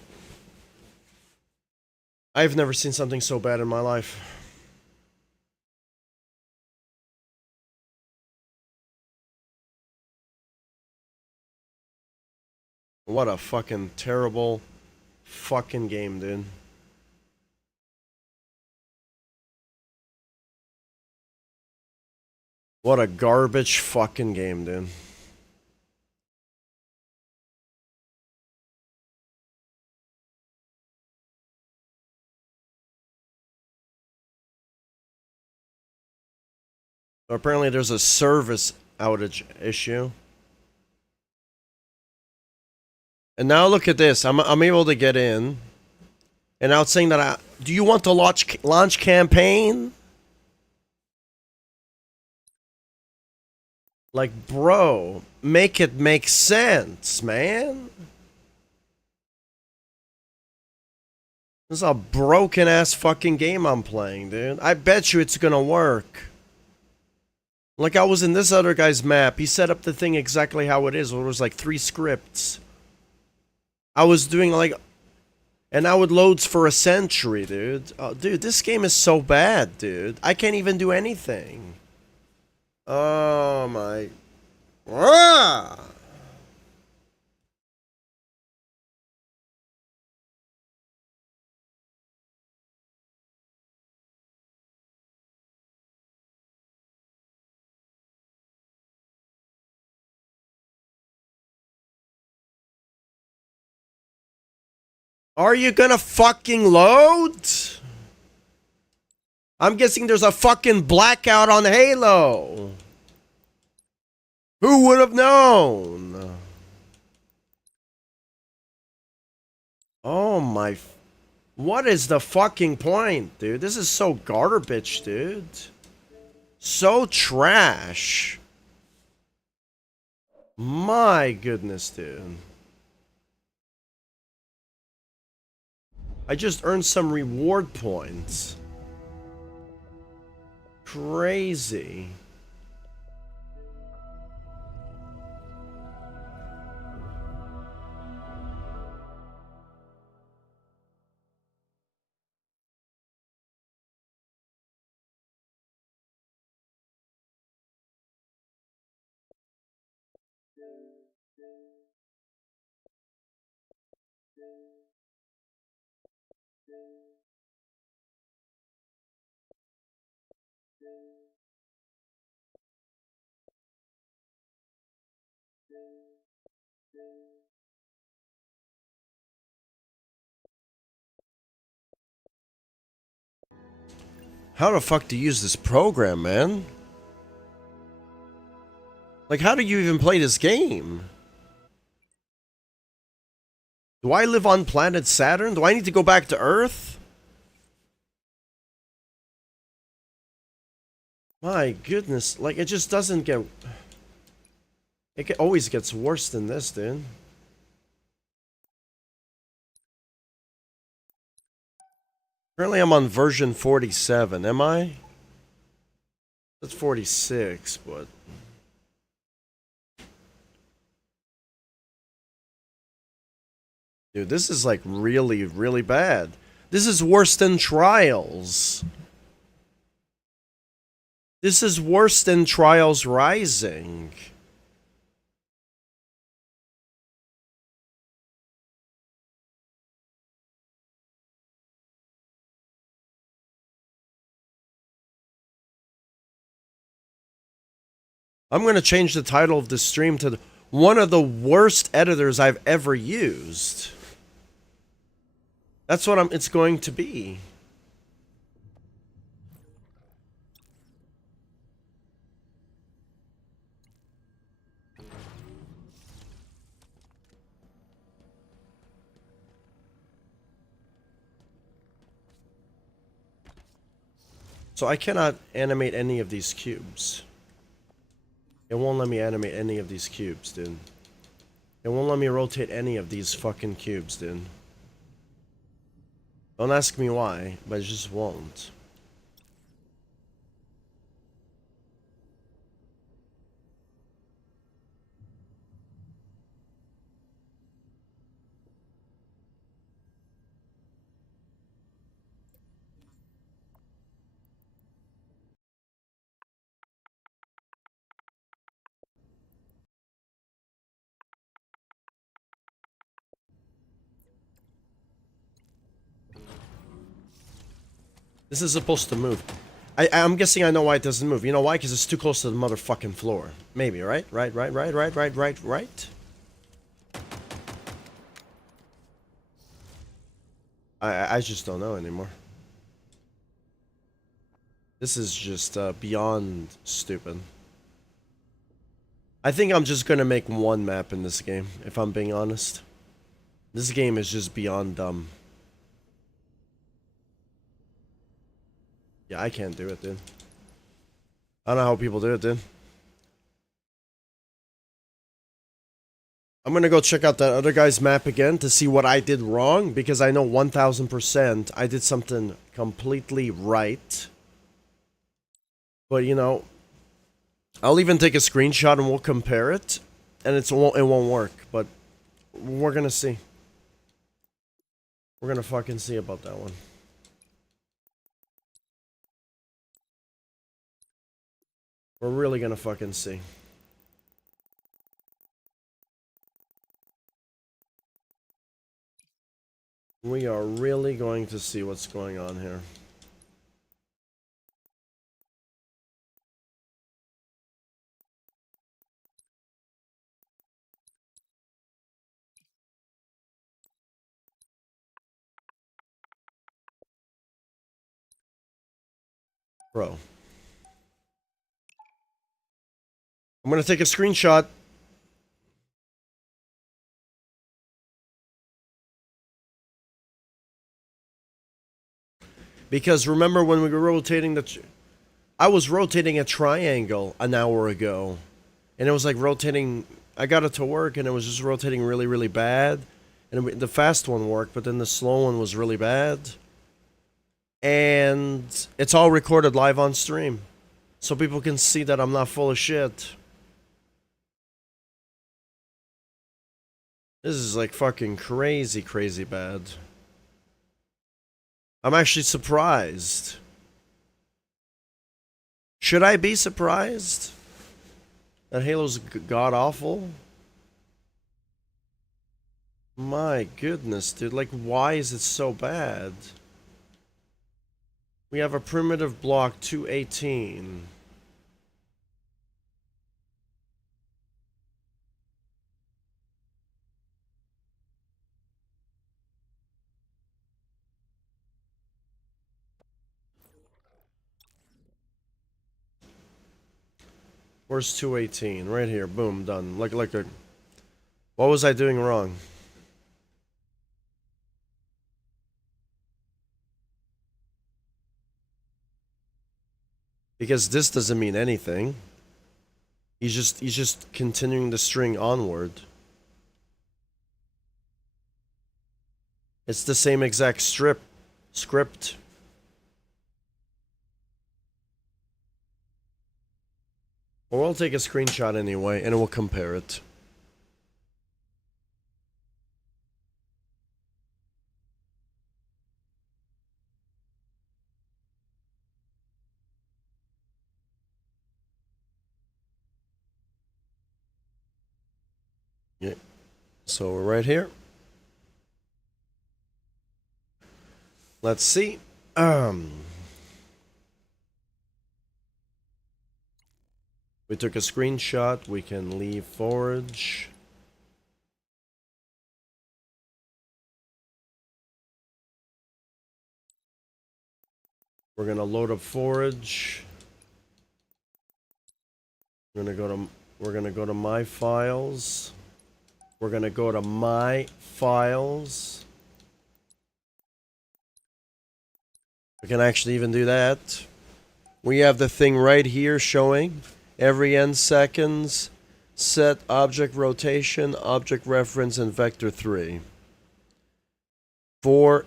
I've never seen something so bad in my life. What a fucking terrible fucking game, dude. What a garbage fucking game, dude. Apparently there's a service outage issue. And now look at this. I'm able to get in. And now it's saying that do you want to launch campaign? Like, bro, make it make sense, man. This is a broken ass fucking game I'm playing, dude. I bet you it's gonna work. Like, I was in this other guy's map. He set up the thing exactly how it is. It was like 3 scripts. I was doing like, and now it loads for a century, dude. Oh, dude, this game is so bad, dude. I can't even do anything. Oh my. Ah! Are you gonna fucking load? I'm guessing there's a fucking blackout on Halo. Who would have known? Oh my... What is the fucking point, dude? This is so garbage, dude. So trash. My goodness, dude. I just earned some reward points. Crazy. How the fuck do you use this program, man? Like, how do you even play this game? Do I live on planet Saturn? Do I need to go back to Earth? My goodness, like, it just doesn't get... It always gets worse than this, dude. Currently, I'm on version 47. Am I? That's 46, but... Dude, this is, like, really, really bad. This is worse than Trials. This is worse than Trials Rising. I'm going to change the title of this stream to one of the worst editors I've ever used. That's what it's going to be. So I cannot animate any of these cubes. It won't let me animate any of these cubes, dude. It won't let me rotate any of these fucking cubes, dude. Don't ask me why, but it just won't. This is supposed to move. I'm guessing I know why it doesn't move. You know why? Because it's too close to the motherfucking floor. Maybe, right? Right. I just don't know anymore. This is just beyond stupid. I think I'm just gonna make one map in this game, if I'm being honest. This game is just beyond dumb. Yeah, I can't do it, dude. I don't know how people do it, dude. I'm gonna go check out that other guy's map again to see what I did wrong, because I know 1000% I did something completely right. But, you know, I'll even take a screenshot and we'll compare it, and it won't work, but we're gonna see. We're gonna fucking see about that one. We're really gonna fucking see. We are really going to see what's going on here. Bro. I'm gonna take a screenshot. Because remember when we were rotating I was rotating a triangle an hour ago. And it was like rotating... I got it to work and it was just rotating really, really bad. And the fast one worked, but then the slow one was really bad. And it's all recorded live on stream. So people can see that I'm not full of shit. This is like fucking crazy, crazy bad. I'm actually surprised. Should I be surprised that Halo's god-awful? My goodness, dude. Like, why is it so bad? We have a primitive block 218. Where's 218? Right here. Boom, done. Like a... What was I doing wrong? Because this doesn't mean anything. He's just continuing the string onward. It's the same exact script. Well, we'll take a screenshot anyway, and we'll compare it. Yeah. So we're right here. Let's see. We took a screenshot. We can leave forage. We're gonna load up forage. We're gonna go to my files. We're gonna go to my files. We can actually even do that. We have the thing right here showing every n seconds, set object rotation, object reference, and vector 3. 4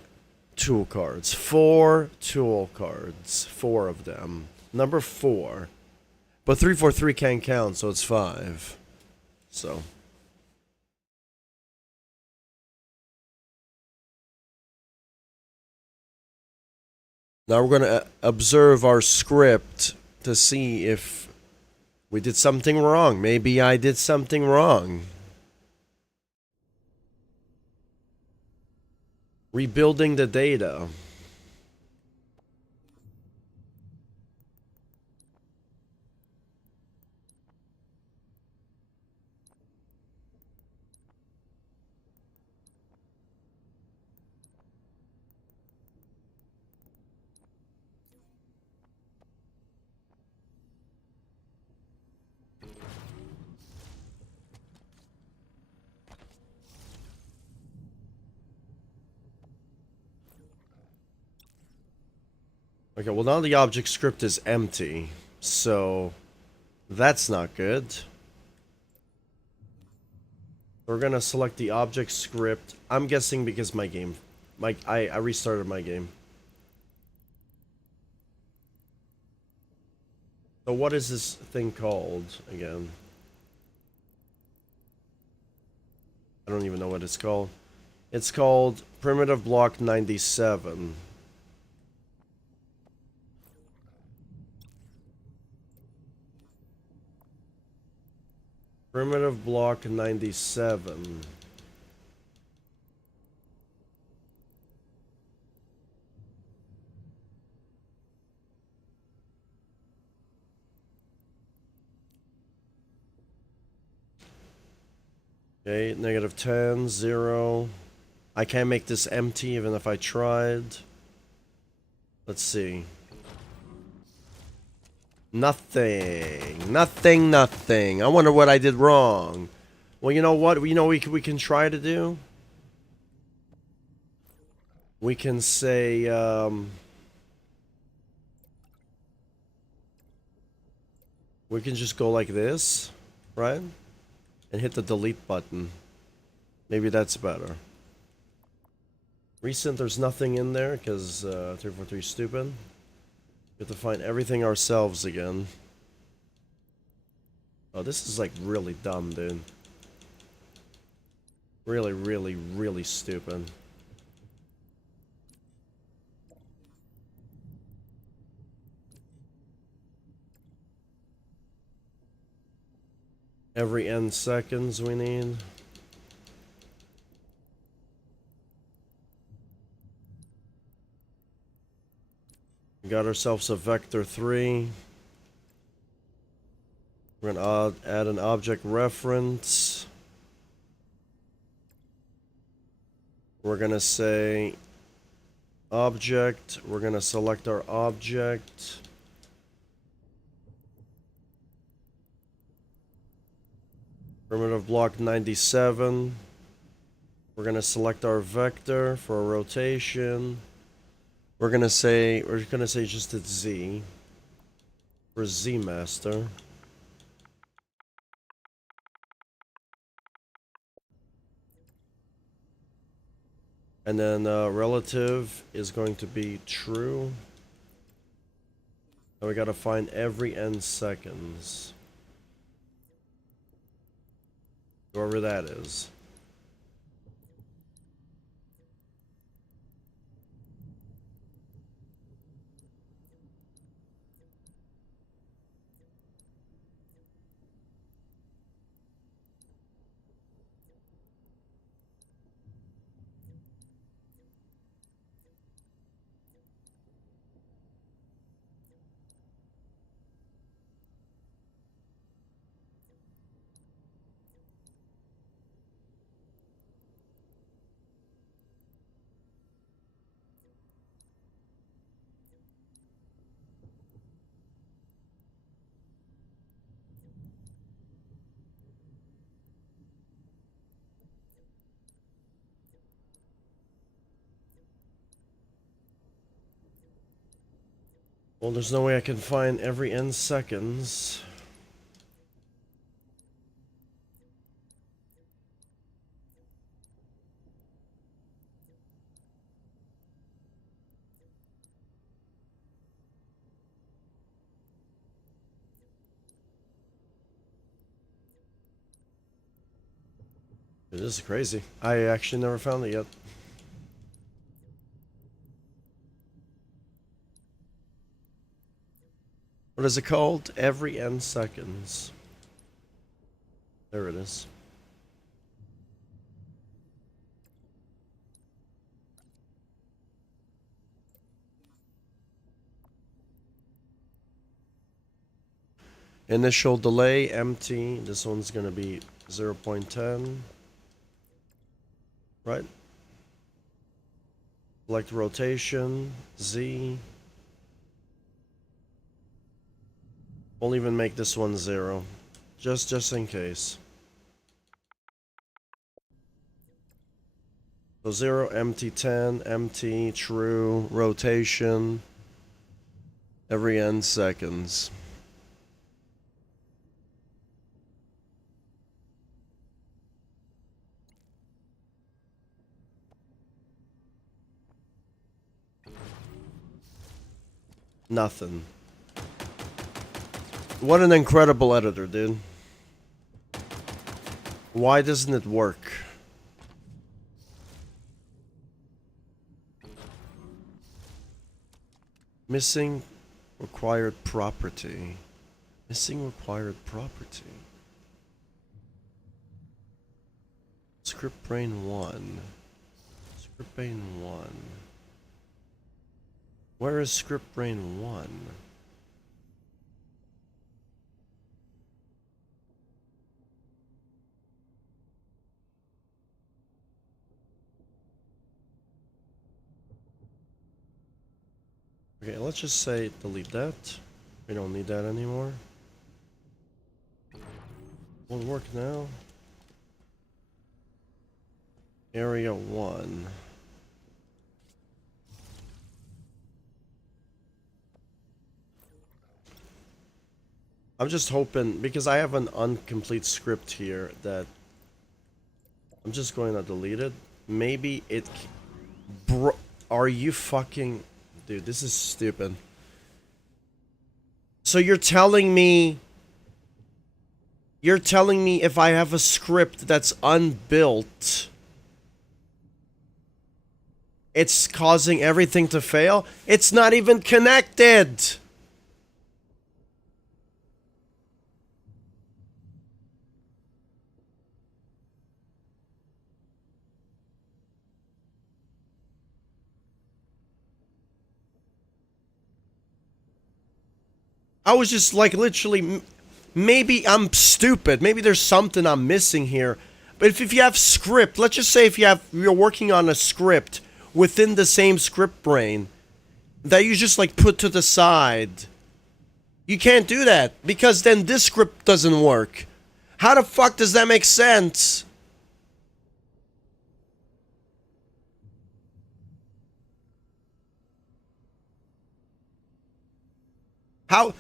tool cards. 4 tool cards. 4 of them. Number 4. But 343 can't count, so it's 5. So. Now we're going to observe our script to see if we did something wrong. Maybe I did something wrong. Rebuilding the data. Okay, well now the object script is empty, so that's not good. We're gonna select the object script. I'm guessing because I restarted my game. So what is this thing called again? I don't even know what it's called. It's called primitive block 97. Primitive block 97. Okay, negative 10, 0. I can't make this empty even if I tried. Let's see. Nothing. Nothing, nothing. I wonder what I did wrong. Well, you know what? You know we can try to do? We can say, we can just go like this, right? And hit the delete button. Maybe that's better. Recent, there's nothing in there, because 343 is stupid. We have to find everything ourselves again. Oh, this is like really dumb, dude. Really, really, really stupid. Every n seconds we need. We got ourselves a vector 3. We're gonna add an object reference. We're gonna say object. We're gonna select our object. Primitive block 97. We're gonna select our vector for a rotation. We're gonna say just a Z for Z master. And then relative is going to be true. And we gotta find every n seconds. Whoever that is. Well, there's no way I can find every n seconds. This is crazy. I actually never found it yet. What is it called? Every n seconds. There it is. Initial delay, empty. This one's going to be 0.10. Right? Select rotation, Z. We'll even make this one 0. Just in case. So 0, empty, 10, empty, true, rotation, every n seconds. Nothing. What an incredible editor, dude. Why doesn't it work? Missing required property. Missing required property. Script brain 1. Script brain 1. Where is script brain 1? Okay, let's just say delete that. We don't need that anymore. Won't work now. Area 1. I'm just hoping, because I have an incomplete script here that I'm just going to delete it. Maybe it... Bro, are you fucking... Dude, this is stupid. So you're telling me... You're telling me if I have a script that's unbuilt, it's causing everything to fail? It's not even connected! I was just like literally... Maybe I'm stupid. Maybe there's something I'm missing here. But if you have script, let's just say if you're working on a script within the same script brain that you just like put to the side, you can't do that because then this script doesn't work. How the fuck does that make sense? How?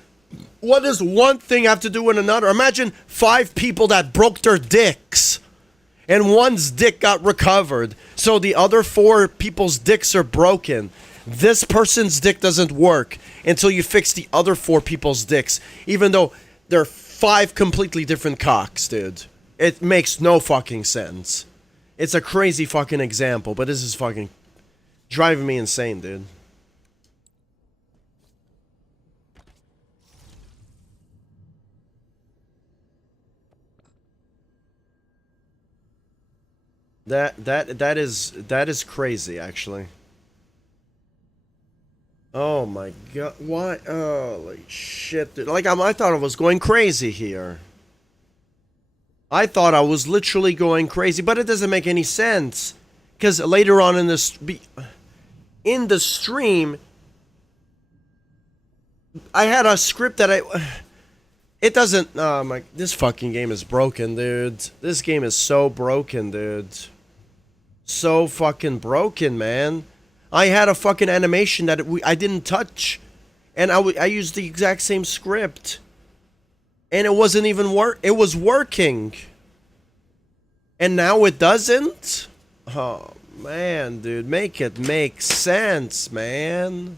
What does one thing have to do with another? Imagine 5 people that broke their dicks and one's dick got recovered. So the other 4 people's dicks are broken. This person's dick doesn't work until you fix the other 4 people's dicks, even though they're 5 completely different cocks, dude. It makes no fucking sense. It's a crazy fucking example, but this is fucking driving me insane, dude. That is crazy, actually. Oh my god, why? Holy shit, dude. Like, I thought I was going crazy here. I thought I was literally going crazy, but it doesn't make any sense. Because later on in the stream, I had a script that it doesn't, oh my, this fucking game is broken, dude. This game is so broken, dude. So fucking broken, man. I had a fucking animation that I didn't touch, and I used the exact same script, and it wasn't even it was working, and now it doesn't. Oh man, dude, make it make sense, man.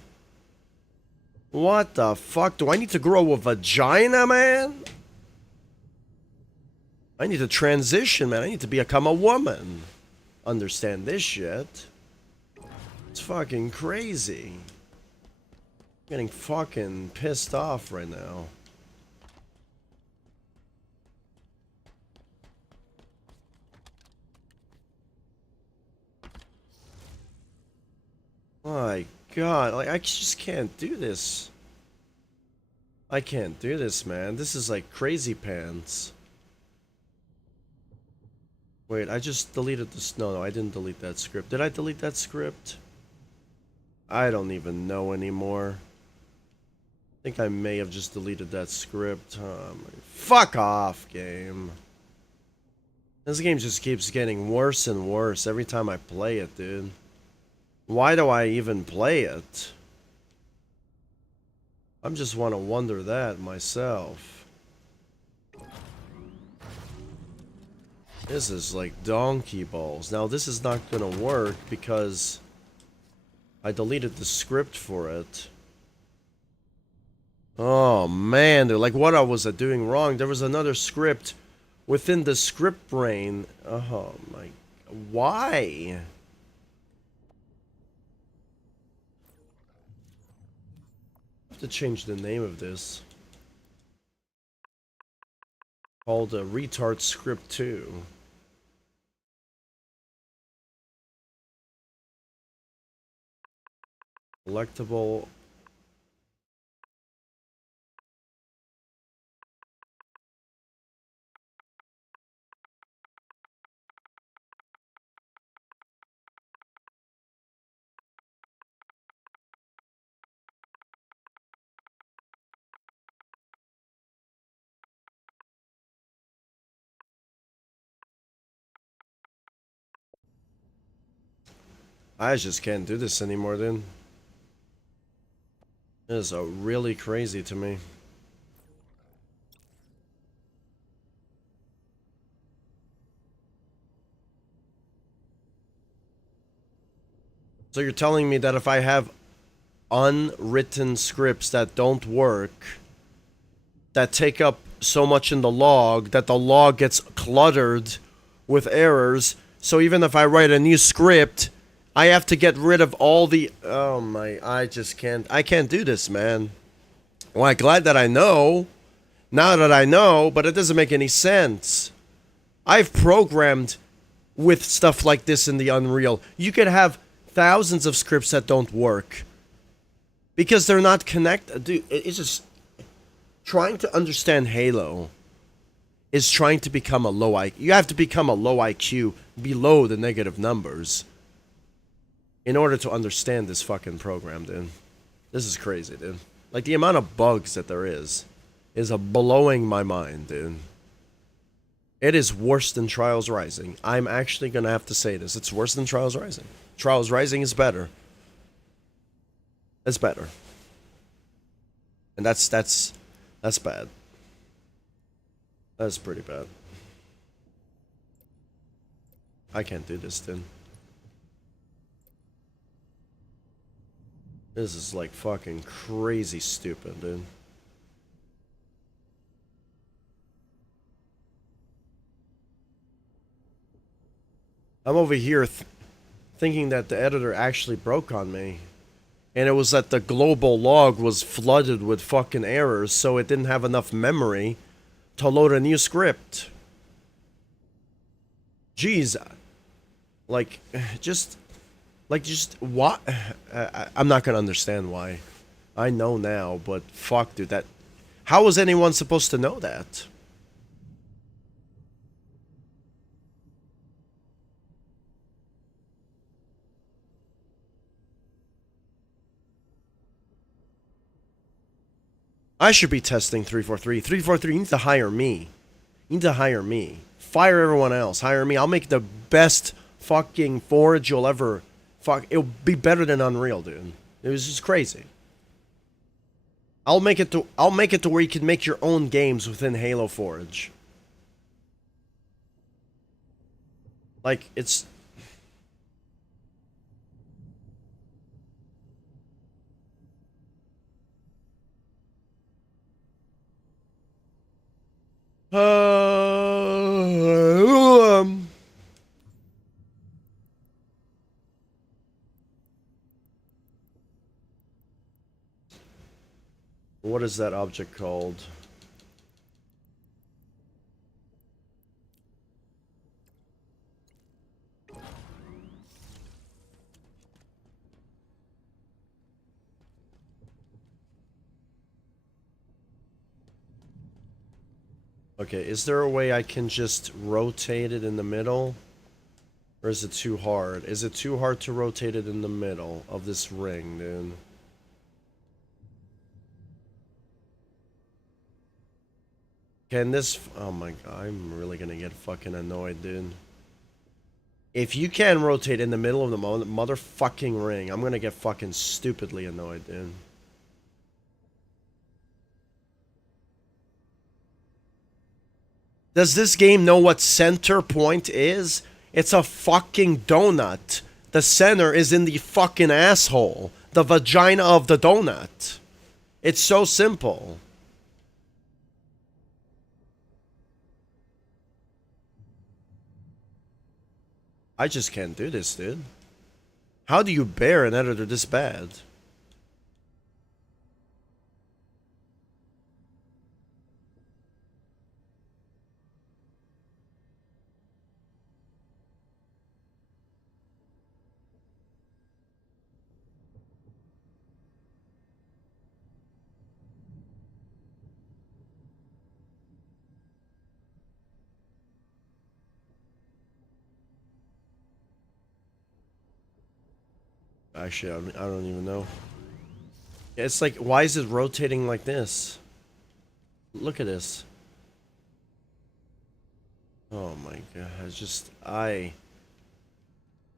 What the fuck? Do I need to grow a vagina, man? I need to transition, man. I need to become a woman. Understand this shit. It's fucking crazy. I'm getting fucking pissed off right now. My god, like I just can't do this. I can't do this, man. This is like crazy pants. Wait, I just deleted this. No, I didn't delete that script. Did I delete that script? I don't even know anymore. I think I may have just deleted that script. Fuck off, game. This game just keeps getting worse and worse every time I play it, dude. Why do I even play it? I just want to wonder that myself. This is like donkey balls. Now this is not gonna work because I deleted the script for it. Oh man, dude, like what I was doing wrong. There was another script within the script brain. Oh my, why? I have to change the name of this. Called Retard Script 2. Collectible. I just can't do this anymore, dude. This is really crazy to me. So you're telling me that if I have unwritten scripts that don't work, that take up so much in the log, that the log gets cluttered with errors, so even if I write a new script, I have to get rid of all the... Oh my... I just can't... I can't do this, man. Well, I'm glad that I know. Now that I know, but it doesn't make any sense. I've programmed with stuff like this in the Unreal. You could have thousands of scripts that don't work because they're not connected. Dude, it's just trying to understand Halo is trying to become a low IQ. You have to become a low IQ below the negative numbers in order to understand this fucking program, dude. This is crazy, dude. Like, the amount of bugs that there is blowing my mind, dude. It is worse than Trials Rising. I'm actually gonna have to say this. It's worse than Trials Rising. Trials Rising is better. It's better. And that's bad. That's pretty bad. I can't do this, dude. This is like fucking crazy stupid, dude. I'm over here thinking that the editor actually broke on me. And it was that the global log was flooded with fucking errors, so it didn't have enough memory to load a new script. Jeez. Like, just what? I'm not gonna understand why. I know now, but fuck, dude, that... How was anyone supposed to know that? I should be testing 343. 343 needs to hire me. You need to hire me. Fire everyone else. Hire me. I'll make the best fucking Forge you'll ever... Fuck, it'll be better than Unreal, dude. It was just crazy. I'll make it to where you can make your own games within Halo Forge. Like, it's... What is that object called? Okay, is there a way I can just rotate it in the middle? Or is it too hard? Is it too hard to rotate it in the middle of this ring, dude? Can this... Oh my god, I'm really gonna get fucking annoyed, dude. If you can rotate in the middle of the motherfucking ring, I'm gonna get fucking stupidly annoyed, dude. Does this game know what center point is? It's a fucking donut. The center is in the fucking asshole. The vagina of the donut. It's so simple. I just can't do this, dude. How do you bear an editor this bad? Actually, I don't even know. It's like, why is it rotating like this? Look at this. Oh my god, it's just,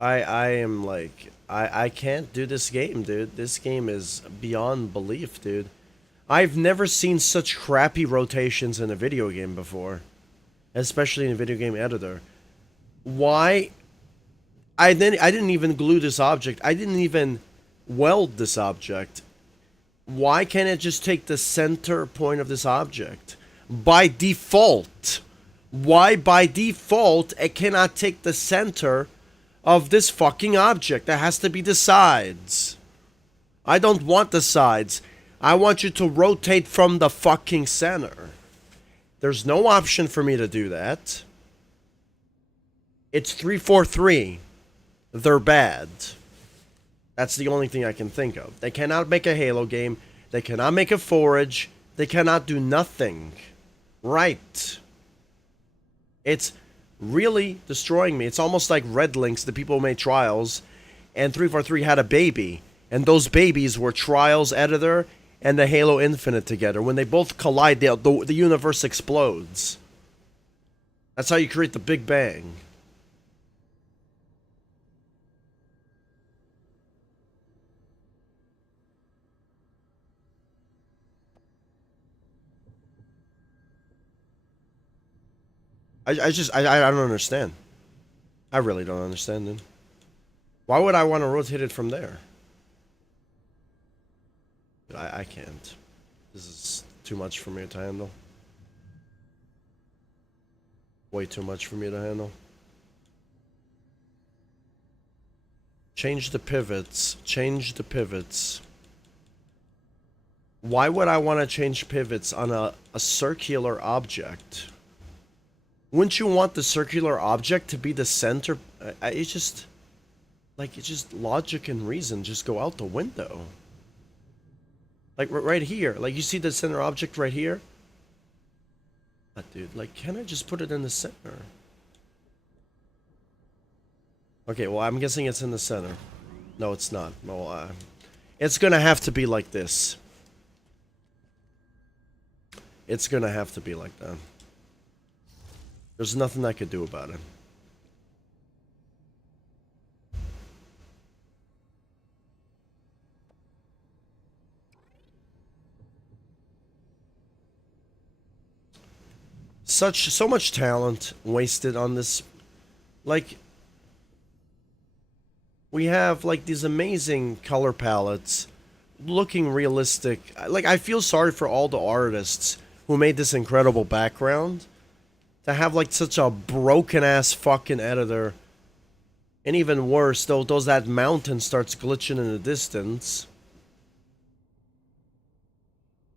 I am like I can't do this game, dude. This game is beyond belief, dude. I've never seen such crappy rotations in a video game before, especially in a video game editor. Why? I didn't even glue this object. I didn't even weld this object. Why can't it just take the center point of this object? By default. Why by default it cannot take the center of this fucking object? That has to be the sides. I don't want the sides. I want you to rotate from the fucking center. There's no option for me to do that. It's 343. They're bad. That's the only thing I can think of. They cannot make a Halo game. They cannot make a Forage. They cannot do nothing. Right. It's really destroying me. It's almost like Red Links, the people who made Trials, and 343 had a baby. And those babies were Trials Editor and the Halo Infinite together. When they both collide, the universe explodes. That's how you create the Big Bang. I don't understand. I really don't understand, dude. Why would I want to rotate it from there? I can't. This is too much for me to handle. Way too much for me to handle. Change the pivots. Change the pivots. Why would I want to change pivots on a circular object? Wouldn't you want the circular object to be the center? It's just... Like, it's just logic and reason just go out the window. Like, right here. Like, you see the center object right here? Dude, like, can I just put it in the center? Okay, well, I'm guessing it's in the center. No, it's not. Well, it's gonna have to be like this. It's gonna have to be like that. There's nothing I could do about it. So much talent wasted on this. Like, we have like these amazing color palettes, looking realistic. Like, I feel sorry for all the artists who made this incredible background to have like such a broken ass fucking editor. And even worse, though, that mountain starts glitching in the distance.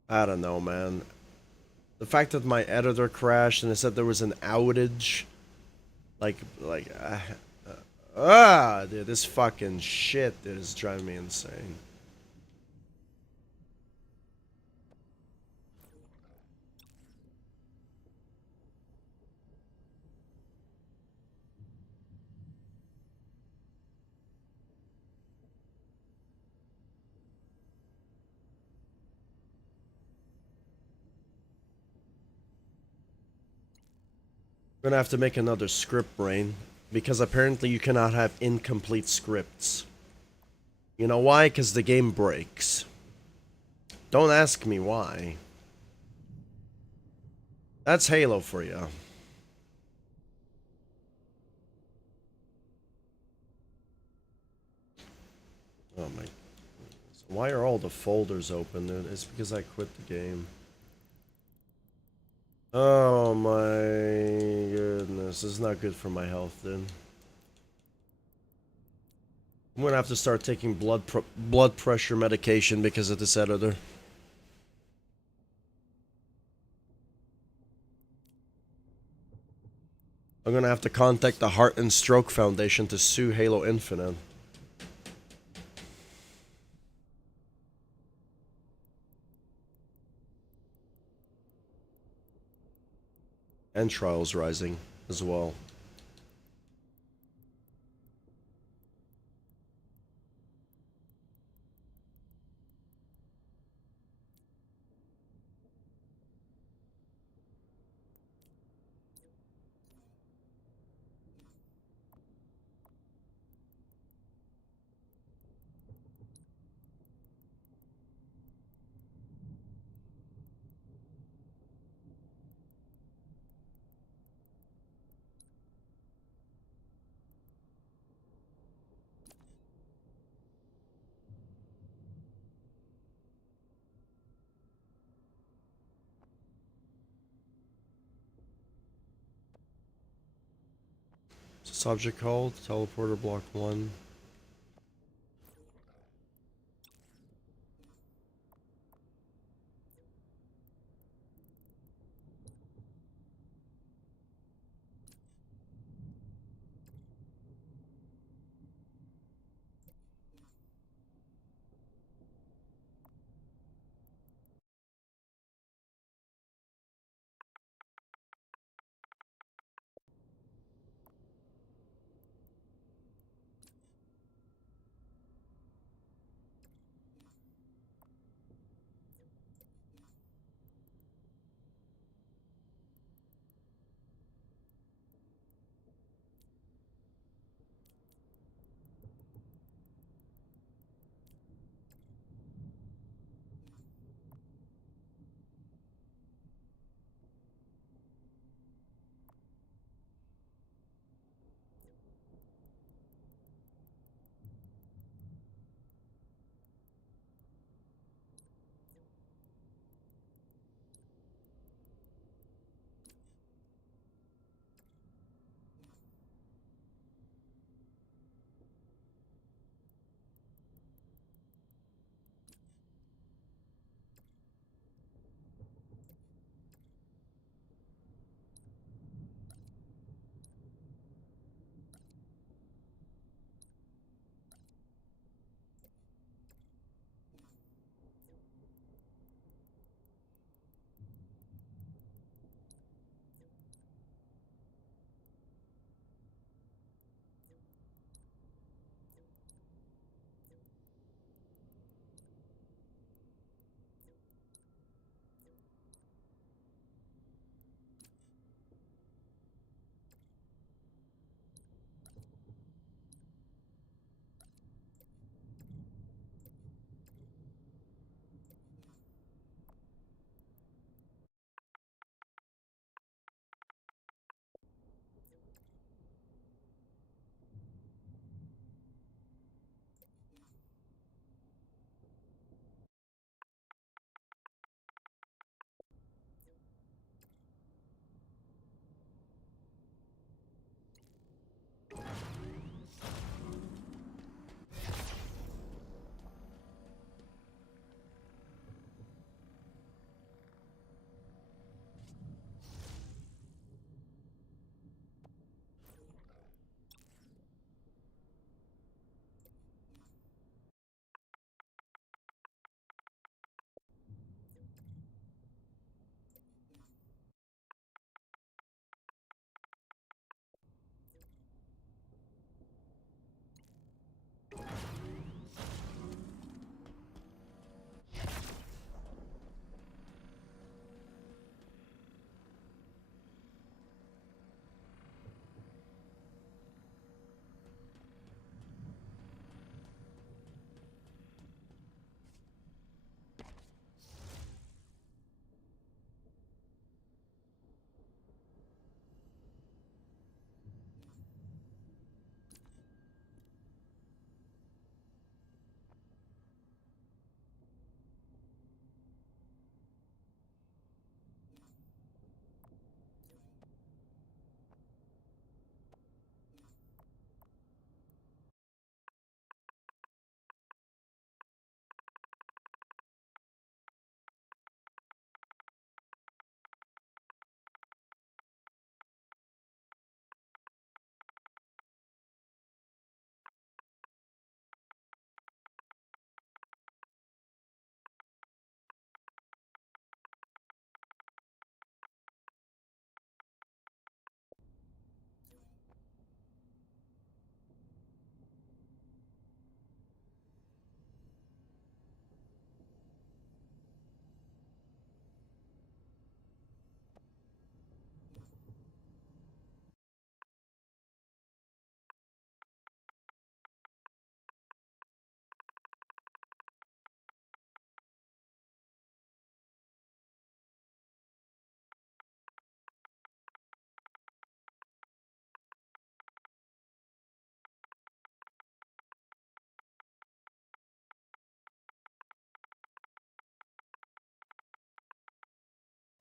I don't know, man. The fact that my editor crashed and it said there was an outage, dude, this fucking shit is driving me insane. I'm gonna have to make another script brain because apparently you cannot have incomplete scripts. You know why? Because the game breaks. Don't ask me why. That's Halo for you. Oh my. Why are all the folders open, dude? It's because I quit the game. Oh my goodness. This is not good for my health, dude. I'm gonna have to start taking blood pressure medication because of this editor. I'm gonna have to contact the Heart and Stroke Foundation to sue Halo Infinite. And Trials Rising as well. This object called teleporter block 1.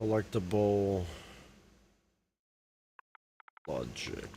Electable logic.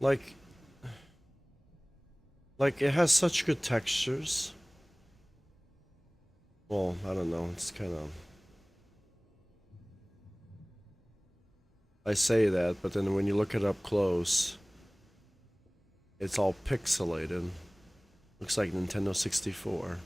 Like, like it has such good textures. Well, I don't know. It's kind of. I say that, but then when you look it up close, it's all pixelated. Looks like Nintendo 64.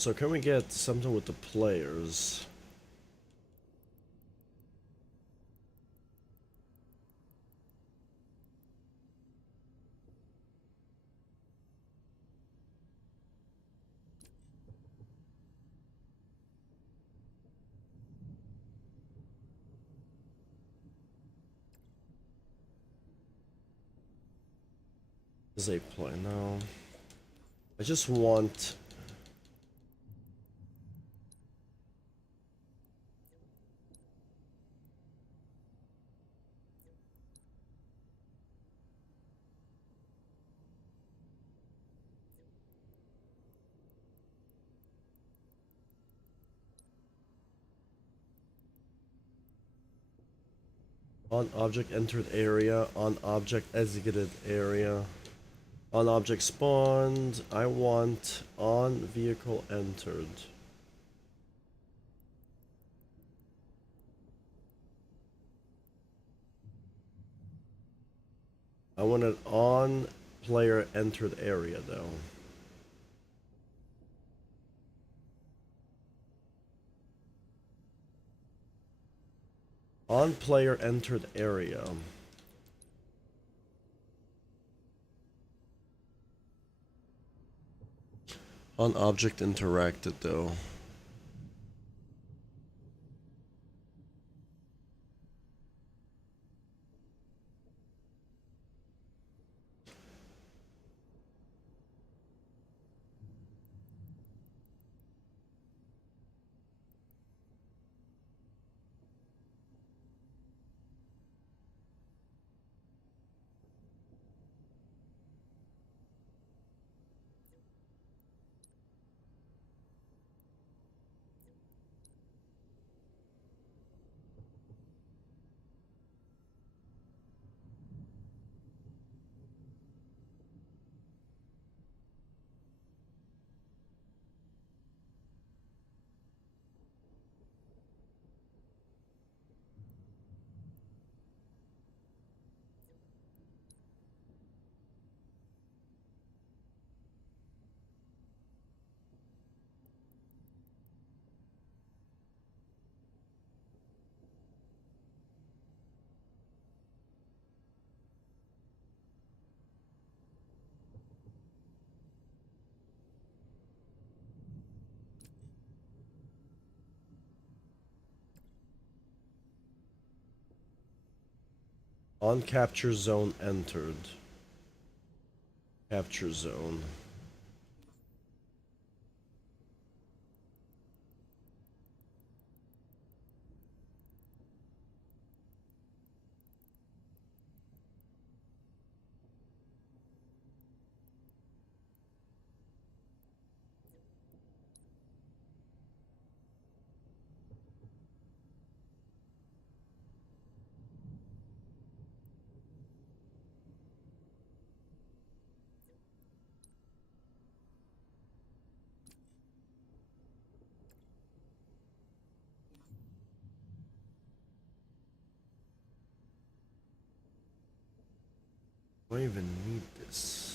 So can we get something with the players? Is a play? No. I just want. On object entered area, on object exited area, on object spawned. I want on vehicle entered. I want it on player entered area though. On player entered area. On object interacted though. On capture zone entered. Capture zone. Do I even need this?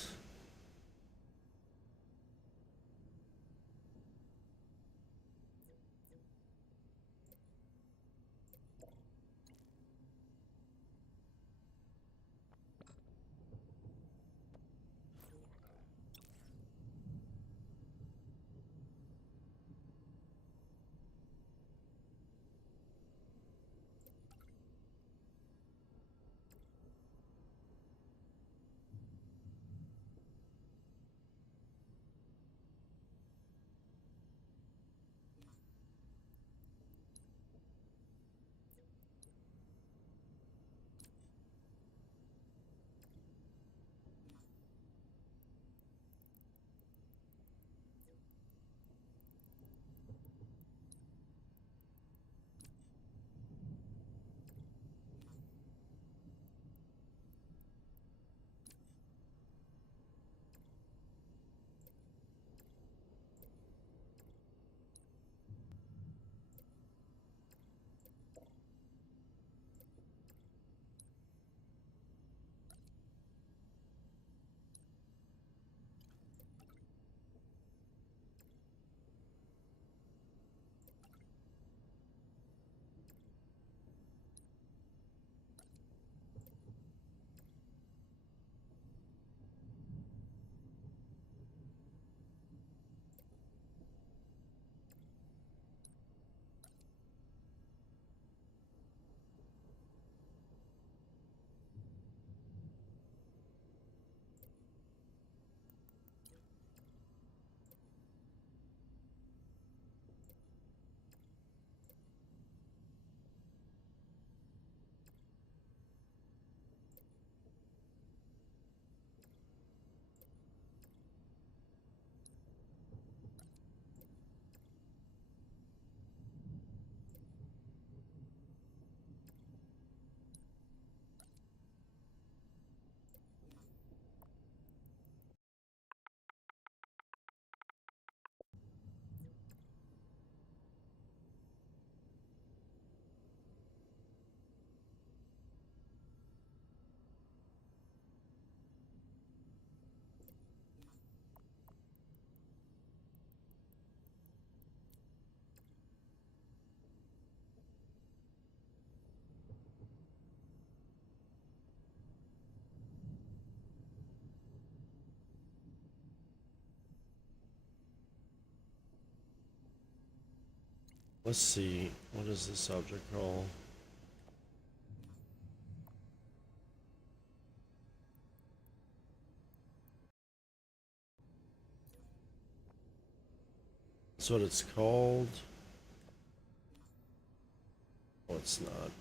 Let's see. What is this object called? That's what it's called. Oh, it's not.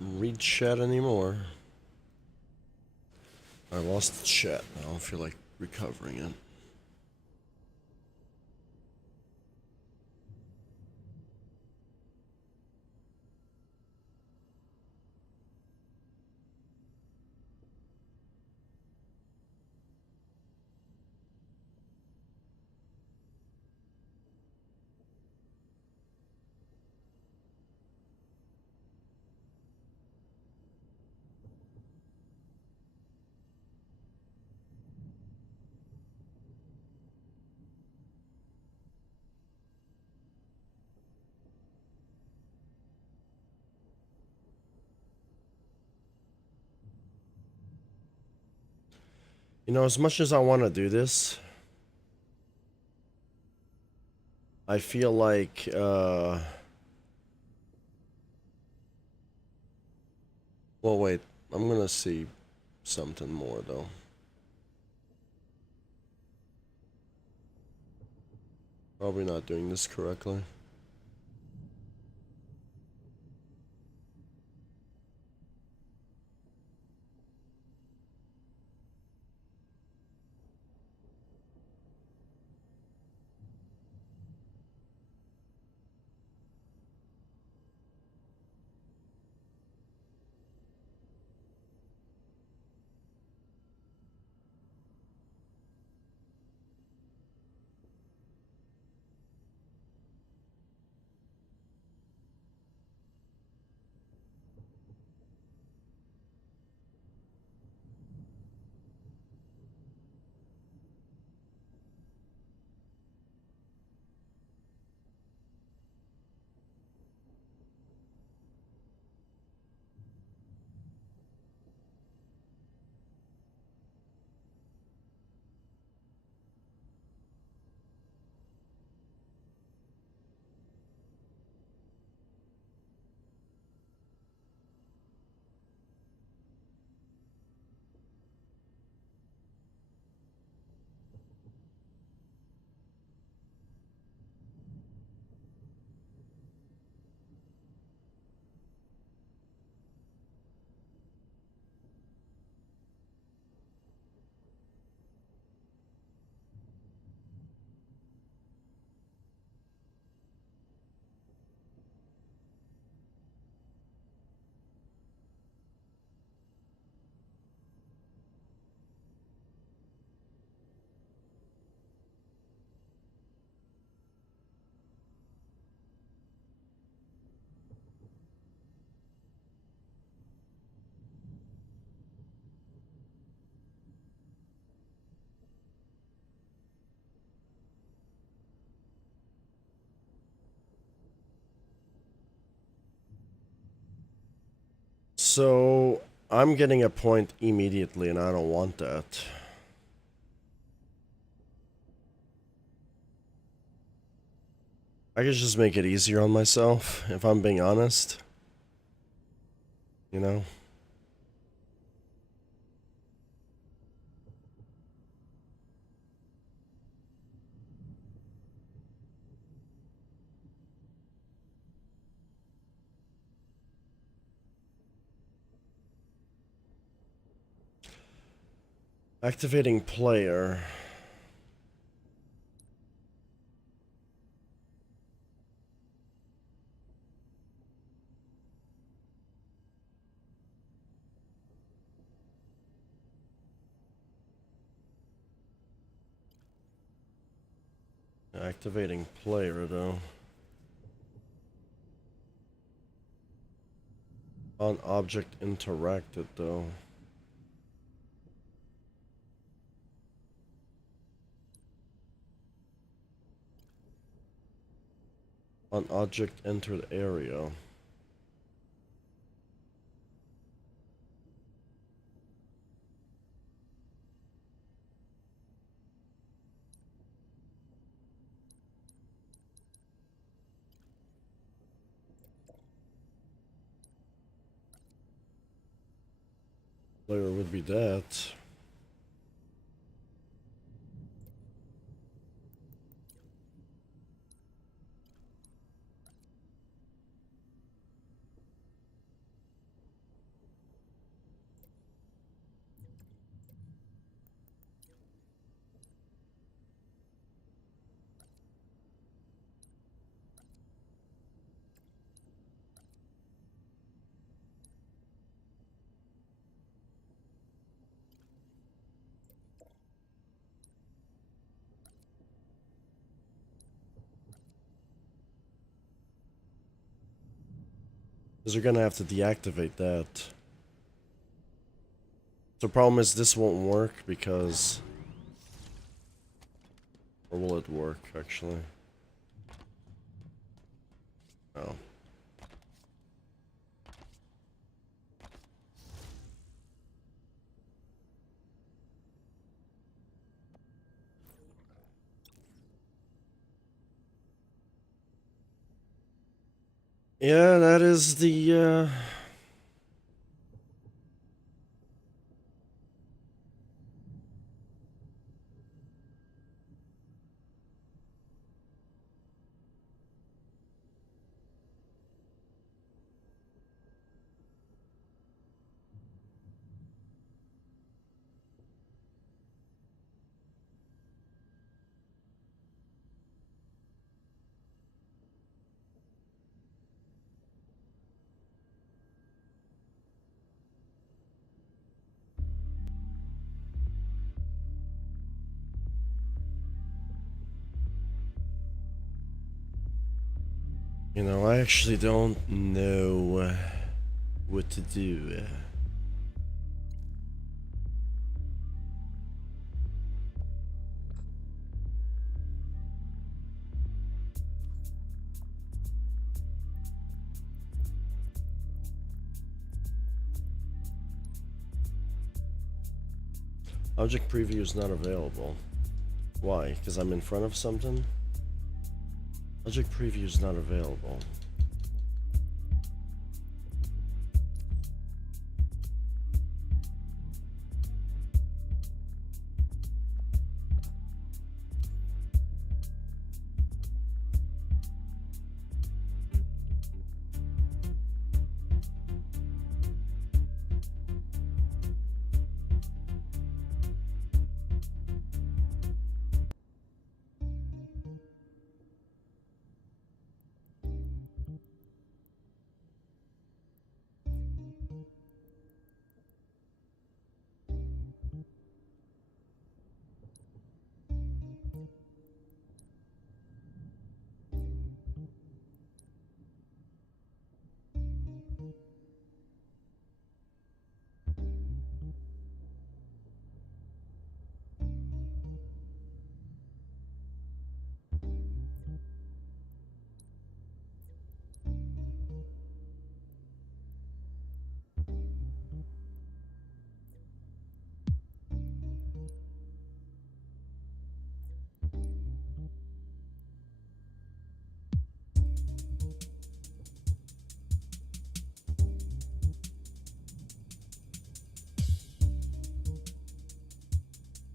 read chat anymore. I lost the chat. I don't feel like recovering it. You know, as much as I want to do this, I feel like, well, wait. I'm gonna see something more, though. Probably not doing this correctly. So, I'm getting a point immediately, and I don't want that. I could just make it easier on myself, if I'm being honest. You know? Activating player. Activating player, though. On object interacted, though. On object entered area. Player would be that. Because you're gonna have to deactivate that. The problem is this won't work because... Or will it work, actually? No. Yeah, that is the, You know, I actually don't know what to do. Object preview is not available. Why? Because I'm in front of something? Object preview is not available.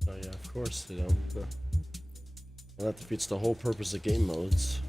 Oh yeah, of course they don't. Well, that defeats the whole purpose of game modes.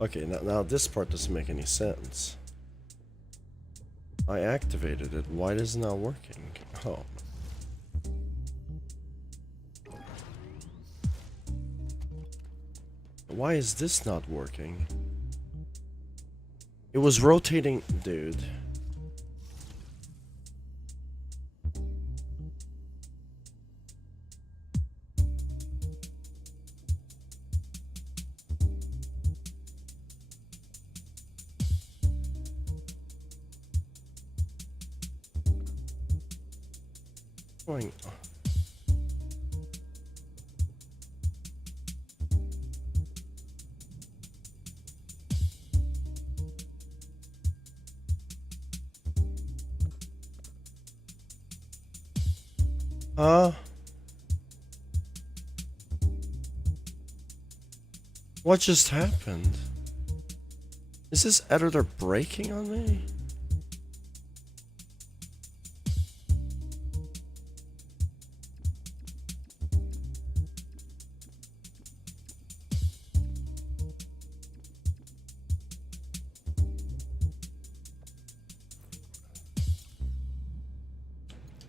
Okay, now this part doesn't make any sense. I activated it. Why is it not working? Oh. Why is this not working? It was rotating, dude. Going. Huh? What just happened? Is this editor breaking on me?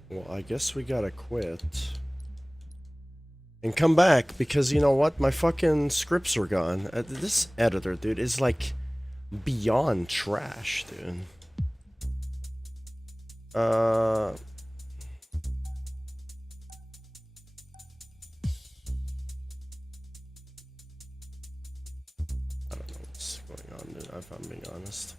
Well, I guess we gotta quit. And come back, because you know what? My fucking scripts are gone. This editor, dude, is like beyond trash, dude. I don't know what's going on, dude, if I'm being honest.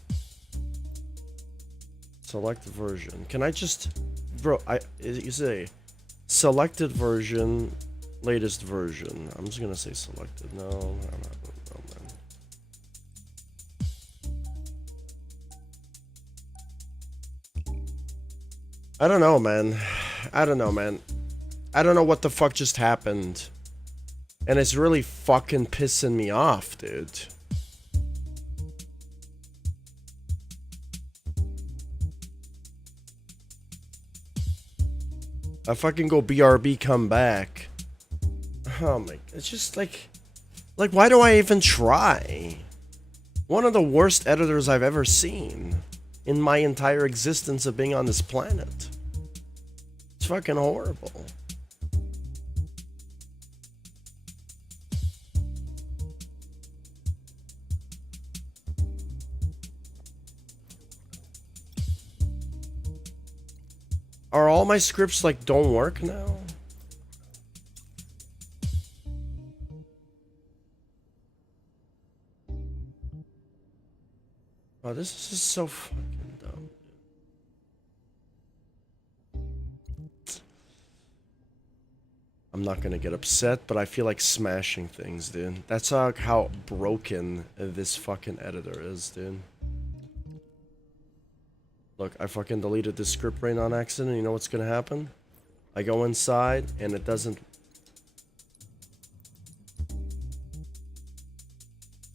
Select version. Can I just... Bro, you say selected version, latest version. I'm just gonna say selected. No, I'm not. No, man. I don't know, man. I don't know, man. I don't know what the fuck just happened. And it's really fucking pissing me off, dude. I fucking go BRB, come back. Oh my, it's just like, why do I even try? One of the worst editors I've ever seen in my entire existence of being on this planet. It's fucking horrible. Are all my scripts like don't work now? Oh, this is just so fucking dumb. I'm not gonna get upset, but I feel like smashing things, dude. That's how broken this fucking editor is, dude. Look, I fucking deleted this script brain on accident. You know what's gonna happen? I go inside, and it doesn't...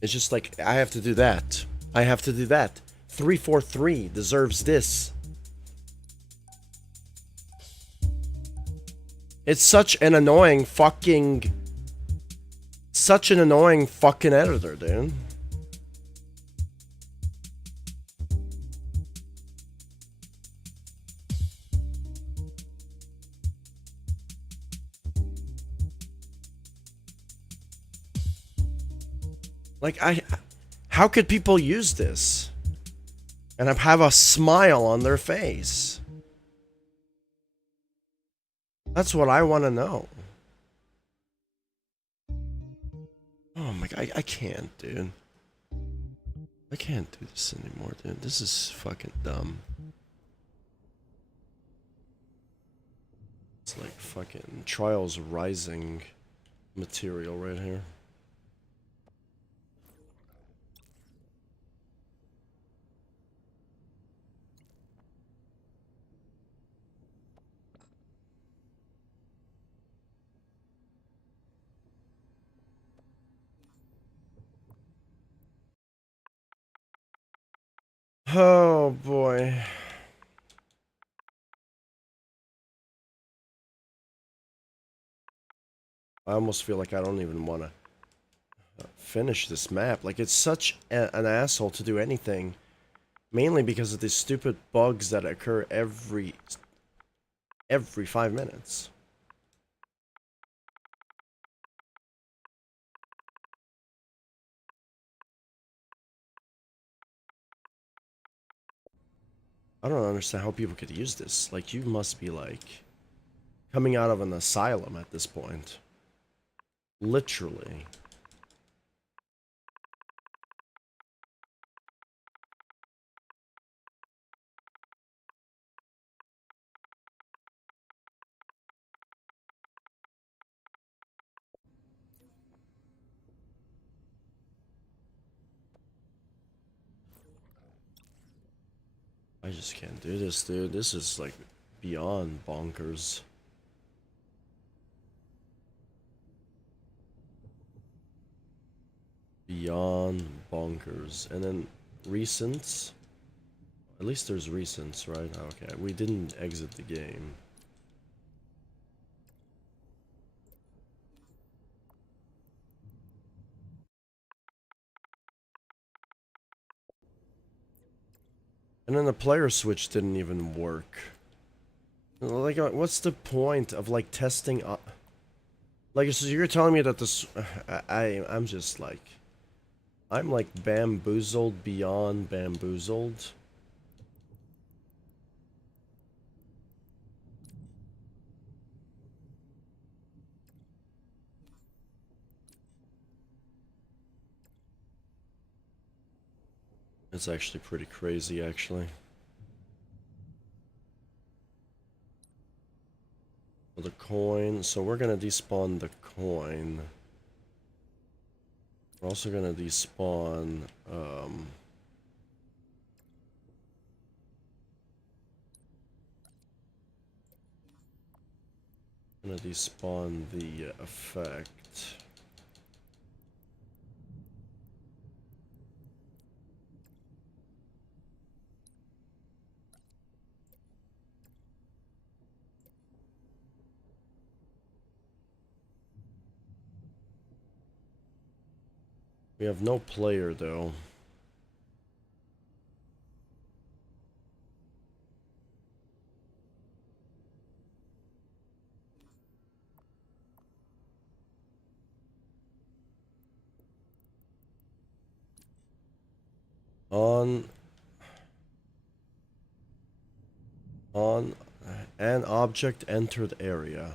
It's just like, I have to do that. I have to do that. 343 deserves this. It's such an annoying fucking... Such an annoying fucking editor, dude. Like, how could people use this and have a smile on their face? That's what I want to know. Oh my god, I can't, dude. I can't do this anymore, dude. This is fucking dumb. It's like fucking Trials Rising material right here. Oh boy. I almost feel like I don't even want to finish this map. Like, it's such an asshole to do anything. Mainly because of these stupid bugs that occur every 5 minutes. I don't understand how people could use this. Like, you must be like coming out of an asylum at this point. Literally. I just can't do this, dude. This is like beyond bonkers. beyond bonkers. And then recents. At least there's recents, right? Okay, we didn't exit the game. And then the player switch didn't even work. Like, what's the point of like testing? Like, so you're telling me that this? I'm just like, I'm like bamboozled beyond bamboozled. It's actually pretty crazy, actually. The coin. So we're gonna despawn the coin. We're also gonna despawn. Gonna despawn the effect. We have no player though. On an object entered area.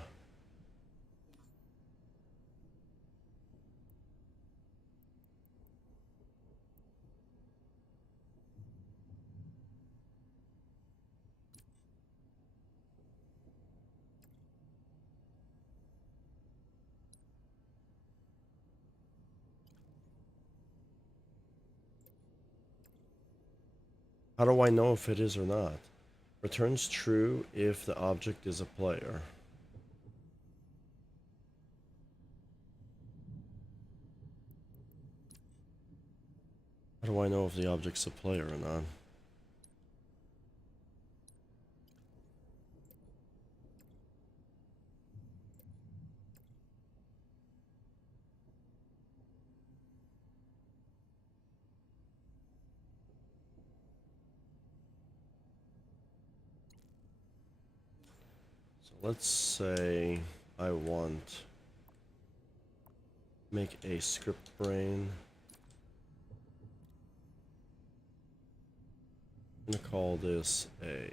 How do I know if it is or not? Returns true if the object is a player. How do I know if the object's a player or not? So let's say I want make a script brain. I'm gonna call this a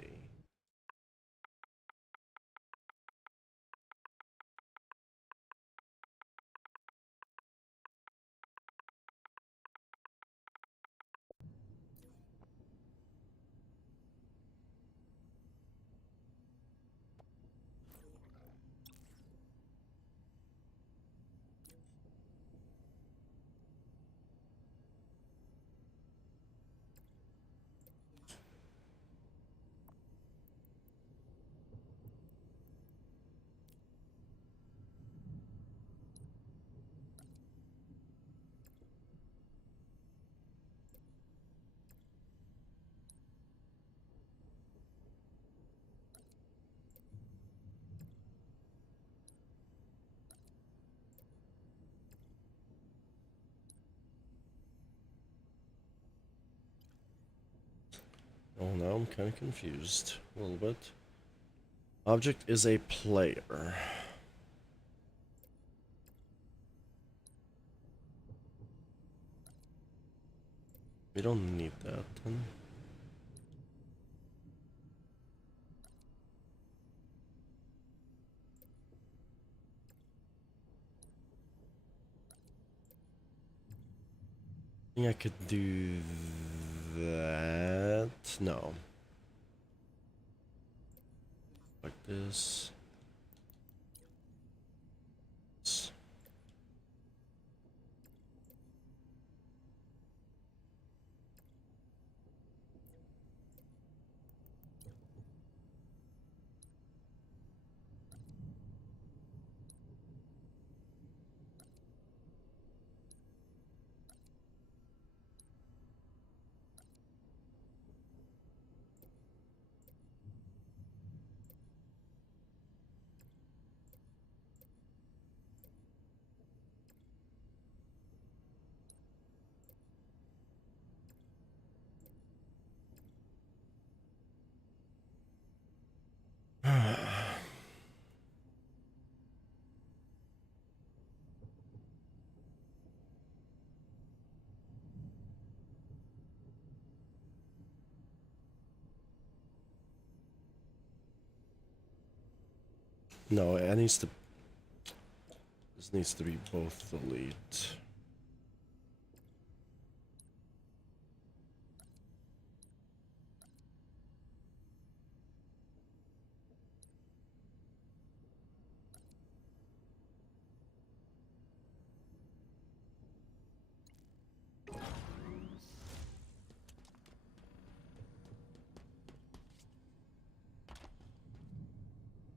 oh, now I'm kind of confused a little bit. Object is a player. We don't need that then. I think I could do that. No. Like this. No, it needs to. This needs to be both delete.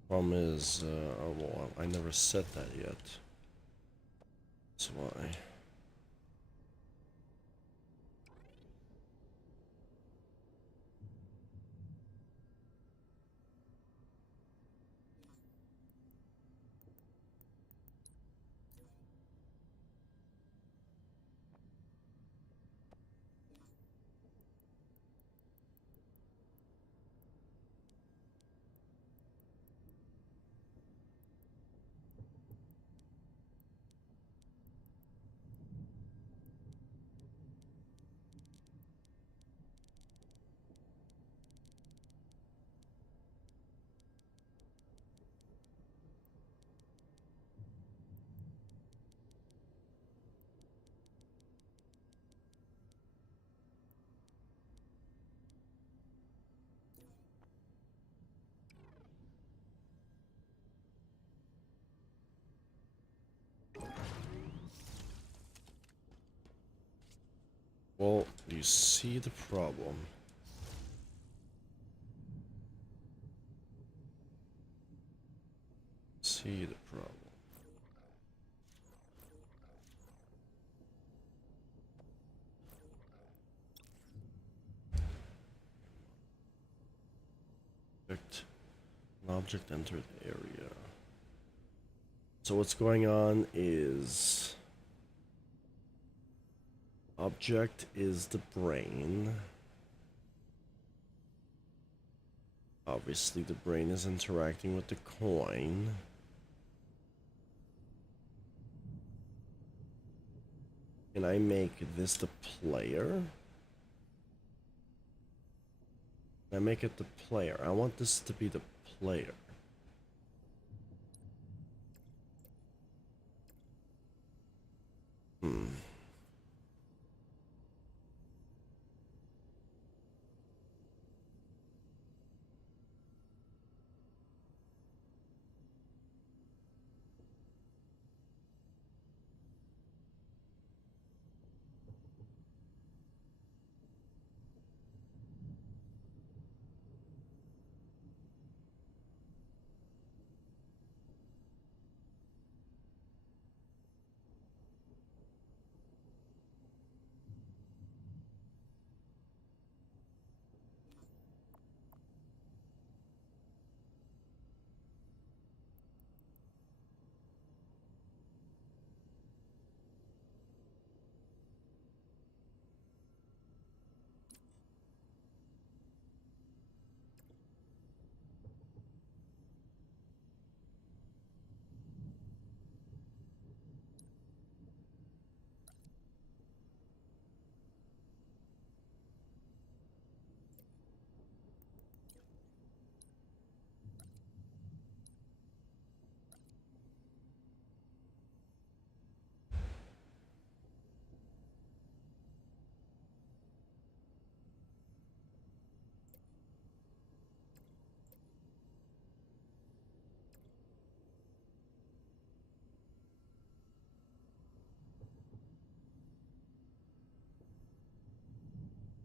Problem is, oh, well, I never set that yet. That's why. Well, you see the problem. See the problem. An object entered area. So what's going on is object is the brain. Obviously the brain is interacting with the coin. Can I make this the player? Can I make it the player? I want this to be the player.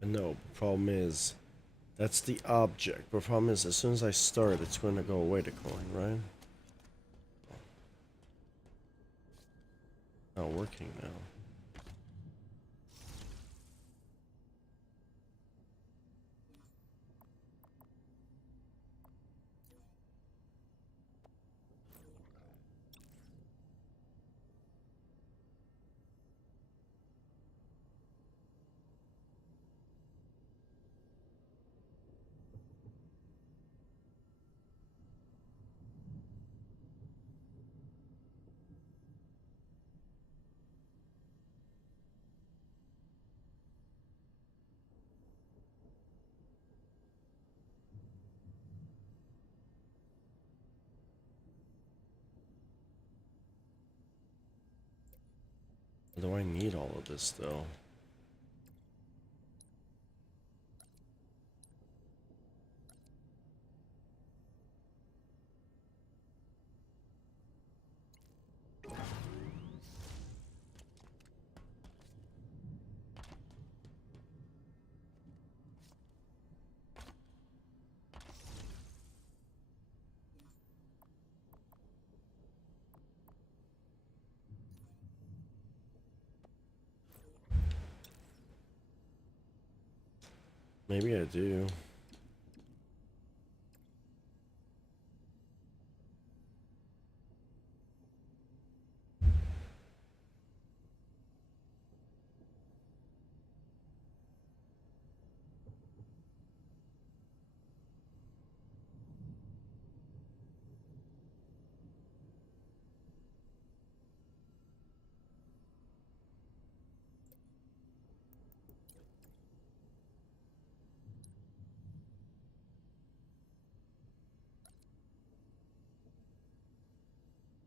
No, problem is, that's the object. The problem is, as soon as I start, it's going to go away the coin, right? Not working now. Do I need all of this though? Maybe I do.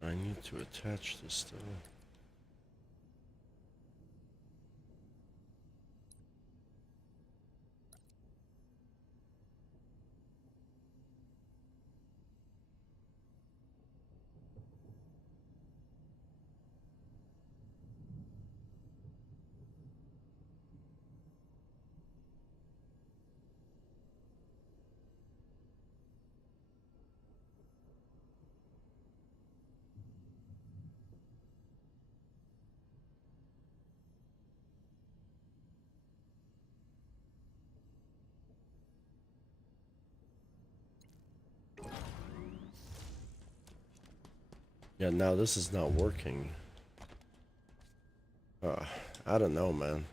I need to attach this though. Yeah, now this is not working. I don't know, man.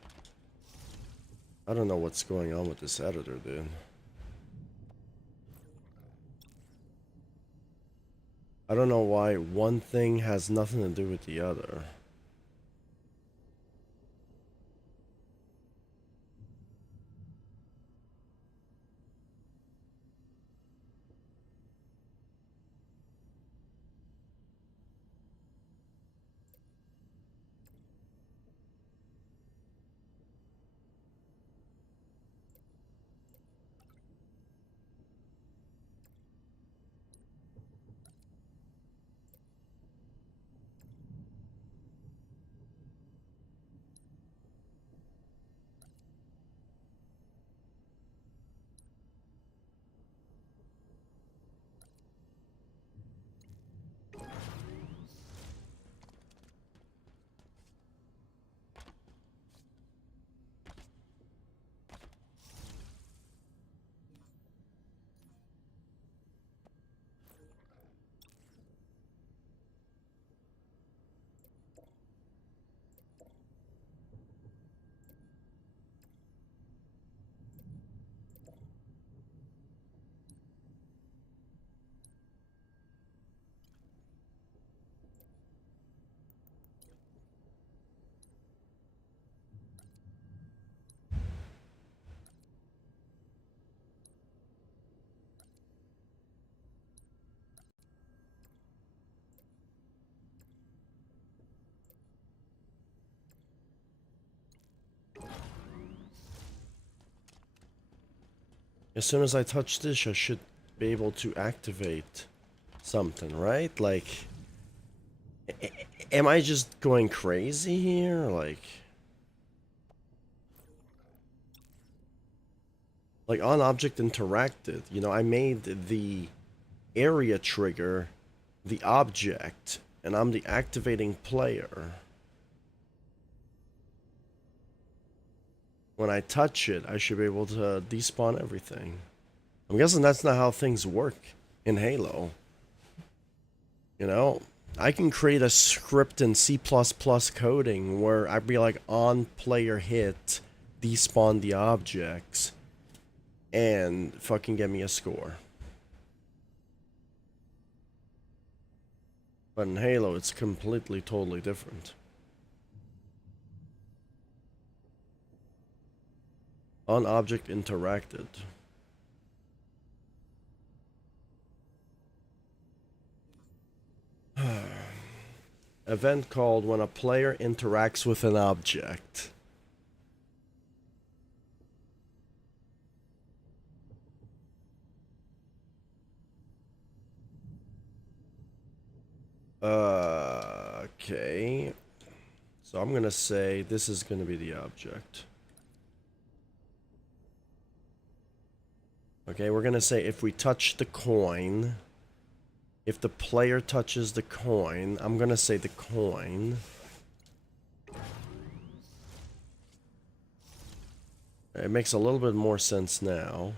I don't know what's going on with this editor, dude. I don't know why one thing has nothing to do with the other. As soon as I touch this, I should be able to activate something, right? Like, am I just going crazy here? Like on object interacted, you know, I made the area trigger the object, and I'm the activating player. When I touch it, I should be able to despawn everything. I'm guessing that's not how things work in Halo. You know, I can create a script in C++ coding where I'd be like on player hit, despawn the objects, and fucking get me a score. But in Halo, it's completely, totally different. On object interacted. event called when a player interacts with an object. Okay. So I'm gonna say this is gonna be the object. Okay, we're gonna say if we touch the coin, if the player touches the coin, I'm gonna say the coin. It makes a little bit more sense now.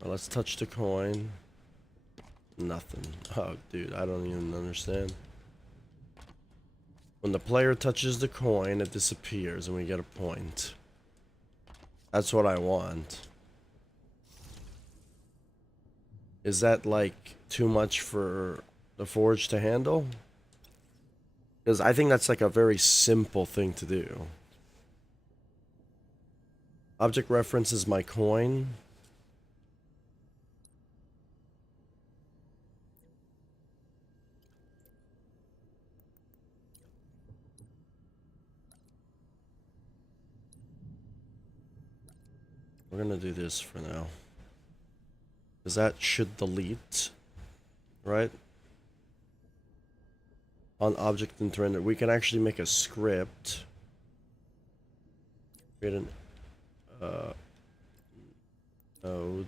Well, let's touch the coin. Nothing. Oh, dude, I don't even understand. When the player touches the coin, it disappears and we get a point. That's what I want. Is that, like, too much for the Forge to handle? Because I think that's, like, a very simple thing to do. Object reference is my coin. We're gonna do this for now. Because that should delete, right? On object and render, we can actually make a script. Create an node.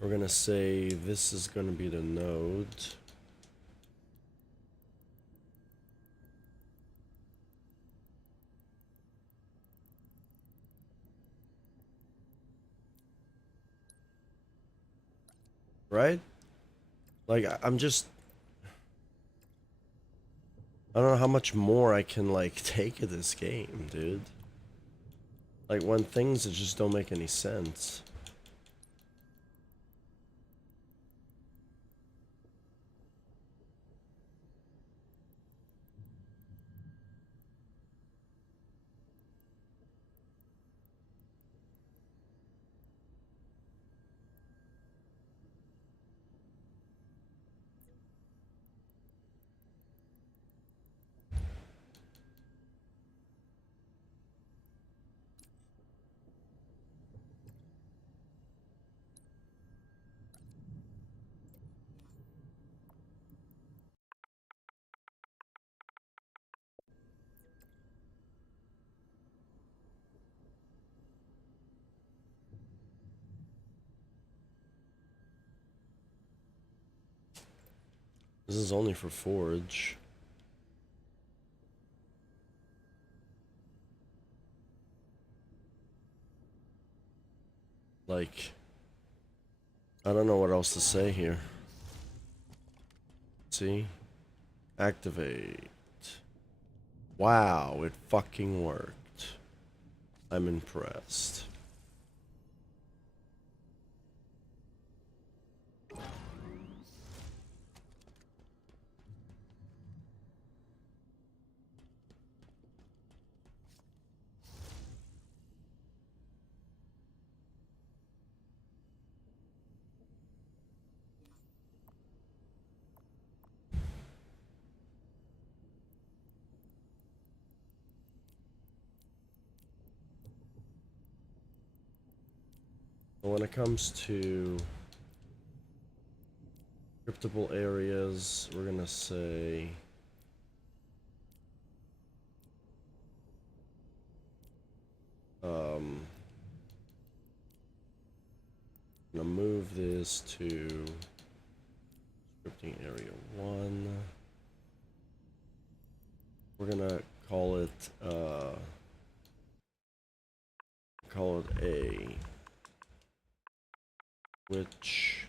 We're gonna say this is gonna be the node. Right? Like, I'm just... I don't know how much more I can, like, take of this game, dude. Like, when things that just don't make any sense. This is only for Forge. Like, I don't know what else to say here. See? Activate. Wow, it fucking worked. I'm impressed. But when it comes to scriptable areas, we're gonna say gonna move this to scripting area 1. We're gonna call it A, which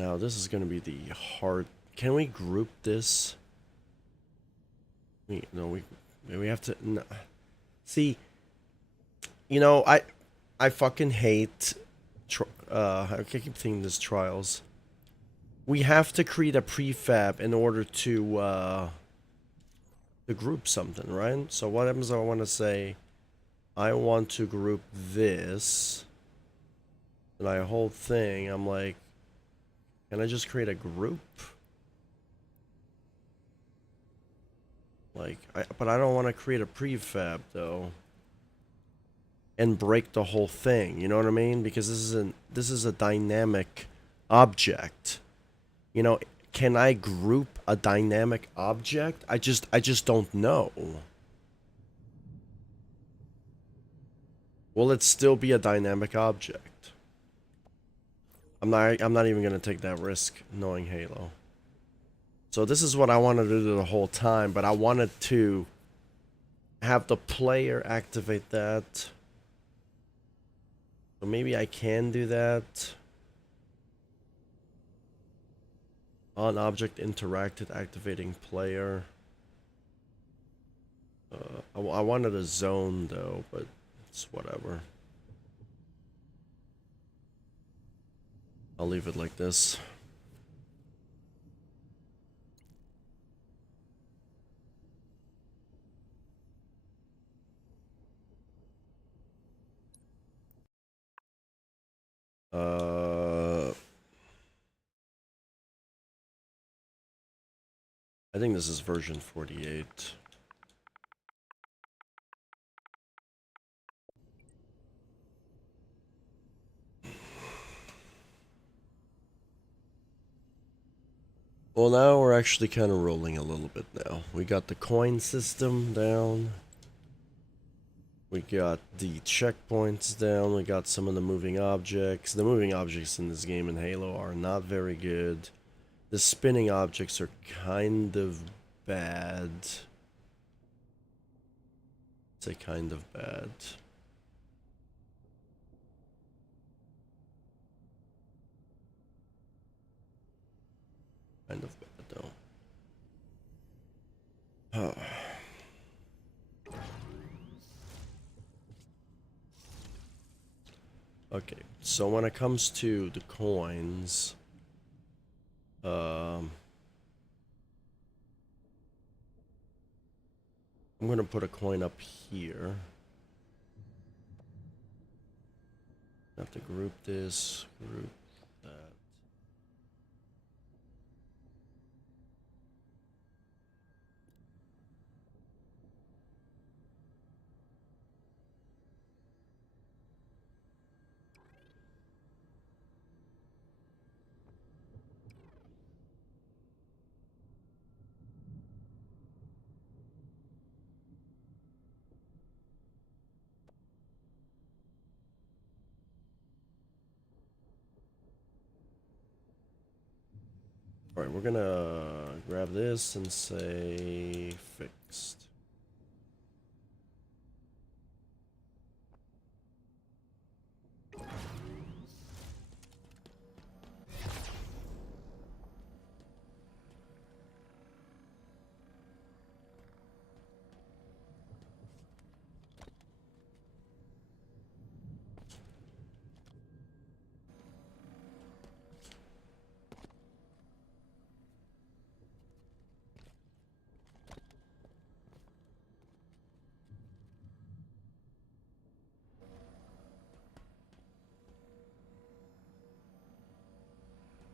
Now this is gonna be the hard. Can we group this? We have to. No. See, you know, I fucking hate. I keep thinking this trials. We have to create a prefab in order to group something, right? So what happens if I want to say, I want to group this, and I whole thing, I'm like, can I just create a group? Like, but I don't want to create a prefab though, and break the whole thing. You know what I mean? Because this is a dynamic object. You know, can I group a dynamic object? I just don't know. Will it still be a dynamic object? I'm not even gonna take that risk knowing Halo. So this is what I wanted to do the whole time, but I wanted to have the player activate that. So maybe I can do that. On object interacted, activating player. I wanted a zone though, but it's whatever. I'll leave it like this. I think this is version 48. Well, now we're actually kind of rolling a little bit now. We got the coin system down. We got the checkpoints down. We got some of the moving objects. The moving objects in this game in Halo are not very good. The spinning objects are kind of bad. I'd say kind of bad. Kind of bad though. Oh. Okay, so when it comes to the coins, I'm gonna put a coin up here. I have to group this, group that. Alright, we're gonna grab this and say fixed.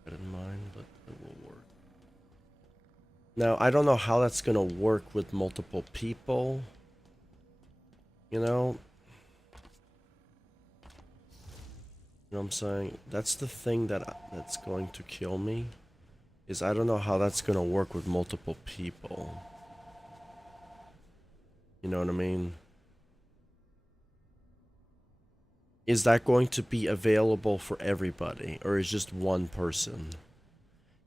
In mind, but it will work. Now, I don't know how that's gonna work with multiple people. You know? You know what I'm saying? That's the thing that's going to kill me. Is I don't know how that's gonna work with multiple people. You know what I mean? Is that going to be available for everybody, or is just one person?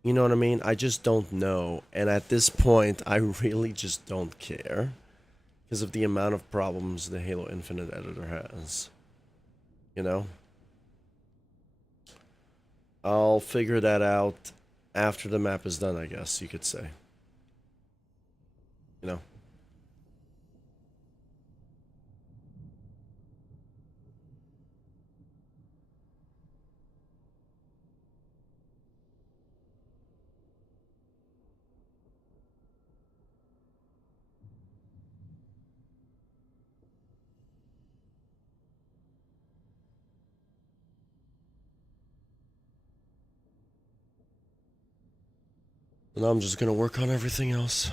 You know what I mean? I just don't know. And at this point, I really just don't care. Because of the amount of problems the Halo Infinite editor has. You know? I'll figure that out after the map is done, I guess you could say. You know. Now I'm just gonna work on everything else.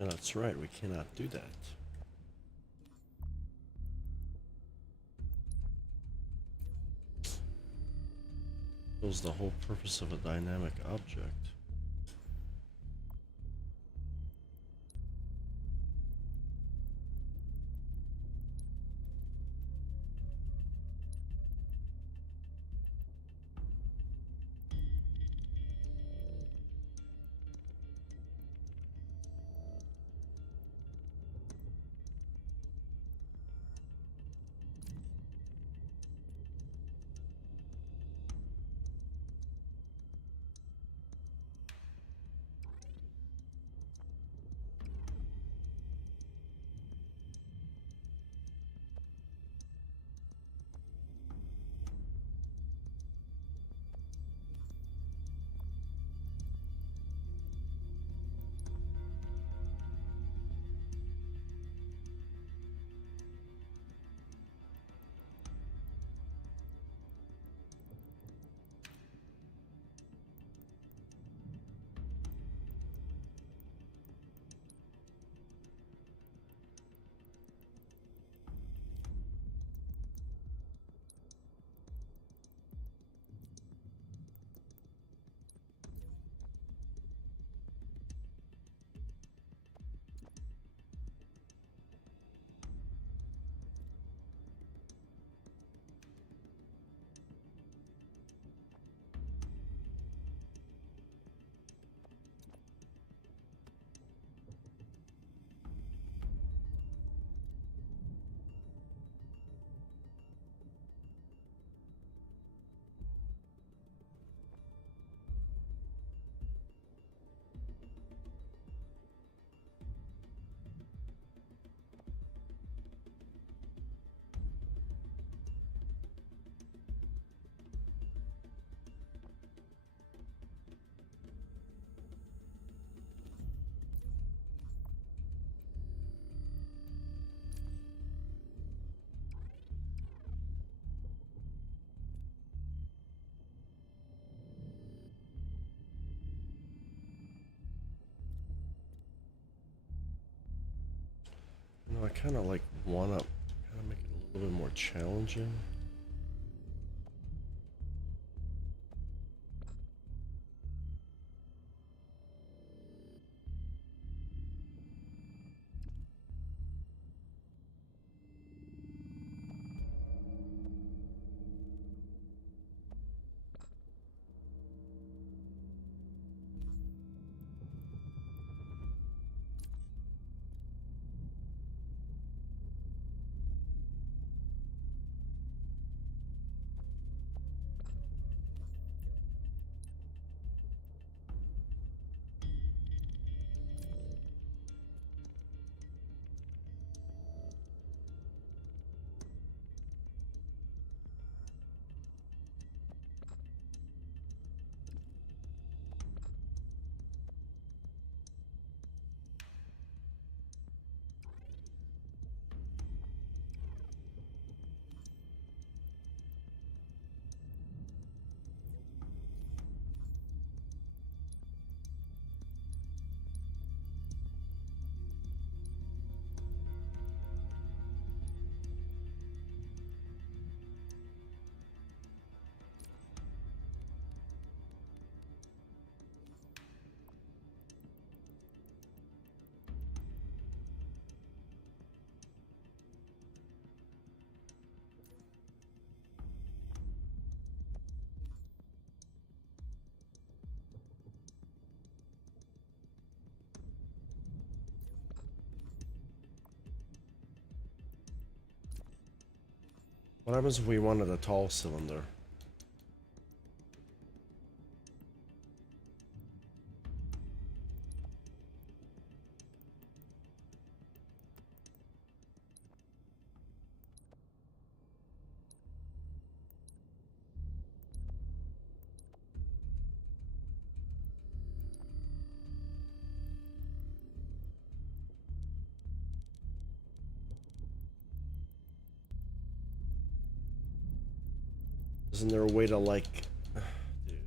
And that's right, we cannot do that. That was the whole purpose of a dynamic object. You know, I kind of like want to kind of make it a little bit more challenging. What happens if we wanted a tall cylinder? Isn't there a way to like... Dude.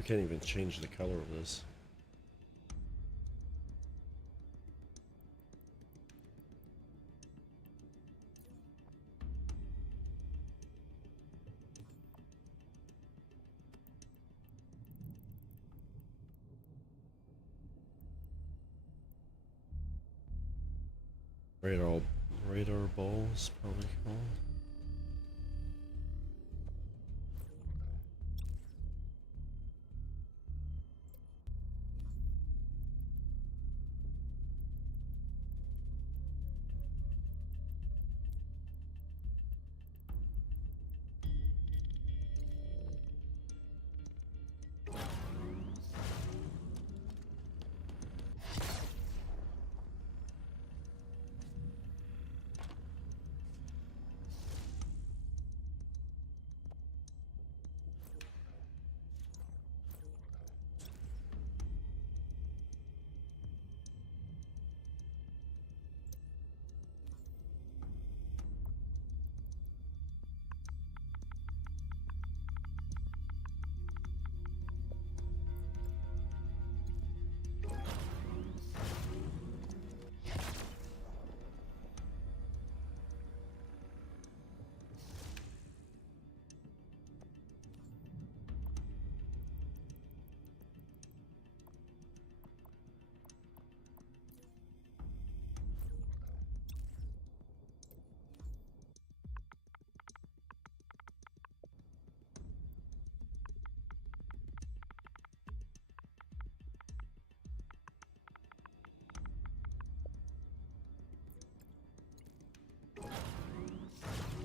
we can't even change the color of this. Radar balls, probably called.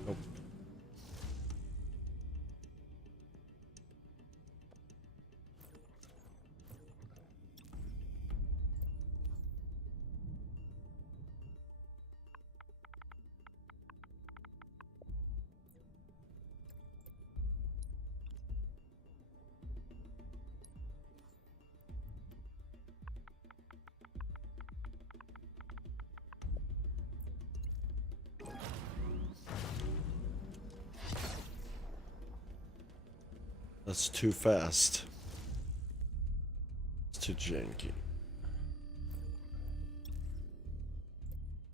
Nope. That's too fast. It's too janky.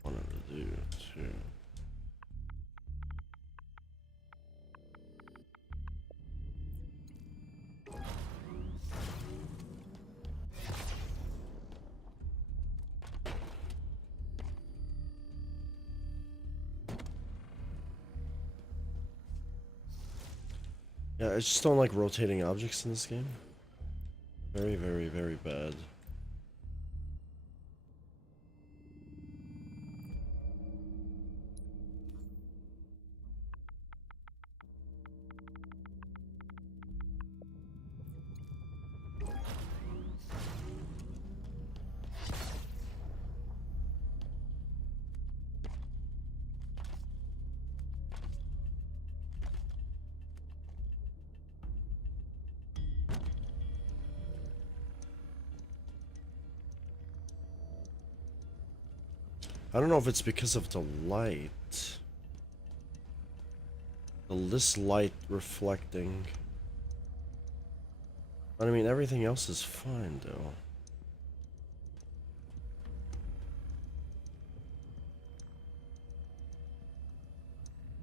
Wanted to do too. Yeah, I just don't like rotating objects in this game. Very, very, very bad. I don't know if it's because of the light. This light reflecting. But I mean, everything else is fine though.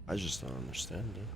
I just don't understand it.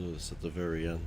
It's at the very end.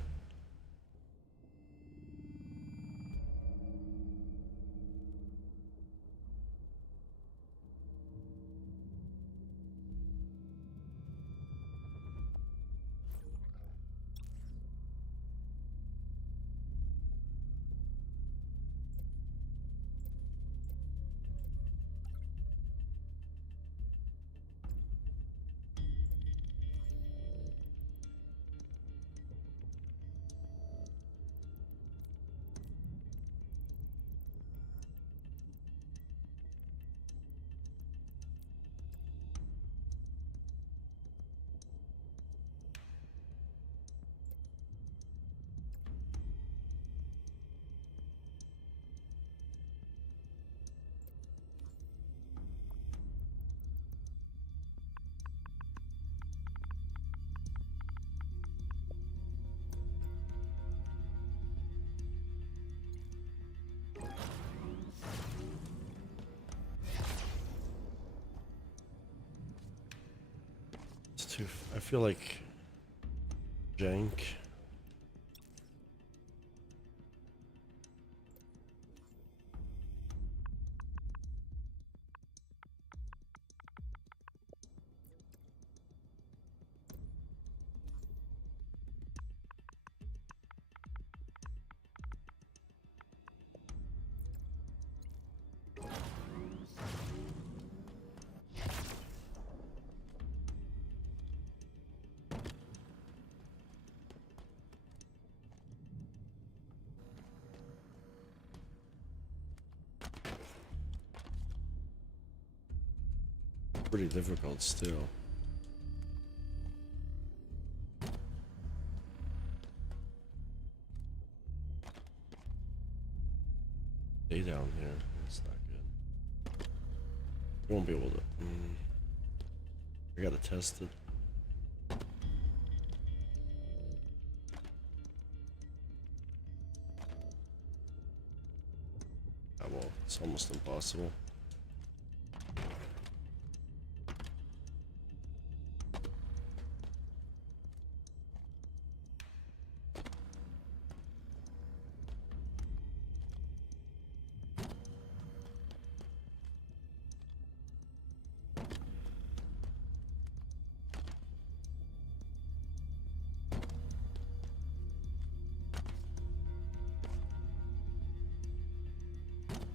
It's too. I feel like jank. Pretty difficult still. Stay down here. That's not good. You won't be able to. I gotta test it. Ah, well, it's almost impossible.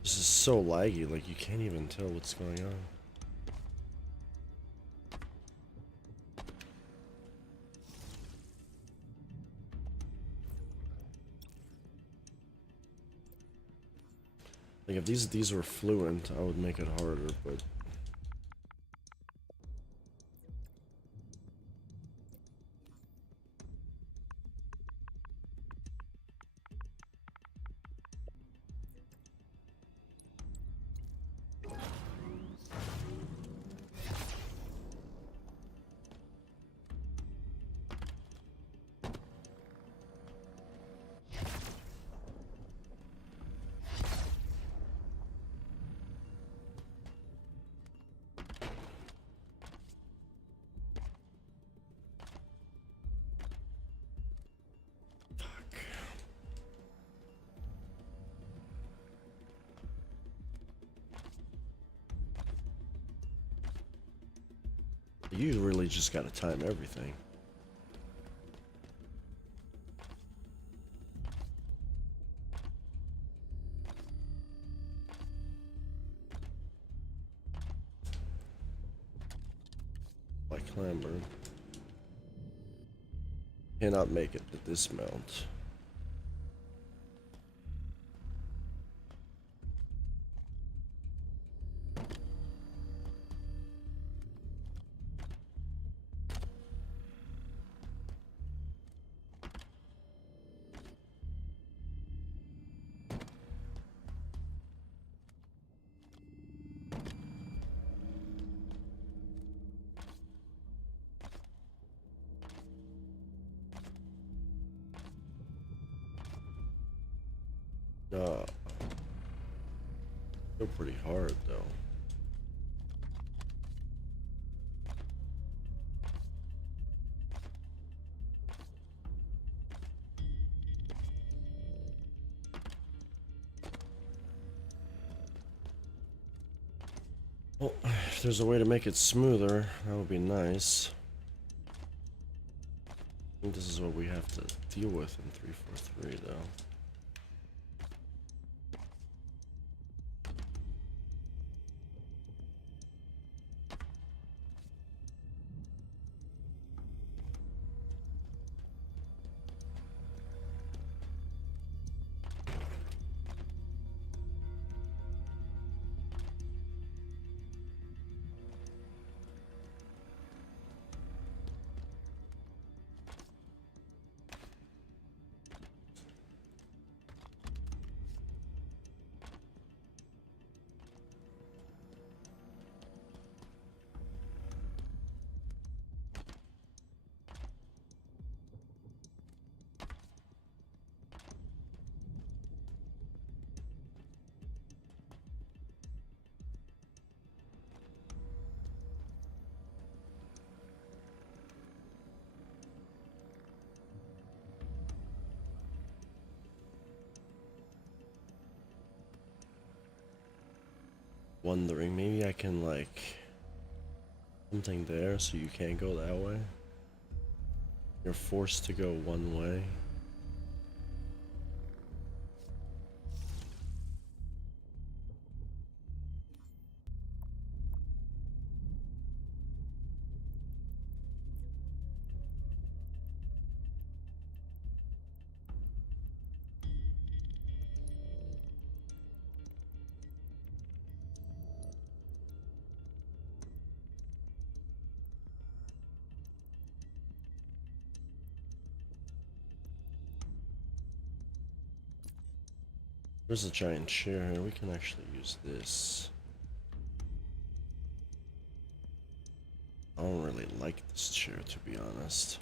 This is so laggy, like you can't even tell what's going on. Like if these were fluent, I would make it harder, but you really just gotta time everything. Like clamber. Cannot make it to dismount. They're pretty hard though. Well, if there's a way to make it smoother, that would be nice. I think this is what we have to deal with in 343, though. Wondering, maybe I can, like, something there so you can't go that way. You're forced to go one way. There's a giant chair here. We can actually use this. I don't really like this chair, to be honest.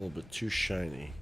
A little bit too shiny.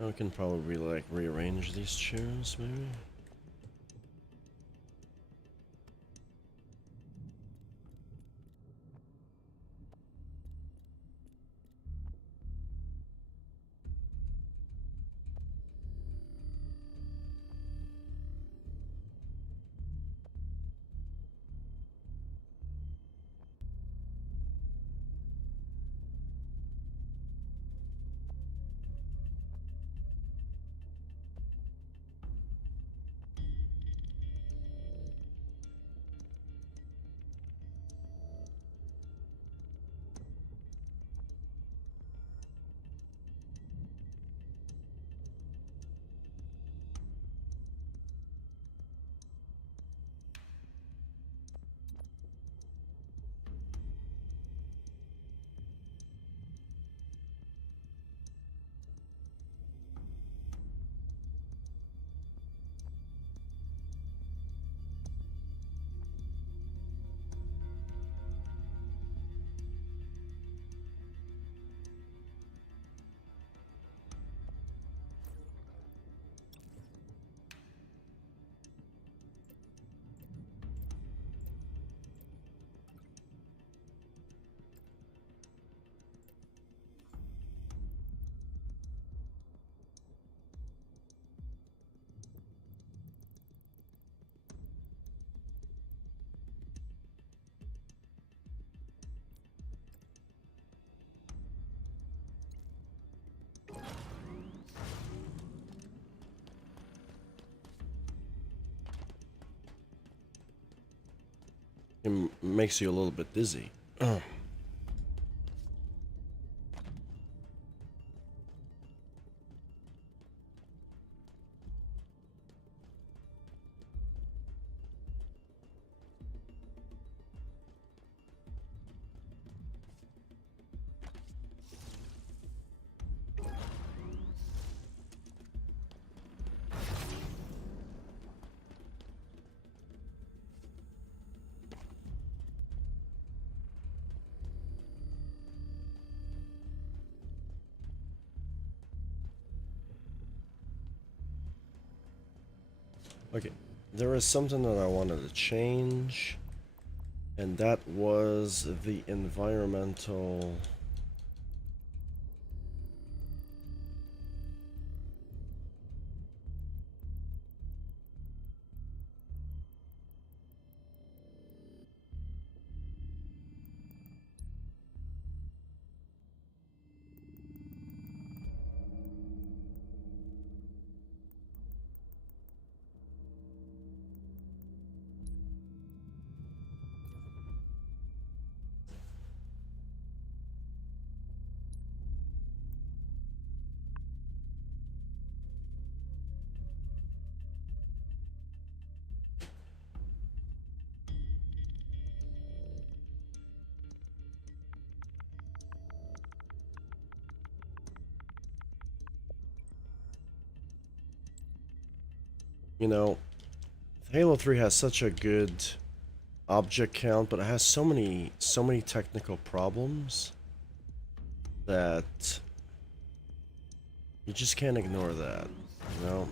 I can probably like rearrange these chairs, maybe. It makes you a little bit dizzy. Okay, there is something that I wanted to change, and that was the environmental. You know, Halo 3 has such a good object count, but it has so many technical problems that you just can't ignore that, you know?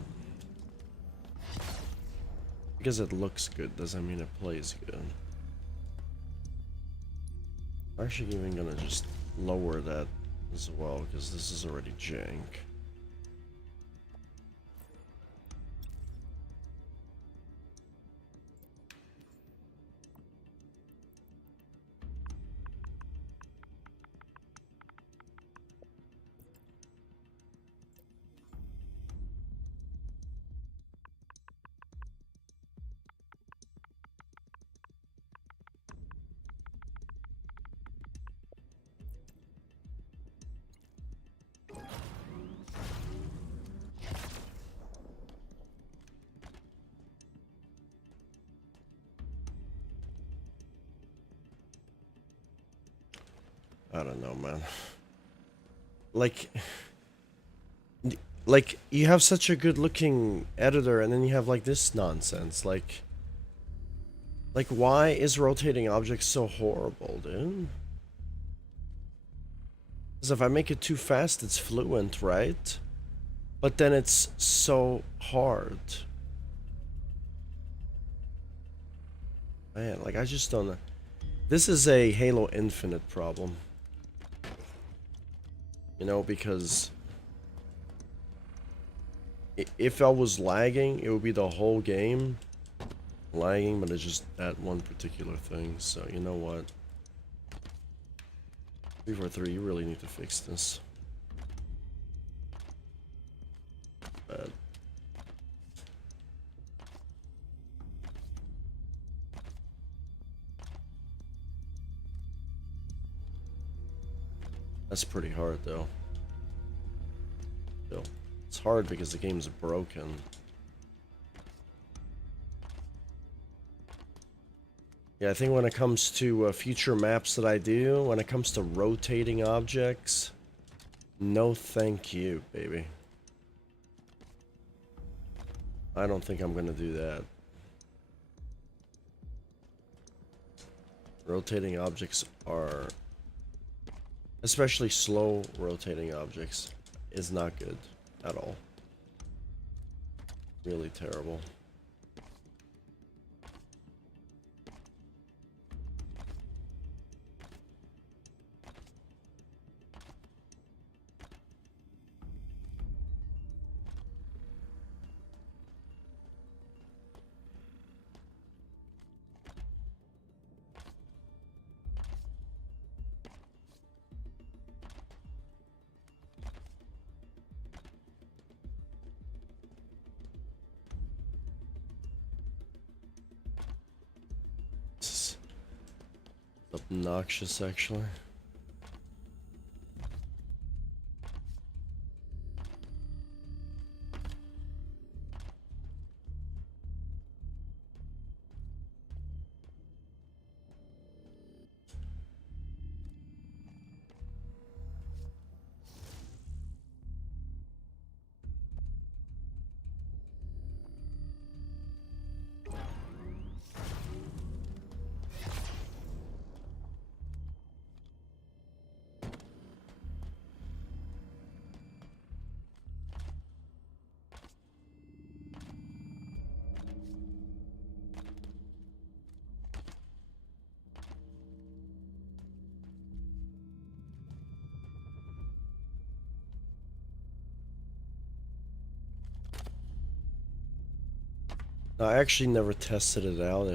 Because it looks good doesn't mean it plays good. I'm actually even gonna just lower that as well, because this is already jank. I don't know, man. Like, you have such a good looking editor, and then you have like this nonsense. Like why is rotating objects so horrible, dude? Because if I make it too fast, it's fluent, right? But then it's so hard. Man, like I just don't know. This is a Halo Infinite problem. You know, because if I was lagging, it would be the whole game lagging, but it's just that one particular thing. So, you know what? 343, you really need to fix this. Bad. That's pretty hard, though. Still, it's hard because the game's broken. Yeah, I think when it comes to future maps that I do, when it comes to rotating objects, no thank you, baby. I don't think I'm gonna do that. Rotating objects are, especially slow rotating objects, is not good at all. Really terrible. It's obnoxious, actually. I actually never tested it out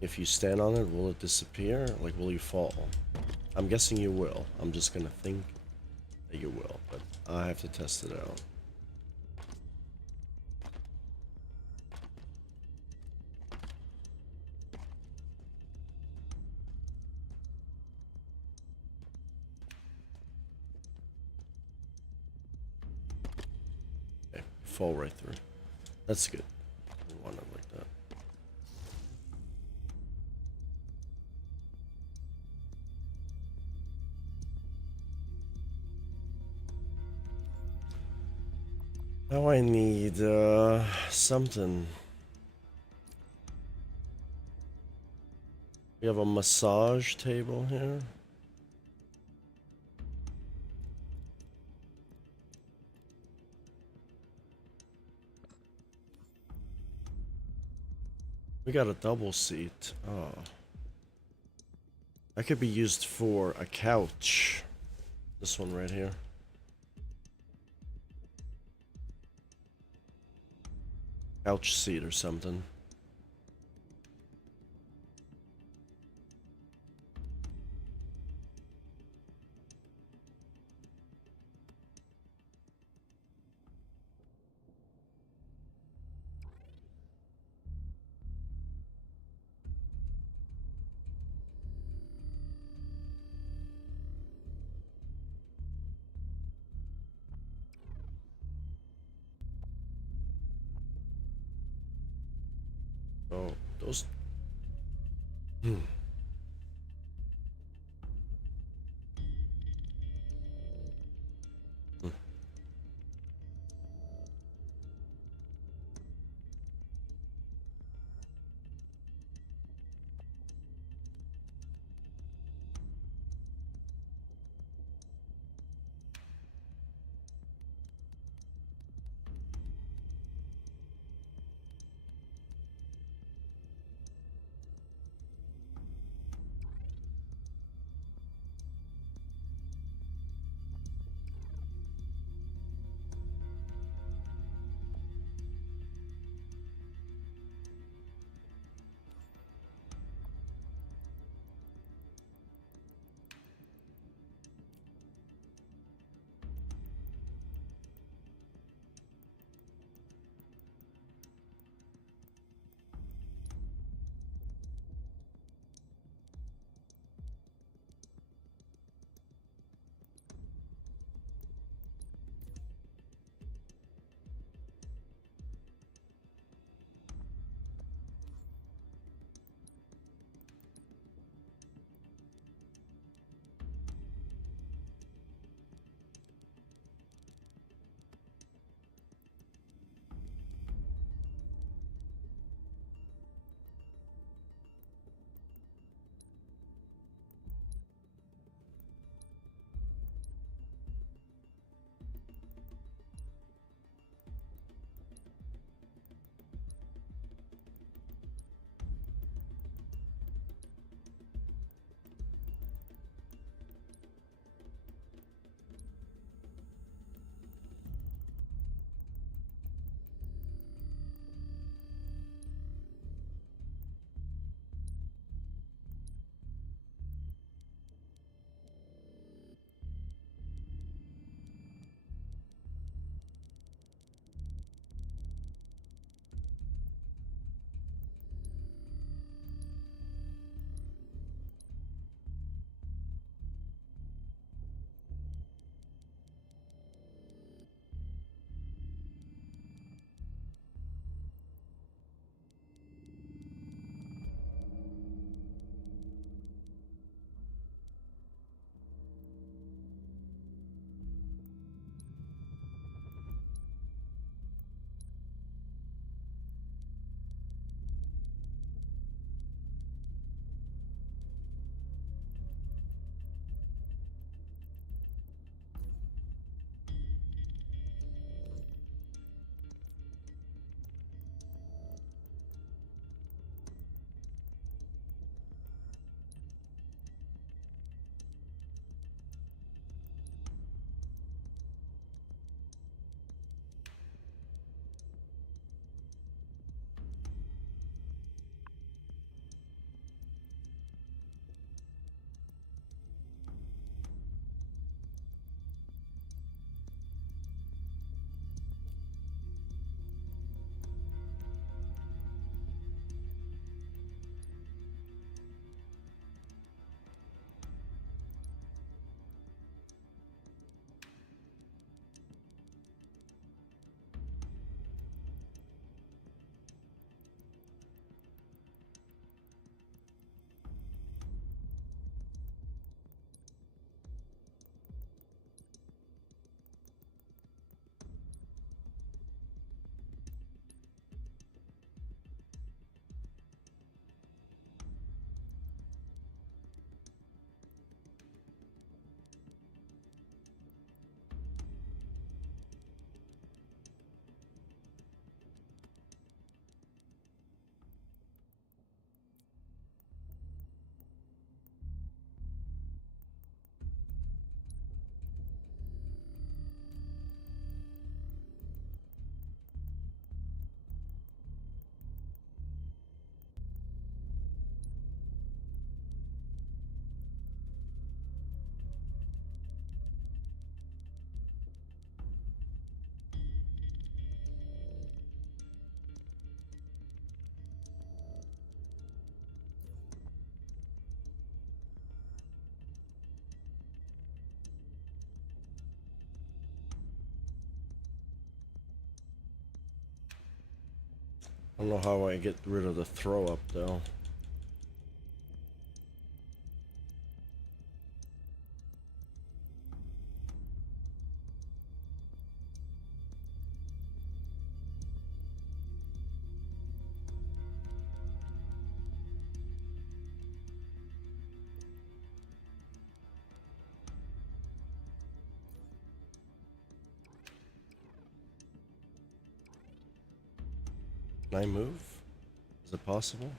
if you stand on it, will it disappear? Like, will you fall? I'm guessing you will. I'm just gonna think that you will, but I have to test it out. Okay, fall right through. That's good. We want it like that. Now I need something. We have a massage table here. We got a double seat. Oh. That could be used for a couch. This one right here. Couch seat or something. Oh, those. Hmm. Hmm. I don't know how I get rid of the throw up though. Can I move? Is it possible?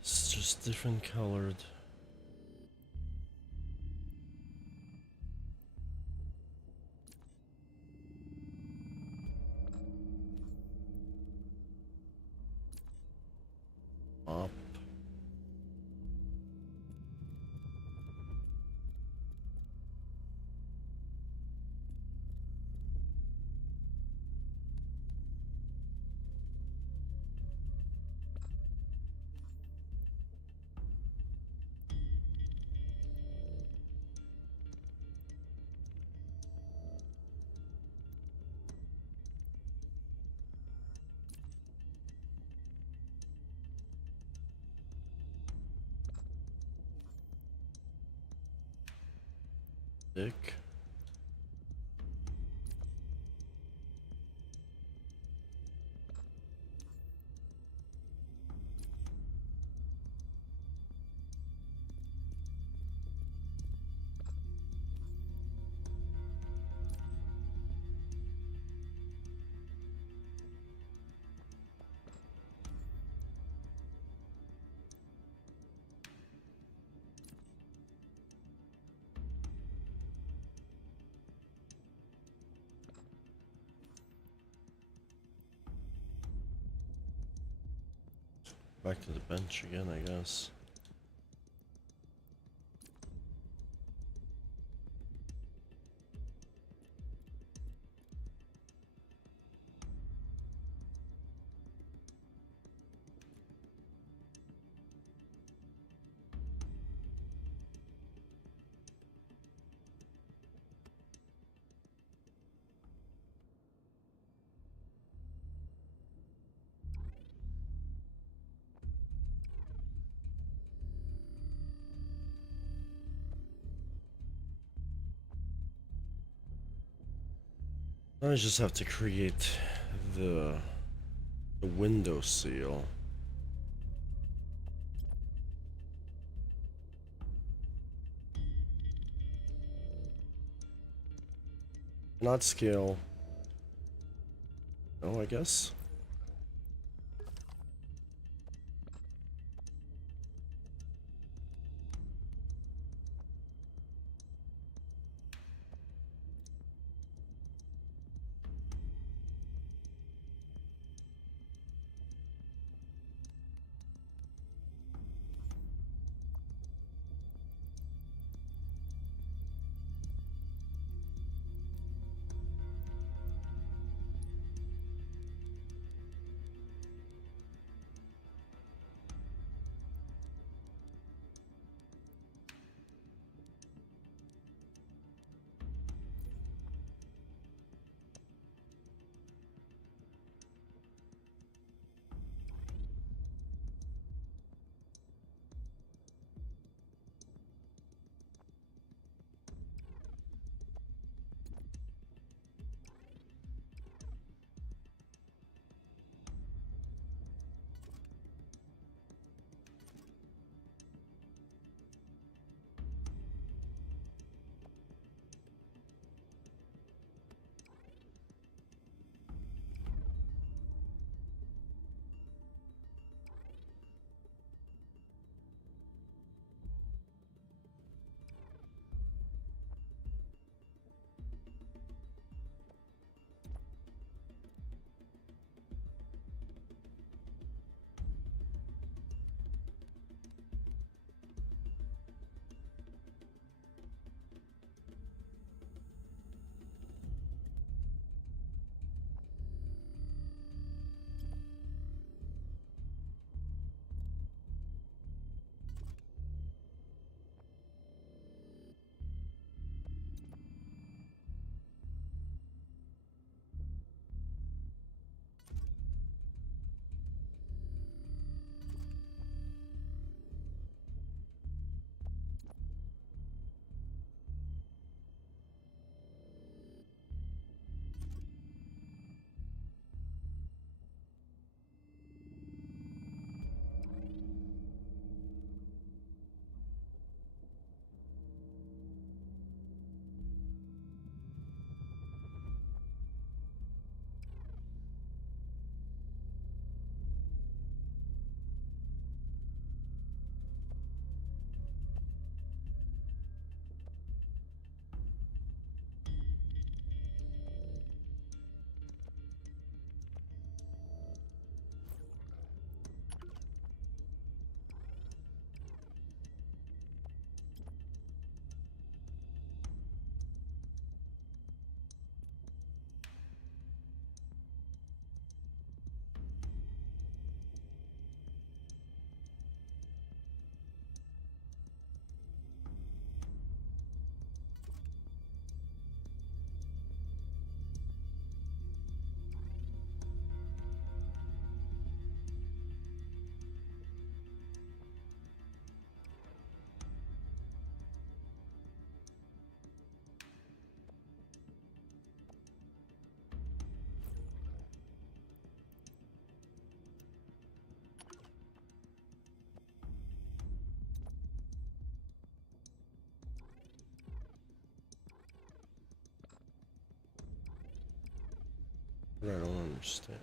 It's just different colored. Up. Thick. Back to the bench again, I guess. I just have to create the window seal. Not scale. No, I guess. But I don't understand.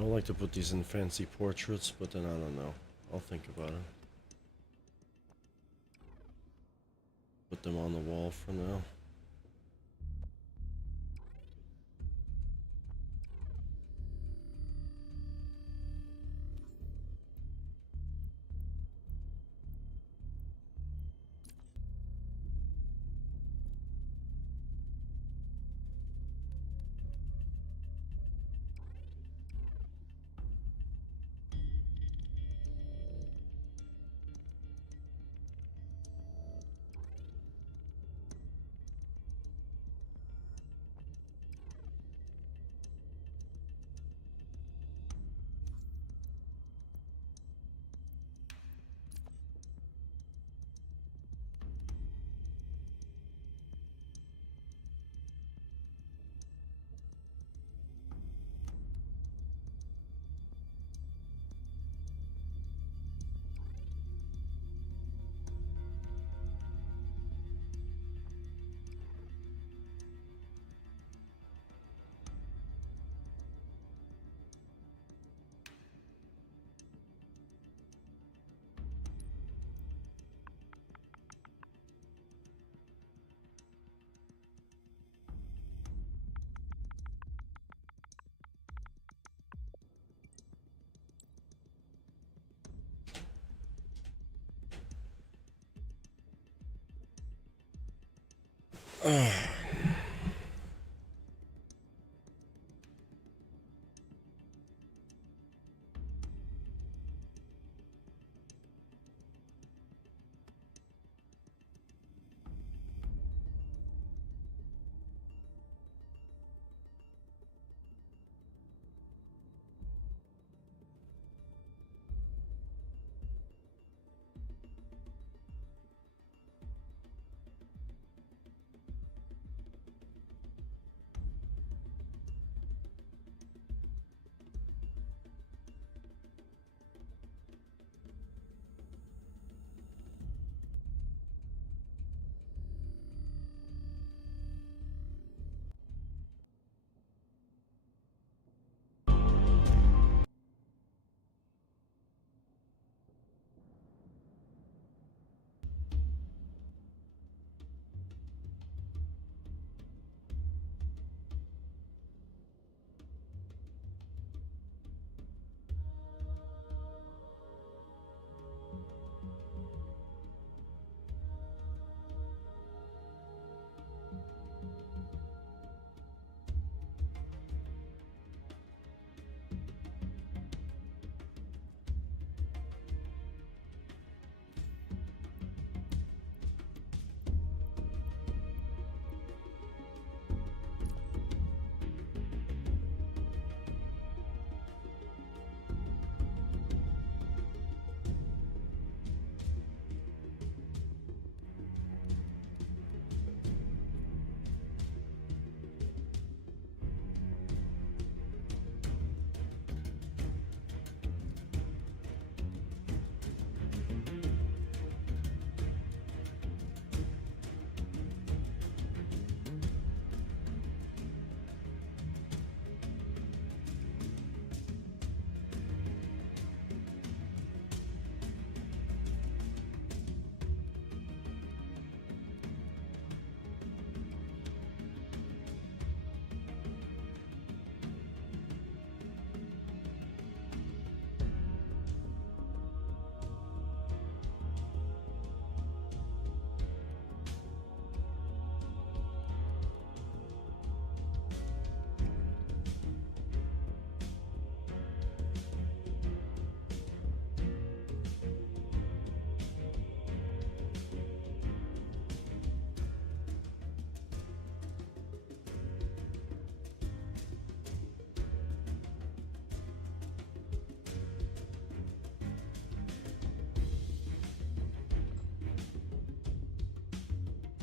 I would like to put these in fancy portraits, but then I don't know. I'll think about it. Put them on the wall for now.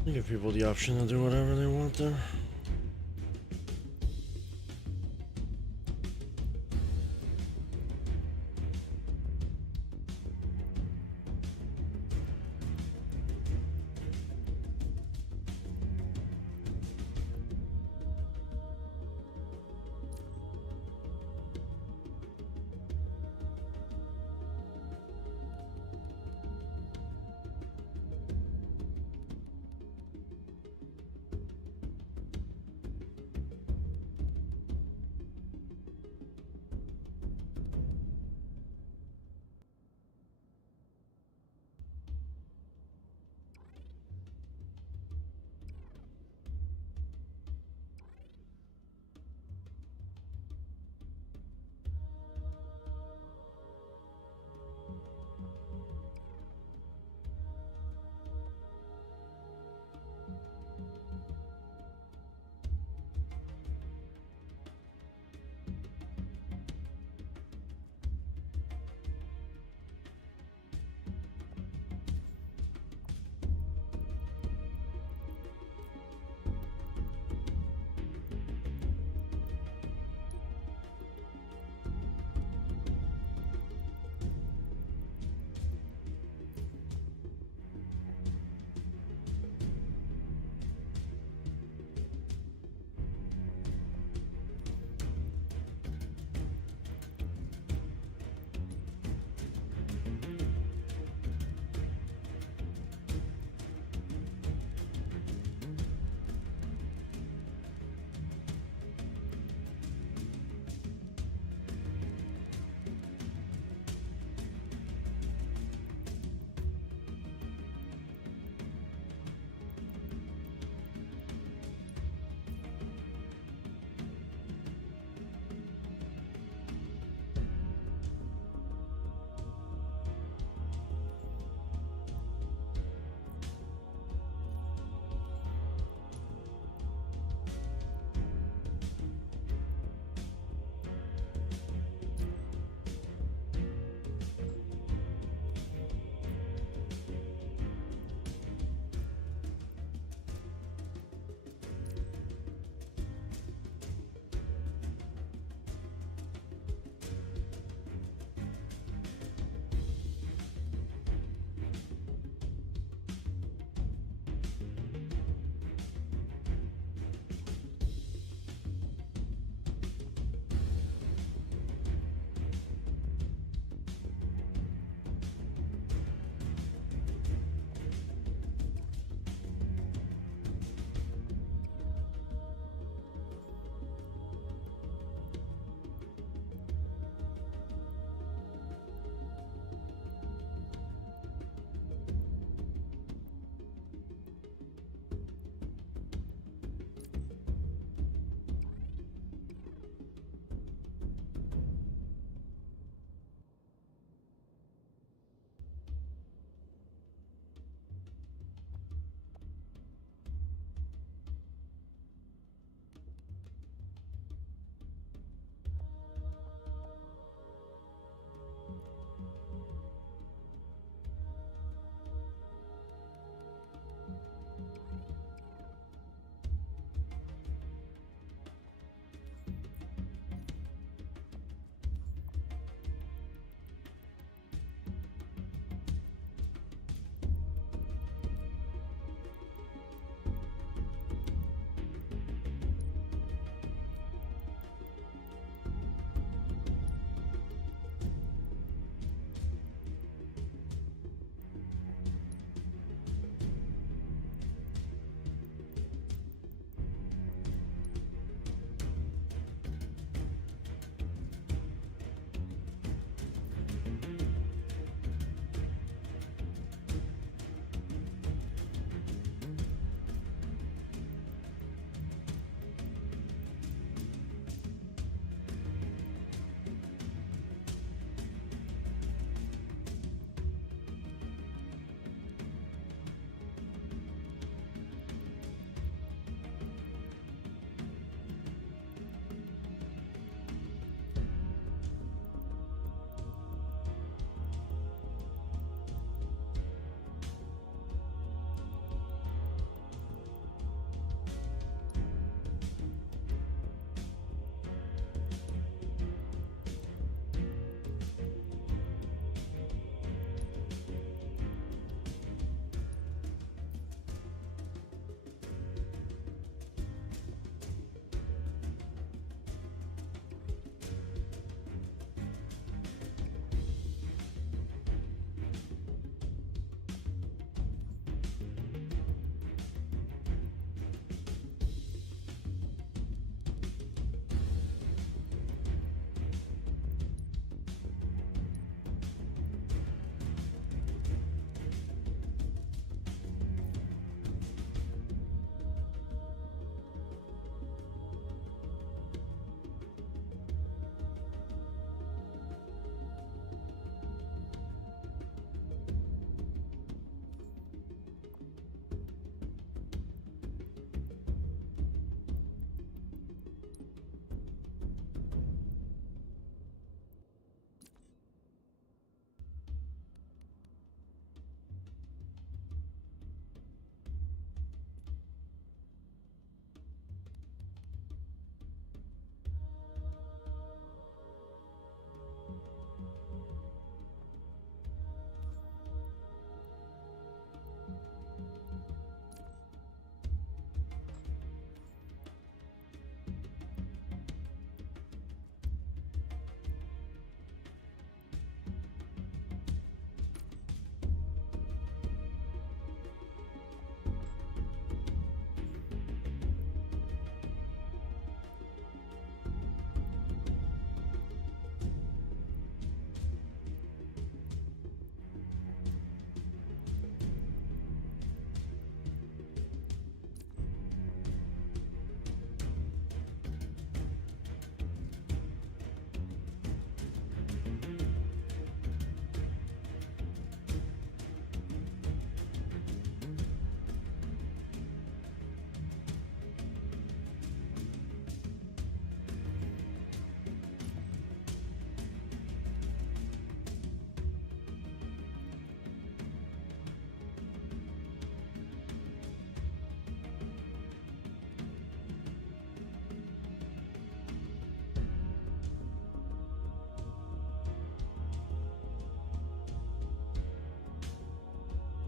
You give people the option to do whatever they want there.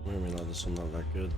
Maybe not, this one not that good.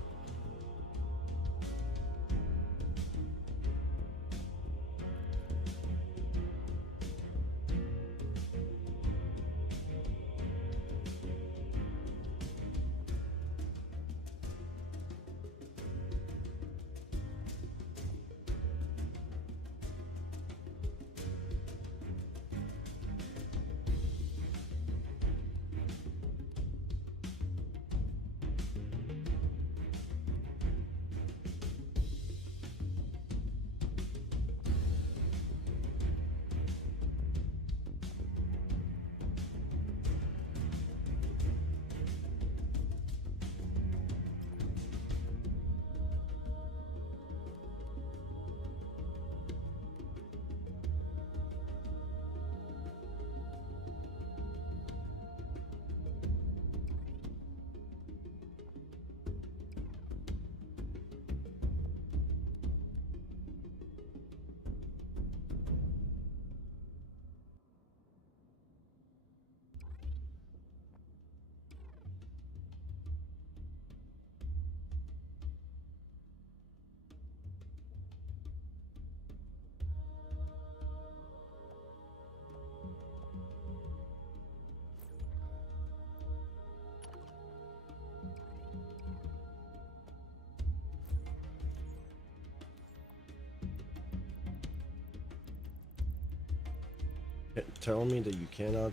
Tell me that you cannot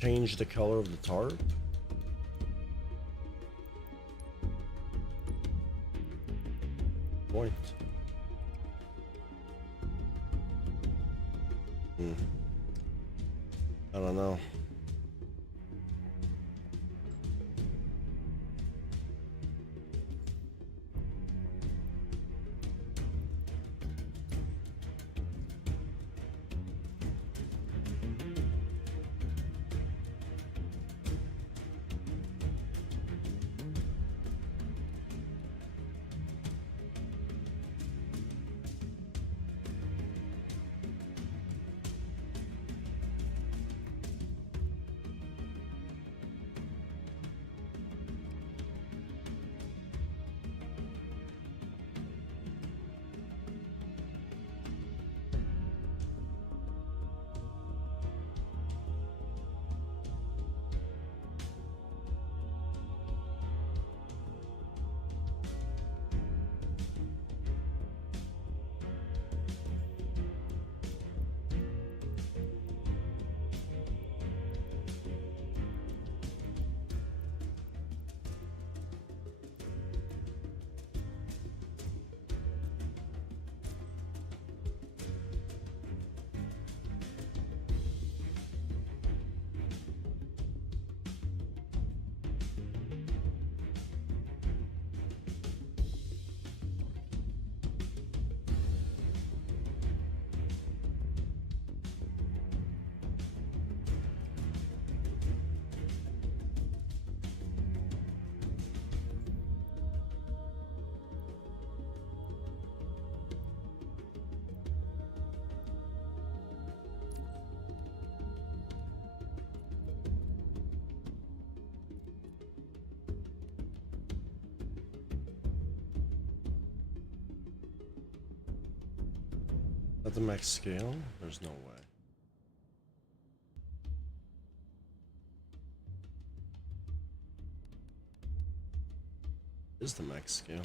change the color of the tarp? Point. I don't know. At the max scale? There's no way. Is the max scale?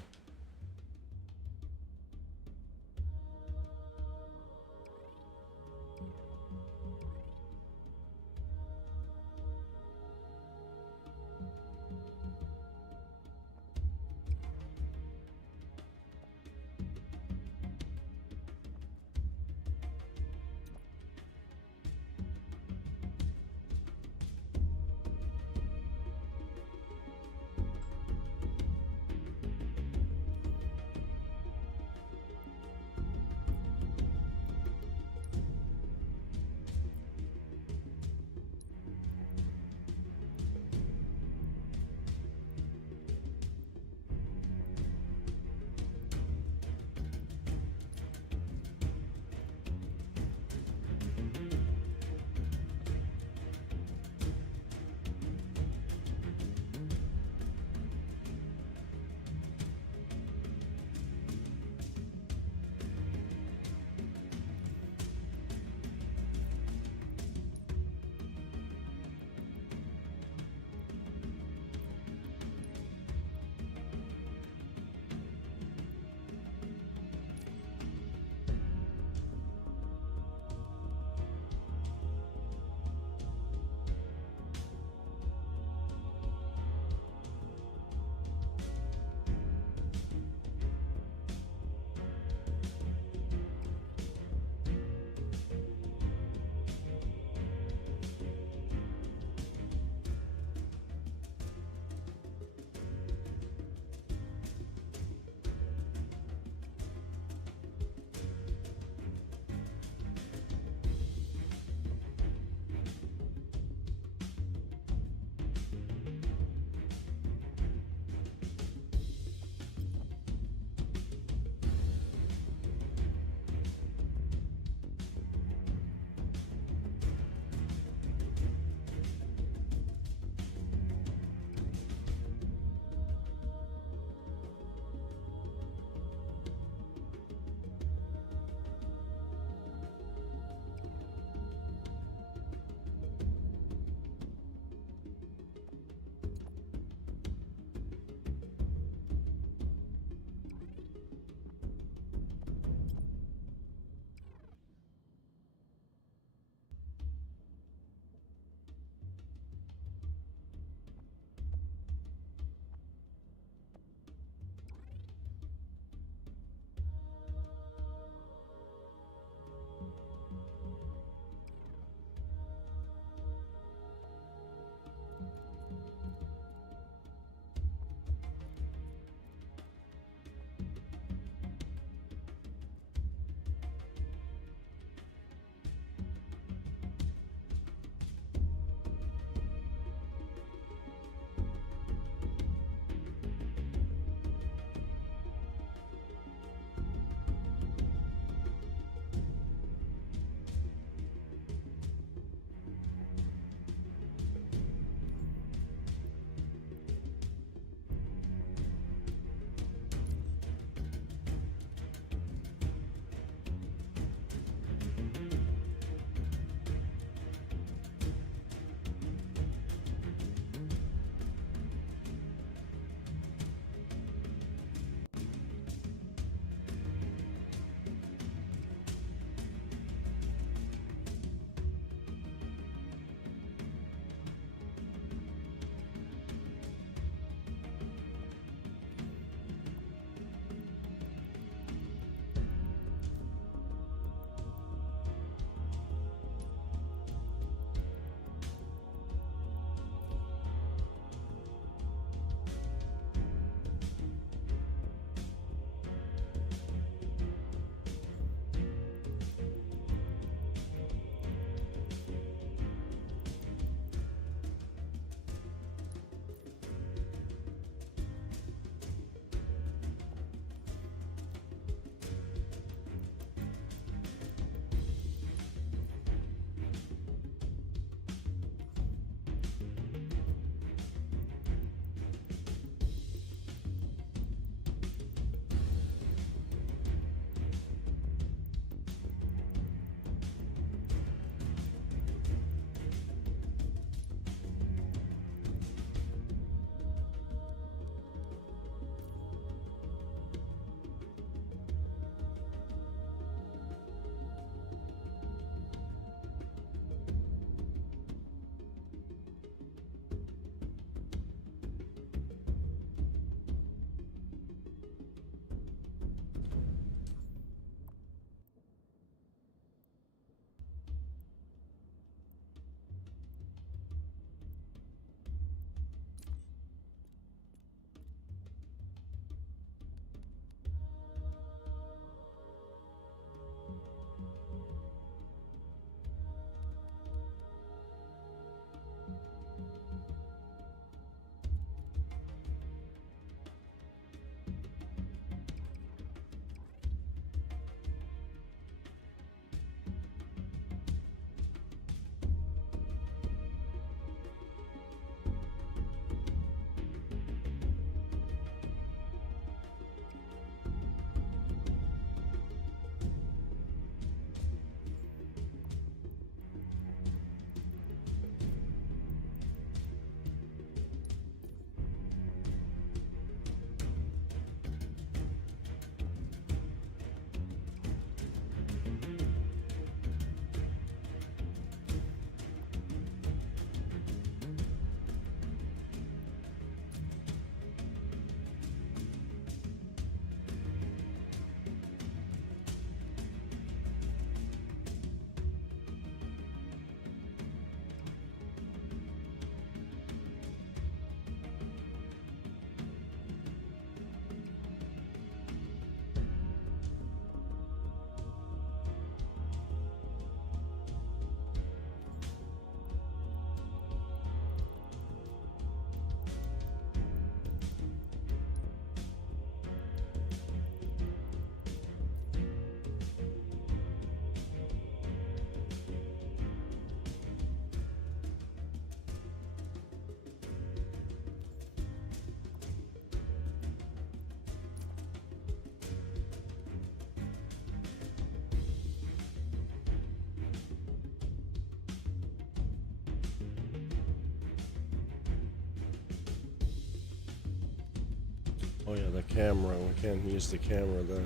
Oh yeah, the camera. We can't use the camera there.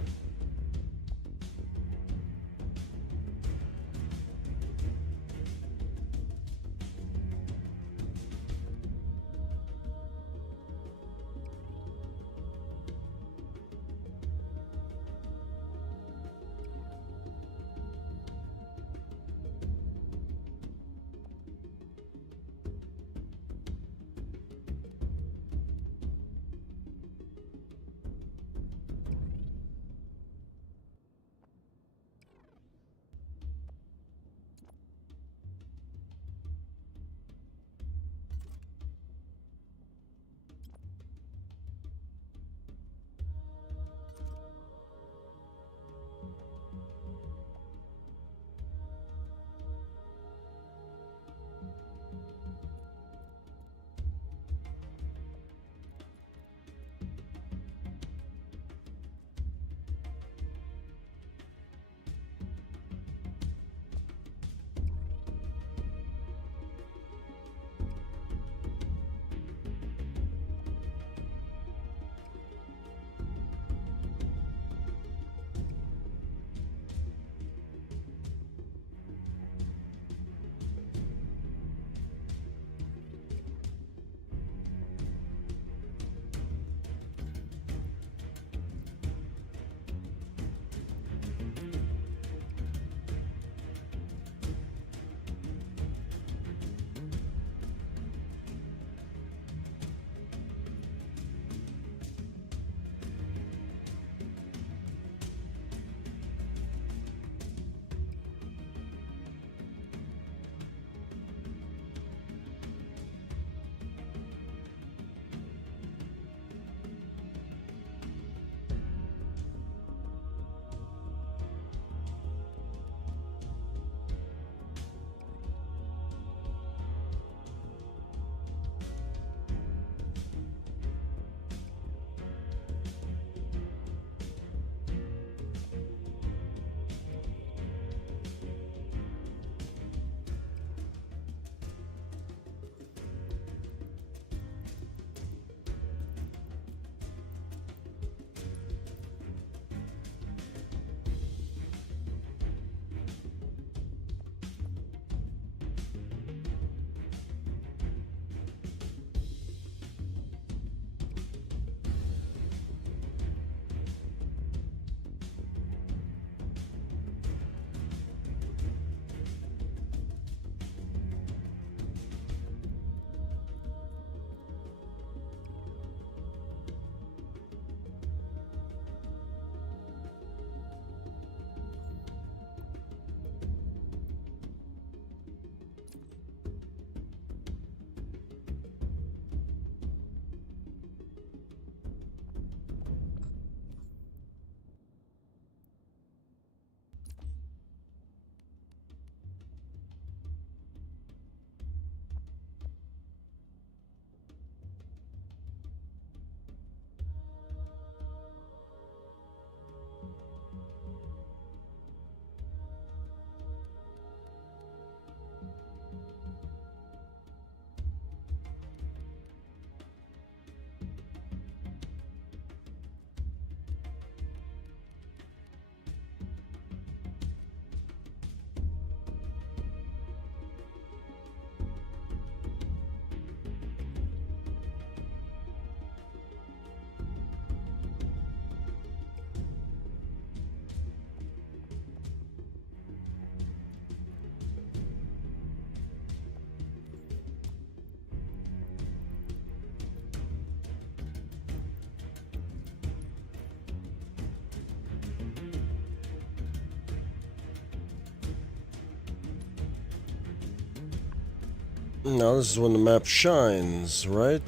Now this is when the map shines, right?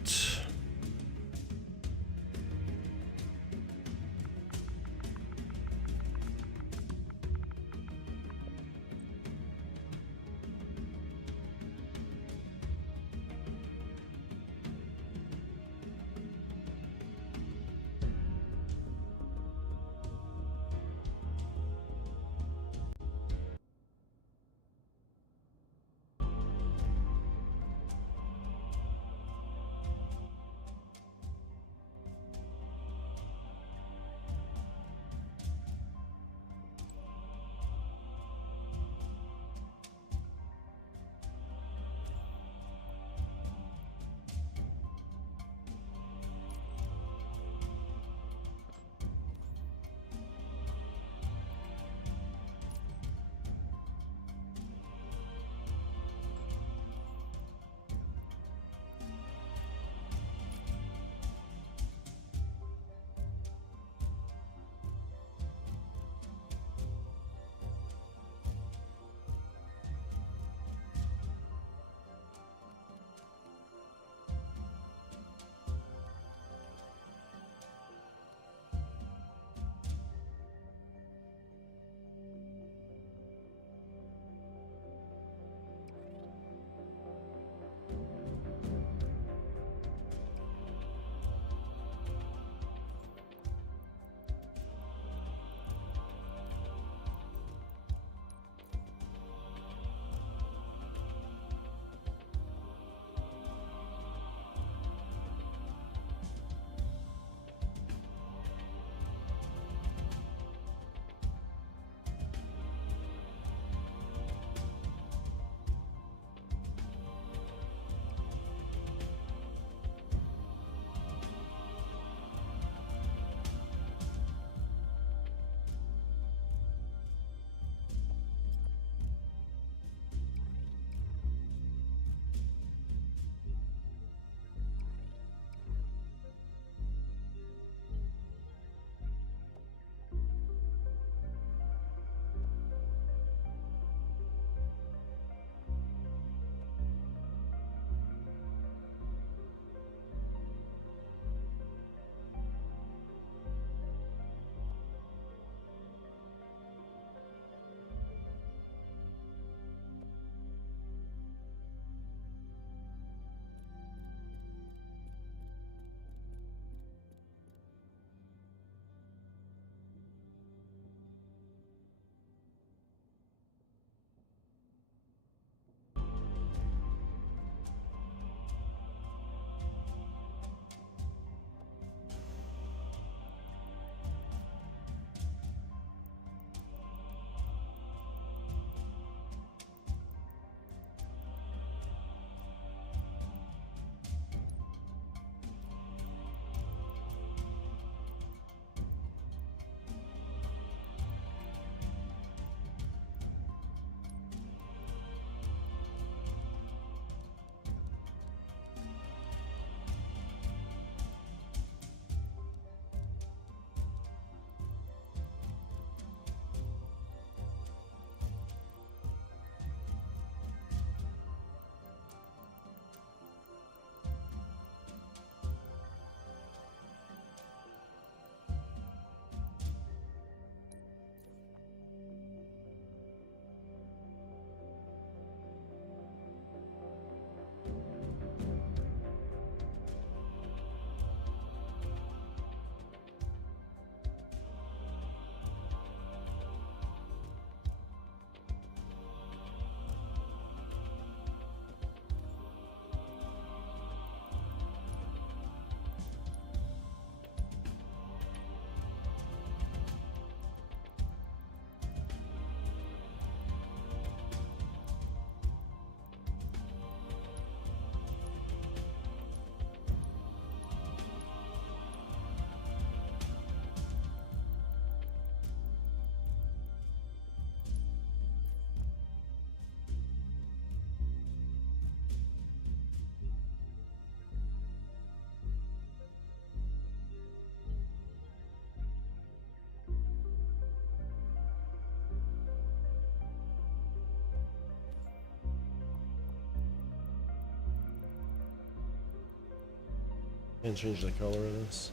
Can't change the color of this.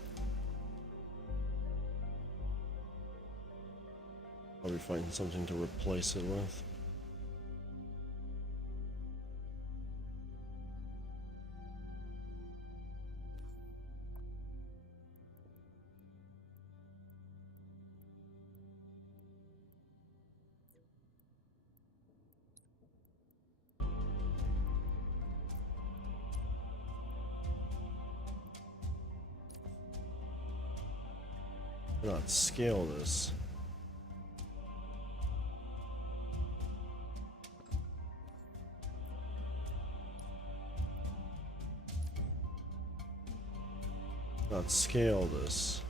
Probably find something to replace it with. Not scale this. Not scale this.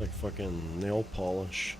Like fucking nail polish.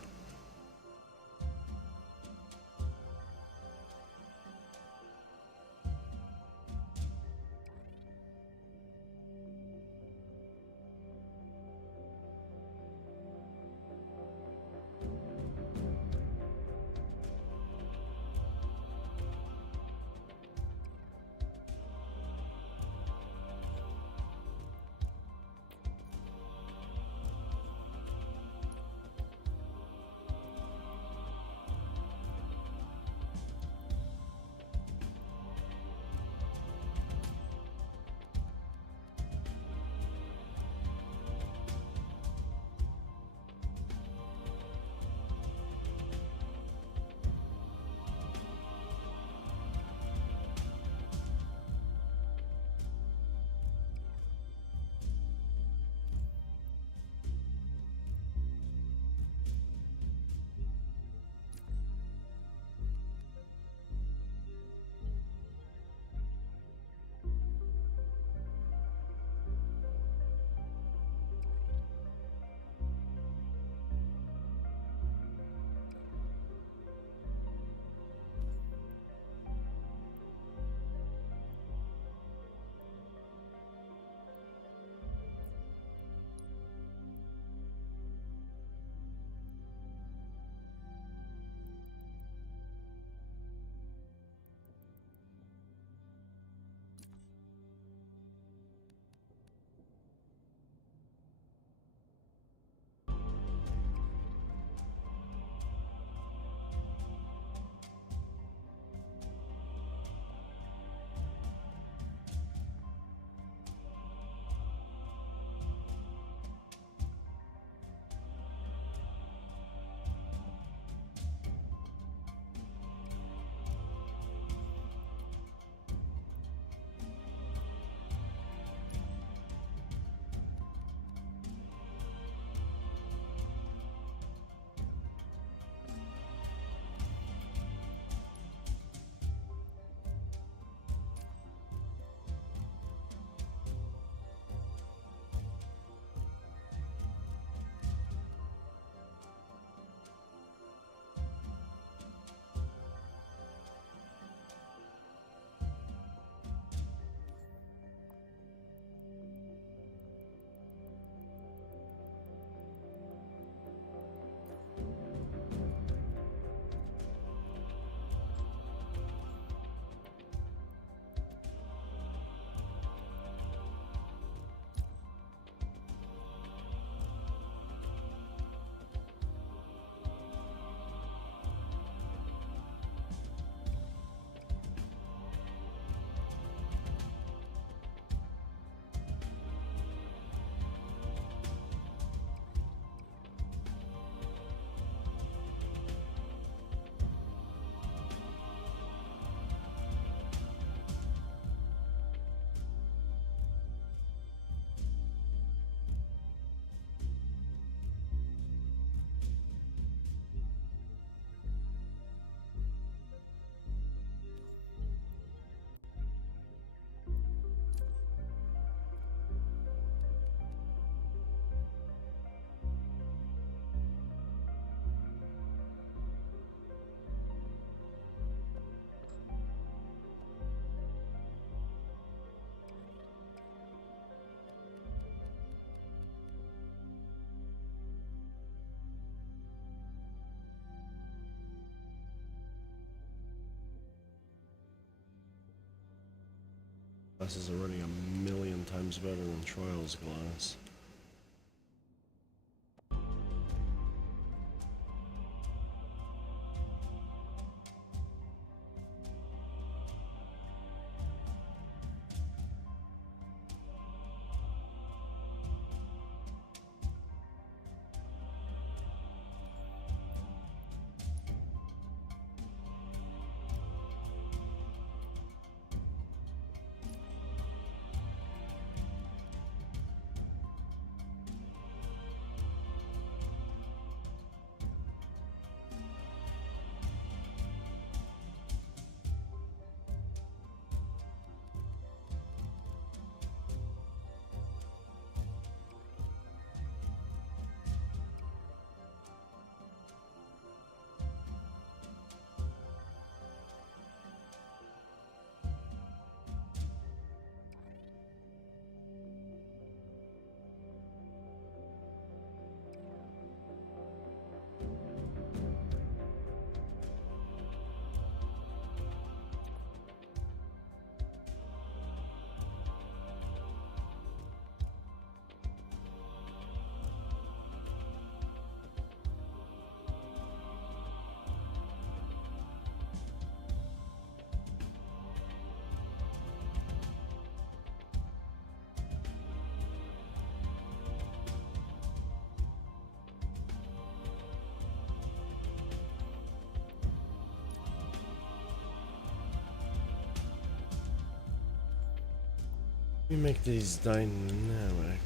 Glass is already a million times better than Trials glass. We make these dynamic.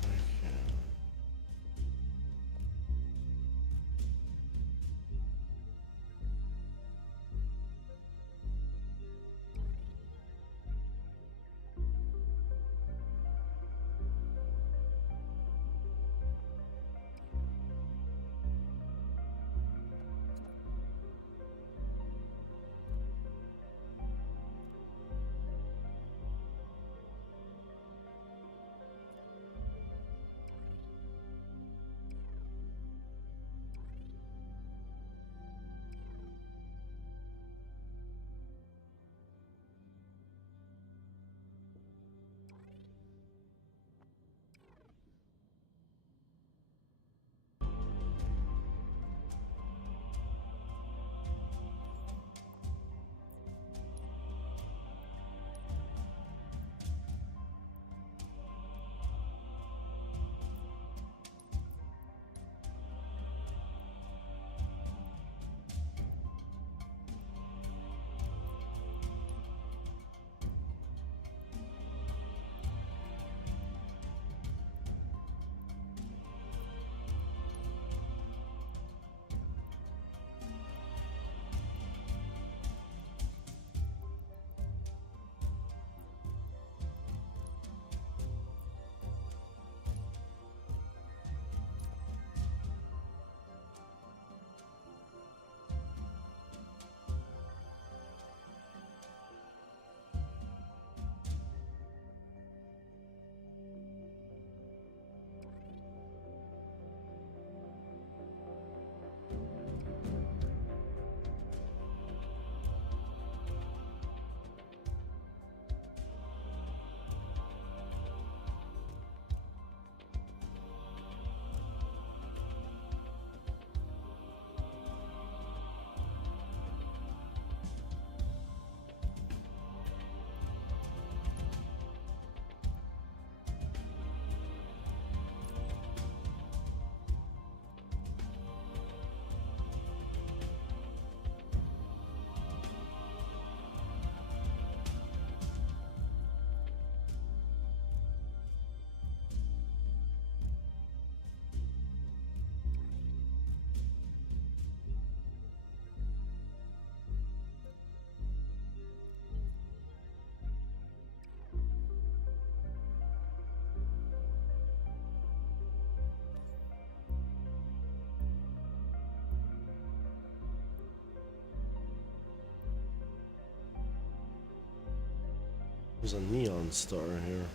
There's a neon star here.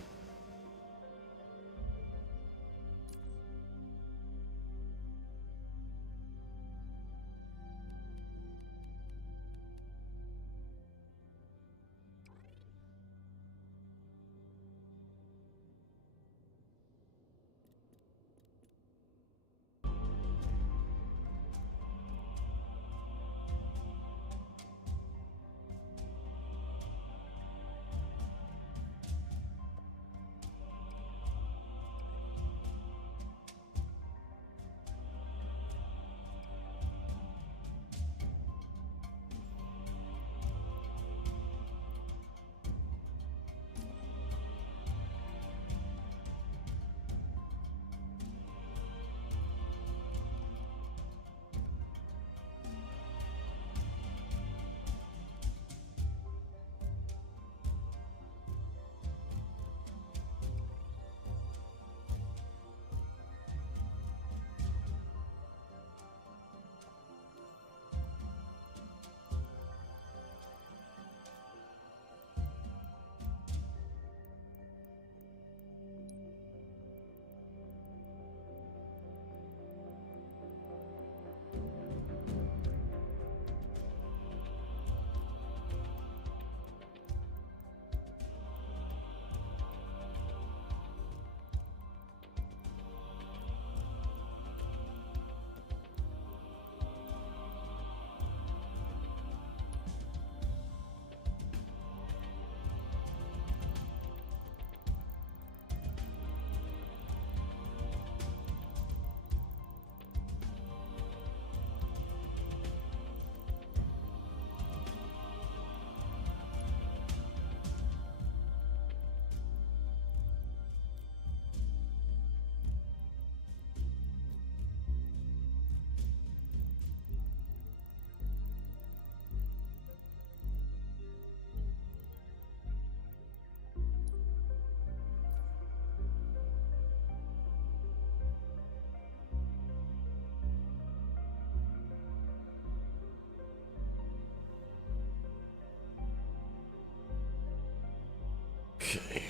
Okay.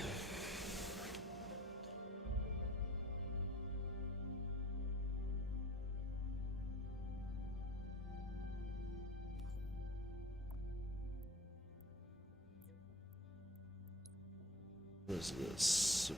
What is this?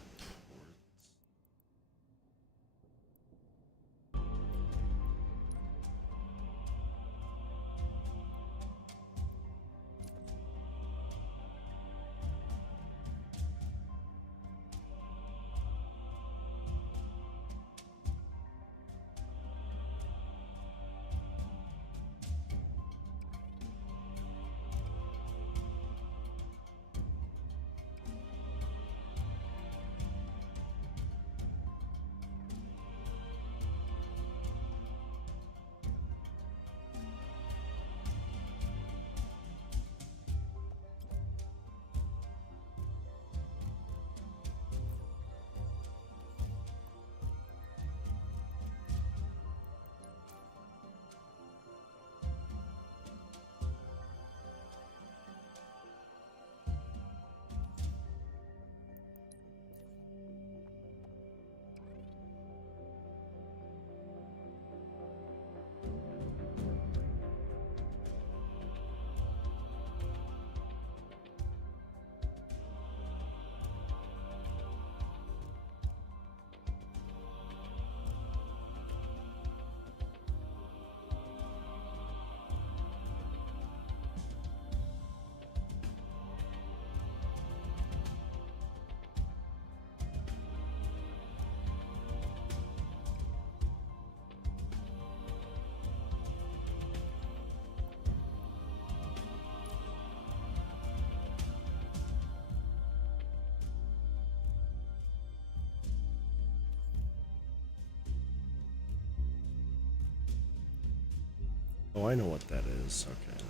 Oh, I know what that is. Okay.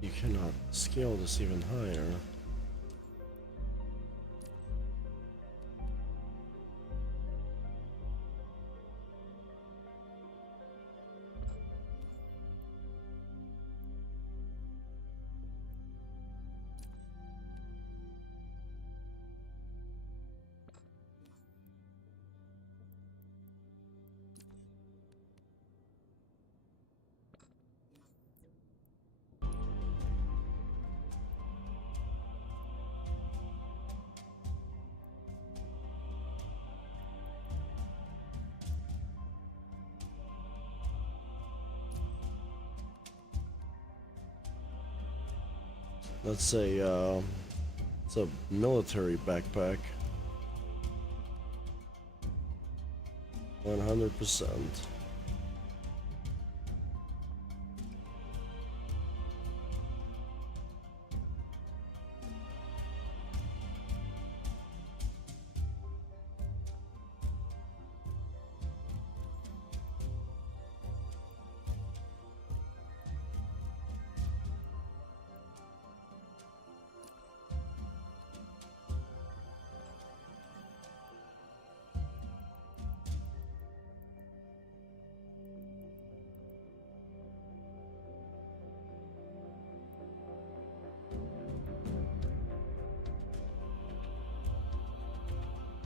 You cannot scale this even higher. That's it's a military backpack. 100%.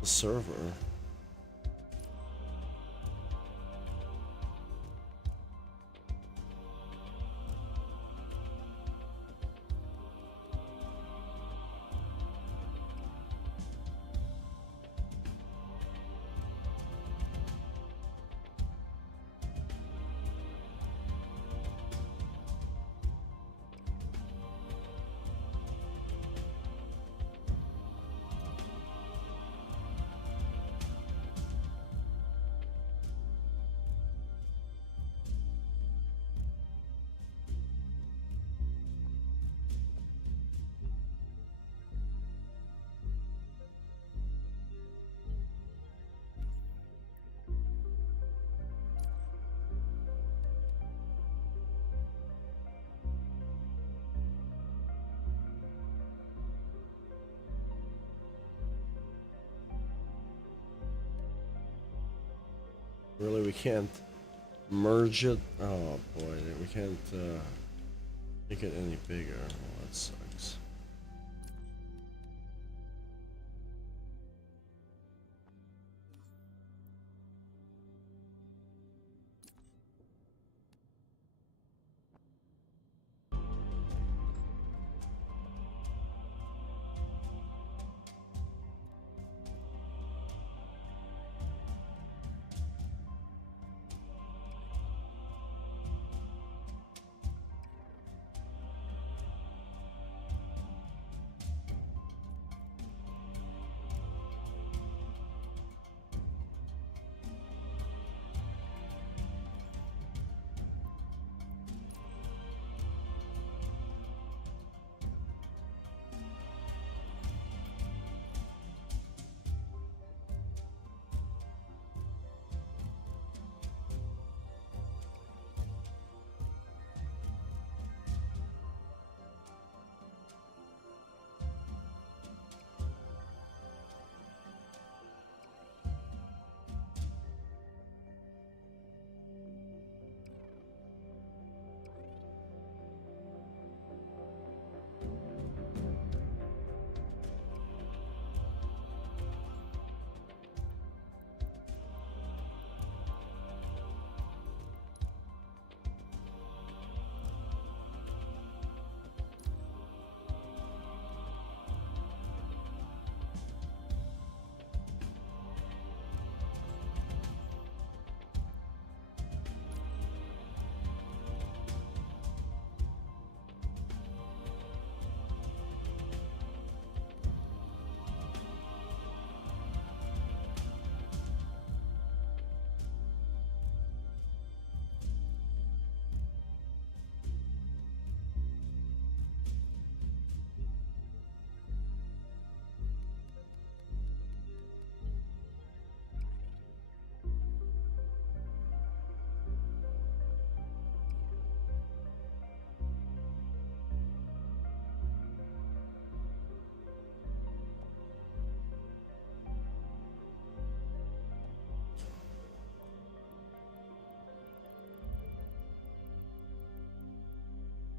The server. Really, we can't merge it. Oh boy, we can't make it any bigger. Oh, that sucks.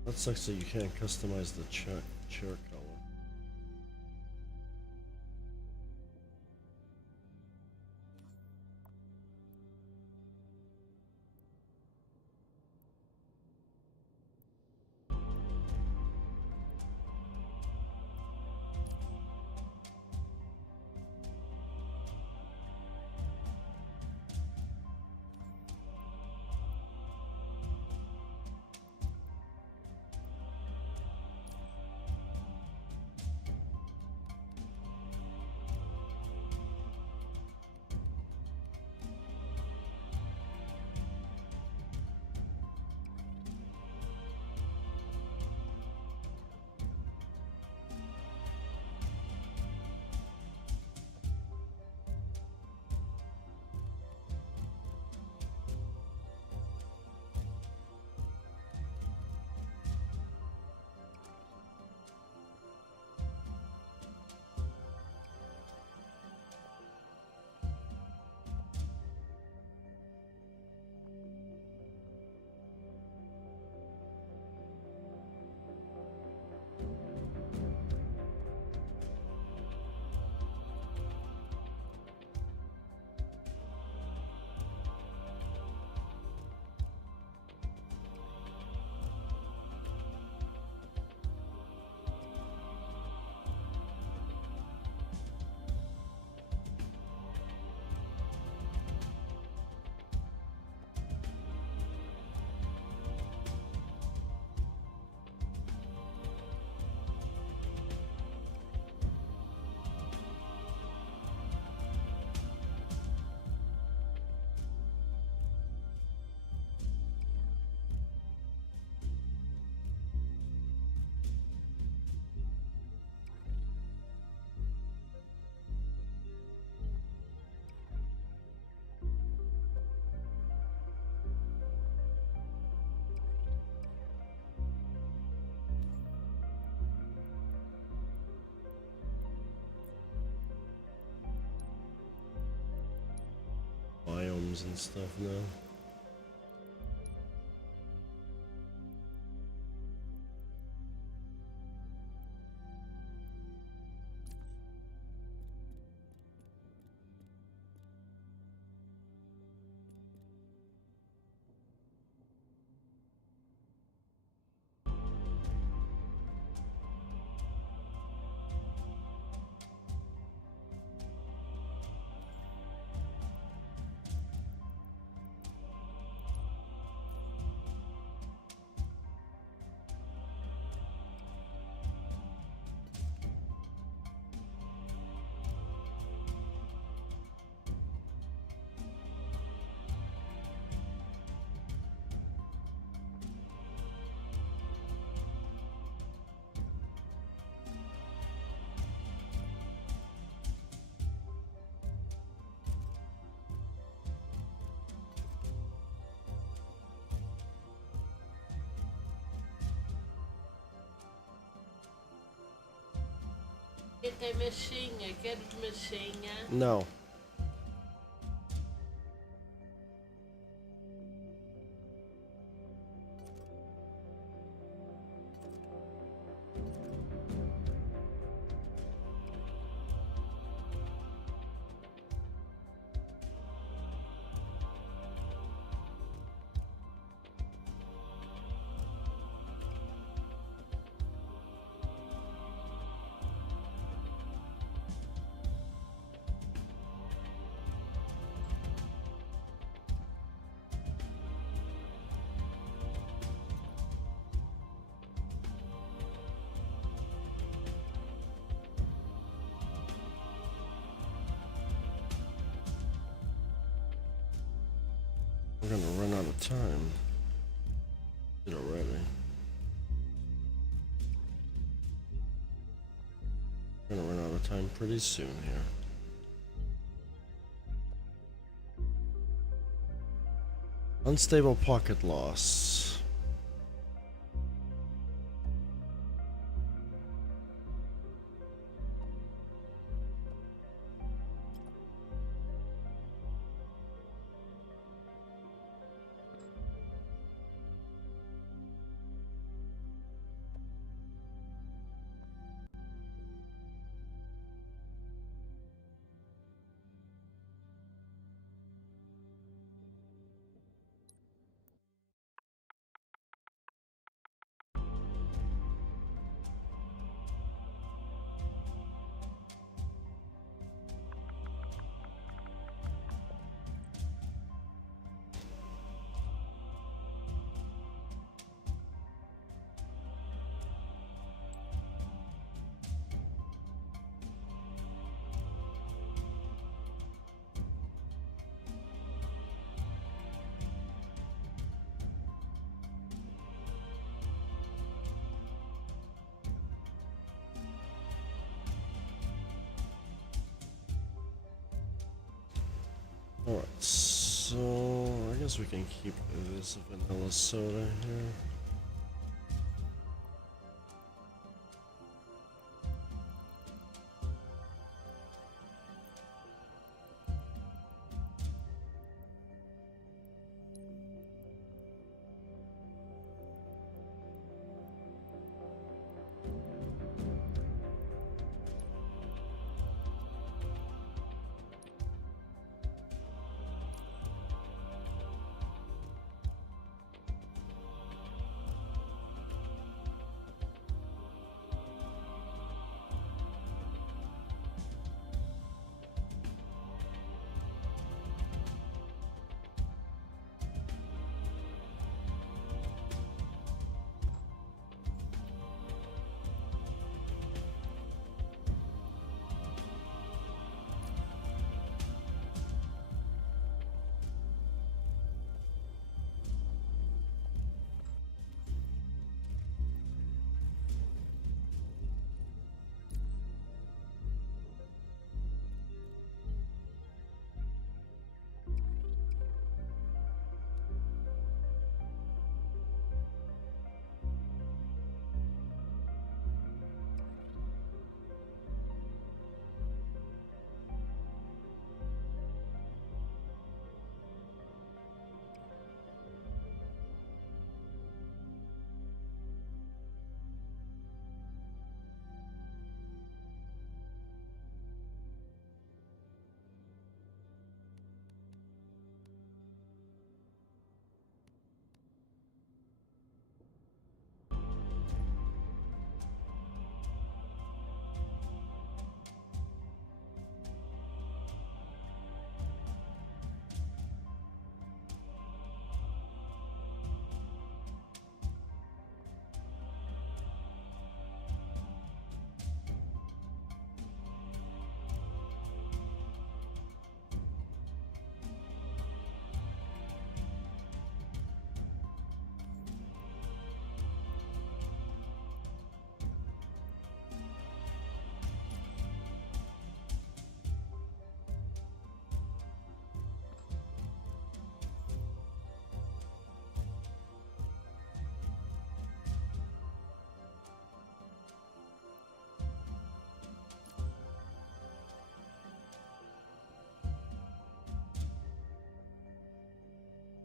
That sucks that you can't customize the chair color. games and stuff now. E tem machinha, queres machinha? No. We're gonna run out of time. Did already. We're gonna run out of time pretty soon here. Unstable pocket loss. Alright, so I guess we can keep this vanilla soda here.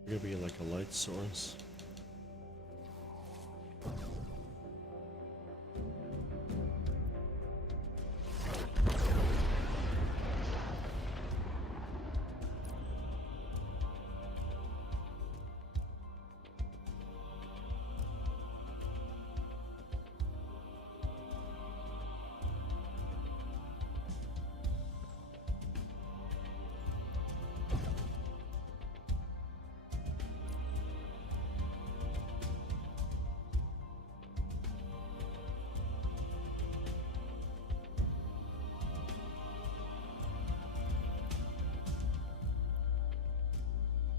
Gonna be like a light source.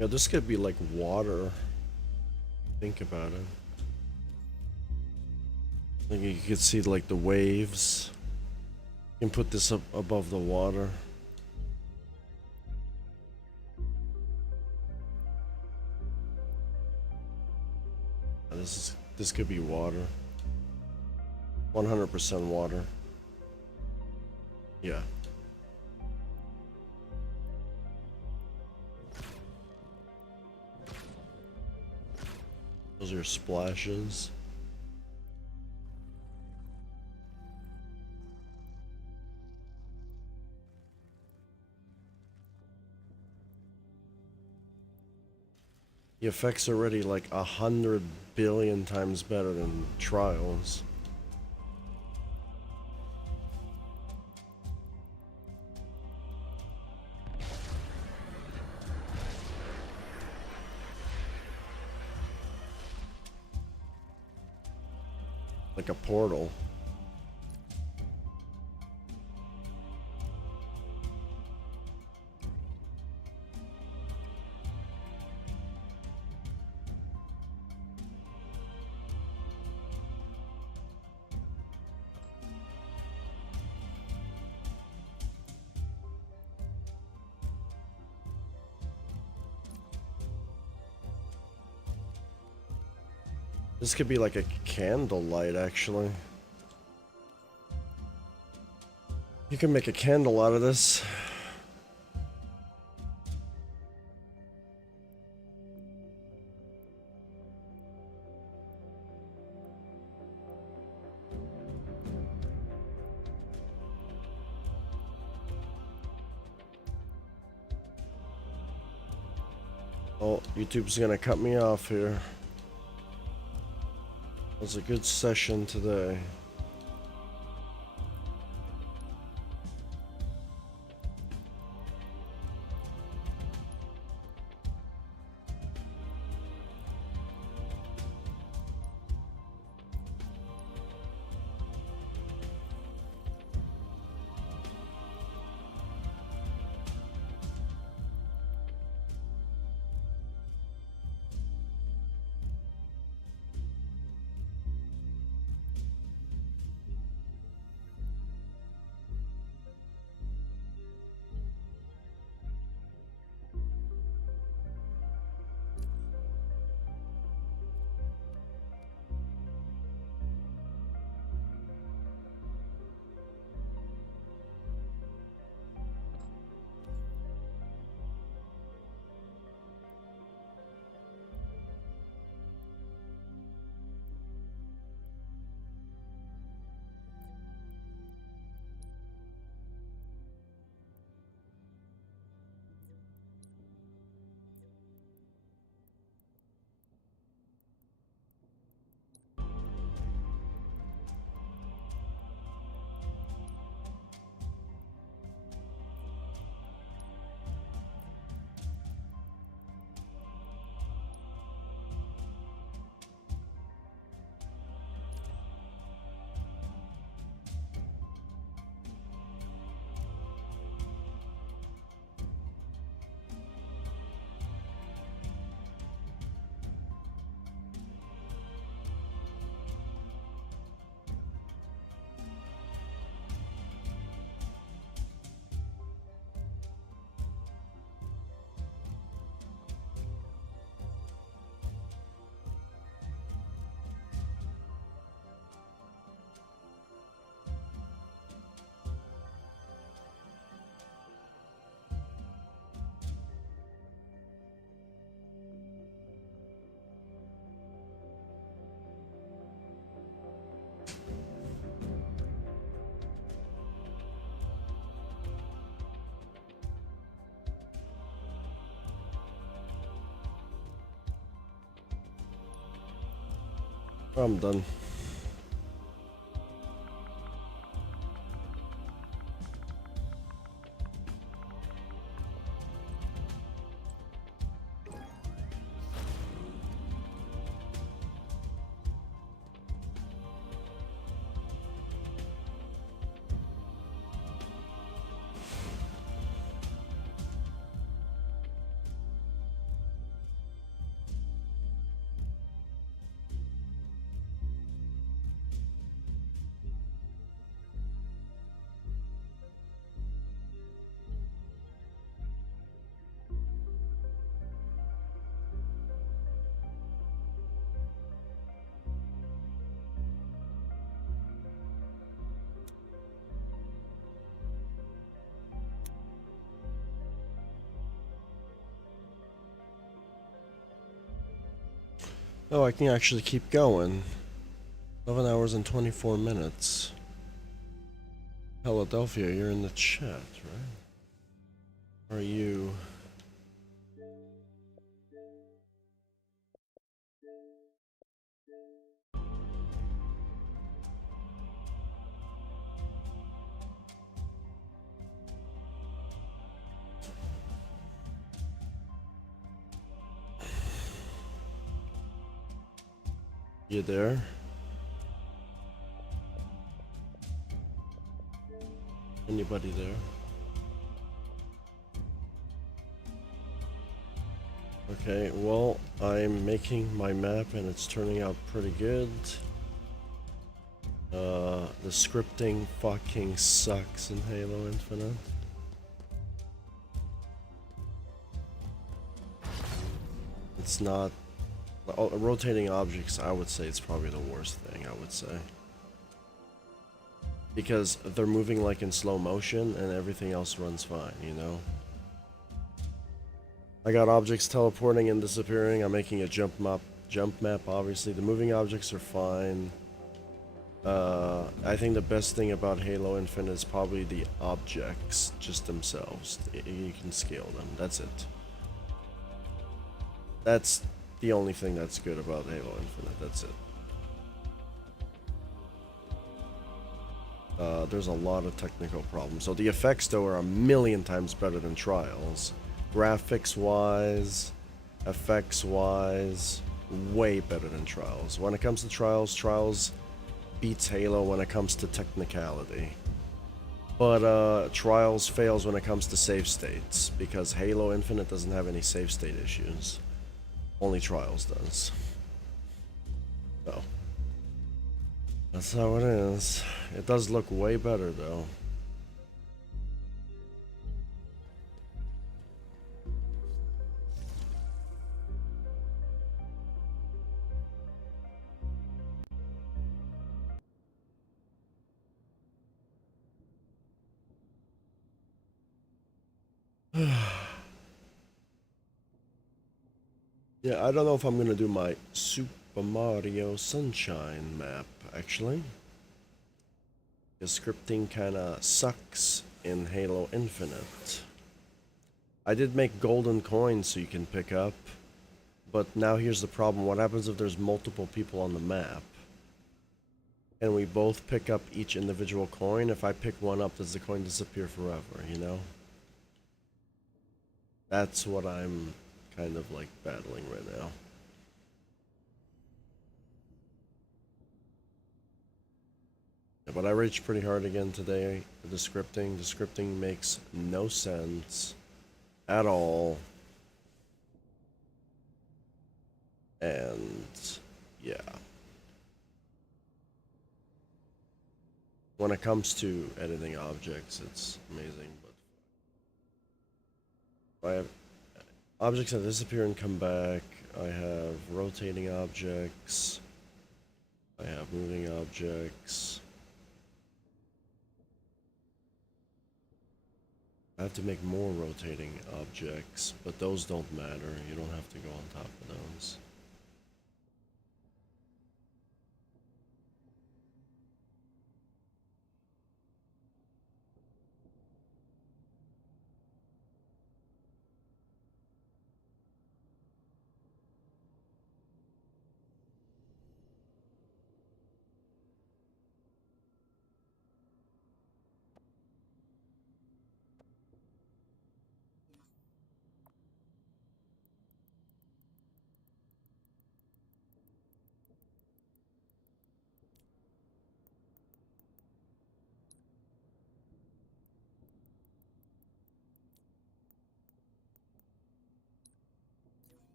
Yeah, this could be like water. Think about it. Like you could see like the waves. You can put this up above the water. This could be water. 100% water. Yeah. Those are splashes. The effect's already like 100 billion times better than Trials. Like a portal. This could be like a candlelight, actually. You can make a candle out of this. Oh, YouTube's gonna cut me off here. It was a good session today. I'm done. Oh, I can actually keep going. 11 hours and 24 minutes. Philadelphia, you're in the chat, right? Are you? You there? Anybody there? Okay, well, I'm making my map and it's turning out pretty good. The scripting fucking sucks in Halo Infinite. It's not... rotating objects, I would say it's probably the worst thing, I would say. Because they're moving like in slow motion and everything else runs fine, you know? I got objects teleporting and disappearing. I'm making a jump map, obviously. The moving objects are fine. I think the best thing about Halo Infinite is probably the objects just themselves. You can scale them. That's it. That's the only thing that's good about Halo Infinite. That's it. There's a lot of technical problems. So the effects, though, are a million times better than Trials. Graphics-wise, effects-wise, way better than Trials. When it comes to Trials, Trials beats Halo when it comes to technicality. But Trials fails when it comes to save states, because Halo Infinite doesn't have any save state issues. Only Trials does. So, that's how it is. It does look way better, though. Yeah, I don't know if I'm gonna do my Super Mario Sunshine map, actually. The scripting kinda sucks in Halo Infinite. I did make golden coins so you can pick up, but now here's the problem. What happens if there's multiple people on the map? And we both pick up each individual coin? If I pick one up, does the coin disappear forever, you know? That's what I'm kind of like battling right now. Yeah, but I raged pretty hard again today with the scripting. The scripting makes no sense at all. And yeah. When it comes to editing objects, it's amazing, but I have objects that disappear and come back. I have rotating objects. I have moving objects. I have to make more rotating objects, but those don't matter. You don't have to go on top of those.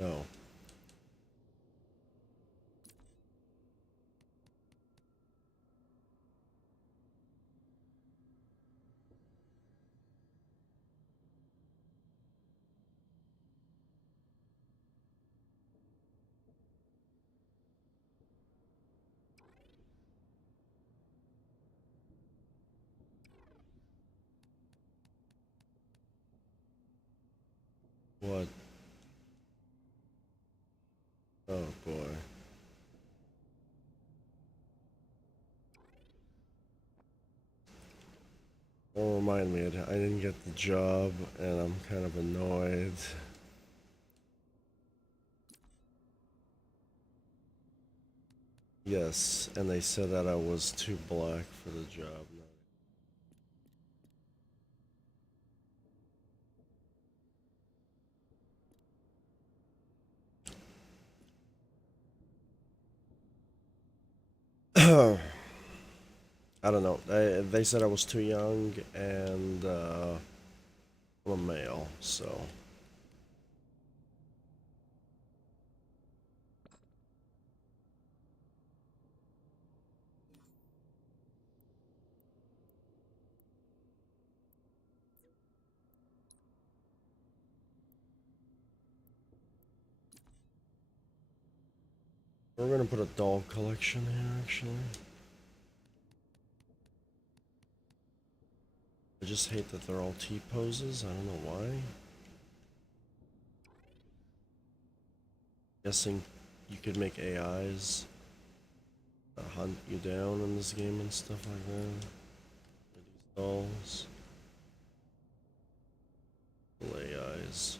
No. What? Oh boy. Don't remind me, I didn't get the job and I'm kind of annoyed. Yes, and they said that I was too black for the job. I don't know. They said I was too young and I'm a male, so. We're gonna put a doll collection here, actually. I just hate that they're all T-poses. I don't know why. Guessing you could make AIs hunt you down in this game and stuff like that. These dolls. AIs.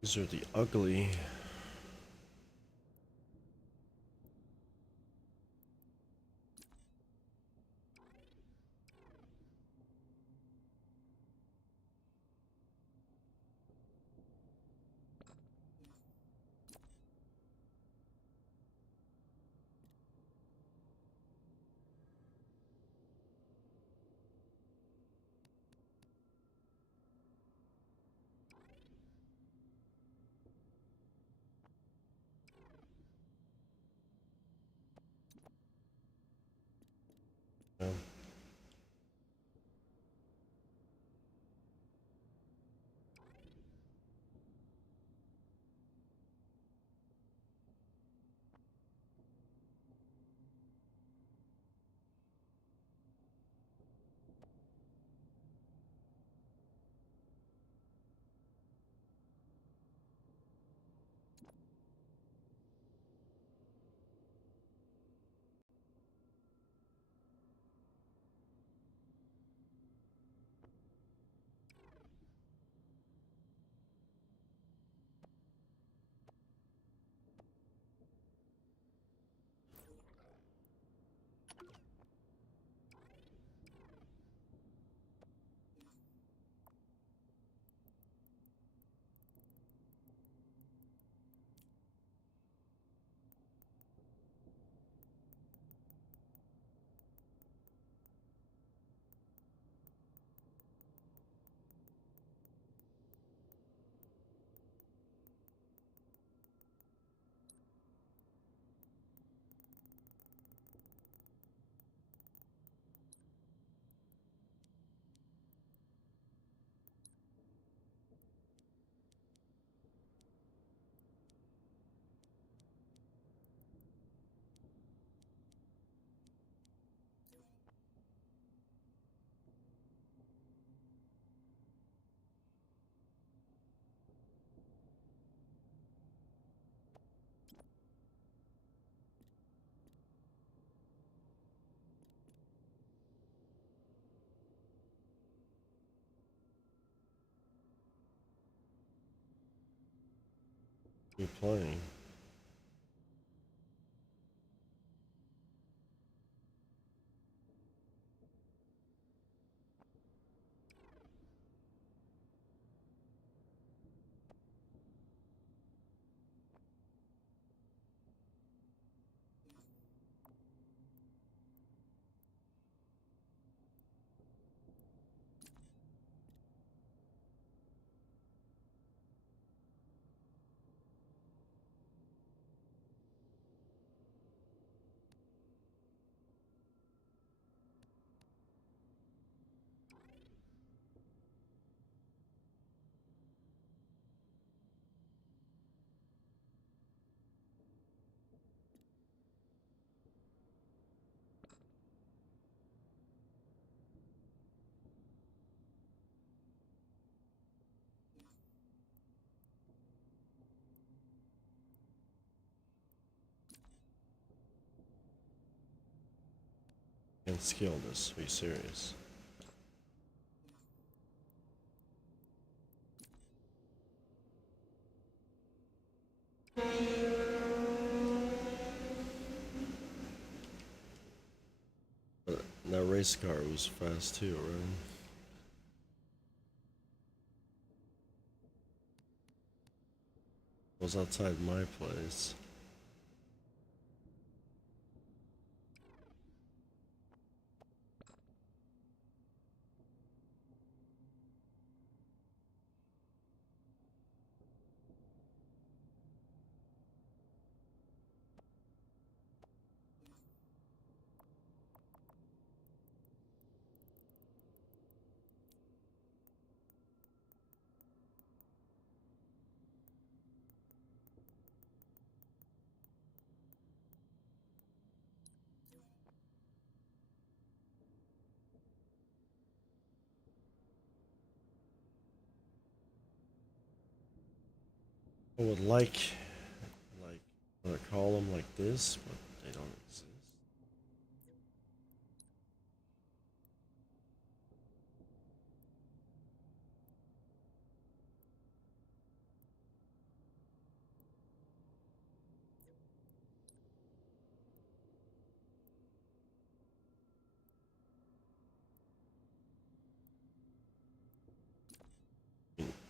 These are the ugly. You playing? Can't scale this. Are you serious? But that race car was fast too, right? Was outside my place. I would like a column like this, but they don't exist.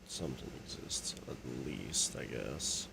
Something exists, at least, I guess.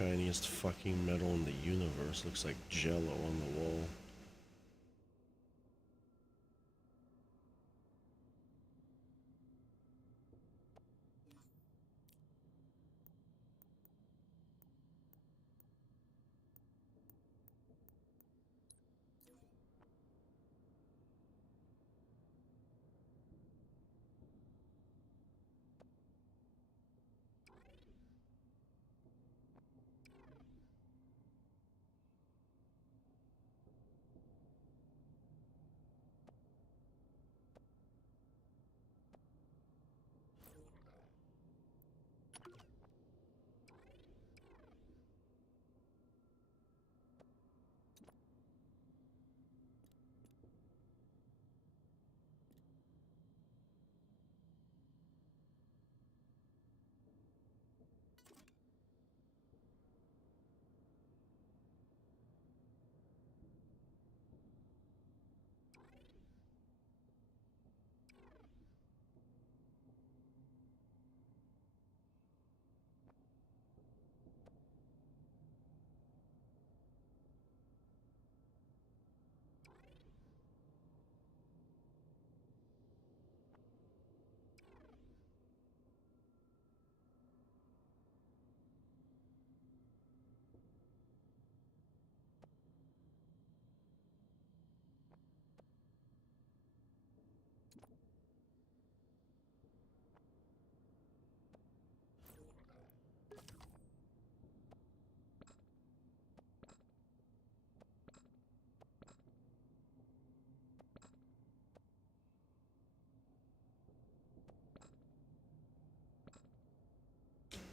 shiniest fucking metal in the universe. Looks like jello on the wall.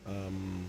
Um,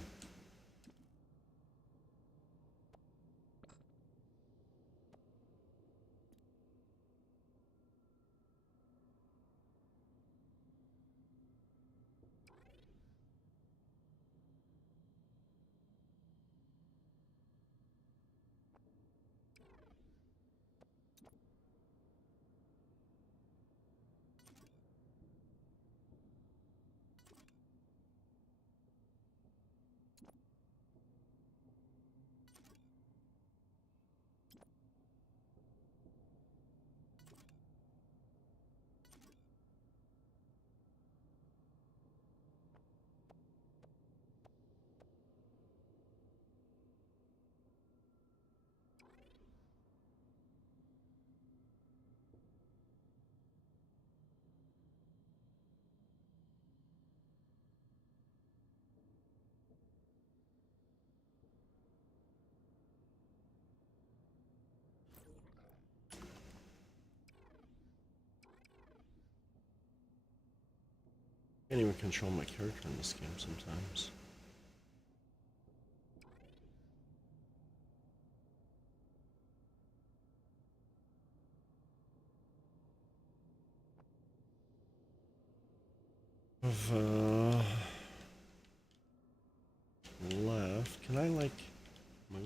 can't even control my character in this game sometimes. Of left. Can I like move?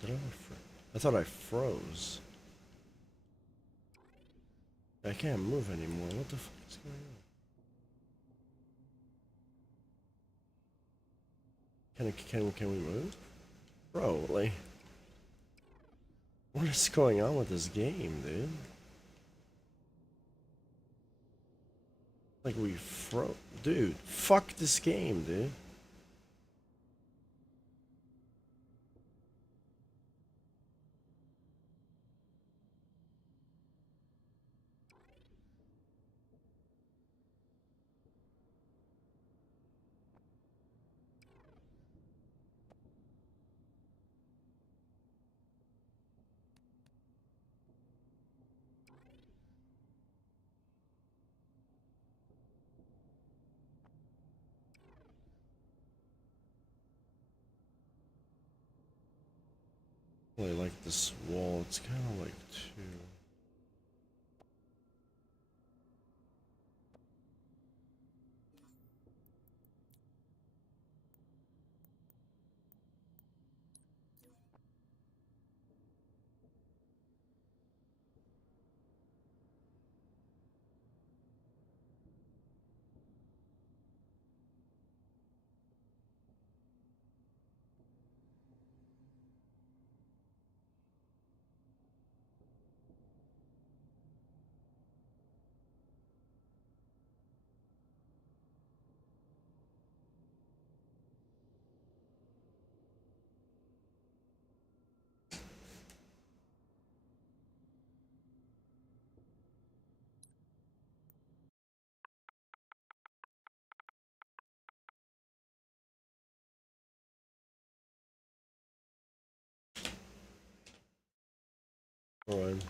did I thought I froze. I can't move anymore. What the fuck is going on? Can we move? Bro, like, what is going on with this game, dude? Like we froze, dude. Fuck this game, dude. Really like this wall. It's kind of like too. Alright.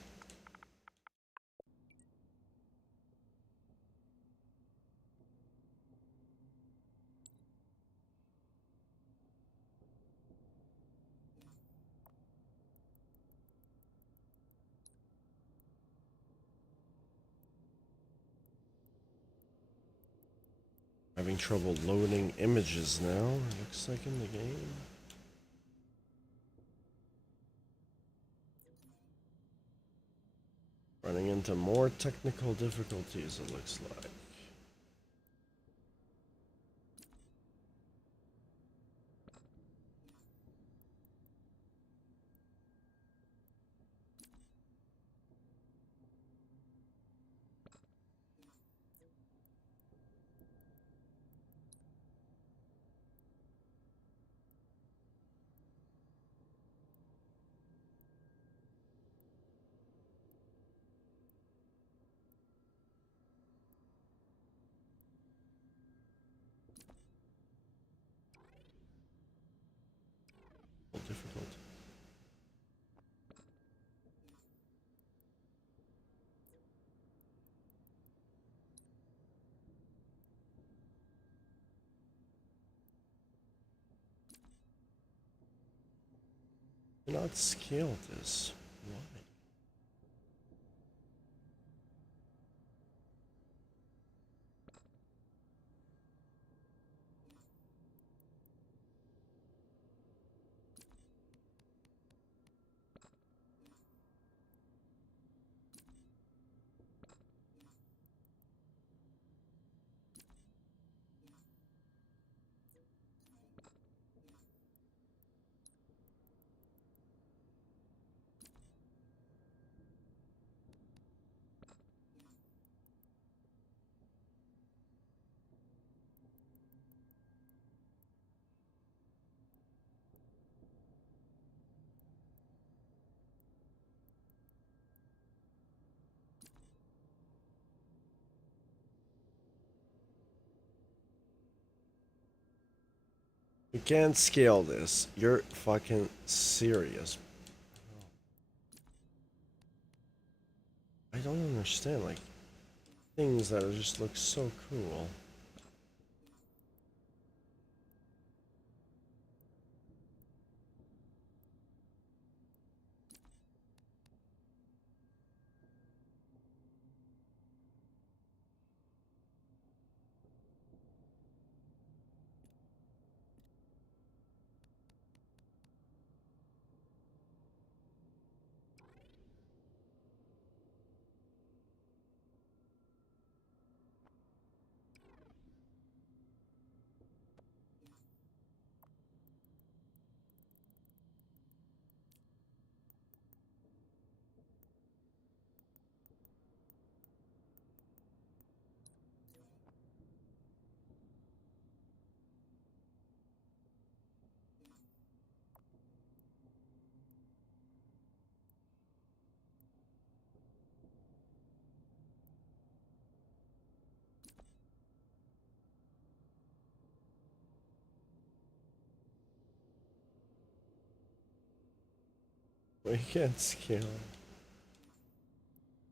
Having trouble loading images now, it looks like in the game. Running into more technical difficulties, it looks like. Difficult. Cannot scale this. Why? You can't scale this. You're fucking serious. I don't understand, like, things that just look so cool. We can't scale.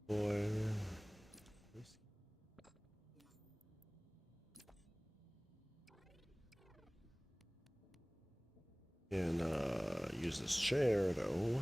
Boy. Can use this chair though.